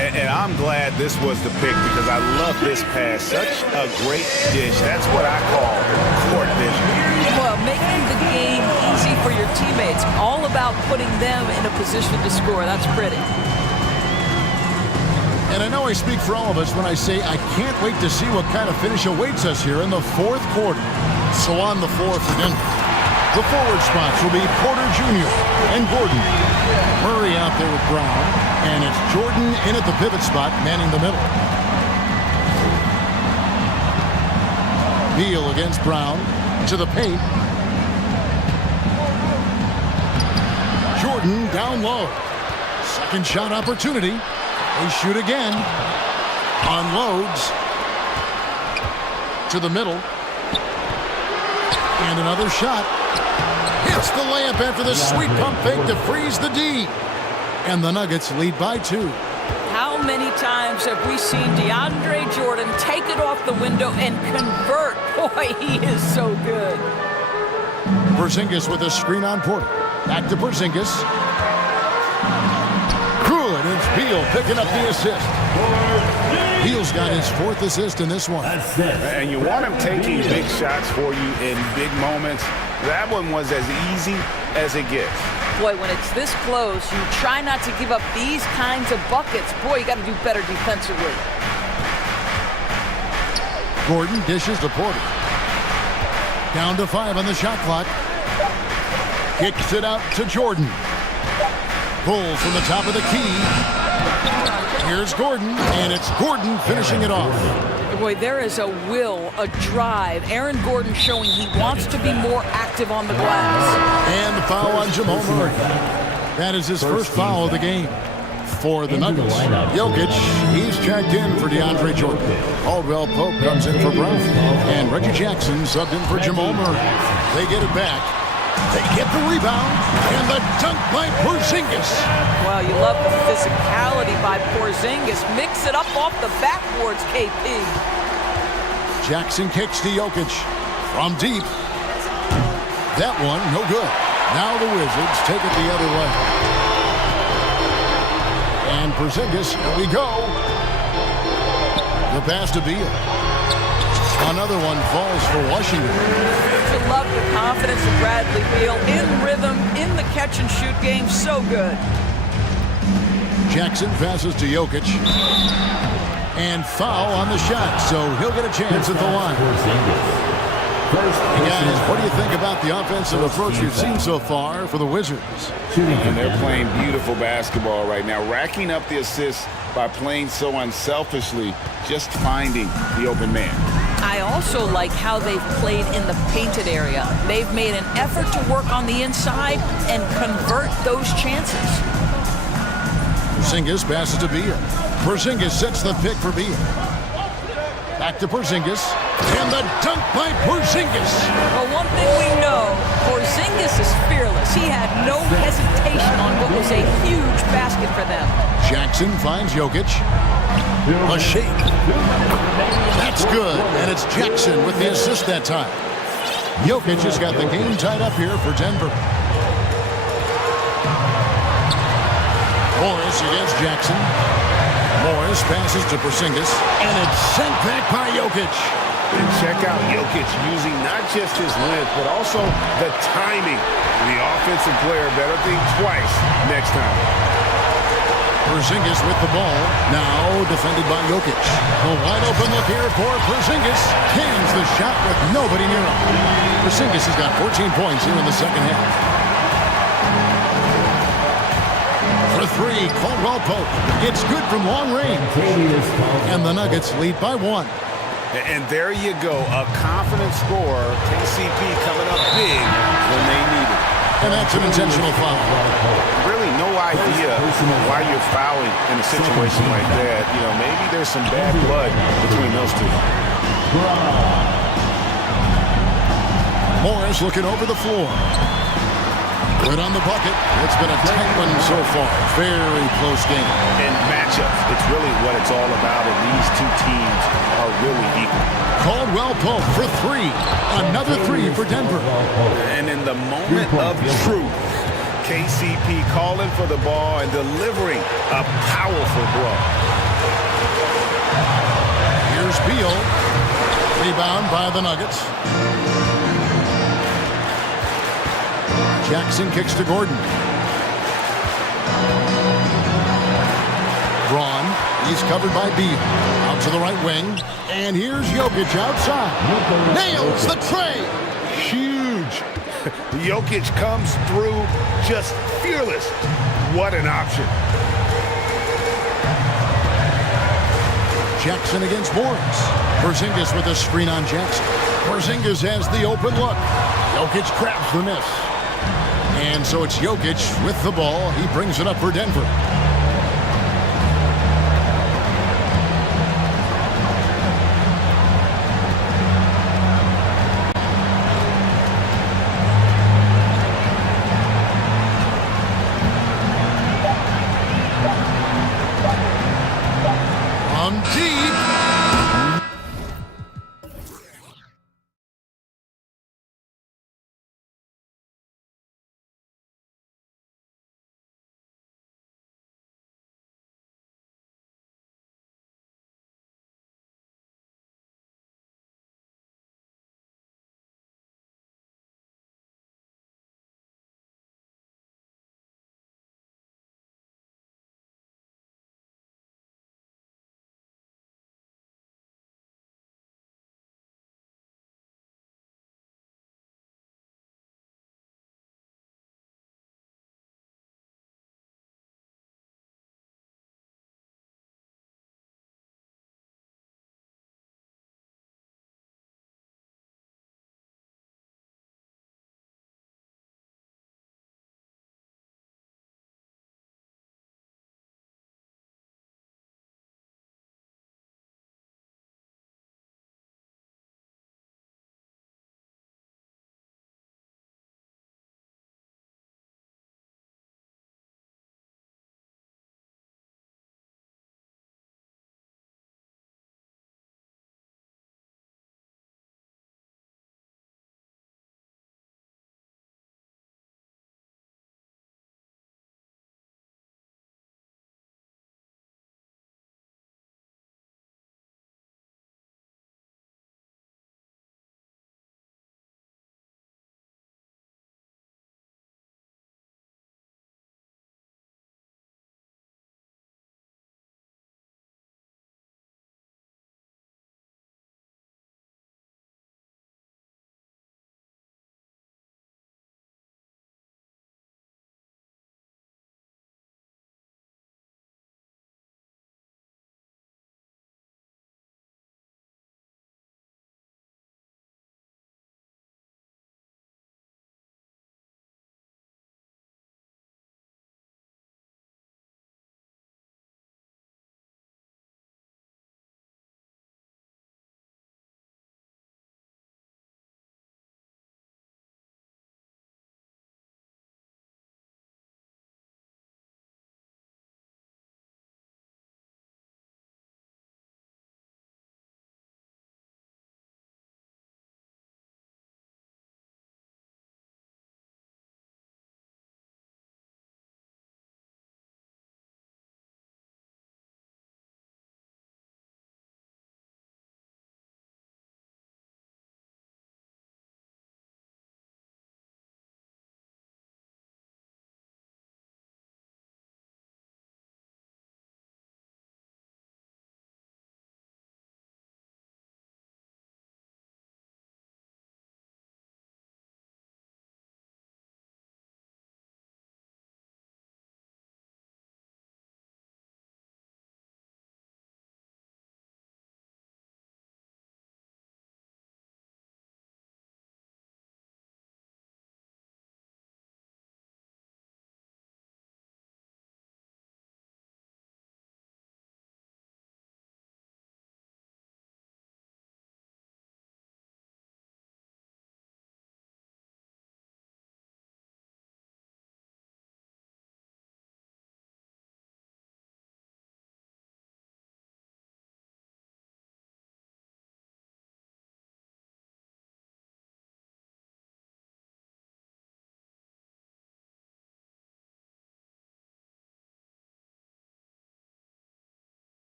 And I'm glad this was the pick, because I love this pass. Such a great dish. That's what I call court vision. Well, making the game easy for your teammates. All about putting them in a position to score. That's pretty. And I know I speak for all of us when I say I can't wait to see what kind of finish awaits us here in the fourth quarter. So on the floor for Denver, the forward spots will be Porter Jr. and Gordon. Murray out there with Brown. And it's Jordan in at the pivot spot, manning the middle. Beal against Brown. To the paint. Jordan down low. Second shot opportunity. They shoot again. Unloads. To the middle. And another shot. Hits the layup after the sweet pump fake to freeze the D. And the Nuggets lead by 2. How many times have we seen DeAndre Jordan take it off the window and convert? Boy, he is so good. Porzingis with a screen on Porter. Back to Porzingis. Good. It's Beal picking up the assist. Beal's got his 4th assist in this one. And you want him taking big shots for you in big moments. That one was as easy as it gets. Boy, when it's this close, you try not to give up these kinds of buckets. Boy, you got to do better defensively. Gordon dishes to Porter. Down to 5 on the shot clock. Kicks it out to Jordan. Pulls from the top of the key. Here's Gordon, and it's Gordon finishing it off. Boy, there is a will, a drive. Aaron Gordon showing he wants to be more active on the glass. And the foul on Jamal Murray. That is his first foul of the game. For the Nuggets, Jokic, he's checked in for DeAndre Jordan. Caldwell Pope comes in for Brown. And Reggie Jackson subbed in for Jamal Murray. They get it back. They get the rebound. And the dunk by Porzingis. Well, you love the physicality by Porzingis. Mix it up off the backboards, KP. Jackson kicks to Jokic from deep. That one, no good. Now the Wizards take it the other way. And Porzingis, here we go. The pass to Beal. Another one falls for Washington. To love the confidence of Bradley Beal in rhythm, in the catch-and-shoot game, so good. Jackson passes to Jokic. And foul on the shot, so he'll get a chance at the line. Hey guys, what do you think about the offensive approach you've seen so far for the Wizards? And they're playing beautiful basketball right now, racking up the assists by playing so unselfishly, just finding the open man. I also like how they've played in the painted area. They've made an effort to work on the inside and convert those chances. Porzingis passes to Beal. Porzingis sets the pick for Beal. Back to Porzingis. And the dunk by Porzingis. Well, one thing we know, Porzingis is fearless. He had no hesitation on what was a huge basket for them. Jackson finds Jokic. A shake. That's good. And it's Jackson with the assist that time. Jokic has got the game tied up here for Denver. Morris against Jackson. Morris passes to Porzingis. And it's sent back by Jokic. And check out Jokic using not just his length, but also the timing. The offensive player better think twice next time. Porzingis with the ball. Now defended by Jokic. A wide open look here for Porzingis. Cans the shot with nobody near him. Porzingis has got 14 points here in the second half. For 3, Caldwell Pope. It's good from long range. And the Nuggets lead by 1. And there you go, a confident scorer. KCP coming up big when they need it. And that's an intentional foul. Really no idea why you're fouling in a situation like that. You know, maybe there's some bad blood between those two. Morris looking over the floor. Good on the bucket. It's been a tight one so far. Very close game. And matchups, it's really what it's all about, and these two teams are really equal. Caldwell Pope for 3. Another 3 for Denver. And in the moment of truth, KCP calling for the ball and delivering a powerful blow. Here's Beal. Rebound by the Nuggets. Jackson kicks to Gordon. Braun, he's covered by Beal. Out to the right wing. And here's Jokic outside. Nails the tray. Huge. Jokic comes through just fearless. What an option. Jackson against Morris. Porzingis with a screen on Jackson. Porzingis has the open look. Jokic grabs the miss. And so it's Jokic with the ball. He brings it up for Denver.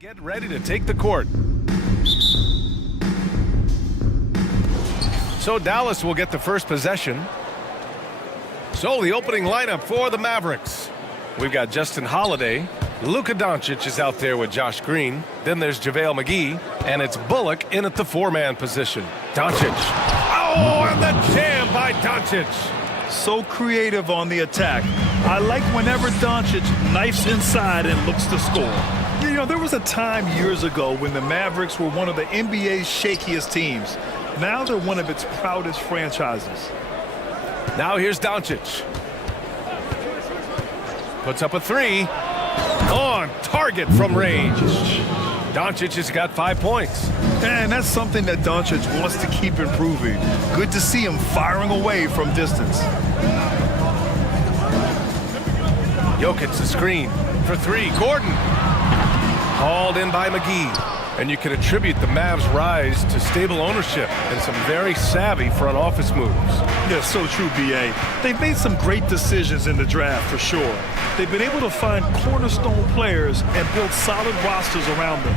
Get ready to take the court. So Dallas will get the first possession. So the opening lineup for the Mavericks. We've got Justin Holiday. Luka Doncic is out there with Josh Green. Then there's JaVale McGee. And it's Bullock in at the four-man position. Doncic. Oh, and the jam by Doncic. So creative on the attack. I like whenever Doncic knifes inside and looks to score. You know, there was a time years ago when the Mavericks were one of the NBA's shakiest teams. Now they're one of its proudest franchises. Now here's Doncic. Puts up a three. On target from range. Doncic has got 5 points. And that's something that Doncic wants to keep improving. Good to see him firing away from distance. Jokic the screen for three. Gordon. Hauled in by McGee. And you can attribute the Mavs' rise to stable ownership and some very savvy front office moves. Yeah, so true, B.A. They've made some great decisions in the draft, for sure. They've been able to find cornerstone players and build solid rosters around them.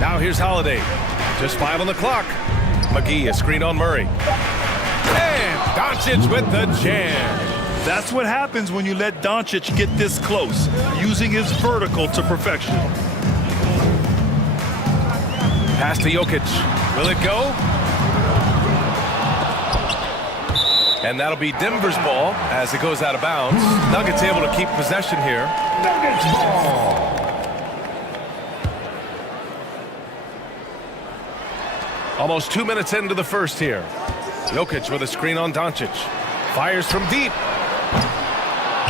Now here's Holiday. Just 5 on the clock. McGee a screen on Murray. And Doncic with the jam. That's what happens when you let Doncic get this close, using his vertical to perfection. Pass to Jokic. Will it go? And that'll be Denver's ball as it goes out of bounds. Nuggets able to keep possession here. Nuggets ball. Almost 2 minutes into the first here. Jokic with a screen on Doncic. Fires from deep.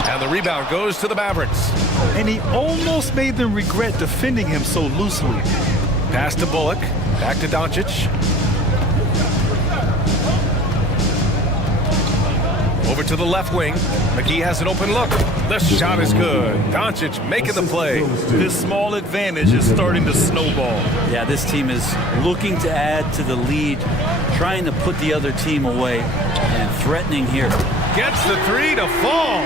And the rebound goes to the Mavericks. And he almost made them regret defending him so loosely. Pass to Bullock. Back to Doncic. Over to the left wing. McGee has an open look. The shot is good. Doncic making the play. This small advantage is starting to snowball. Yeah, this team is looking to add to the lead, trying to put the other team away, and threatening here. Gets the three to fall.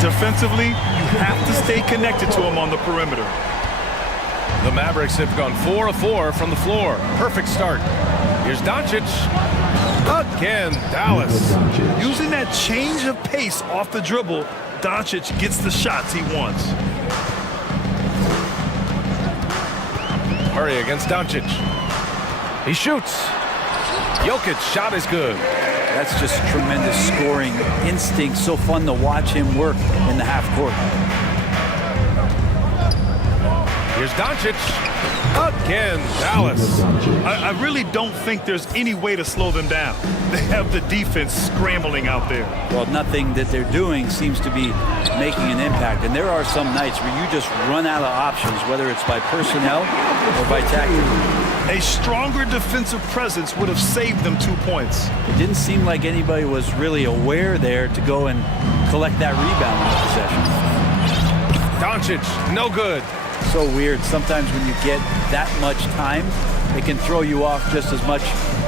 Defensively, you have to stay connected to him on the perimeter. The Mavericks have gone 4 of 4 from the floor. Perfect start. Here's Doncic. Again, Dallas. Using that change of pace off the dribble, Doncic gets the shots he wants. Murray against Doncic. He shoots. Jokic shot is good. That's just tremendous scoring instinct. So fun to watch him work in the half court. Here's Doncic. Again, Dallas. I really don't think there's any way to slow them down. They have the defense scrambling out there. Well, nothing that they're doing seems to be making an impact. And there are some nights where you just run out of options, whether it's by personnel or by tactic. A stronger defensive presence would have saved them 2 points. It didn't seem like anybody was really aware there to go and collect that rebound in the possession. Doncic, no good. So weird. Sometimes when you get that much time, it can throw you off just as much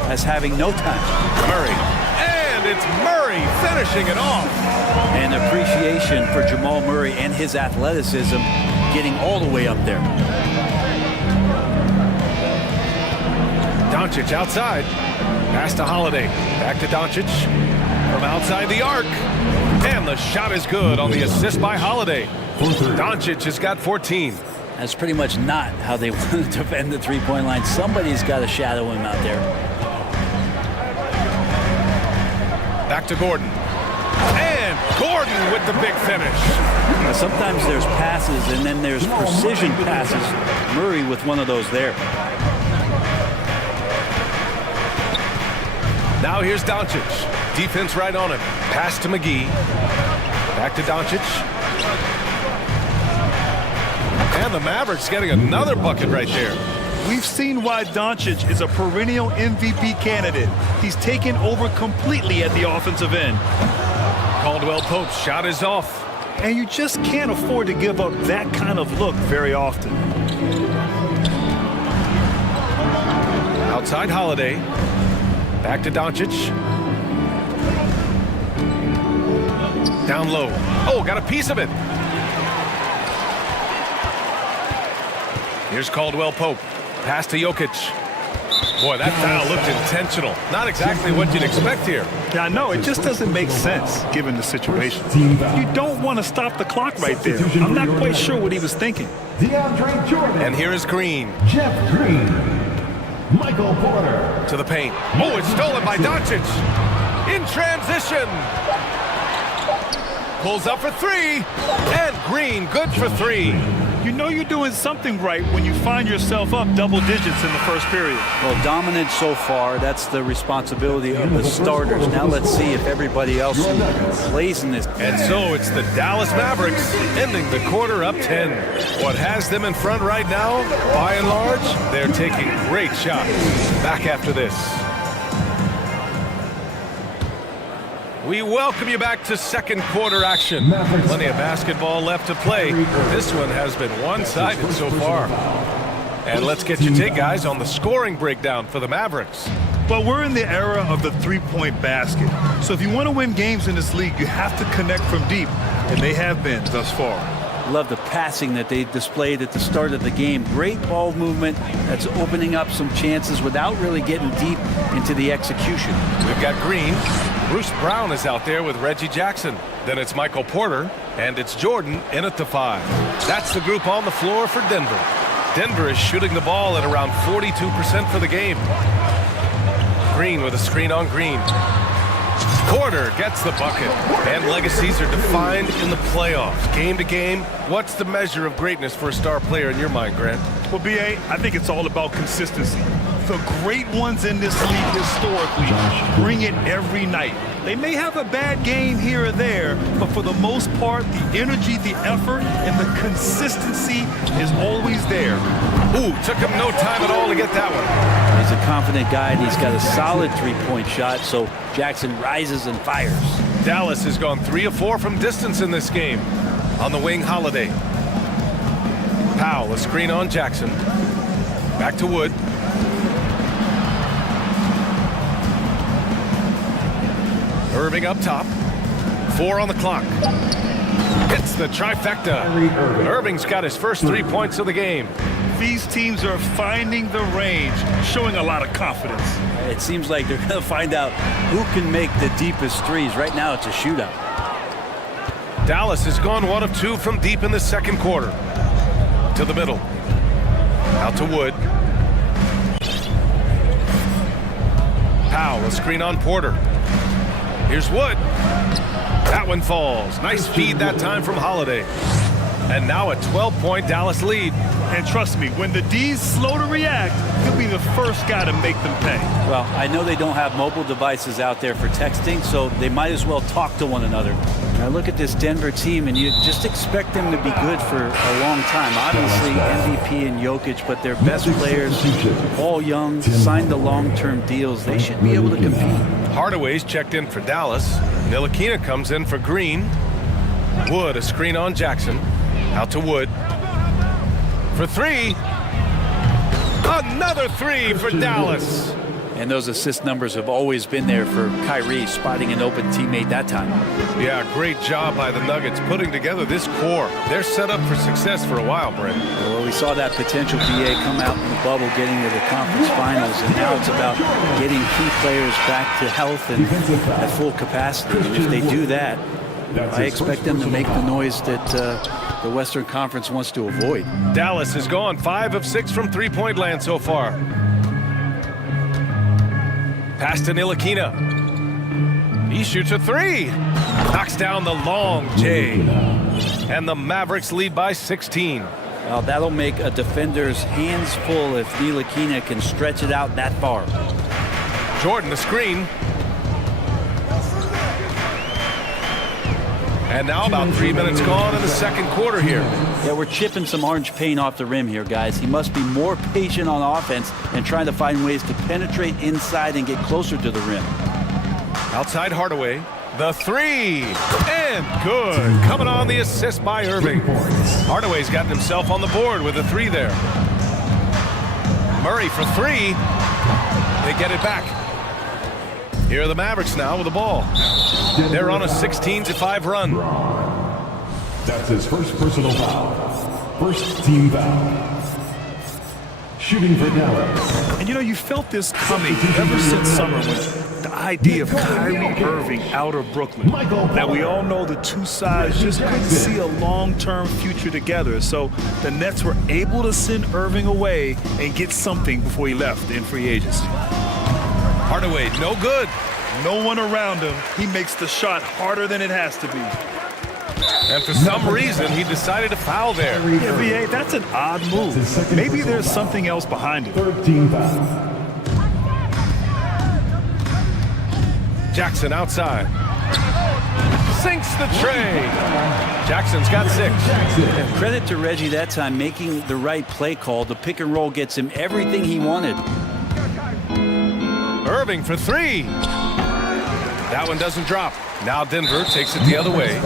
as having no time. Murray. And it's Murray finishing it off. And appreciation for Jamal Murray and his athleticism getting all the way up there. Doncic outside. Pass to Holiday. Back to Doncic. From outside the arc. And the shot is good on the assist by Holiday. Doncic has got 14. That's pretty much not how they want to defend the three-point line. Somebody's got to shadow him out there. Back to Gordon. And Gordon with the big finish. Now, sometimes there's passes and then there's precision passes. Murray with one of those there. Now here's Doncic. Defense right on him. Pass to McGee. Back to Doncic. And the Mavericks getting another bucket right there. We've seen why Doncic is a perennial MVP candidate. He's taken over completely at the offensive end. Caldwell Pope's shot is off. And you just can't afford to give up that kind of look very often. Outside Holiday. Back to Doncic. Down low. Oh, got a piece of it. Here's Caldwell Pope. Pass to Jokic. Boy, that foul looked intentional. Not exactly what you'd expect here. Yeah, I know. It just doesn't make sense given the situation. You don't want to stop the clock right there. I'm not quite sure what he was thinking. DeAndre Jordan. And here is Green. Jeff Green. Michael Porter. To the paint. Oh, it's stolen by Doncic. In transition. Pulls up for three. And Green, good for three. You know you're doing something right when you find yourself up double digits in the first period. Well, dominant so far. That's the responsibility of the starters. Now let's see if everybody else plays in this. And so it's the Dallas Mavericks ending the quarter up 10. What has them in front right now, by and large, they're taking great shots. Back after this. We welcome you back to second quarter action. Plenty of basketball left to play. This one has been one-sided so far. And let's get your take, guys, on the scoring breakdown for the Mavericks. Well, we're in the era of the three-point basket. So if you want to win games in this league, you have to connect from deep. And they have been thus far. Love the passing that they displayed at the start of the game. Great ball movement that's opening up some chances without really getting deep into the execution. We've got Green. Bruce Brown is out there with Reggie Jackson. Then it's Michael Porter, and it's Jordan in at the 5. That's the group on the floor for Denver. Denver is shooting the ball at around 42% for the game. Green with a screen on Green. Porter gets the bucket, and legacies are defined in the playoffs. Game to game, what's the measure of greatness for a star player in your mind, Grant? Well, B.A., I think it's all about consistency. The great ones in this league historically bring it every night. They may have a bad game here or there, but for the most part, the energy, the effort, and the consistency is always there. Ooh, took him no time at all to get that one. He's a confident guy, and he's got a solid three-point shot, so Jackson rises and fires. Dallas has gone 3 of 4 from distance in this game. On the wing, Holiday. Powell, a screen on Jackson. Back to Wood. Irving up top. 4 on the clock. Hits the trifecta. Irving's got his first 3 points of the game. These teams are finding the range, showing a lot of confidence. It seems like they're going to find out who can make the deepest threes. Right now, it's a shootout. Dallas has gone 1 of 2 from deep in the second quarter. To the middle. Out to Wood. Powell, a screen on Porter. Here's Wood. That one falls. Nice feed that time from Holiday. And now a 12-point Dallas lead. And trust me, when the D's slow to react, he'll be the first guy to make them pay. Well, I know they don't have mobile devices out there for texting, so they might as well talk to one another. Now look at this Denver team, and you just expect them to be good for a long time. Obviously, MVP and Jokic, but their best players, all young, signed the long-term deals. They should be able to compete. Hardaway's checked in for Dallas. Ntilikina comes in for Green. Wood, a screen on Jackson. Out to Wood. For 3. Another 3 for Dallas. And those assist numbers have always been there for Kyrie, spotting an open teammate that time. Yeah, great job by the Nuggets putting together this core. They're set up for success for a while, Brent. Well, we saw that potential BA come out in the bubble, getting to the conference finals, and now it's about getting key players back to health and at full capacity. And if they do that, I expect them to make the noise that the Western Conference wants to avoid. Dallas has gone 5 of 6 from three-point land so far. Pass to Ntilikina. He shoots a 3. Knocks down the long J. And the Mavericks lead by 16. Well, that'll make a defender's hands full if Ntilikina can stretch it out that far. Jordan, the screen. And now about 3 minutes gone in the second quarter here. Yeah, we're chipping some orange paint off the rim here, guys. He must be more patient on offense and trying to find ways to penetrate inside and get closer to the rim. Outside Hardaway. The 3. And good. Coming on the assist by Irving. Hardaway's gotten himself on the board with a 3 there. Murray for 3. They get it back. Here are the Mavericks now with the ball. They're on a 16-5 run. That's his first personal foul. First team foul. shooting for Dallas. And you know, you felt this coming ever since summer when the idea of Kyrie Irving out of Brooklyn. Now, we all know the two sides just couldn't see a long-term future together. So the Nets were able to send Irving away and get something before he left in free agency. Hardaway, no good. No one around him. He makes the shot harder than it has to be. And for some reason, he decided to foul there. Yeah, VA, that's an odd move. Maybe there's something else behind it. 13 foul. Jackson outside. Sinks the tray. Jackson's got 6. Yeah, credit to Reggie that time making the right play call. The pick and roll gets him everything he wanted. Irving for 3. That one doesn't drop. Now Denver takes it the other way.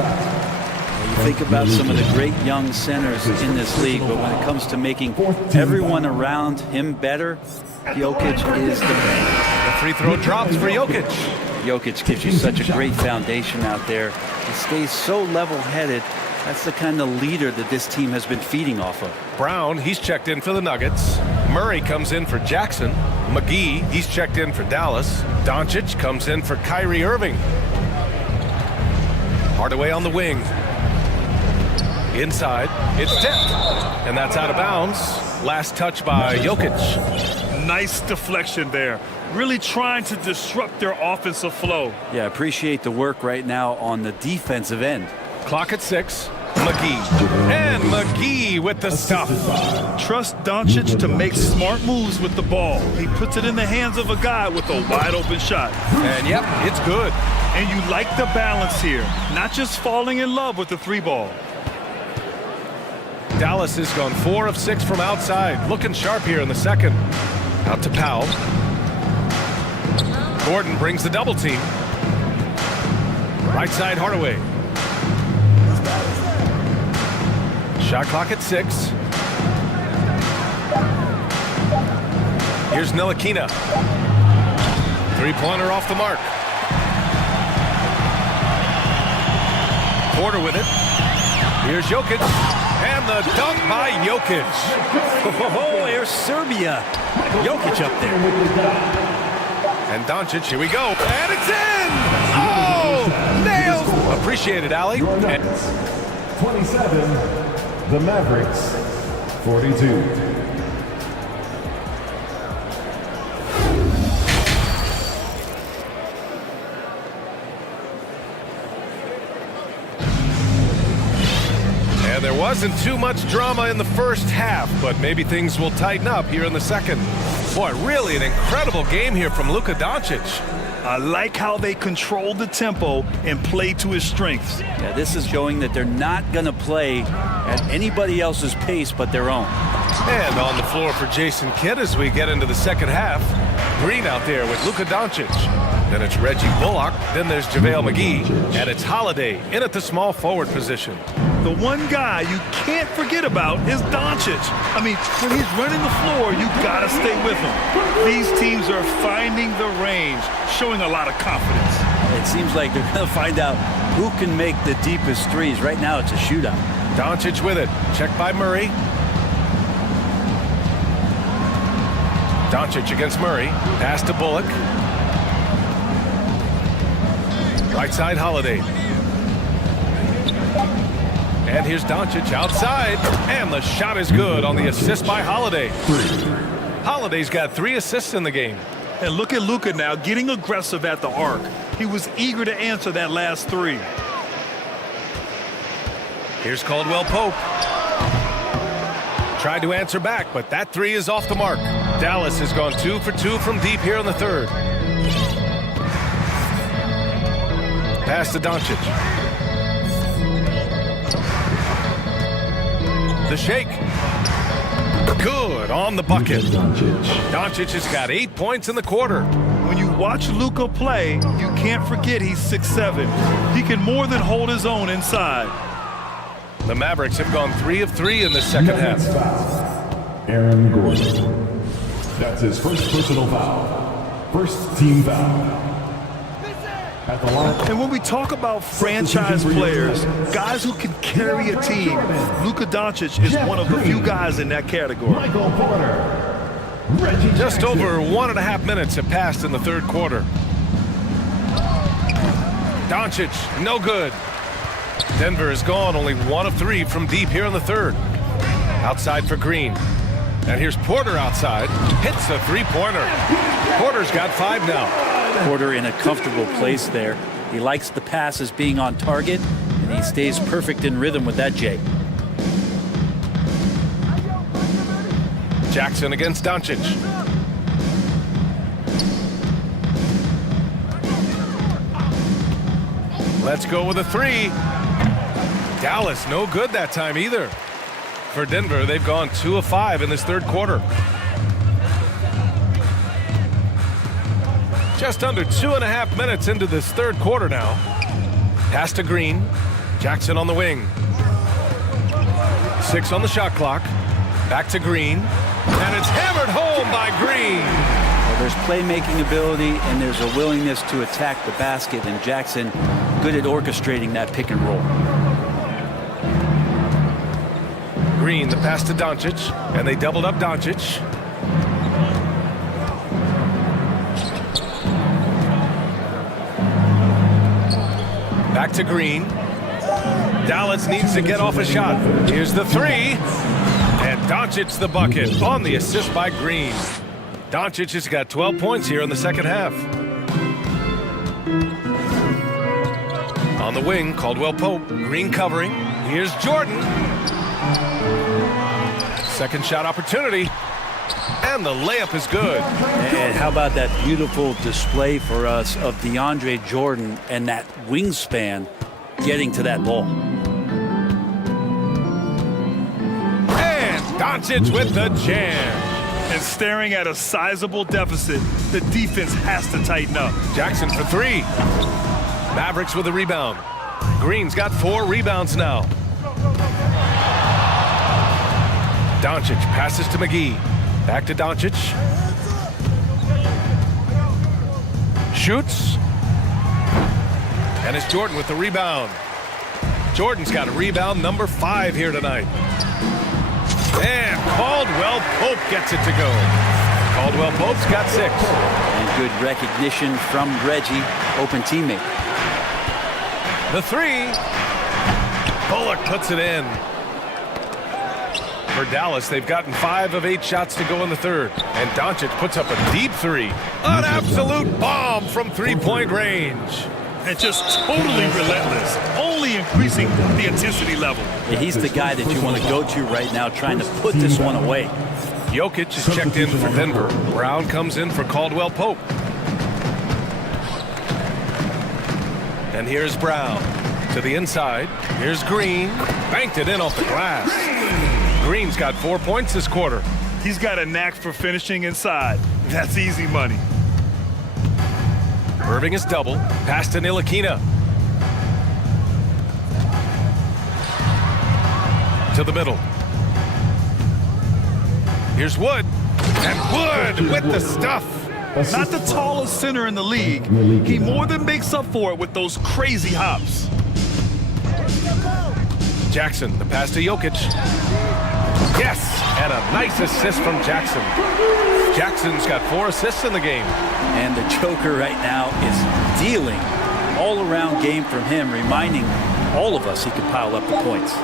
You think about some of the great young centers in this league, but when it comes to making everyone around him better, Jokic is the man. The free throw drops for Jokic. Jokic gives you such a great foundation out there. He stays so level-headed. That's the kind of leader that this team has been feeding off of. Brown, he's checked in for the Nuggets. Murray comes in for Jackson. McGee, he's checked in for Dallas. Doncic comes in for Kyrie Irving. Hardaway on the wing. Inside, it's tipped. And that's out of bounds. Last touch by Jokic. Nice deflection there. Really trying to disrupt their offensive flow. Yeah, appreciate the work right now on the defensive end. Clock at 6. McGee. And McGee with the stuff. Trust Doncic to make smart moves with the ball. He puts it in the hands of a guy with a wide open shot. And yep, it's good. And you like the balance here. Not just falling in love with the 3-ball. Dallas has gone 4 of 6 from outside. Looking sharp here in the second. Out to Powell. Gordon brings the double team. Right side Hardaway. Shot clock at 6. Here's Ntilikina. 3-pointer off the mark. Porter with it. Here's Jokic. And the dunk by Jokic. Oh, there's Serbia. Jokic up there. And Doncic, here we go. And it's in! Oh! Nails! Appreciate it, Allie. 27, the Mavericks, 42. And there wasn't too much drama in the first half, but maybe things will tighten up here in the second. Boy, really an incredible game here from Luka Doncic. I like how they controlled the tempo and played to his strengths. Yeah, this is showing that they're not going to play at anybody else's pace but their own. And on the floor for Jason Kidd as we get into the second half. Green out there with Luka Doncic. Then it's Reggie Bullock. Then there's JaVale McGee. And it's Holiday in at the small forward position. The one guy you can't forget about is Doncic. I mean, when he's running the floor, you gotta stay with him. These teams are finding the range, showing a lot of confidence. It seems like they're gonna find out who can make the deepest threes. Right now, it's a shootout. Doncic with it. Checked by Murray. Doncic against Murray. Pass to Bullock. Right side Holiday. And here's Doncic outside. And the shot is good on the assist by Holiday. Holiday's got 3 assists in the game. And look at Luka now getting aggressive at the arc. He was eager to answer that last 3. Here's Caldwell Pope. Tried to answer back, but that 3 is off the mark. Dallas has gone 2 for 2 from deep here in the third. Pass to Doncic. The shake. Good on the bucket. Doncic has got 8 points in the quarter. When you watch Luka play, you can't forget he's 6'7". He can more than hold his own inside. The Mavericks have gone 3 of 3 in the second half. Aaron Gordon. That's his first personal foul. First team foul. At the line. And when we talk about franchise players, guys who can carry a team, Luka Doncic is one of the few guys in that category. Michael Porter. Just over 1.5 minutes have passed in the third quarter. Doncic, no good. Denver is gone, only 1 of 3 from deep here in the third. Outside for Green. And here's Porter outside. Hits a three-pointer. Porter's got 5 now. Porter in a comfortable place there. He likes the passes being on target, and he stays perfect in rhythm with that, Jay. Jackson against Doncic. Let's go with a 3. Dallas, no good that time either. For Denver, they've gone 2 of 5 in this third quarter. Just under 2.5 minutes into this third quarter now. Pass to Green. Jackson on the wing. 6 on the shot clock. Back to Green. And it's hammered home by Green. Well, there's playmaking ability and there's a willingness to attack the basket, and Jackson good at orchestrating that pick and roll. Green, the pass to Doncic, and they doubled up Doncic. Back to Green. Dallas needs to get off a shot. Here's the 3. And Doncic the bucket on the assist by Green. Doncic has got 12 points here in the second half. On the wing, Caldwell Pope. Green covering. Here's Jordan. Second shot opportunity. And the layup is good. And how about that beautiful display for us of DeAndre Jordan and that wingspan getting to that ball. Doncic with the jam. And staring at a sizable deficit, the defense has to tighten up. Jackson for 3. Mavericks with a rebound. Green's got 4 rebounds now. Doncic passes to McGee. Back to Doncic. Shoots. And it's Jordan with the rebound. Jordan's got a rebound number 5 here tonight. And Caldwell Pope gets it to go. Caldwell Pope's got 6. And good recognition from Reggie, open teammate. The 3. Bullock puts it in. For Dallas, they've gotten 5 of 8 shots to go in the third. And Doncic puts up a deep 3. An absolute bomb from three-point range. And just totally relentless, only increasing the intensity level. Yeah, he's the guy that you want to go to right now, trying to put this one away. Jokic is checked in for Denver. Brown comes in for Caldwell Pope. And here's Brown to the inside. Here's Green. Banked it in off the glass. Green's got 4 points this quarter. He's got a knack for finishing inside. That's easy money. Irving is double. Pass to Ntilikina. To the middle. Here's Wood. And Wood with the stuff. Not the tallest center in the league. He more than makes up for it with those crazy hops. Jackson, the pass to Jokic. Yes, and a nice assist from Jackson. Jackson's got 4 assists in the game. And the Joker right now is dealing all-around game from him, reminding all of us he can pile up the points.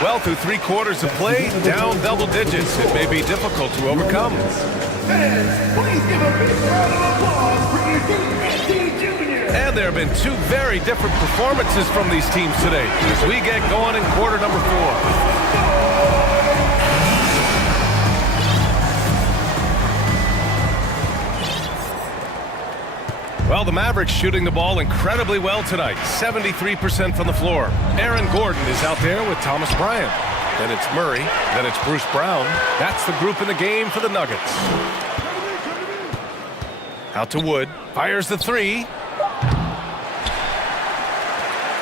Well, through 3 quarters of play, down double digits. It may be difficult to overcome. Please give a big round of applause for ET Junior. And there have been 2 very different performances from these teams today as we get going in quarter number 4. Well, the Mavericks shooting the ball incredibly well tonight. 73% from the floor. Aaron Gordon is out there with Thomas Bryant. Then it's Murray. Then it's Bruce Brown. That's the group in the game for the Nuggets. Out to Wood. Fires the 3.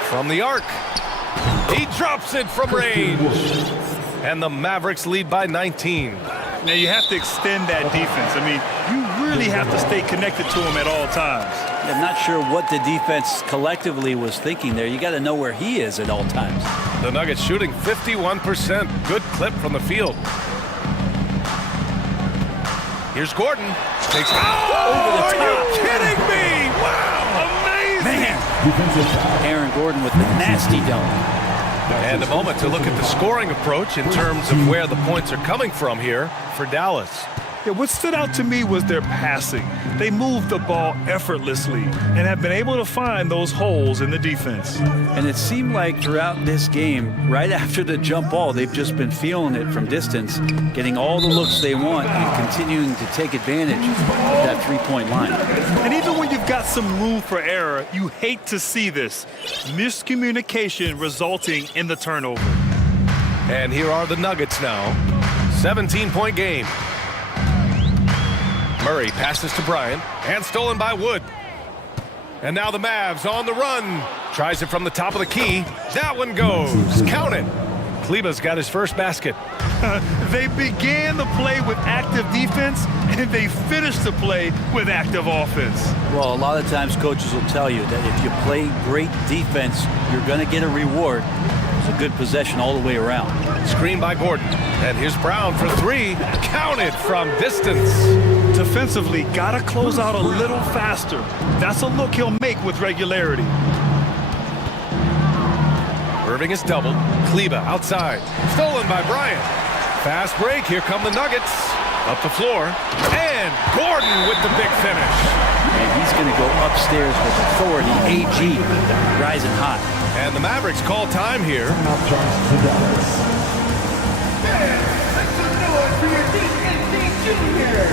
From the arc. He drops it from range. And the Mavericks lead by 19. Now you have to extend that defense. I mean, you really have to stay connected to him at all times. I'm not sure what the defense collectively was thinking there. You got to know where he is at all times. The Nuggets shooting 51%. Good clip from the field. Here's Gordon. Takes Are you kidding me? Wow! Amazing! Man! Aaron Gordon with the nasty dunk. And a moment to look at the scoring approach in terms of where the points are coming from here for Dallas. Yeah, what stood out to me was their passing. They moved the ball effortlessly and have been able to find those holes in the defense. And it seemed like throughout this game, right after the jump ball, they've just been feeling it from distance, getting all the looks they want and continuing to take advantage of that three-point line. And even when you've got some room for error, you hate to see this. Miscommunication resulting in the turnover. And here are the Nuggets now. 17-point game. Murray passes to Bryant, and stolen by Wood. And now the Mavs on the run. Tries it from the top of the key. That one goes. Count it. Kleba's got his first basket. They began the play with active defense, and they finished the play with active offense. Well, a lot of times coaches will tell you that if you play great defense, you're going to get a reward. It's a good possession all the way around. Screen by Gordon. And here's Brown for three. Counted from distance. Defensively, gotta close out a little faster. That's a look he'll make with regularity. Irving is doubled. Kleba outside. Stolen by Bryant. Fast break. Here come the Nuggets. Up the floor. And Gordon with the big finish. And he's going to go upstairs with authority. AG rising hot. And the Mavericks call time here. Make some noise for your DNC Junior.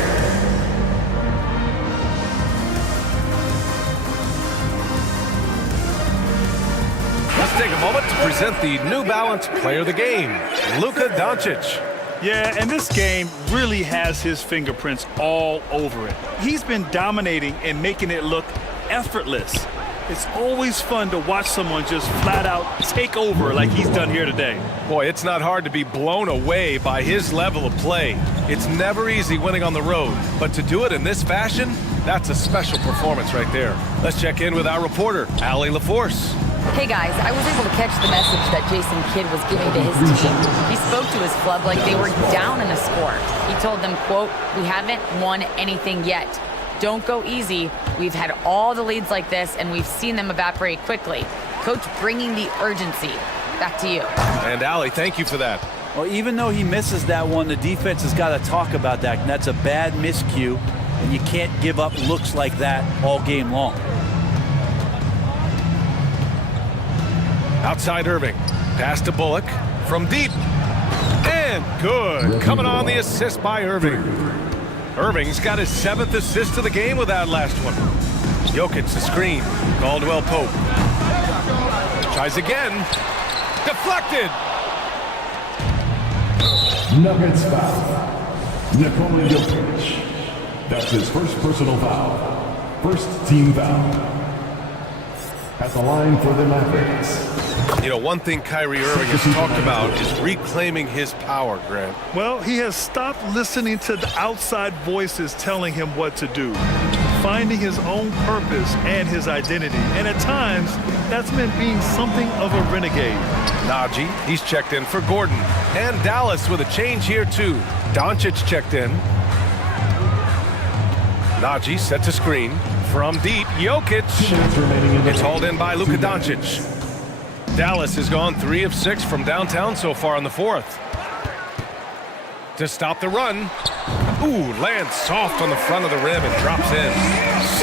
Let's take a moment to present the New Balance Player of the Game, Luka Doncic. Yeah, and this game really has his fingerprints all over it. He's been dominating and making it look effortless. It's always fun to watch someone just flat out take over like he's done here today. Boy, it's not hard to be blown away by his level of play. It's never easy winning on the road, but to do it in this fashion, that's a special performance right there. Let's check in with our reporter, Allie LaForce. Hey guys, I was able to catch the message that Jason Kidd was giving to his team. He spoke to his club like they were down in a sport. He told them, quote, "We haven't won anything yet. Don't go easy. We've had all the leads like this, and we've seen them evaporate quickly." Coach bringing the urgency. Back to you. And Allie, thank you for that. Well, even though he misses that one, the defense has got to talk about that. And that's a bad miscue, and you can't give up looks like that all game long. Outside Irving. Pass to Bullock. From deep. And good. Coming on the assist by Irving. Irving's got his 7th assist of the game with that last one. Jokic the screen. Caldwell Pope. Tries again. Deflected. Nuggets foul. Nikola Jokic. That's his first personal foul. First team foul. At the line for the Mavericks. You know, one thing Kyrie Irving has talked about is reclaiming his power, Grant. Well, he has stopped listening to the outside voices telling him what to do, finding his own purpose and his identity. And at times, that's meant being something of a renegade. Najee, he's checked in for Gordon. And Dallas with a change here, too. Doncic checked in. Najee set to screen. From deep, Jokic. It's hauled in by Luka Doncic. Dallas has gone 3 of 6 from downtown so far in the 4th. To stop the run. Ooh, lands soft on the front of the rim and drops in.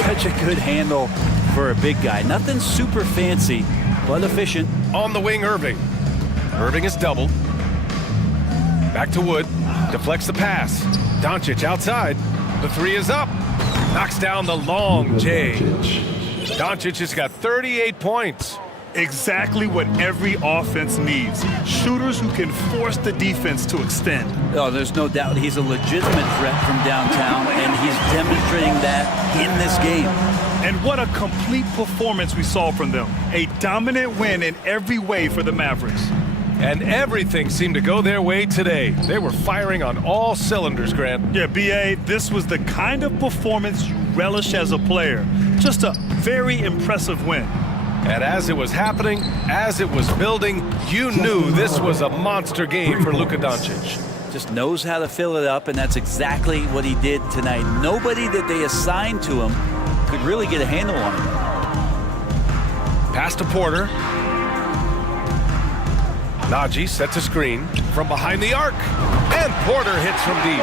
Such a good handle for a big guy. Nothing super fancy, but efficient. On the wing, Irving. Irving is doubled. Back to Wood. Deflects the pass. Doncic outside. The 3 is up. Knocks down the long J. Doncic has got 38 points. Exactly what every offense needs. Shooters who can force the defense to extend. Oh, there's no doubt he's a legitimate threat from downtown, and he's demonstrating that in this game. And what a complete performance we saw from them. A dominant win in every way for the Mavericks. And everything seemed to go their way today. They were firing on all cylinders, Grant. Yeah, B.A., this was the kind of performance you relish as a player. Just a very impressive win. And as it was happening, as it was building, you knew this was a monster game for Luka Doncic. just knows how to fill it up, and that's exactly what he did tonight. Nobody that they assigned to him could really get a handle on him. Pass to Porter. Najee sets a screen from behind the arc, and Porter hits from deep.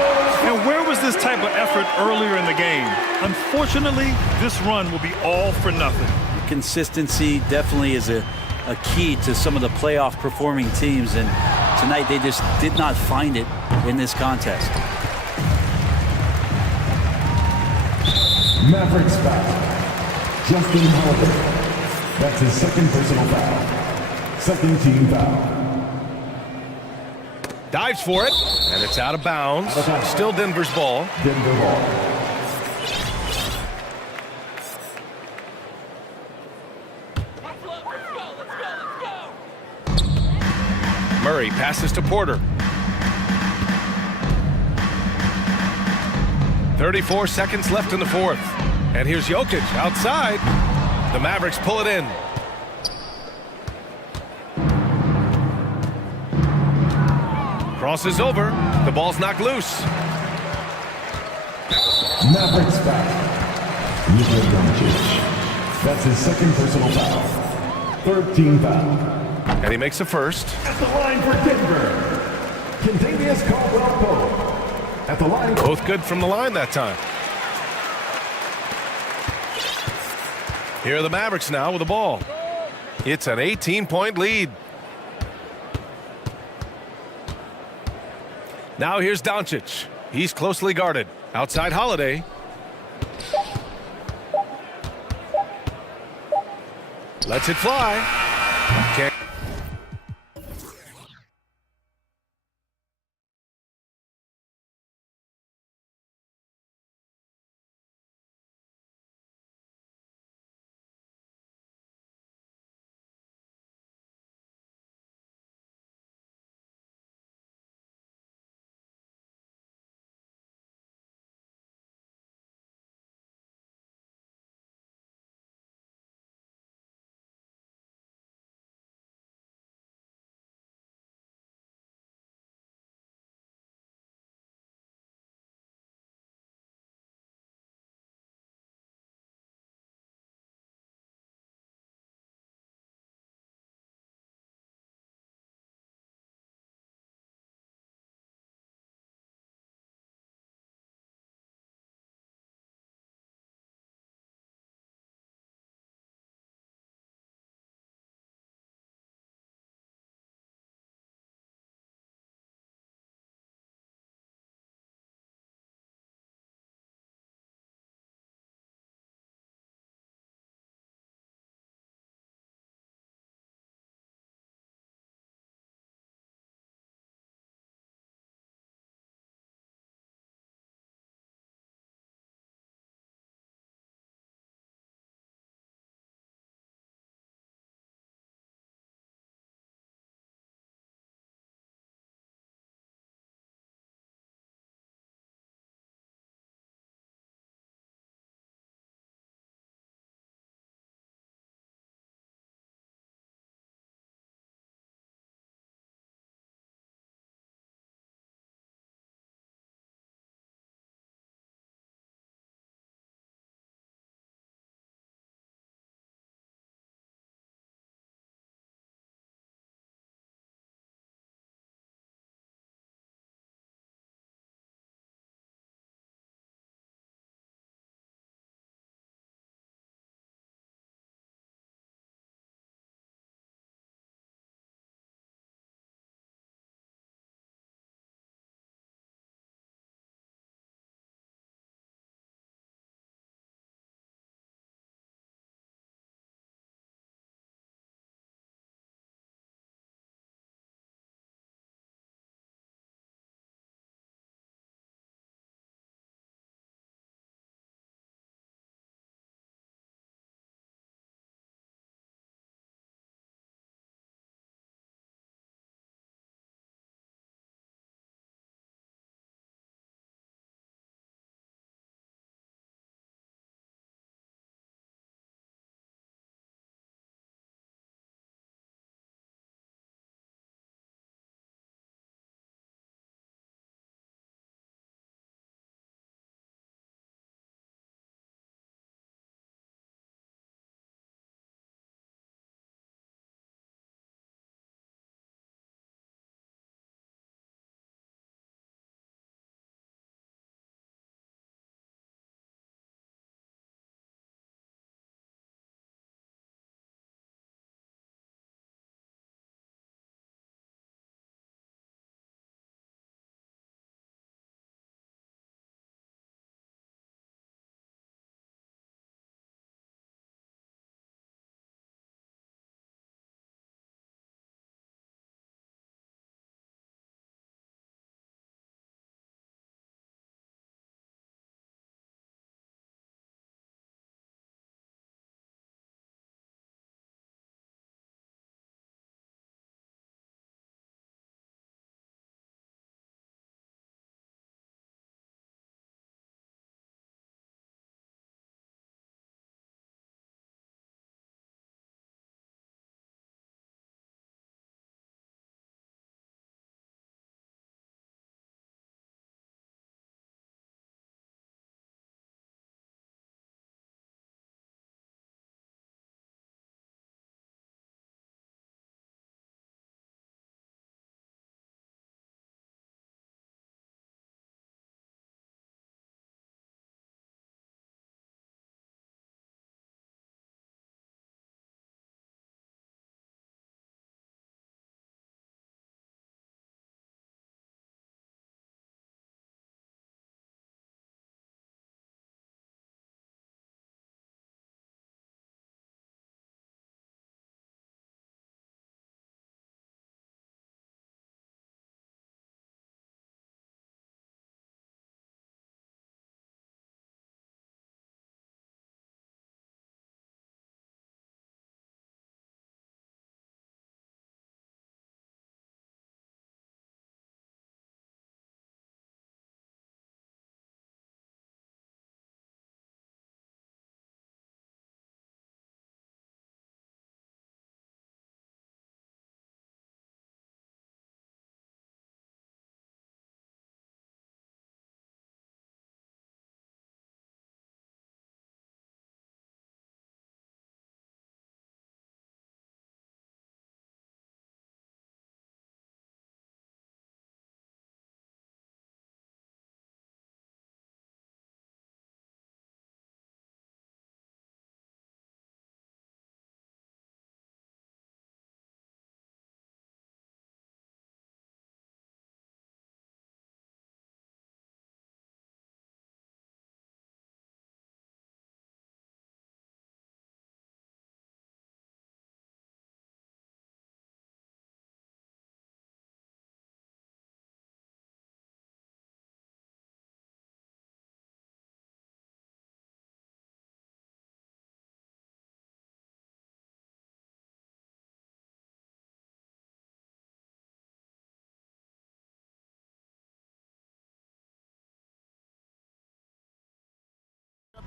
And where was this type of effort earlier in the game? Unfortunately, this run will be all for nothing. Consistency definitely is a key to some of the playoff performing teams, and tonight they just did not find it in this contest. Mavericks foul. Justin Holiday. That's his second personal foul. Second team foul. Dives for it, and it's out of bounds. Still Denver's ball. Denver ball. Murray passes to Porter. 34 seconds left in the fourth. And here's Jokic outside. The Mavericks pull it in. Crosses over. The ball's knocked loose. Mavericks foul. Luka Doncic. That's his second personal foul. Third team foul. And he makes a first. At the line for Denver, Kentavious Caldwell-Pope. At the line. Both good from the line that time. Here are the Mavericks now with the ball. It's an 18-point lead. Now here's Doncic. He's closely guarded. Outside Holiday. Lets it fly. Can't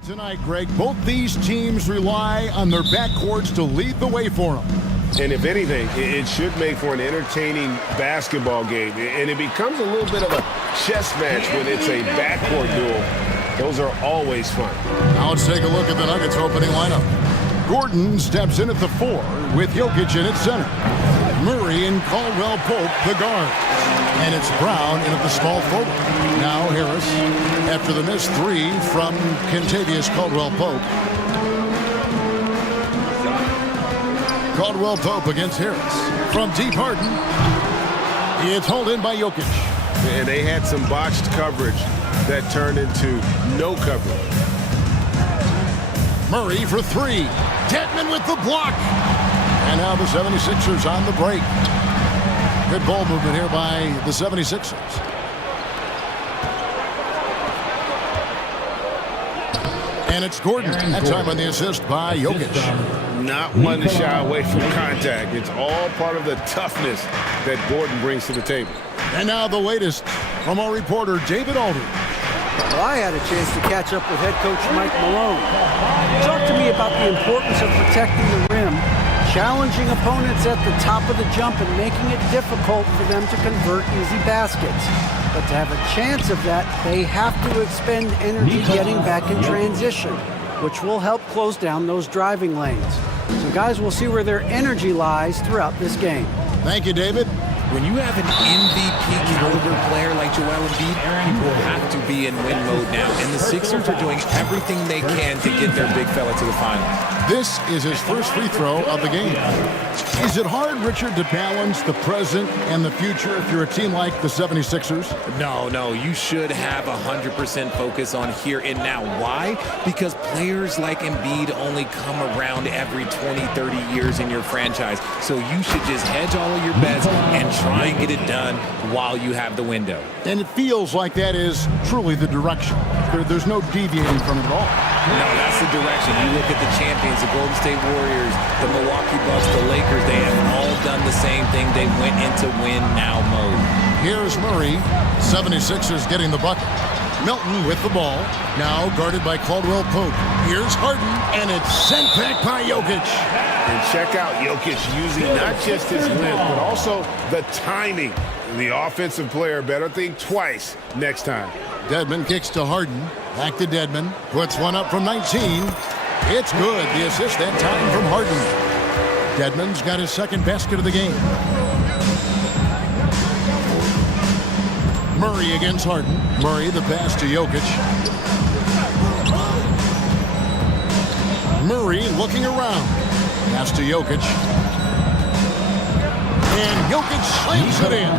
Tonight, Greg, both these teams rely on their backcourts to lead the way for them. And if anything, it should make for an entertaining basketball game. And it becomes a little bit of a chess match when it's a backcourt duel. Those are always fun. Now let's take a look at the Nuggets opening lineup. Gordon steps in at the 4 with Jokic in at center. Murray and Caldwell Pope, the guard. And it's Brown in at the small forward. Now Harris, after the missed 3 from Kentavious Caldwell Pope. Caldwell Pope against Harris. From deep Harden. It's hauled in by Jokic. And they had some botched coverage that turned into no coverage. Murray for 3. Dedmon with the block. And now the 76ers on the break. Good ball movement here by the 76ers. And it's Gordon. That time on the assist by Jokic. Not one to shy away from contact. It's all part of the toughness that Gordon brings to the table. And now the latest from our reporter, David Aldridge. Well, I had a chance to catch up with head coach Mike Malone. Talk to me about the importance of protecting the rim, challenging opponents at the top of the jump, and making it difficult for them to convert easy baskets. But to have a chance of that, they have to expend energy getting back in transition, which will help close down those driving lanes. So guys, we'll see where their energy lies throughout this game. Thank you, David. When you have an MVP caliber player like Joel Embiid, people have to be in win mode now. And the Sixers are doing everything they can to get their big fella to the finals. This is his first free throw of the game. Is it hard, Richard, to balance the present and the future if you're a team like the 76ers? No. You should have 100% focus on here and now. Why? Because players like Embiid only come around every 20, 30 years in your franchise. So you should just hedge all of your bets and try and get it done while you have the window. And it feels like that is truly the direction. There's no deviating from it at all. No, that's the direction. You look at the champions, the Golden State Warriors, the Milwaukee Bucks, the Lakers, they have all done the same thing. They went into win-now mode. Here's Murray. 76ers getting the bucket. Milton with the ball. Now guarded by Caldwell Pope. Here's Harden, and it's sent back by Jokic. And check out Jokic using not just his length, but also the timing. The offensive player better think twice next time. Dedmon kicks to Harden. Back to Dedmon. Puts one up from 19. It's good. The assist that time from Harden. Dedmon's got his second basket of the game. Murray against Harden. Murray the pass to Jokic. Murray looking around. Pass to Jokic. And Jokic slams it in.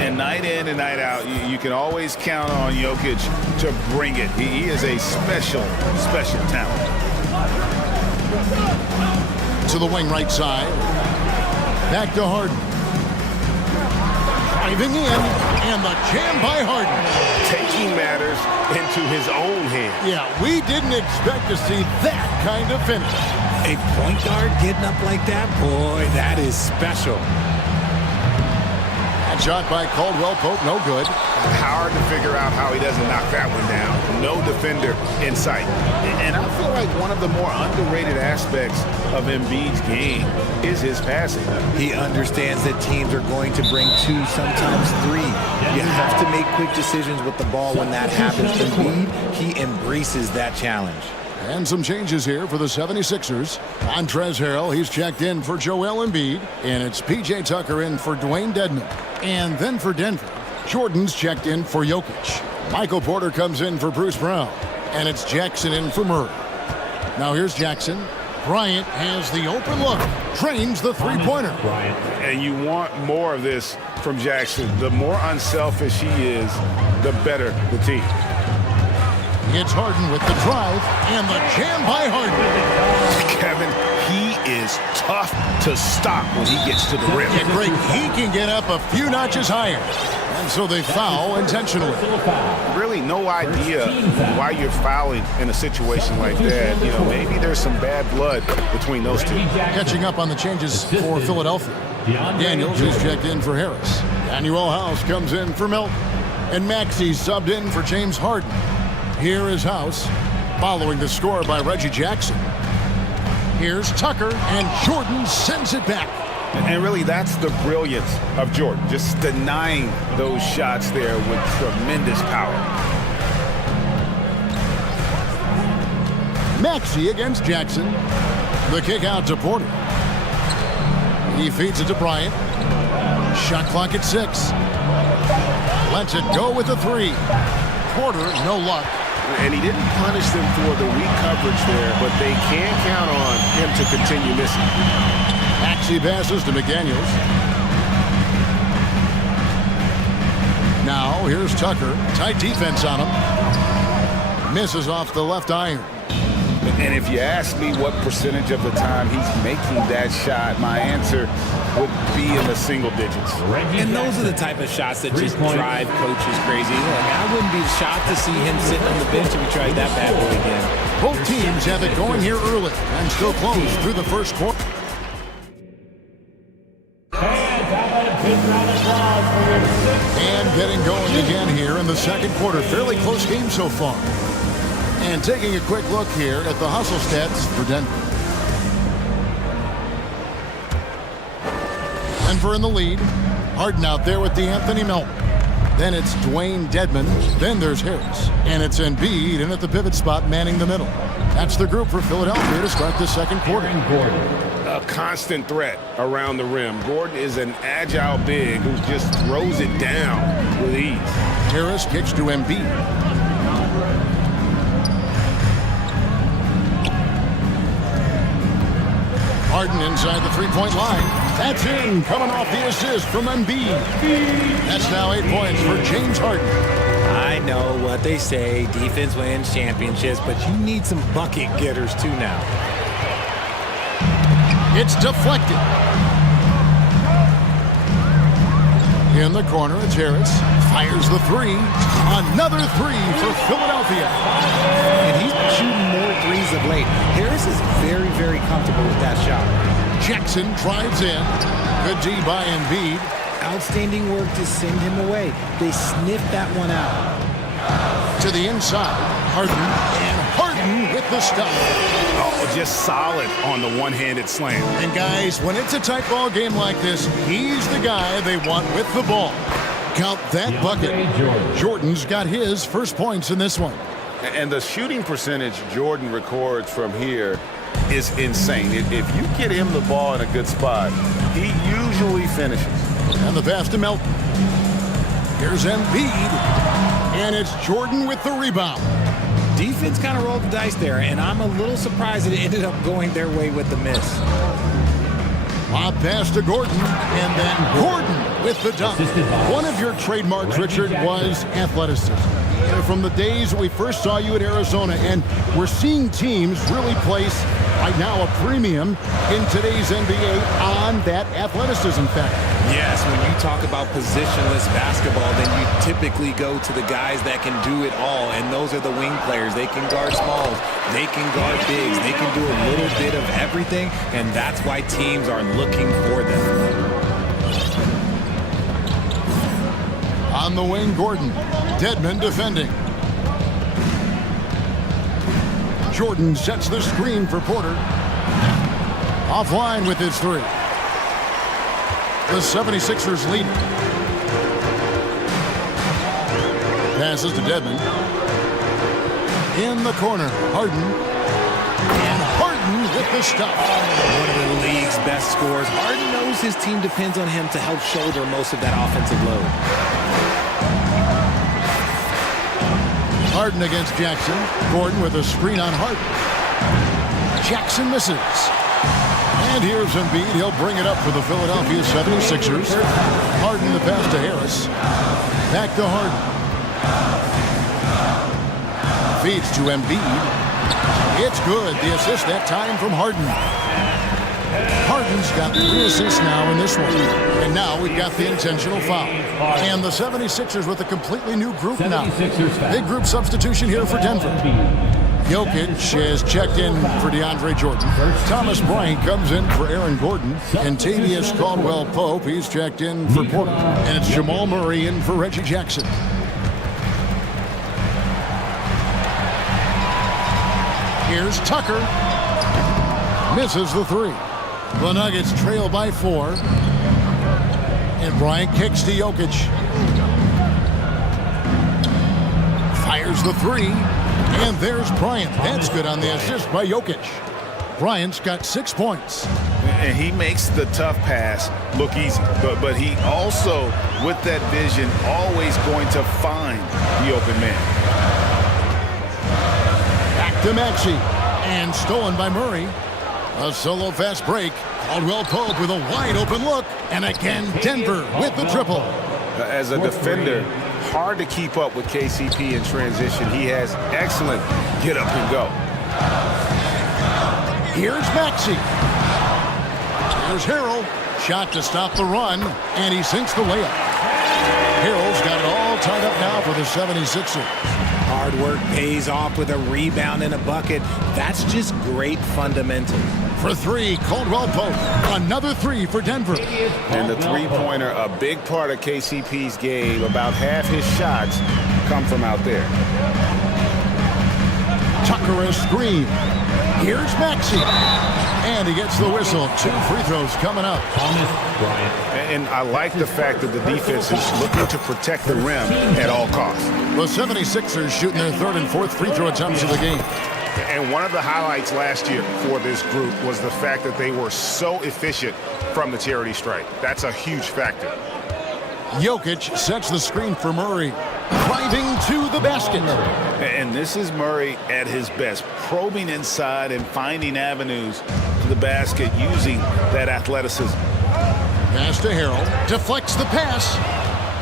And night in and night out, you can always count on Jokic to bring it. He is a special, special talent. To the wing right side. Back to Harden. Driving in, and the jam by Harden. Taking matters into his own hands. Yeah, we didn't expect to see that kind of finish. A point guard getting up like that, boy, that is special. That shot by Caldwell Pope, no good. Hard to figure out how he doesn't knock that one down. No defender in sight. And I feel like one of the more underrated aspects of Embiid's game is his passing. He understands that teams are going to bring 2, sometimes 3. You have to make quick decisions with the ball when that happens. Embiid, he embraces that challenge. And some changes here for the 76ers. Montrezl Harrell, he's checked in for Joel Embiid. And it's P.J. Tucker in for Dwayne Dedmon. And then for Denver, Jordan's checked in for Jokic. Michael Porter comes in for Bruce Brown. And it's Jackson in for Murray. Now here's Jackson. Bryant has the open look. Trains the three-pointer. And you want more of this from Jackson. The more unselfish he is, the better the team. It's Harden with the drive and the jam by Harden. Kevin, he is tough to stop when he gets to the rim. Yeah, Greg, he can get up a few notches higher. And so they foul intentionally. Really no idea why you're fouling in a situation like that. You know, maybe there's some bad blood between those two. Catching up on the changes for Philadelphia. Daniels is checked in for Harris. Daniel House comes in for Milton. And Maxey subbed in for James Harden. Here is House. following the score by Reggie Jackson. Here's Tucker, and Jordan sends it back. And really, that's the brilliance of Jordan, just denying those shots there with tremendous power. Maxey against Jackson. The kick out to Porter. He feeds it to Bryant. Shot clock at 6. Lets it go with the 3. Porter, no luck. And he didn't punish them for the weak coverage there, but they can count on him to continue missing. Maxey passes to McDaniels. Now, here's Tucker. Tight defense on him. Misses off the left iron. And if you ask me what percentage of the time he's making that shot, my answer would be in the single digits. And those are the type of shots that just drive coaches crazy. Look, I wouldn't be shocked to see him sitting on the bench if he tried that bad boy again. Both teams have it going here early and still close through the first quarter. And getting going again here in the second quarter. Fairly close game so far. And taking a quick look here at the hustle stats for Denver. Denver in the lead. Harden out there with D'Anthony Melton. Then it's Dwayne Dedmon. Then there's Harris. And it's Embiid in at the pivot spot manning the middle. That's the group for Philadelphia to start the second quarter. A constant threat around the rim. Gordon is an agile big who just throws it down with ease. Harris kicks to Embiid. Harden inside the three-point line. That's in, coming off the assist from Embiid. That's now 8 points for James Harden. I know what they say, defense wins championships, but you need some bucket getters too now. It's deflected. In the corner, it's Harris. Fires the 3. Another 3 for Philadelphia. And he's shooting more threes of late. Harris is very, very comfortable with that shot. Jackson drives in. Good D by Embiid. Outstanding work to send him away. They sniffed that one out. To the inside. Harden. And Harden with the stop. Oh, just solid on the one-handed slam. And guys, when it's a tight ball game like this, he's the guy they want with the ball. Count that bucket. Jordan's got his first points in this one. And the shooting percentage Jordan records from here is insane. If you get him the ball in a good spot, he usually finishes. And the pass to Melton. Here's Embiid. And it's Jordan with the rebound. Defense kind of rolled the dice there, and I'm a little surprised it ended up going their way with the miss. Lob pass to Gordon, and then Gordon with the dunk. One of your trademarks, Richard, was athleticism. From the days we first saw you at Arizona, and we're seeing teams really place, right now, a premium in today's NBA on that athleticism factor. Yes, when you talk about positionless basketball, then you typically go to the guys that can do it all, and those are the wing players. They can guard smalls, they can guard bigs, they can do a little bit of everything, and that's why teams are looking for them. On the wing, Gordon. Dedmon defending. Jordan sets the screen for Porter. Offline with his 3. The 76ers lead. Passes to Dedmon. In the corner, Harden. And Harden with the stop. One of the league's best scorers. Harden knows his team depends on him to help shoulder most of that offensive load. Harden against Jackson. Gordon with a screen on Harden. Jackson misses. And here's Embiid. He'll bring it up for the Philadelphia 76ers. Harden the pass to Harris. Back to Harden. Feeds to Embiid. It's good. The assist that time from Harden. Harden's got 3 assists now in this one. And now we've got the intentional foul. And the 76ers with a completely new group now. Big group substitution here for Denver. Jokic has checked in for DeAndre Jordan. Thomas Bryant comes in for Aaron Gordon. And Tavius Caldwell-Pope, he's checked in for Porter. And it's Jamal Murray in for Reggie Jackson. Here's Tucker. Misses the three. The Nuggets trail by 4. And Bryant kicks to Jokic. Fires the three. And there's Bryant. That's good on the assist by Jokic. Bryant's got 6 points. And he makes the tough pass look easy. But he also, with that vision, always going to find the open man. Back to Maxey. And stolen by Murray. A solo fast break. Caldwell Pope with a wide open look. And again, Denver with the triple. As a defender, hard to keep up with KCP in transition. He has excellent get up and go. Here's Maxey. Here's Harrell. Shot to stop the run. And he sinks the layup. Harrell's got it all tied up now for the 76ers. Hard work pays off with a rebound and a bucket. That's just great fundamentals. For three, Caldwell Pope. Another three for Denver. And the three-pointer, a big part of KCP's game. About half his shots come from out there. Tucker a screen. Here's Maxey. And he gets the whistle. 2 free throws coming up. And I like the fact that the defense is looking to protect the rim at all costs. The 76ers shooting their 3rd and 4th free throw attempts of the game. And one of the highlights last year for this group was the fact that they were so efficient from the charity stripe. That's a huge factor. Jokic sets the screen for Murray. Driving to the basket. And this is Murray at his best, probing inside and finding avenues to the basket using that athleticism. Pass to Harrell. Deflects the pass.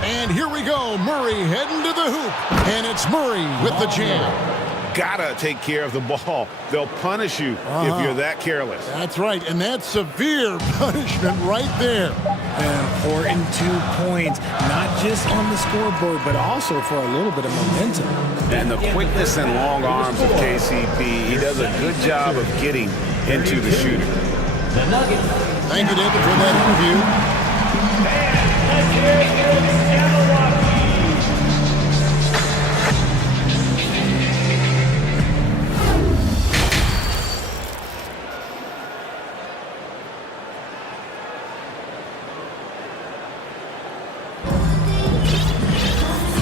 And here we go. Murray heading to the hoop. And it's Murray with the jam. Gotta take care of the ball. They'll punish you if you're that careless. That's right, and that's severe punishment right there. An important 2 points, not just on the scoreboard, but also for a little bit of momentum. And the quickness and long arms of KCP, he does a good job of getting into the shooter. Thank you, David, for that interview.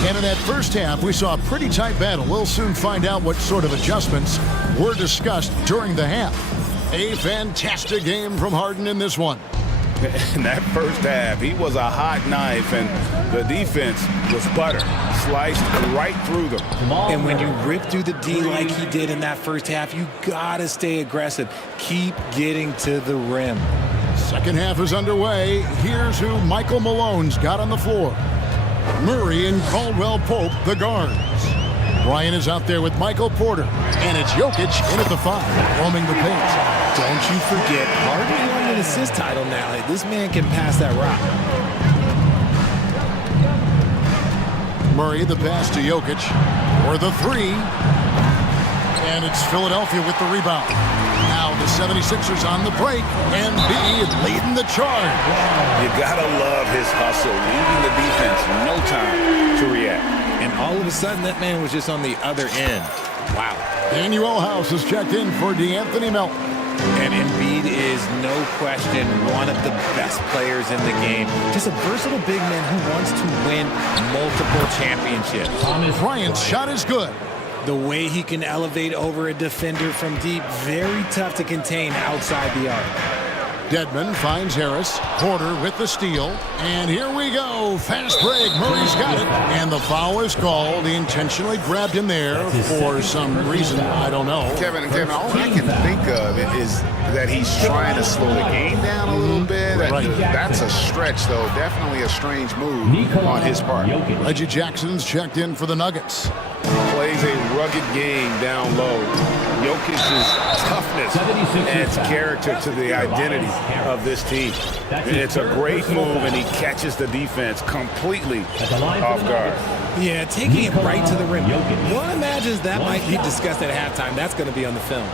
And in that first half, we saw a pretty tight battle. We'll soon find out what sort of adjustments were discussed during the half. A fantastic game from Harden in this one. In that first half, he was a hot knife, and the defense was butter. Sliced right through them. And when you rip through the D like he did in that first half, you gotta stay aggressive. Keep getting to the rim. Second half is underway. Here's who Michael Malone's got on the floor. Murray and Caldwell Pope, the guards. Bryant is out there with Michael Porter. And it's Jokic in at the 5, roaming the paint. Don't you forget, Harden won an assist title now. This man can pass that rock. Murray, the pass to Jokic. For the 3. And it's Philadelphia with the rebound. Now the 76ers on the break. And B leading the charge. You gotta love his hustle, leaving the defense no time to react. And all of a sudden, that man was just on the other end. Wow. Daniel House has checked in for DeAnthony Melton. And Embiid is, no question, one of the best players in the game. Just a versatile big man who wants to win multiple championships. Bryant's shot is good. The way he can elevate over a defender from deep, very tough to contain outside the arc. Dedmon finds Harris. Porter with the steal. And here we go. Fast break. Murray's got it. And the foul is called. He intentionally grabbed him there for some reason. I don't know. Kevin, all I can think of is that he's trying to slow the game down a little bit. Right. That's a stretch, though. Definitely a strange move on his part. Reggie Jackson's checked in for the Nuggets. Plays a rugged game down low. Jokic's toughness adds character to the identity of this team. It's a great move, and he catches the defense completely off guard. Yeah, taking it right to the rim. One imagines that might be discussed at halftime. That's going to be on the film.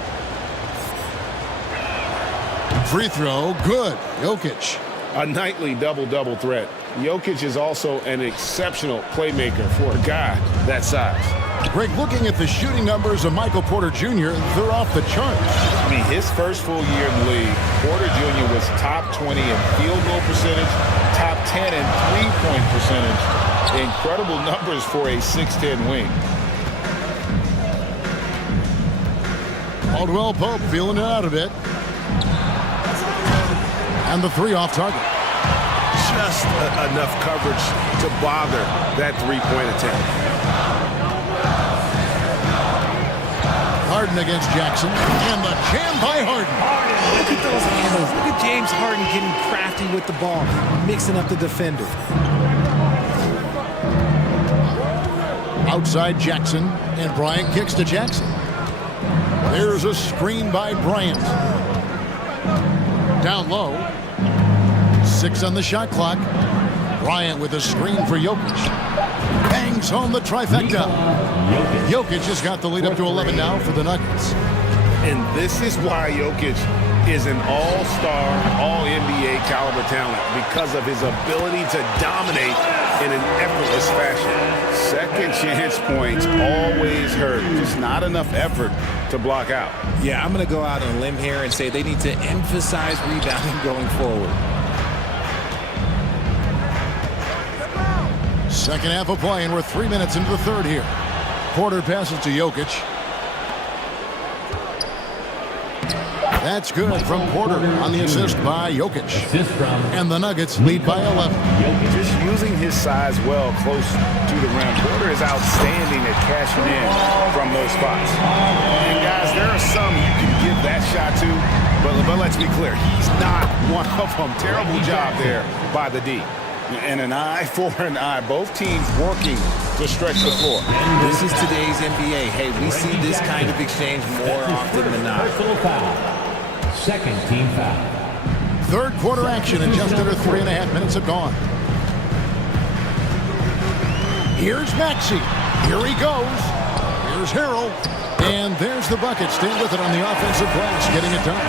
Free throw, good. Jokic. A nightly double-double threat Jokic is also an exceptional playmaker for a guy that size. Greg, looking at the shooting numbers of Michael Porter Jr., they're off the charts. I mean, his first full year in the league, Porter Jr. was top 20 in field goal percentage, top 10 in three-point percentage. Incredible numbers for a 6'10 wing. Caldwell Pope feeling it out a bit. And the three off target. Just enough coverage to bother that three-point attempt. Harden against Jackson. And the jam by Harden. Look at those handles. Look at James Harden getting crafty with the ball, mixing up the defender. Outside Jackson, and Bryant kicks to Jackson. There's a screen by Bryant. Down low. 6 on the shot clock. Bryant with a screen for Jokic. Bangs home the trifecta. Jokic has got the lead up to 11 now for the Nuggets. And this is why Jokic is an all-star, all-NBA caliber talent, because of his ability to dominate in an effortless fashion. Second chance points always hurt. Just not enough effort to block out. Yeah, I'm going to go out on a limb here and say they need to emphasize rebounding going forward. Second half of play, and we're 3 minutes into the third here. Porter passes to Jokic. That's good from Porter on the assist by Jokic. And the Nuggets lead by 11. Just using his size well close to the rim. Porter is outstanding at cashing in from those spots. And guys, there are some you can give that shot to, but let's be clear, he's not one of them. Terrible job there by the D. And an eye for an eye. Both teams working to stretch the floor. This is today's NBA. Hey, we see this kind of exchange more often than not. Second team foul. Third quarter action, and just under 3.5 minutes have gone. Here's Maxey. Here he goes. Here's Harrell. And there's the bucket. Staying with it on the offensive glass, getting it done.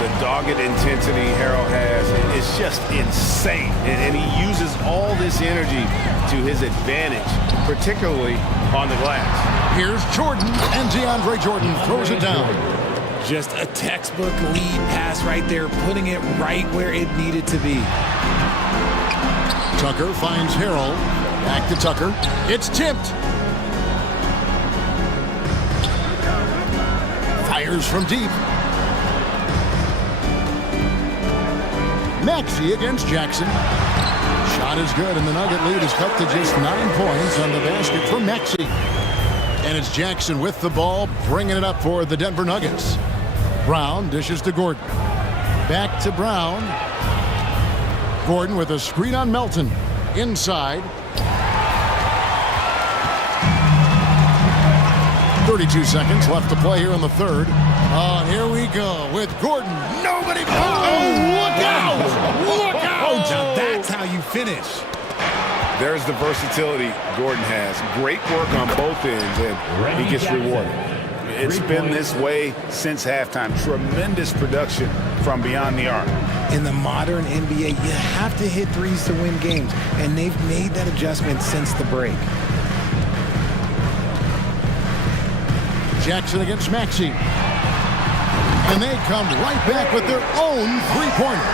The dogged intensity Harrell has is just insane. And he uses all this energy to his advantage, particularly on the glass. Here's Jordan, and DeAndre Jordan throws it down. Just a textbook lead pass right there, putting it right where it needed to be. Tucker finds Harrell. Back to Tucker. It's tipped. Fires from deep. Maxey against Jackson. Shot is good, and the Nugget lead is cut to just 9 points on the basket from Maxey. And it's Jackson with the ball, bringing it up for the Denver Nuggets. Brown dishes to Gordon. Back to Brown. Gordon with a screen on Melton. Inside. 32 seconds left to play here in the third. Oh, here we go with Gordon. Nobody. Oh, look out! Look out! Now that's how you finish. There's the versatility Gordon has. Great work on both ends, and he gets rewarded. It's been this way since halftime. Tremendous production from beyond the arc. In the modern NBA, you have to hit threes to win games, and they've made that adjustment since the break. Jackson against Maxey. And they come right back with their own three-pointer.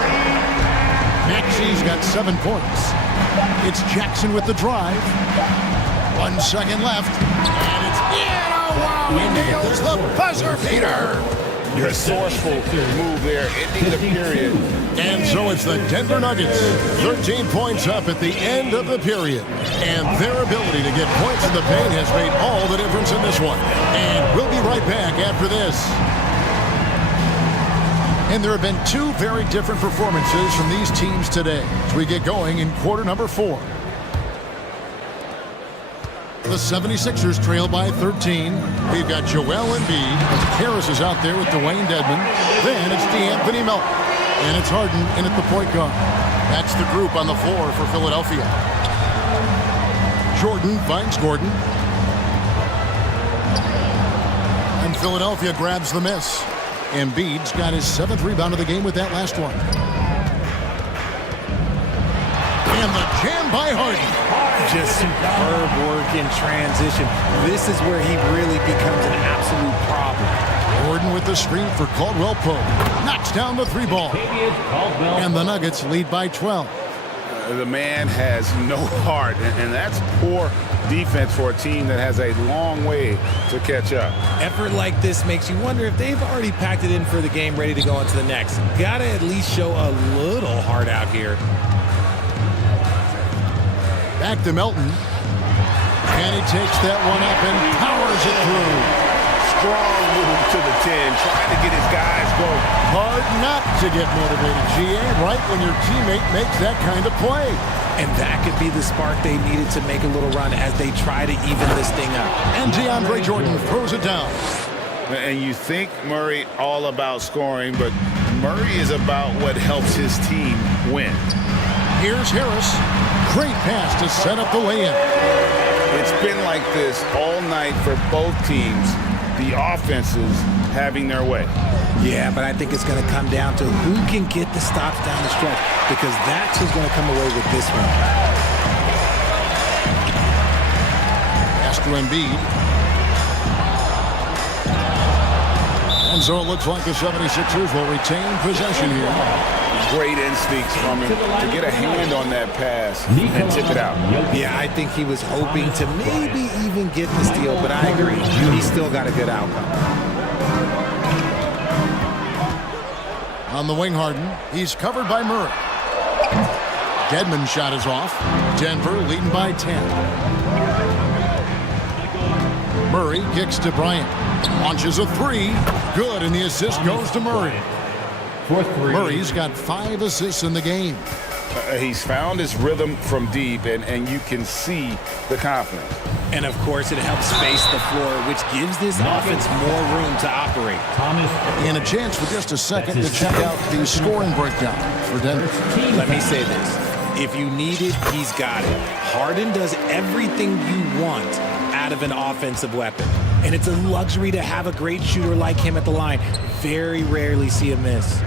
Maxey's got 7 points. It's Jackson with the drive. 1 second left. And it's in. Oh, wow. He nails the buzzer beater. Resourceful move there, ending the period. And so it's the Denver Nuggets, 13 points up at the end of the period. And their ability to get points in the paint has made all the difference in this one. And we'll be right back after this. And there have been 2 very different performances from these teams today as we get going in quarter number 4. The 76ers trail by 13. We've got Joel Embiid. Harris is out there with Dwayne Dedmon. Then it's DeAnthony Melton. And it's Harden in at the point guard. That's the group on the floor for Philadelphia. Jordan finds Gordon. And Philadelphia grabs the miss. Embiid's got his 7th rebound of the game with that last one. And the slam by Harden. Just superb work in transition. This is where he really becomes an absolute problem. Gordon with the screen for Caldwell Pope. Knocks down the three ball. And the Nuggets lead by 12. The man has no heart, and that's poor defense for a team that has a long way to catch up. Effort like this makes you wonder if they've already packed it in for the game, ready to go on to the next. Gotta at least show a little heart out here. Back to Melton. And he takes that one up and powers it through. Strong move to the 10, trying to get his guys going. Hard not to get motivated, GA, right when your teammate makes that kind of play. And that could be the spark they needed to make a little run as they try to even this thing up. And DeAndre Jordan throws it down. And you think Murray all about scoring, but Murray is about what helps his team win. Here's Harris. Great pass to set up the lay-in. It's been like this all night for both teams. The offenses having their way. Yeah, but I think it's going to come down to who can get the stops down the stretch, because that's who's going to come away with this one. Pass to Embiid. And so it looks like the 76ers will retain possession here. Great instincts from him to get a hand on that pass and tip it out. Yeah, I think he was hoping to maybe even get the steal, but I agree. He still got a good outcome. On the wing, Harden. He's covered by Murray. Dedmon's shot is off. Denver leading by 10. Murray kicks to Bryant. Launches a three. Good, and the assist goes to Murray. Murray's got 5 assists in the game. He's found his rhythm from deep, and you can see the confidence. And, of course, it helps space the floor, which gives this offense more room to operate. And a chance for just a second to check out the scoring breakdown for Denver. Let me say this. If you need it, he's got it. Harden does everything you want out of an offensive weapon. And it's a luxury to have a great shooter like him at the line. Very rarely see a miss.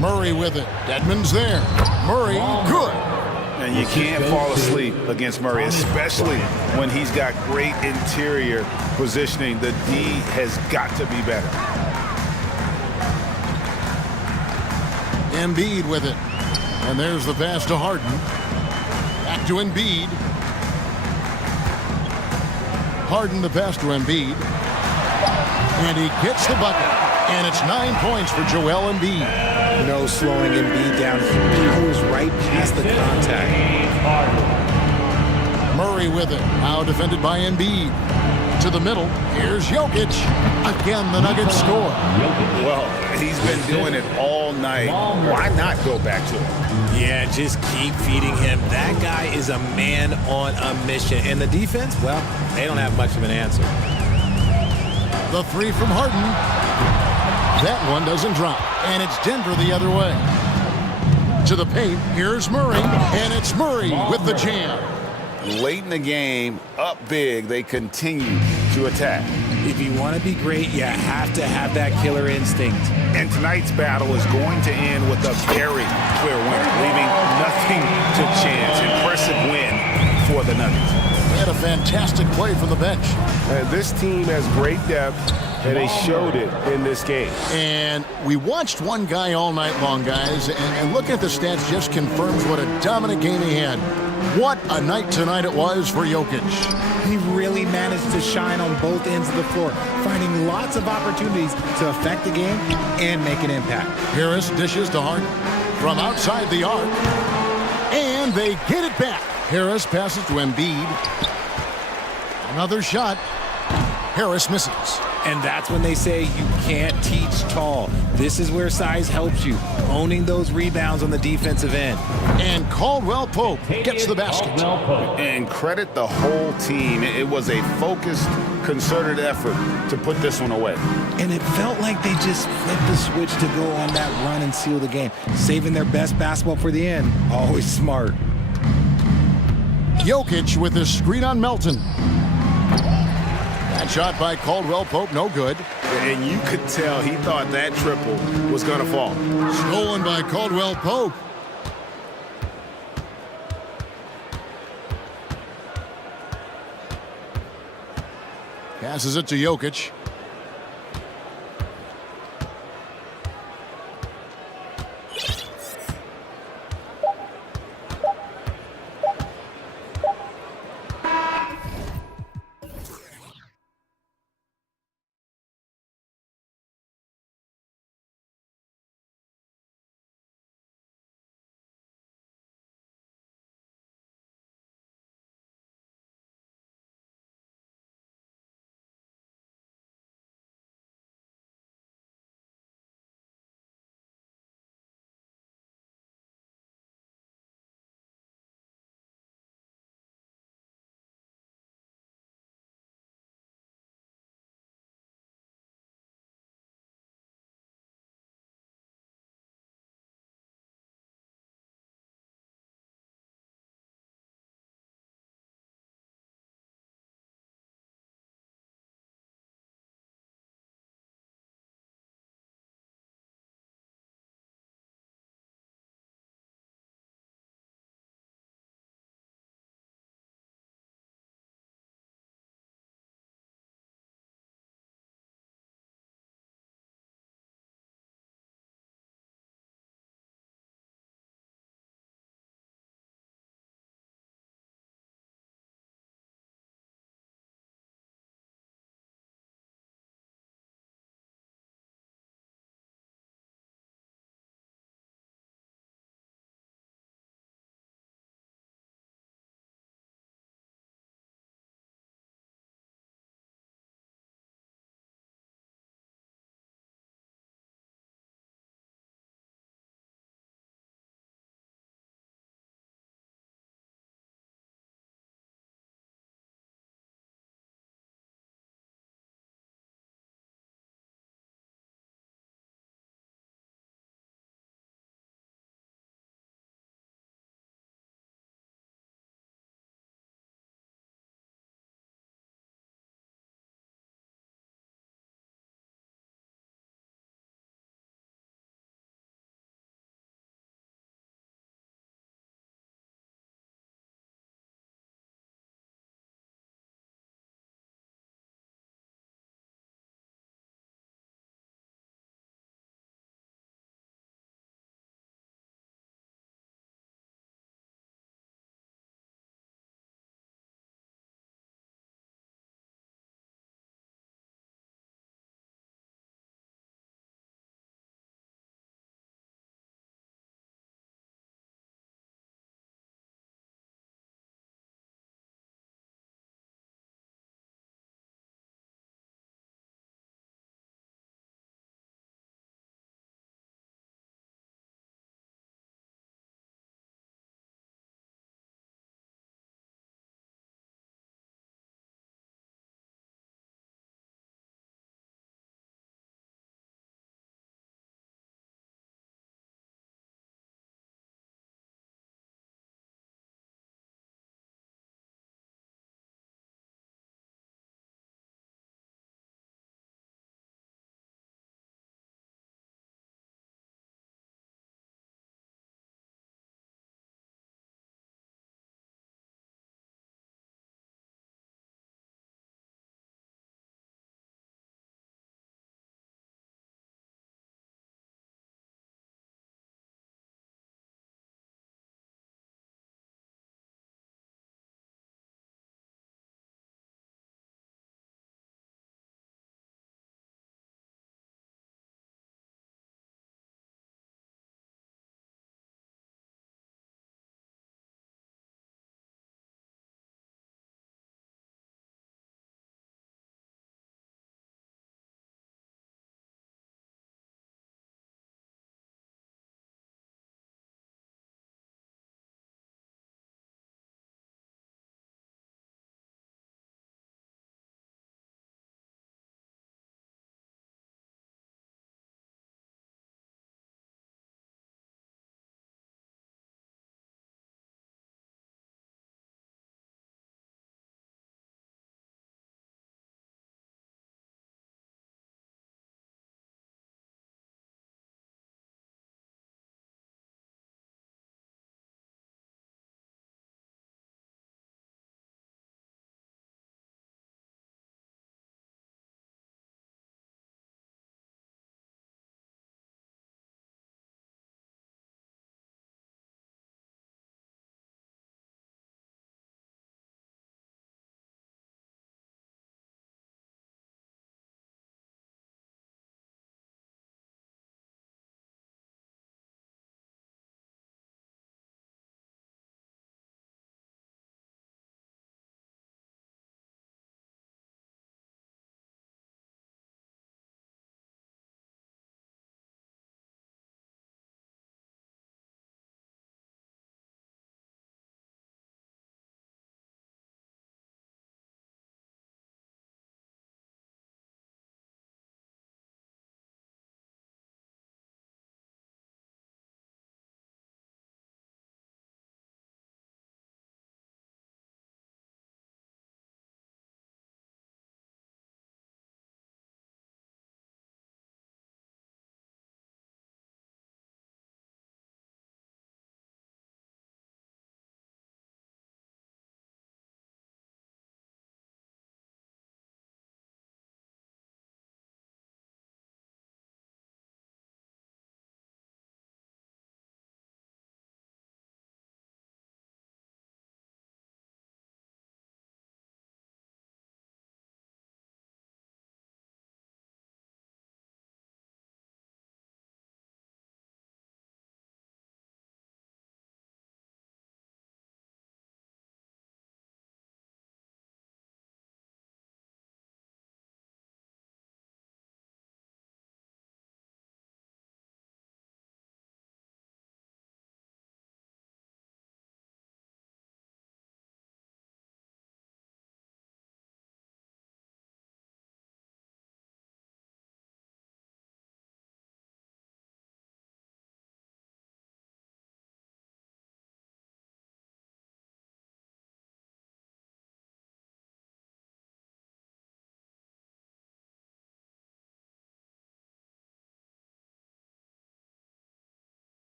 Murray with it. Dedmon's there. Murray, good. And you can't fall asleep against Murray, especially when he's got great interior positioning. The D has got to be better. Embiid with it. And there's the pass to Harden. Back to Embiid. Harden the pass to Embiid. And he gets the bucket. And it's 9 points for Joel Embiid. No slowing Embiid down. He goes right past the contact. Murray with it. Now defended by Embiid. To the middle. Here's Jokic. Again, the Nuggets score. Well, he's been doing it all night. Why not go back to him? Yeah, just keep feeding him. That guy is a man on a mission. And the defense, well, they don't have much of an answer. The three from Harden. That one doesn't drop. And it's Denver the other way. To the paint. Here's Murray. And it's Murray with the jam. Late in the game, up big, they continue to attack. If you want to be great, you have to have that killer instinct. And tonight's battle is going to end with a very clear winner, leaving nothing to chance. Impressive win for the Nuggets. They had a fantastic play from the bench. This team has great depth, and they showed it in this game. And we watched one guy all night long, guys, and looking at the stats just confirms what a dominant game he had. What a night tonight it was for Jokic. He really managed to shine on both ends of the floor, finding lots of opportunities to affect the game and make an impact. Harris dishes to Harden from outside the arc. And they get it back. Harris passes to Embiid. Another shot. Harris misses. And that's when they say you can't teach tall. This is where size helps you, owning those rebounds on the defensive end. And Caldwell Pope gets the basket. And credit the whole team. It was a focused, concerted effort to put this one away. And it felt like they just flipped the switch to go on that run and seal the game, saving their best basketball for the end. Always smart. Jokic with his screen on Melton. That shot by Caldwell Pope, no good. And you could tell he thought that triple was going to fall. Stolen by Caldwell Pope. Passes it to Jokic.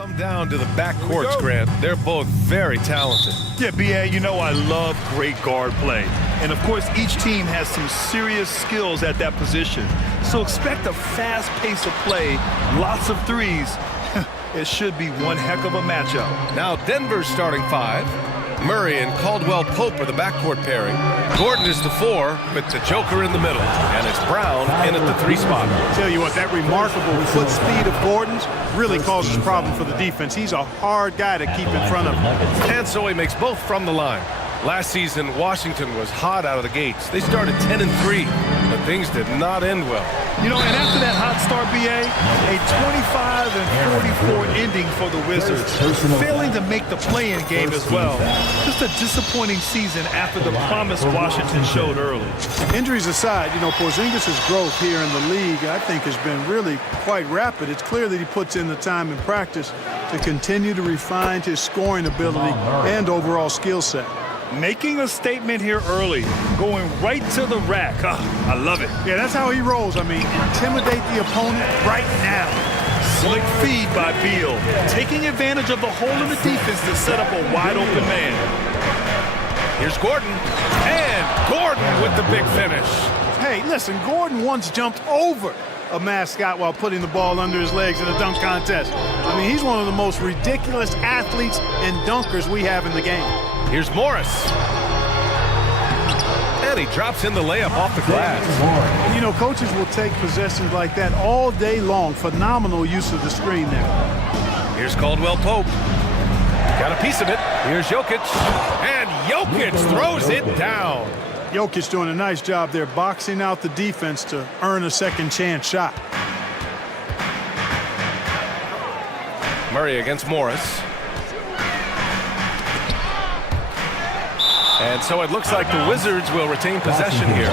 Come down to the backcourts, Grant. They're both very talented. Yeah, B.A., you know I love great guard play. And, of course, each team has some serious skills at that position. So expect a fast pace of play, lots of threes. It should be one heck of a matchup. Now Denver's starting five. Murray and Caldwell Pope are the backcourt pairing. Gordon is the four with the Joker in the middle. And it's Brown in at the three spot. Tell you what, that remarkable foot speed of Gordon's really causes a problem for the defense. He's a hard guy to keep in front of him. And so he makes both from the line. Last season, Washington was hot out of the gates. They started 10-3, but things did not end well. You know, and after that hot start, B.A., a 25-44 ending for the Wizards, failing to make the play-in game as well. Just a disappointing season after the promise Washington showed early. Injuries aside, you know, Porzingis' growth here in the league, I think, has been really quite rapid. It's clear that he puts in the time in practice to continue to refine his scoring ability and overall skill set. Making a statement here early, going right to the rack. I love it. Yeah, that's how he rolls. I mean, intimidate the opponent right now. Slick feed by Beal, taking advantage of the hole in the defense to set up a wide-open man. Here's Gordon, and Gordon with the big finish. Hey, listen, Gordon once jumped over a mascot while putting the ball under his legs in a dunk contest. I mean, he's one of the most ridiculous athletes and dunkers we have in the game. Here's Morris. And he drops in the layup off the glass. And you know, coaches will take possessions like that all day long. Phenomenal use of the screen there. Here's Caldwell Pope. Got a piece of it. Here's Jokic. And Jokic throws it down. Jokic doing a nice job there, boxing out the defense to earn a second chance shot. Murray against Morris. And so it looks like the Wizards will retain possession here.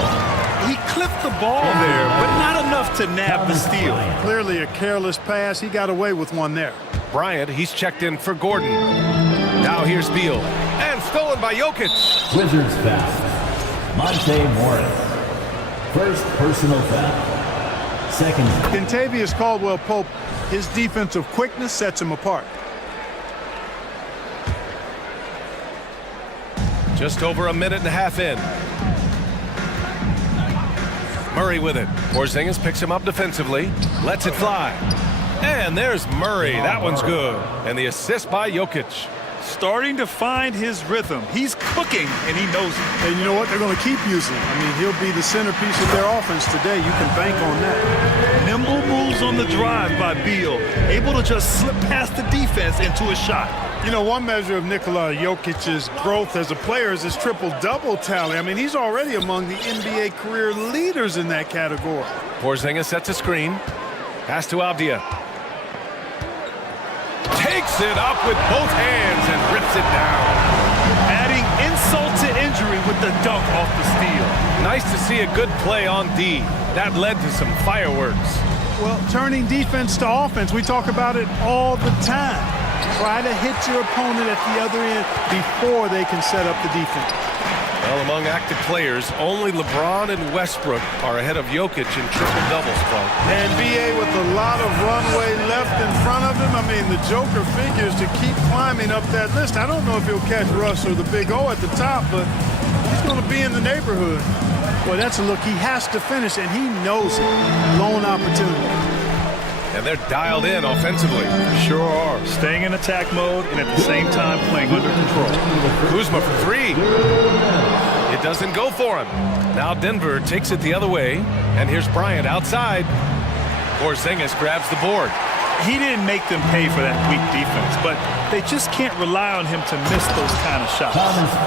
He clipped the ball there, but not enough to nab the steal. Clearly a careless pass. He got away with one there. Bryant, he's checked in for Gordon. Now here's Beal. And stolen by Jokic. Wizards foul. Monte Morris. First personal foul. Second. Kentavious Caldwell-Pope, his defensive quickness sets him apart. Just over a minute and a half in. Murray with it. Porzingis picks him up defensively. Lets it fly. And there's Murray. That one's good. And the assist by Jokic. Starting to find his rhythm. He's cooking, and he knows it. And you know what? They're going to keep using him. I mean, he'll be the centerpiece of their offense today. You can bank on that. Nimble moves on the drive by Beal. Able to just slip past the defense into a shot. You know, one measure of Nikola Jokic's growth as a player is his triple-double tally. I mean, he's already among the NBA career leaders in that category. Porzingis sets a screen. Pass to Avdia. Takes it up with both hands and rips it down. Adding insult to injury with the dunk off the steal. Nice to see a good play on D. That led to some fireworks. Well, turning defense to offense, we talk about it all the time. Try to hit your opponent at the other end before they can set up the defense. Well, among active players, only LeBron and Westbrook are ahead of Jokic in triple-doubles play. And B.A. with a lot of runway left in front of him. I mean, the Joker figures to keep climbing up that list. I don't know if he'll catch Russ or the Big O at the top, but he's going to be in the neighborhood. Boy, that's a look he has to finish, and he knows it. Lone opportunity. And they're dialed in offensively. Sure are. Staying in attack mode and at the same time playing under control. Kuzma for three. It doesn't go for him. Now Denver takes it the other way. And here's Bryant outside. Porzingis grabs the board. He didn't make them pay for that weak defense, but they just can't rely on him to miss those kind of shots.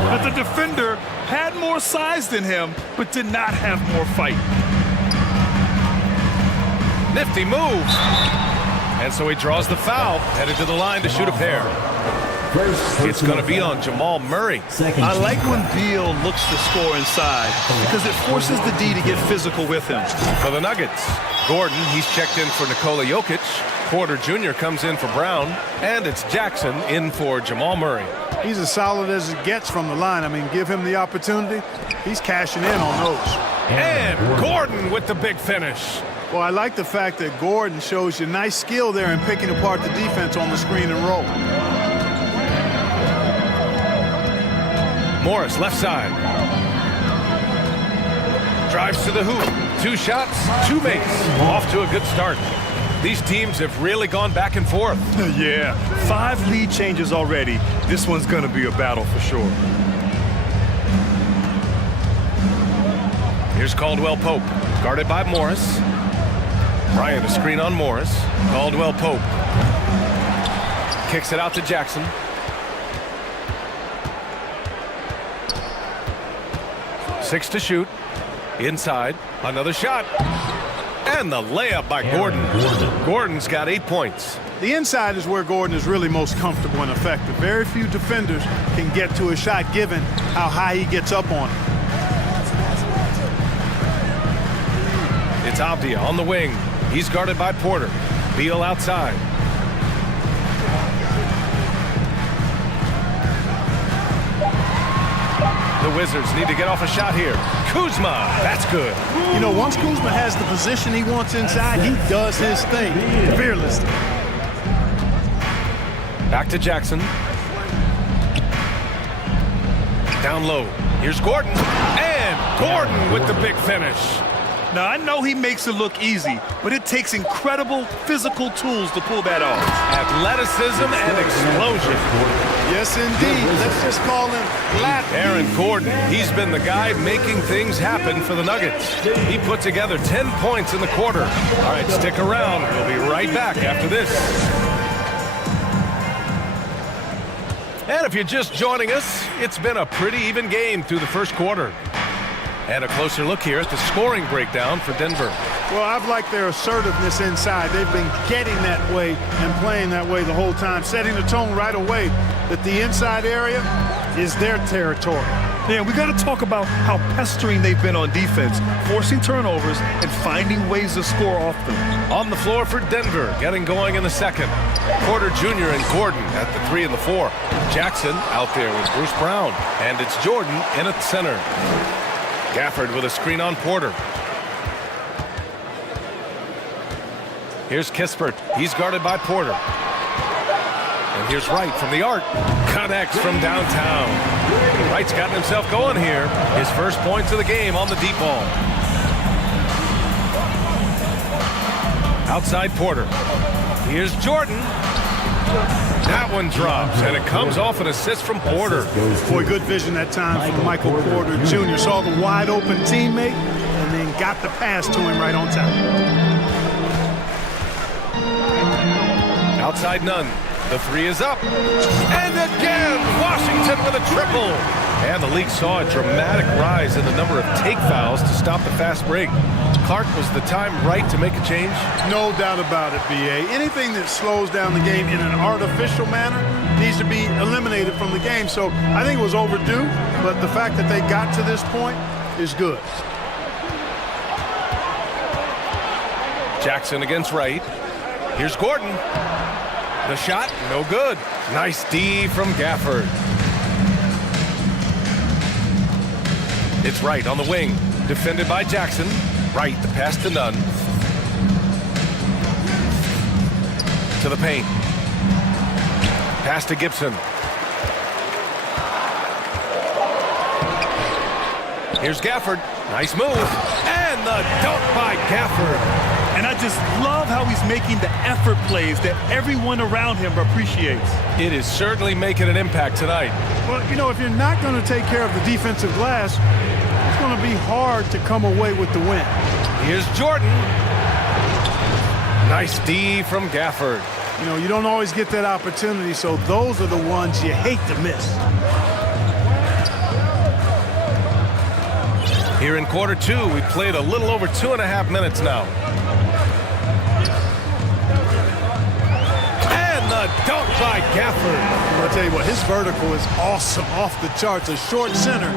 But the defender had more size than him, but did not have more fight. Nifty move. And so he draws the foul, headed to the line to shoot a pair. It's going to be on Jamal Murray. I like when Beal looks to score inside because it forces the D to get physical with him. For the Nuggets, Gordon, he's checked in for Nikola Jokic. Porter Jr. comes in for Brown. And it's Jackson in for Jamal Murray. He's as solid as it gets from the line. I mean, give him the opportunity. He's cashing in on those. And Gordon with the big finish. Well, I like the fact that Gordon shows you nice skill there in picking apart the defense on the screen and roll. Morris, left side. Drives to the hoop. 2 shots, 2 makes. Off to a good start. These teams have really gone back and forth. Yeah, 5 lead changes already. This one's going to be a battle for sure. Here's Caldwell Pope, guarded by Morris. Bryant, a screen on Morris. Caldwell Pope kicks it out to Jackson. Six to shoot. Inside, another shot. And the layup by Gordon. Gordon's got 8 points. The inside is where Gordon is really most comfortable and effective. Very few defenders can get to a shot given how high he gets up on it. It's Avdia on the wing. He's guarded by Porter. Beal outside. The Wizards need to get off a shot here. Kuzma, that's good. You know, once Kuzma has the position he wants inside, he does his thing fearlessly. Back to Jackson. Down low. Here's Gordon. And Gordon with the big finish. Now, I know he makes it look easy, but it takes incredible physical tools to pull that off. Athleticism and explosion. Yes, indeed. Let's just call him Latin. Aaron Gordon, he's been the guy making things happen for the Nuggets. He put together 10 points in the quarter. All right, stick around. We'll be right back after this. And if you're just joining us, it's been a pretty even game through the first quarter. And a closer look here at the scoring breakdown for Denver. Well, I've liked their assertiveness inside. They've been getting that way and playing that way the whole time, setting the tone right away that the inside area is their territory. Yeah, we got to talk about how pestering they've been on defense, forcing turnovers and finding ways to score off them. On the floor for Denver, getting going in the second. Porter Jr. and Gordon at the 3 and the 4. Jackson out there with Bruce Brown. And it's Jordan in at center. Gafford with a screen on Porter. Here's Kispert. He's guarded by Porter. And here's Wright from the arc. Connects from downtown. Wright's gotten himself going here. His first points of the game on the deep ball. Outside Porter. Here's Jordan. That one drops, and it comes off an assist from Porter. Boy, good vision that time from Michael Porter Jr. Saw the wide open teammate and then got the pass to him right on time. Outside Nunn. The 3 is up. And again, Washington with a triple. And the league saw a dramatic rise in the number of take fouls to stop the fast break. Clark, was the time right to make a change? No doubt about it, B.A. Anything that slows down the game in an artificial manner needs to be eliminated from the game. So I think it was overdue, but the fact that they got to this point is good. Jackson against Wright. Here's Gordon. The shot, no good. Nice D from Gafford. It's Wright on the wing, defended by Jackson. Wright, the pass to Nunn. To the paint. Pass to Gibson. Here's Gafford. Nice move. And the dunk by Gafford. And I just love how he's making the effort plays that everyone around him appreciates. It is certainly making an impact tonight. Well, you know, if you're not going to take care of the defensive glass, it's going to be hard to come away with the win. Here's Jordan. Nice D from Gafford. You know, you don't always get that opportunity, so those are the ones you hate to miss. Here in quarter 2, we played a little over 2.5 minutes now. And the dunk by Gafford. I'll tell you what, his vertical is awesome, off the charts. A short center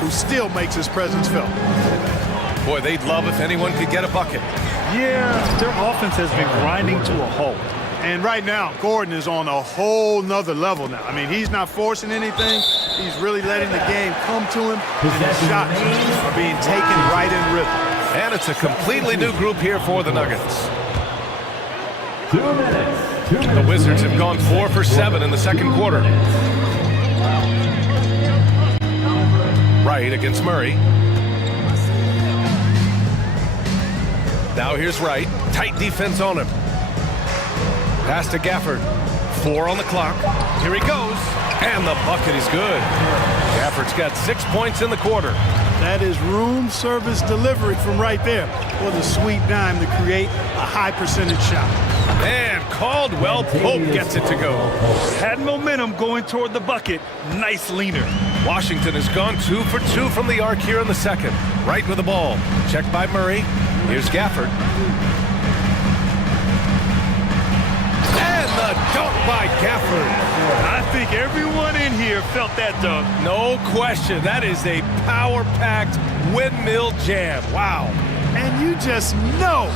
who still makes his presence felt. Boy, they'd love if anyone could get a bucket. Yeah, their offense has been grinding to a halt. And right now, Gordon is on a whole nother level now. I mean, he's not forcing anything. He's really letting the game come to him, and his shots are being taken right in rhythm. And it's a completely new group here for the Nuggets. 2 minutes. The Wizards have gone 4 for 7 in the second quarter. Wright against Murray. Now here's Wright. Tight defense on him. Pass to Gafford. 4 on the clock. Here he goes. And the bucket is good. Gafford's got 6 points in the quarter. That is room service delivery from right there. What a sweet dime to create a high percentage shot. And Caldwell Pope gets it to go. Had momentum going toward the bucket. Nice leaner. Washington has gone 2 for 2 from the arc here in the second. Right with the ball. Checked by Murray. Here's Gafford. And the dunk by Gafford. I think everyone in here felt that dunk. No question. That is a power-packed windmill jam. Wow. And you just know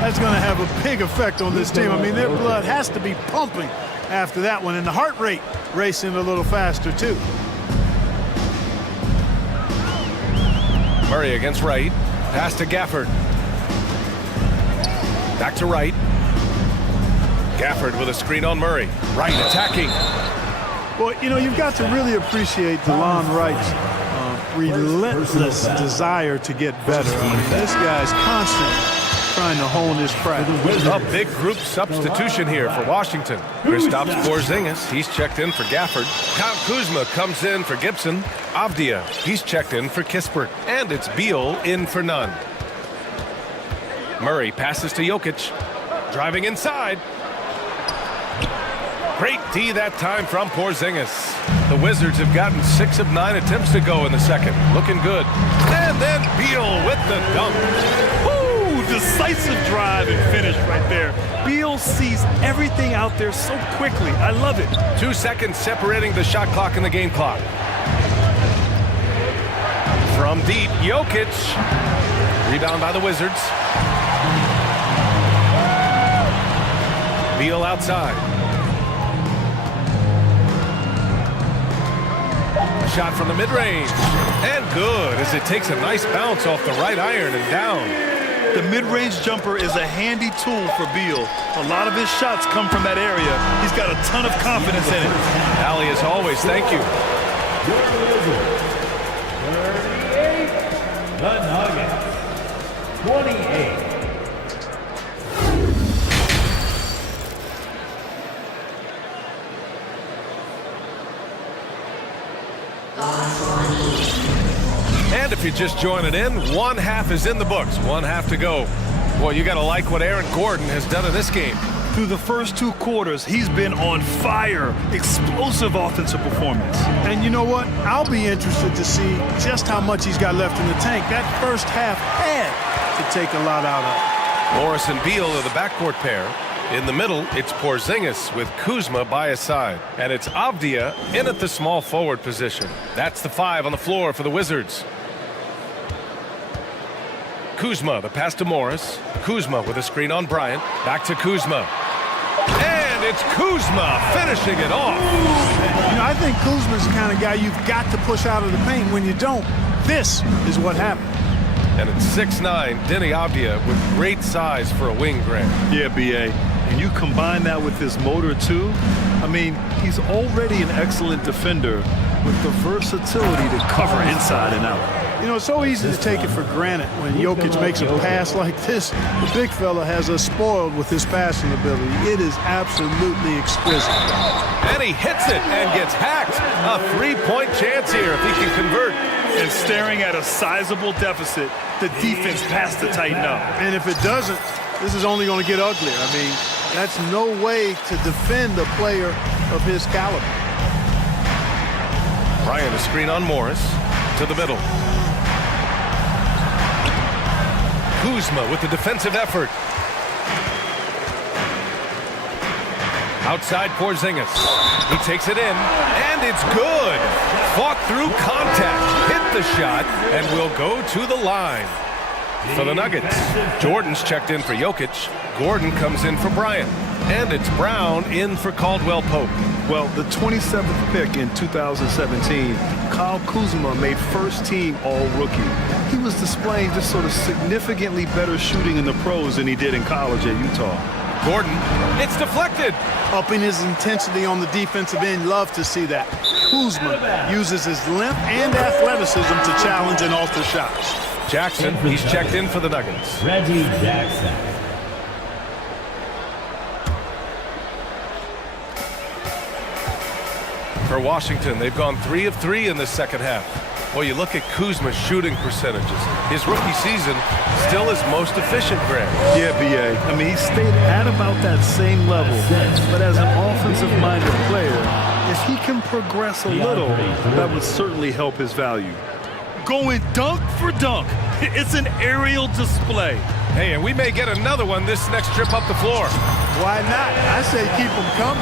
that's going to have a big effect on this team. I mean, their blood has to be pumping after that one, and the heart rate racing a little faster, too. Murray against Wright. Pass to Gafford. Back to Wright. Gafford with a screen on Murray. Wright attacking. Well, you know, you've got to really appreciate DeLon Wright's relentless desire to get better. I mean, this guy's constantly trying to hone his craft. A big group substitution here for Washington. Kristaps Porzingis, he's checked in for Gafford. Kyle Kuzma comes in for Gibson. Avdia, he's checked in for Kispert. And it's Beal in for Nunn. Murray passes to Jokic. Driving inside. Great D that time from Porzingis. The Wizards have gotten 6 of 9 attempts to go in the second. Looking good. And then Beal with the dunk. Woo! Decisive drive and finish right there. Beal sees everything out there so quickly. I love it. 2 seconds separating the shot clock and the game clock. From deep, Jokic. Rebound by the Wizards. Beal outside. Shot from the mid-range. And good as it takes a nice bounce off the right iron and down. The mid-range jumper is a handy tool for Beal. A lot of his shots come from that area. He's got a ton of confidence in it. Allie, as always, thank you. 38, the Nuggets. 28. And if you're just joining in, one half is in the books, one half to go. Boy, you got to like what Aaron Gordon has done in this game. Through the first 2 quarters, he's been on fire. Explosive offensive performance. And you know what? I'll be interested to see just how much he's got left in the tank. That first half had to take a lot out of. Morris and Beal are the backcourt pair. In the middle, it's Porzingis with Kuzma by his side. And it's Avdia in at the small forward position. That's the 5 on the floor for the Wizards. Kuzma, the pass to Morris. Kuzma with a screen on Bryant. Back to Kuzma. And it's Kuzma finishing it off. You know, I think Kuzma's the kind of guy you've got to push out of the paint. When you don't, this is what happened. And it's 6'9", Deni Avdia with great size for a wing grab. Yeah, B.A. And you combine that with his motor, too. I mean, he's already an excellent defender with the versatility to cover inside and out. You know, it's so easy to take it for granted when Jokic makes a pass like this. The big fella has us spoiled with his passing ability. It is absolutely exquisite. And he hits it and gets hacked. A 3-point chance here if he can convert. And staring at a sizable deficit, the defense has to tighten up. And if it doesn't, this is only going to get uglier. I mean, that's no way to defend a player of his caliber. Bryant, a screen on Morris. To the middle. Kuzma with the defensive effort. Outside Porzingis. He takes it in, and it's good. Fought through contact, hit the shot, and will go to the line. For the Nuggets, Jordan's checked in for Jokic. Gordon comes in for Bryant. And it's Brown in for Caldwell Pope. Well, the 27th pick in 2017, Kyle Kuzma made first team all-rookie. He was displaying just sort of significantly better shooting in the pros than he did in college at Utah. Gordon, it's deflected. Upping his intensity on the defensive end, love to see that. Kuzma uses his length and athleticism to challenge and alter shots. Jackson, he's checked in for the Nuggets. Reggie Jackson. For Washington, they've gone 3 of 3 in this second half. Well, you look at Kuzma's shooting percentages. His rookie season still his most efficient, Grant. Yeah, B.A. I mean, he stayed at about that same level. But as an offensive-minded player, if he can progress a little, that would certainly help his value. Going dunk for dunk. It's an aerial display. Hey, and we may get another one this next trip up the floor. Why not? I say keep them coming.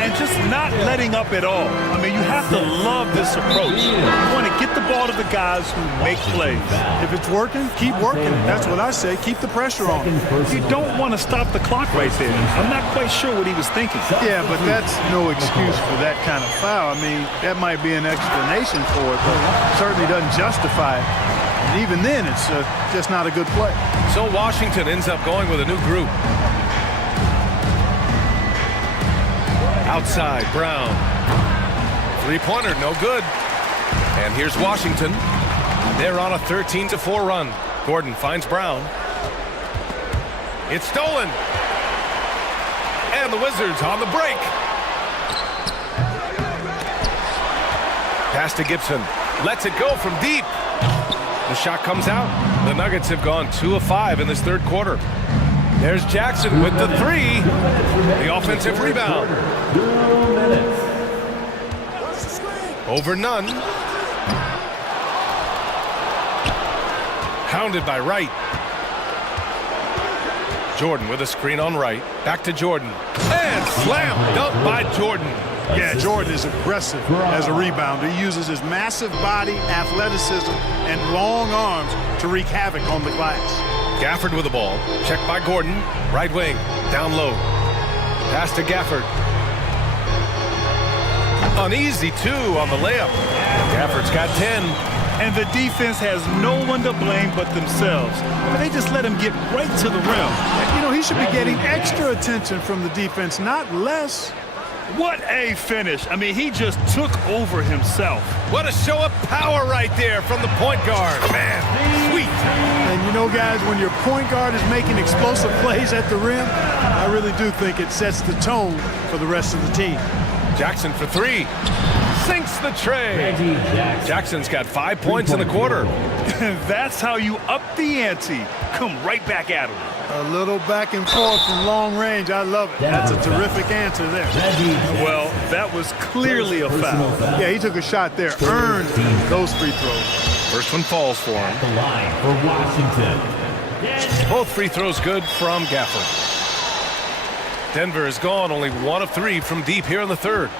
And just not letting up at all. I mean, you have to love this approach. You want to get the ball to the guys who make plays. If it's working, keep working. That's what I say. Keep the pressure on. You don't want to stop the clock right there. I'm not quite sure what he was thinking. Yeah, but that's no excuse for that kind of foul. I mean, that might be an explanation for it, but certainly doesn't justify it. And even then, it's just not a good play. So Washington ends up going with a new group. Outside, Brown. Three-pointer, no good. And here's Washington. They're on a 13-4 run. Gordon finds Brown. It's stolen. And the Wizards on the break. Pass to Gibson. Lets it go from deep. The shot comes out. The Nuggets have gone 2 of 5 in this third quarter. There's Jackson with the three. The offensive rebound. Over none. Hounded by Wright. Jordan with a screen on Wright. Back to Jordan. And slam dunk by Jordan. Yeah, Jordan is aggressive as a rebounder. He uses his massive body, athleticism, and long arms to wreak havoc on the glass. Gafford with the ball. Checked by Gordon. Right wing. Down low. Pass to Gafford. Uneasy, too, on the layup. Gafford's got 10. And the defense has no one to blame but themselves. I mean, they just let him get right to the rim. You know, he should be getting extra attention from the defense, not less. What a finish. I mean, he just took over himself. What a show of power right there from the point guard. Man, sweet. And you know, guys, when your point guard is making explosive plays at the rim, I really do think it sets the tone for the rest of the team. Jackson for three. Sinks the tray. Jackson's got 5 points in the quarter. That's how you up the ante. Come right back at him. A little back and forth from long range. I love it. That's a terrific answer there. Well, that was clearly a foul. Yeah, he took a shot there. Earned those free throws. First one falls for him. The line for Washington. Both free throws good from Gafford. Denver has gone only 1 of 3 from deep here in the third.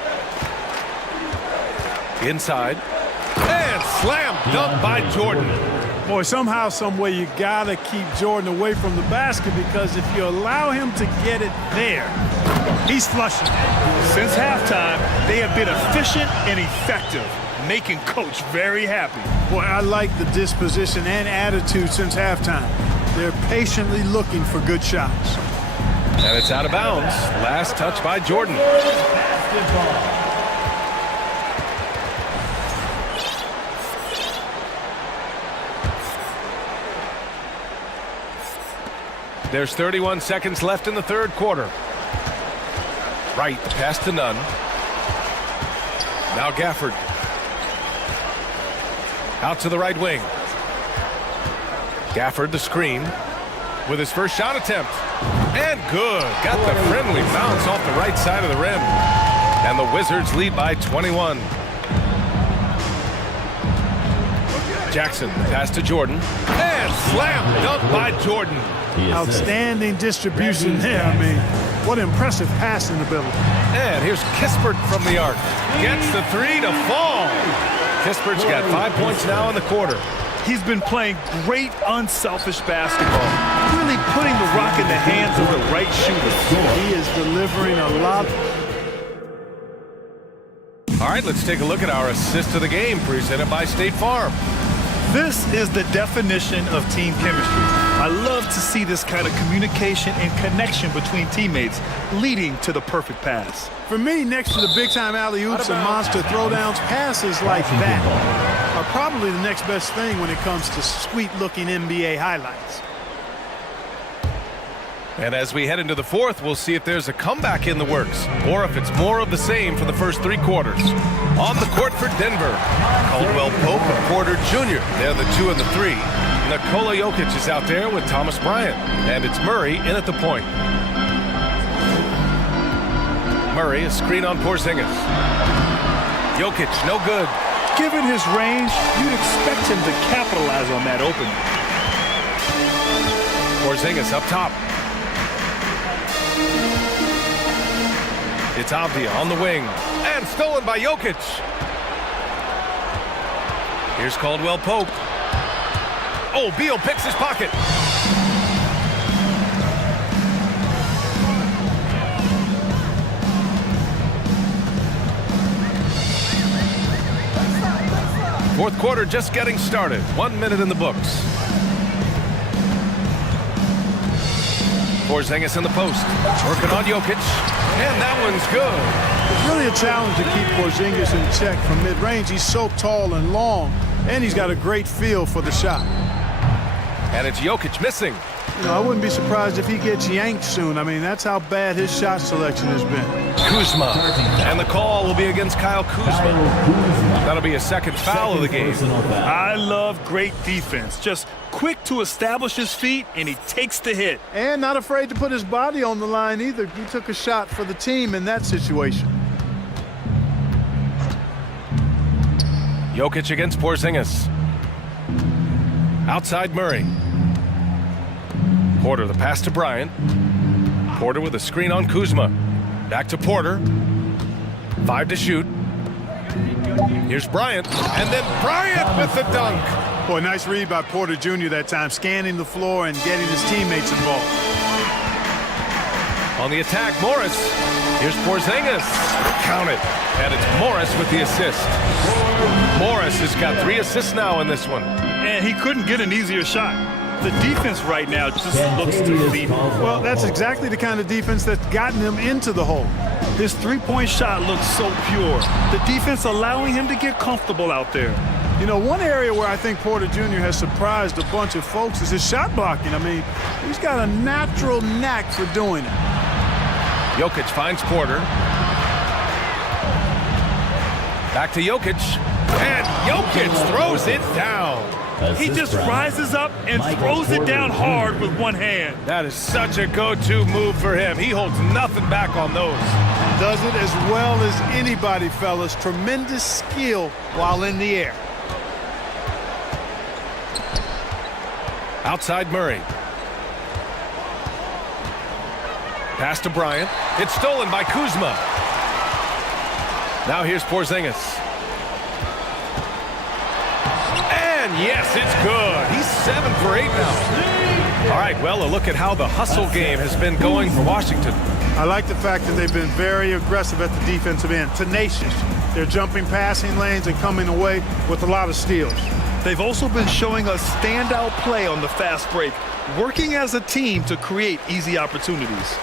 Inside. And slam dunk by Jordan. Boy, somehow, some way, you got to keep Jordan away from the basket, because if you allow him to get it there, he's flushing. Since halftime, they have been efficient and effective, making Coach very happy. Boy, I like the disposition and attitude since halftime. They're patiently looking for good shots. And it's out of bounds. Last touch by Jordan. Basketball. There's 31 seconds left in the third quarter. Right, pass to Nunn. Now Gafford. Out to the right wing. Gafford the screen with his first shot attempt. And good. Got the friendly bounce off the right side of the rim. And the Wizards lead by 21. Jackson, pass to Jordan. And slam dunk by Jordan. Outstanding distribution there. I mean, what impressive passing ability. And here's Kispert from the arc. Gets the three to fall. Kispert's got 5 points now in the quarter. He's been playing great unselfish basketball. really putting the rock in the hands of the right shooter. He is delivering a lot. All right, let's take a look at our assist of the game presented by State Farm. This is the definition of team chemistry. I love to see this kind of communication and connection between teammates leading to the perfect pass. For me, next to the big-time alley-oops and monster throwdowns, passes like that are probably the next best thing when it comes to sweet-looking NBA highlights. And as we head into the fourth, we'll see if there's a comeback in the works or if it's more of the same for the first 3 quarters. On the court for Denver, Caldwell Pope and Porter Jr. They're the 2 and the 3. Nikola Jokic is out there with Thomas Bryant. And it's Murray in at the point. Murray, a screen on Porzingis. Jokic, no good. Given his range, you'd expect him to capitalize on that opening. Porzingis up top. It's Avdia on the wing. And stolen by Jokic. Here's Caldwell Pope. Oh, Beal picks his pocket. Fourth quarter just getting started. 1 minute in the books. Porzingis in the post. Working on Jokic. And that one's good. It's really a challenge to keep Porzingis in check from mid-range. He's so tall and long, and he's got a great feel for the shot. And it's Jokic missing. You know, I wouldn't be surprised if he gets yanked soon. I mean, that's how bad his shot selection has been. Kuzma. And the call will be against Kyle Kuzma. That'll be a second foul of the game. I love great defense. Just quick to establish his feet, and he takes the hit. And not afraid to put his body on the line either. He took a shot for the team in that situation. Jokic against Porzingis. Outside Murray. Porter, the pass to Bryant. Porter with a screen on Kuzma. Back to Porter. 5 to shoot. Here's Bryant. And then Bryant with the dunk. Boy, nice read by Porter Jr. that time, scanning the floor and getting his teammates involved. On the attack, Morris. Here's Porzingis. Count it. And it's Morris with the assist. Morris has got 3 assists now in this one. And he couldn't get an easier shot. The defense right now just looks defeated. Well, that's exactly the kind of defense that's gotten him into the hole. His three-point shot looks so pure. The defense allowing him to get comfortable out there. You know, one area where I think Porter Jr. has surprised a bunch of folks is his shot blocking. I mean, he's got a natural knack for doing it. Jokic finds Porter. Back to Jokic. And Jokic throws it down. He just rises up and throws it down hard with one hand. That is such a go-to move for him. He holds nothing back on those. Does it as well as anybody, fellas. Tremendous skill while in the air. Outside Murray. Pass to Bryant. It's stolen by Kuzma. Now here's Porzingis. And yes, it's good. He's 7 for 8 now. All right, well, a look at how the hustle game has been going for Washington. I like the fact that they've been very aggressive at the defensive end, tenacious. They're jumping passing lanes and coming away with a lot of steals. They've also been showing us standout play on the fast break, working as a team to create easy opportunities.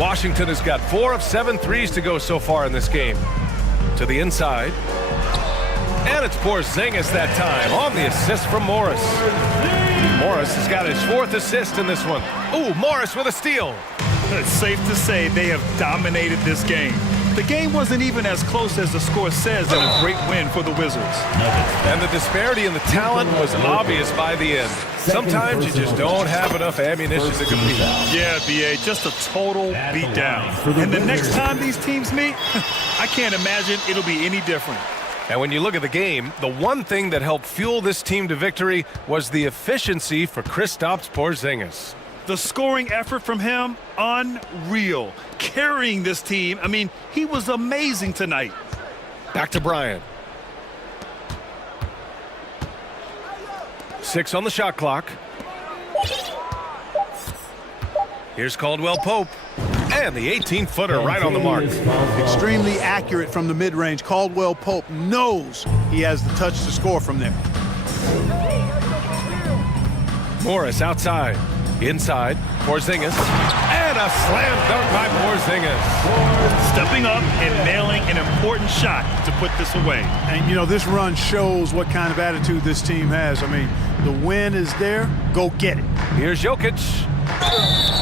Washington has got 4 of 7 threes to go so far in this game. To the inside. And it's Porzingis that time on the assist from Morris. Morris has got his 4th assist in this one. Ooh, Morris with a steal. It's safe to say they have dominated this game. The game wasn't even as close as the score says, and a great win for the Wizards. And the disparity in the talent was obvious by the end. Sometimes you just don't have enough ammunition to compete. Yeah, B.A., just a total beatdown. And the next time these teams meet, I can't imagine it'll be any different. And when you look at the game, the one thing that helped fuel this team to victory was the efficiency for Kristaps Porzingis. The scoring effort from him, unreal. Carrying this team, I mean, he was amazing tonight. Back to Bryant. 6 on the shot clock. Here's Caldwell Pope. And the 18-footer right on the mark. Extremely accurate from the mid-range. Caldwell Pope knows he has the touch to score from there. Morris outside. Inside. Porzingis. And a slam dunk by Porzingis. Stepping up and nailing an important shot to put this away. And, you know, this run shows what kind of attitude this team has. I mean, the win is there. Go get it. Here's Jokic.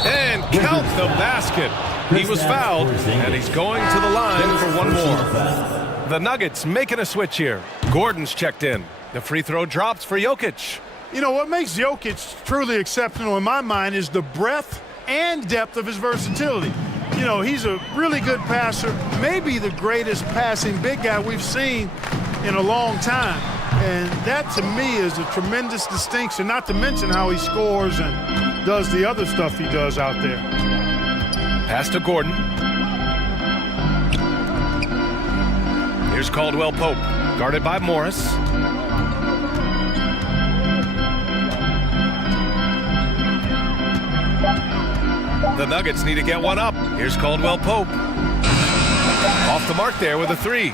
And count the basket. He was fouled, and he's going to the line for one more. The Nuggets making a switch here. Gordon's checked in. The free throw drops for Jokic. You know, what makes Jokic truly exceptional in my mind is the breadth and depth of his versatility. You know, he's a really good passer, maybe the greatest passing big guy we've seen in a long time. And that, to me, is a tremendous distinction, not to mention how he scores and does the other stuff he does out there. Pass to Gordon. Here's Caldwell Pope, guarded by Morris. The Nuggets need to get one up. Here's Caldwell Pope. Off the mark there with a three.